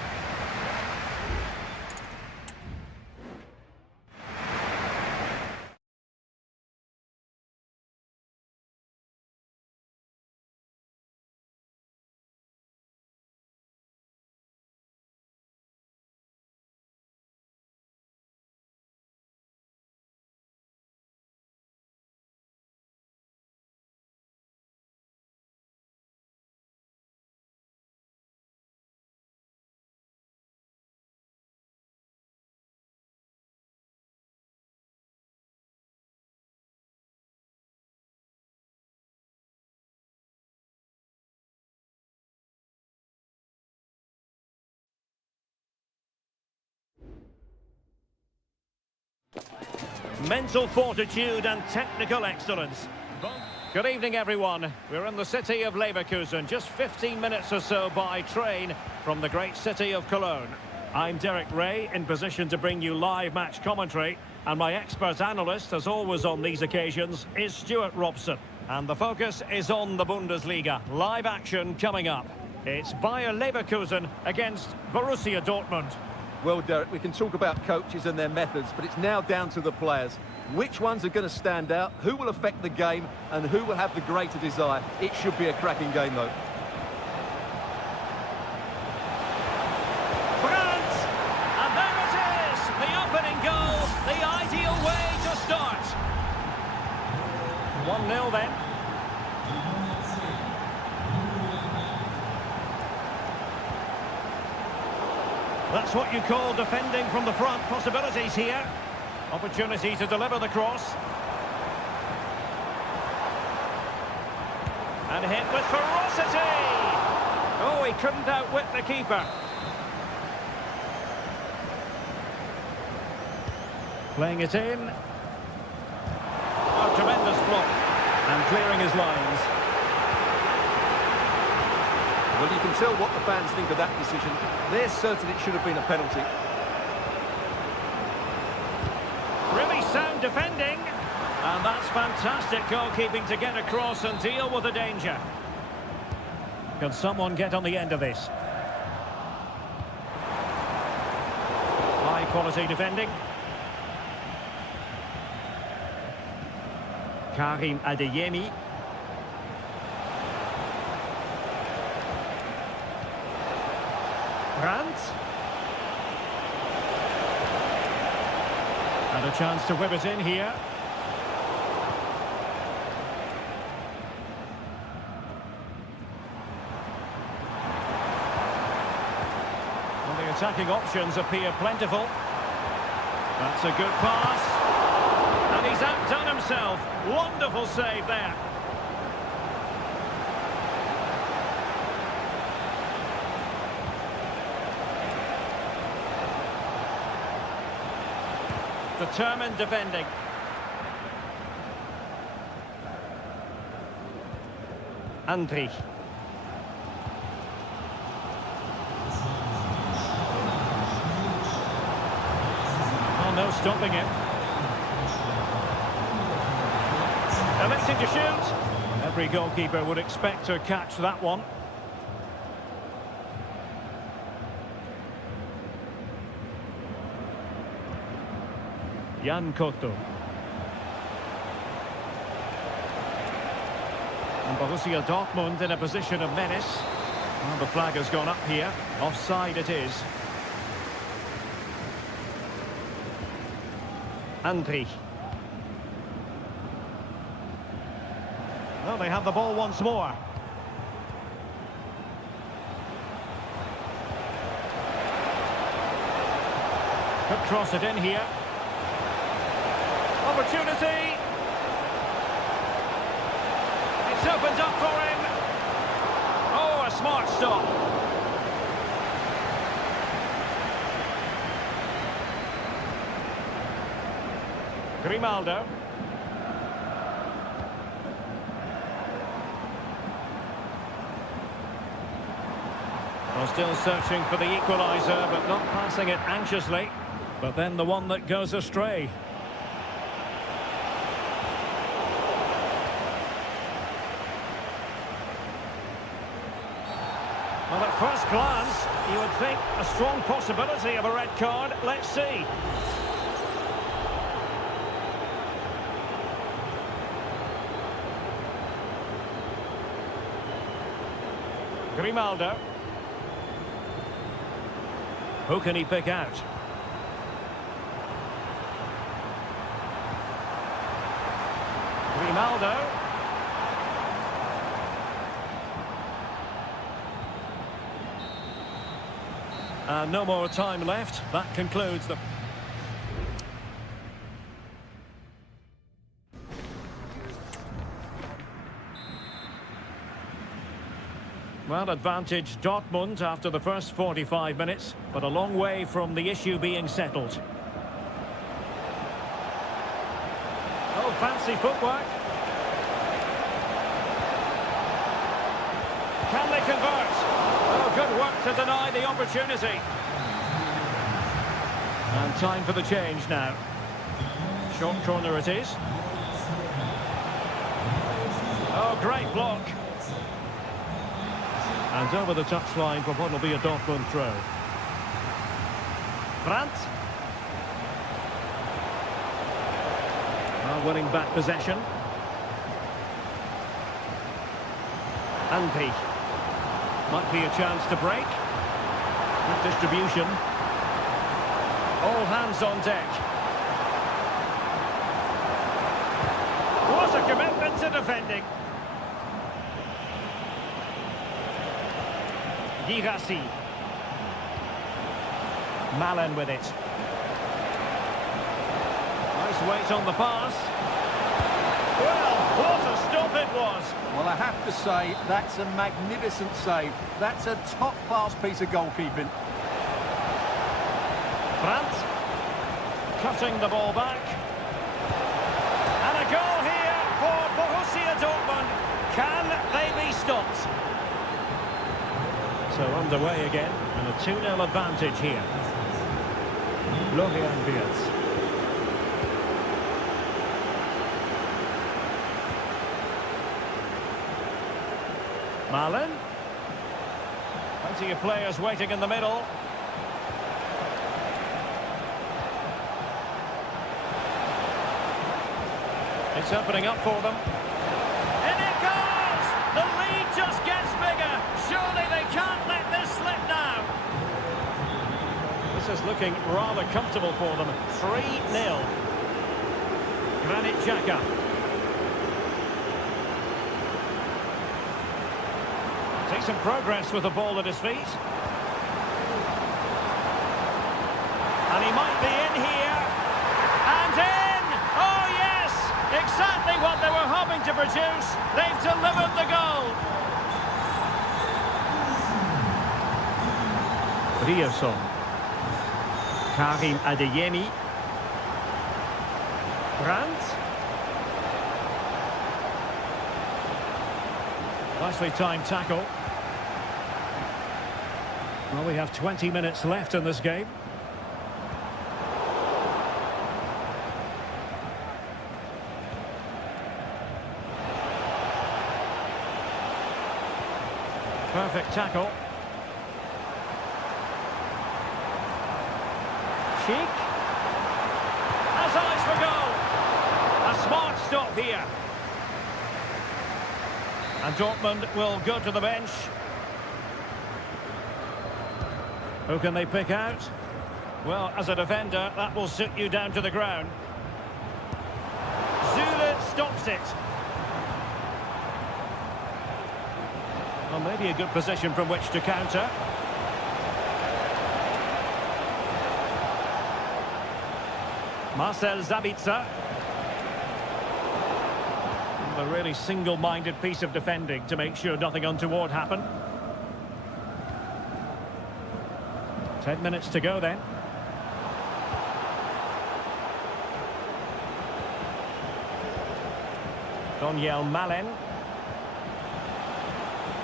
mental fortitude and technical excellence. Good evening, everyone. We're in the city of Leverkusen, just 15 minutes or so by train from the great city of Cologne. I'm Derek Ray, in position to bring you live match commentary, and my expert analyst, as always on these occasions, is Stuart Robson. And the focus is on the Bundesliga. Live action coming up. It's Bayer Leverkusen against Borussia Dortmund. Well, Derek, we can talk about coaches and their methods, but it's now down to the players. Which ones are going to stand out, who will affect the game, and who will have the greater desire? It should be a cracking game, though. And there it is! The opening goal, the ideal way to start. 1-0 then. That's what you call defending from the front. Possibilities here. Opportunity to deliver the cross. And hit with ferocity! Oh, he couldn't outwit the keeper. Playing it in. Oh, tremendous block. And clearing his lines. Well, you can tell what the fans think of that decision. They're certain it should have been a penalty. Really sound defending. And that's fantastic goalkeeping to get across and deal with the danger. Can someone get on the end of this? High quality defending. Karim Adeyemi. Brandt. And a chance to whip it in here. Well, the attacking options appear plentiful. That's a good pass. And he's outdone himself. Wonderful save there. Determined defending. Andrich. Oh, no stopping him. Electing to shoot. Every goalkeeper would expect to catch that one. Jan Koto. And Borussia Dortmund in a position of menace. Well, the flag has gone up here. Offside it is. Andrich. Well, they have the ball once more. Could cross it in here. Opportunity. It's opened up for him. Oh, a smart stop. Grimaldo. Well, still searching for the equaliser, but not passing it anxiously. But then the one that goes astray. Well, at first glance, you would think a strong possibility of a red card. Let's see. Grimaldo. Who can he pick out? Grimaldo. No more time left. That concludes the... Well, advantage Dortmund after the first 45 minutes, but a long way from the issue being settled. fancy footwork. Can they convert? Oh, good work to deny the opportunity. And time for the change now. Short corner it is. Oh, great block. And over the touchline for what will be a Dortmund throw. Brandt. Winning back possession. Anpi. Might be a chance to break. Good distribution. All hands on deck. What a commitment to defending. Girassi. Malen with it. Nice weight on the pass. Well, what a stop it was. Well, I have to say, that's a magnificent save. That's a top-class piece of goalkeeping. Brandt. Cutting the ball back. And a goal here for Borussia Dortmund. Can they be stopped? So underway again, and a 2-0 advantage here. Florian Wirtz. Malen. Plenty of players waiting in the middle. It's opening up for them. In it goes! The lead just gets bigger. Surely they can't let this slip now. This is looking rather comfortable for them. 3-0. Granit Xhaka. Some progress with the ball at his feet. And he might be in here. And in! Oh yes! Exactly what they were hoping to produce. They've delivered the goal. Rioson. Karim Adeyemi. Brandt. Nicely timed tackle. Well, we have 20 minutes left in this game. Perfect tackle. Sheik. Has eyes for goal. A smart stop here. And Dortmund will go to the bench. Who can they pick out? Well, as a defender, that will sit you down to the ground. Zule stops it. Well, maybe a good position from which to counter. Marcel Sabitzer. A really single-minded piece of defending to make sure nothing untoward happened. 10 minutes to go then. Daniel Malen.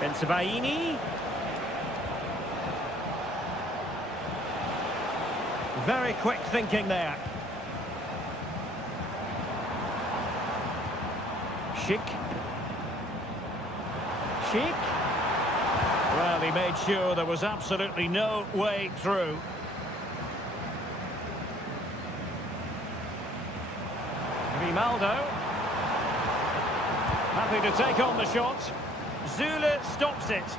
Bensebaini. Very quick thinking there. Sheik. Well, he made sure there was absolutely no way through. Grimaldo. Happy to take on the shot. Zule stops it.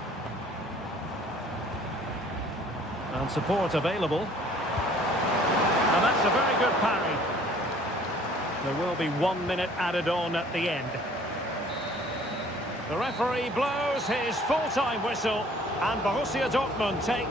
And support available. And that's a very good parry. There will be 1 minute added on at the end. The referee blows his full-time whistle, and Borussia Dortmund take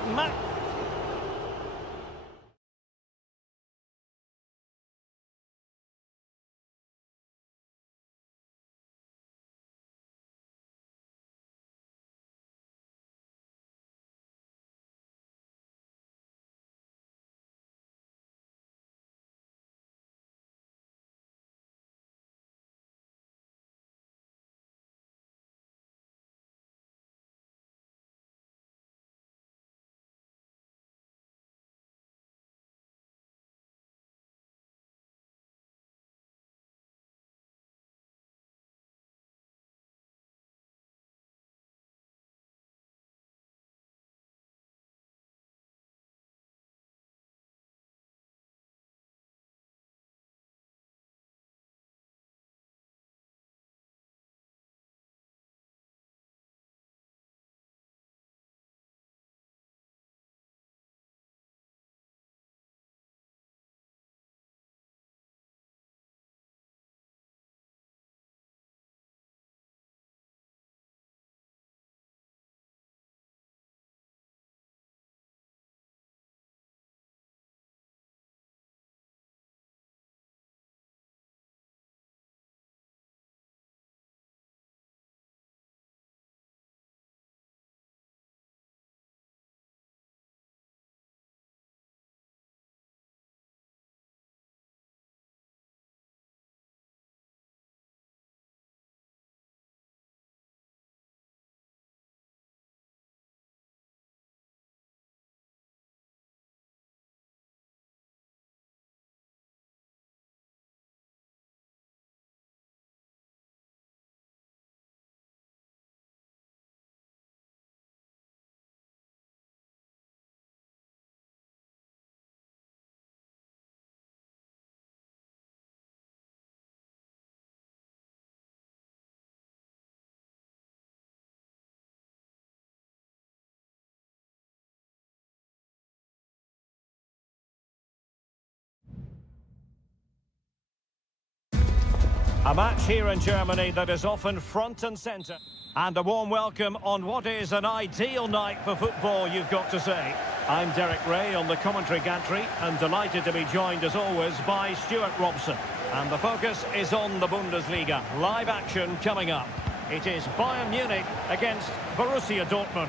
A match here in Germany that is often front and centre. And a warm welcome on what is an ideal night for football, you've got to say. I'm Derek Ray on the commentary gantry and delighted to be joined as always by Stuart Robson. And the focus is on the Bundesliga. Live action coming up. It is Bayern Munich against Borussia Dortmund.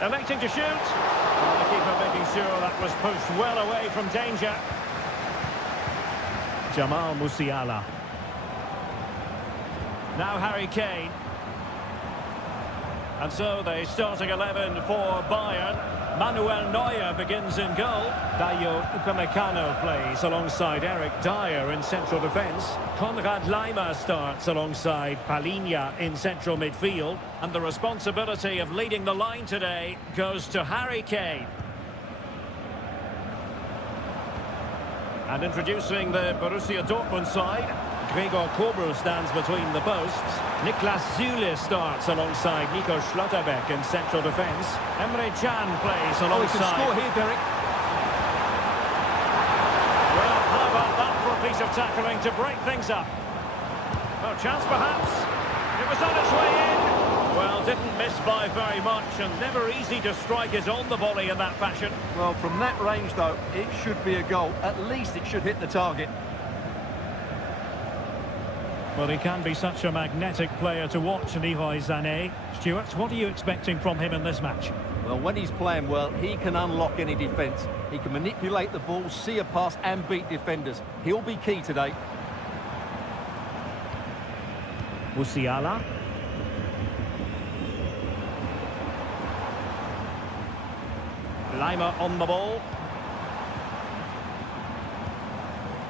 Electing to shoot. And the keeper making sure that was pushed well away from danger. Jamal Musiala. Now Harry Kane. And so the starting 11 for Bayern. Manuel Neuer begins in goal. Dayo Upamecano plays alongside Eric Dyer in central defence. Konrad Laimer starts alongside Palinha in central midfield. And the responsibility of leading the line today goes to Harry Kane. And introducing the Borussia Dortmund side. Gregor Kobel stands between the posts. Niklas Süle starts alongside Nico Schlotterbeck in central defence. Emre Can plays alongside... Oh, he can score here, Derek. Well, how about that for a piece of tackling to break things up? Oh, chance perhaps. It was on its way in. Well, didn't miss by very much and never easy to strike it on the volley in that fashion. Well, from that range, though, it should be a goal. At least it should hit the target. Well, he can be such a magnetic player to watch, Leroy Sané. Stuart, what are you expecting from him in this match? Well, when he's playing well, he can unlock any defence. He can manipulate the ball, see a pass and beat defenders. He'll be key today. Musiala. Laimer on the ball.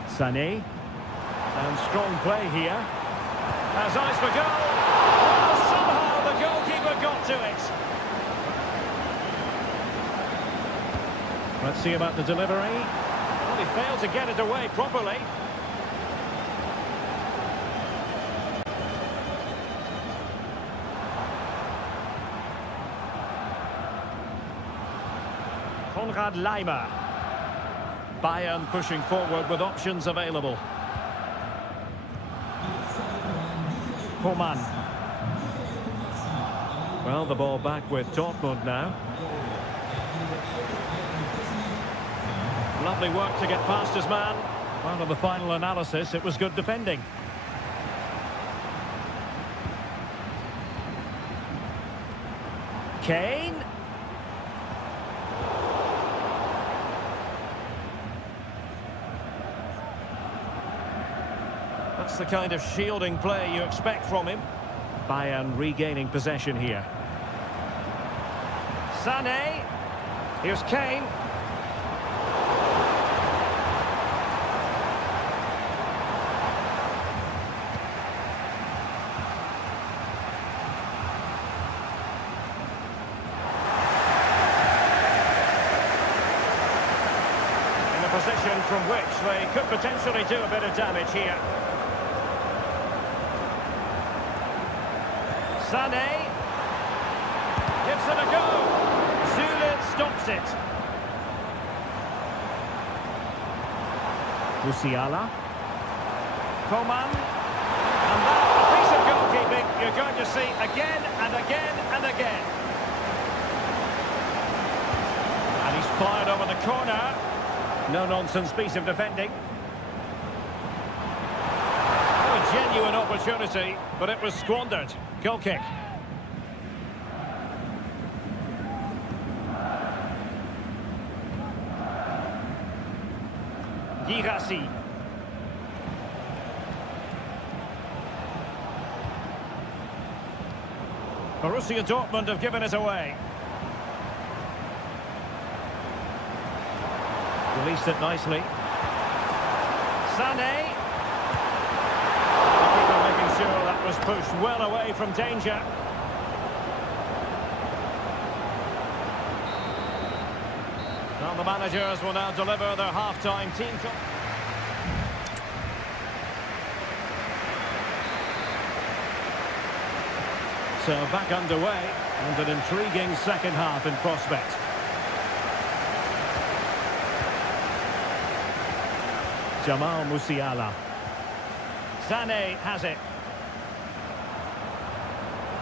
Sané. And strong play here. Has eyes for goal. Well, somehow the goalkeeper got to it. Let's see about the delivery. Well, he failed to get it away properly. Konrad Laimer. Bayern pushing forward with options available. Coman. Well, the ball back with Dortmund now. Lovely work to get past his man. Well, in the final analysis, it was good defending. Kane. That's the kind of shielding play you expect from him. Bayern regaining possession here. Sané. Here's Kane. In a position from which they could potentially do a bit of damage here. Sané gives it a go. Süle stops it. Musiala. Coman. And that, a piece of goalkeeping you're going to see again and again and again. And he's fired over the corner. No-nonsense piece of defending. A genuine opportunity, but it was squandered. Goal kick. Girassi. Borussia Dortmund have given it away. Released it nicely. Sané. Making sure that was pushed well away from danger. Now the managers will now deliver their half-time team. So back underway and an intriguing second half in prospect. Jamal Musiala. Sané has it.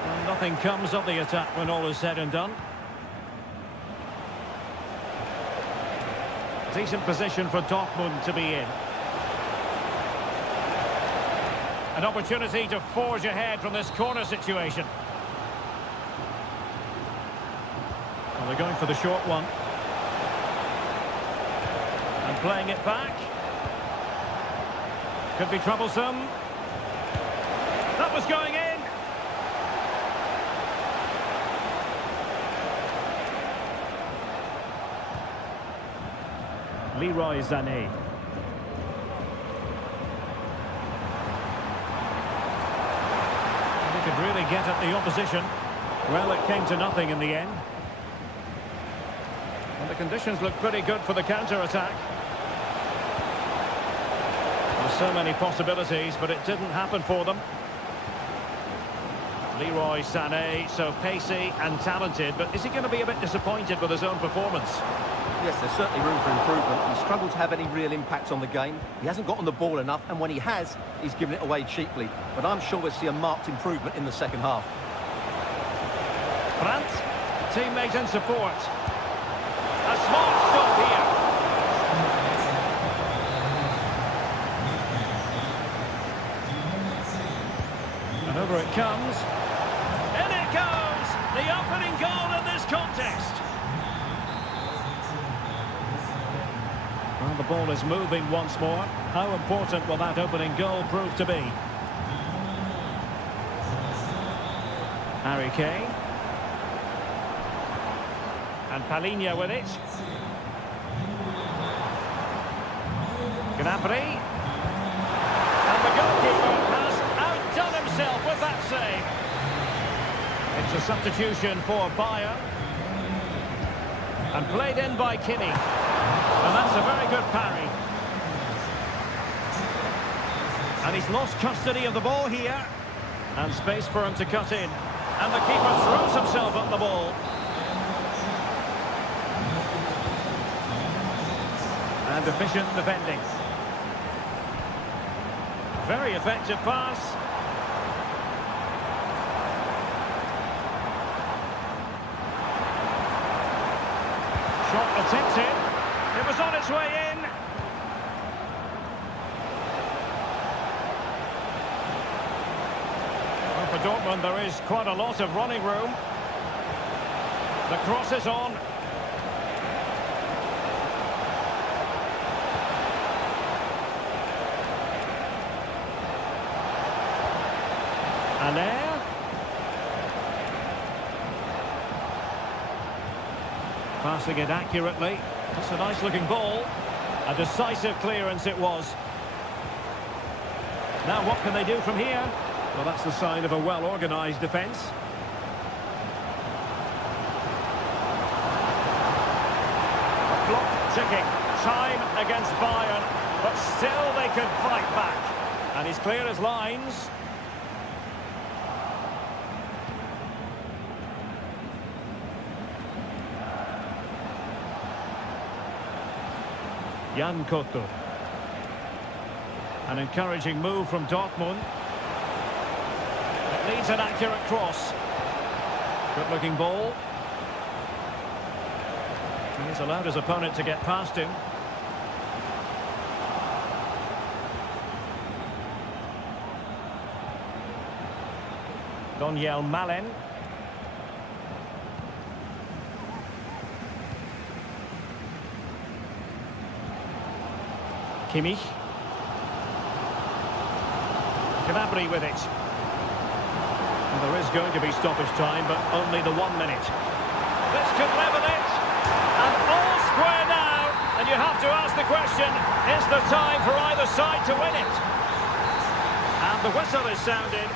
Well, nothing comes of the attack when all is said and done. Decent position for Dortmund to be in. An opportunity to forge ahead from this corner situation. Well, they're going for the short one. And playing it back. Could be troublesome. That was going in. Leroy Sané. He could really get at the opposition. Well, it came to nothing in the end. And the conditions look pretty good for the counter-attack. There's so many possibilities, but it didn't happen for them. Leroy Sané, so pacey and talented, but is he going to be a bit disappointed with his own performance? Yes, there's certainly room for improvement. He struggled to have any real impact on the game. He hasn't gotten the ball enough, and when he has, he's given it away cheaply. But I'm sure we'll see a marked improvement in the second half. Brandt, teammate and support. A smart stop here. And over it comes. In it goes! The opening goal in this contest. Well, the ball is moving once more. How important will that opening goal prove to be? Harry Kane. And Palinha with it. Gnabry. And the goalkeeper has outdone himself with that save. It's a substitution for Bayern. And played in by Kimmich. And that's a very good parry. And he's lost custody of the ball here. And space for him to cut in. And the keeper throws himself at the ball. And efficient defending. Very effective pass. Shot attempted. It was on its way in. Well, for Dortmund, there is quite a lot of running room. The cross is on. Allaire. Passing it accurately. That's a nice looking ball. A decisive clearance it was. Now what can they do from here? Well, that's the sign of a well-organised defence. A clock ticking. Time against Bayern. But still they can fight back. And he's clear as lines. Jan Koto. An encouraging move from Dortmund. It needs an accurate cross. Good looking ball. He's allowed his opponent to get past him. Daniel Malen. Kimmich. Gnabry with it. And there is going to be stoppage time, but only the 1 minute. This could level it. And all square now. And you have to ask the question, is there time for either side to win it? And the whistle is sounded.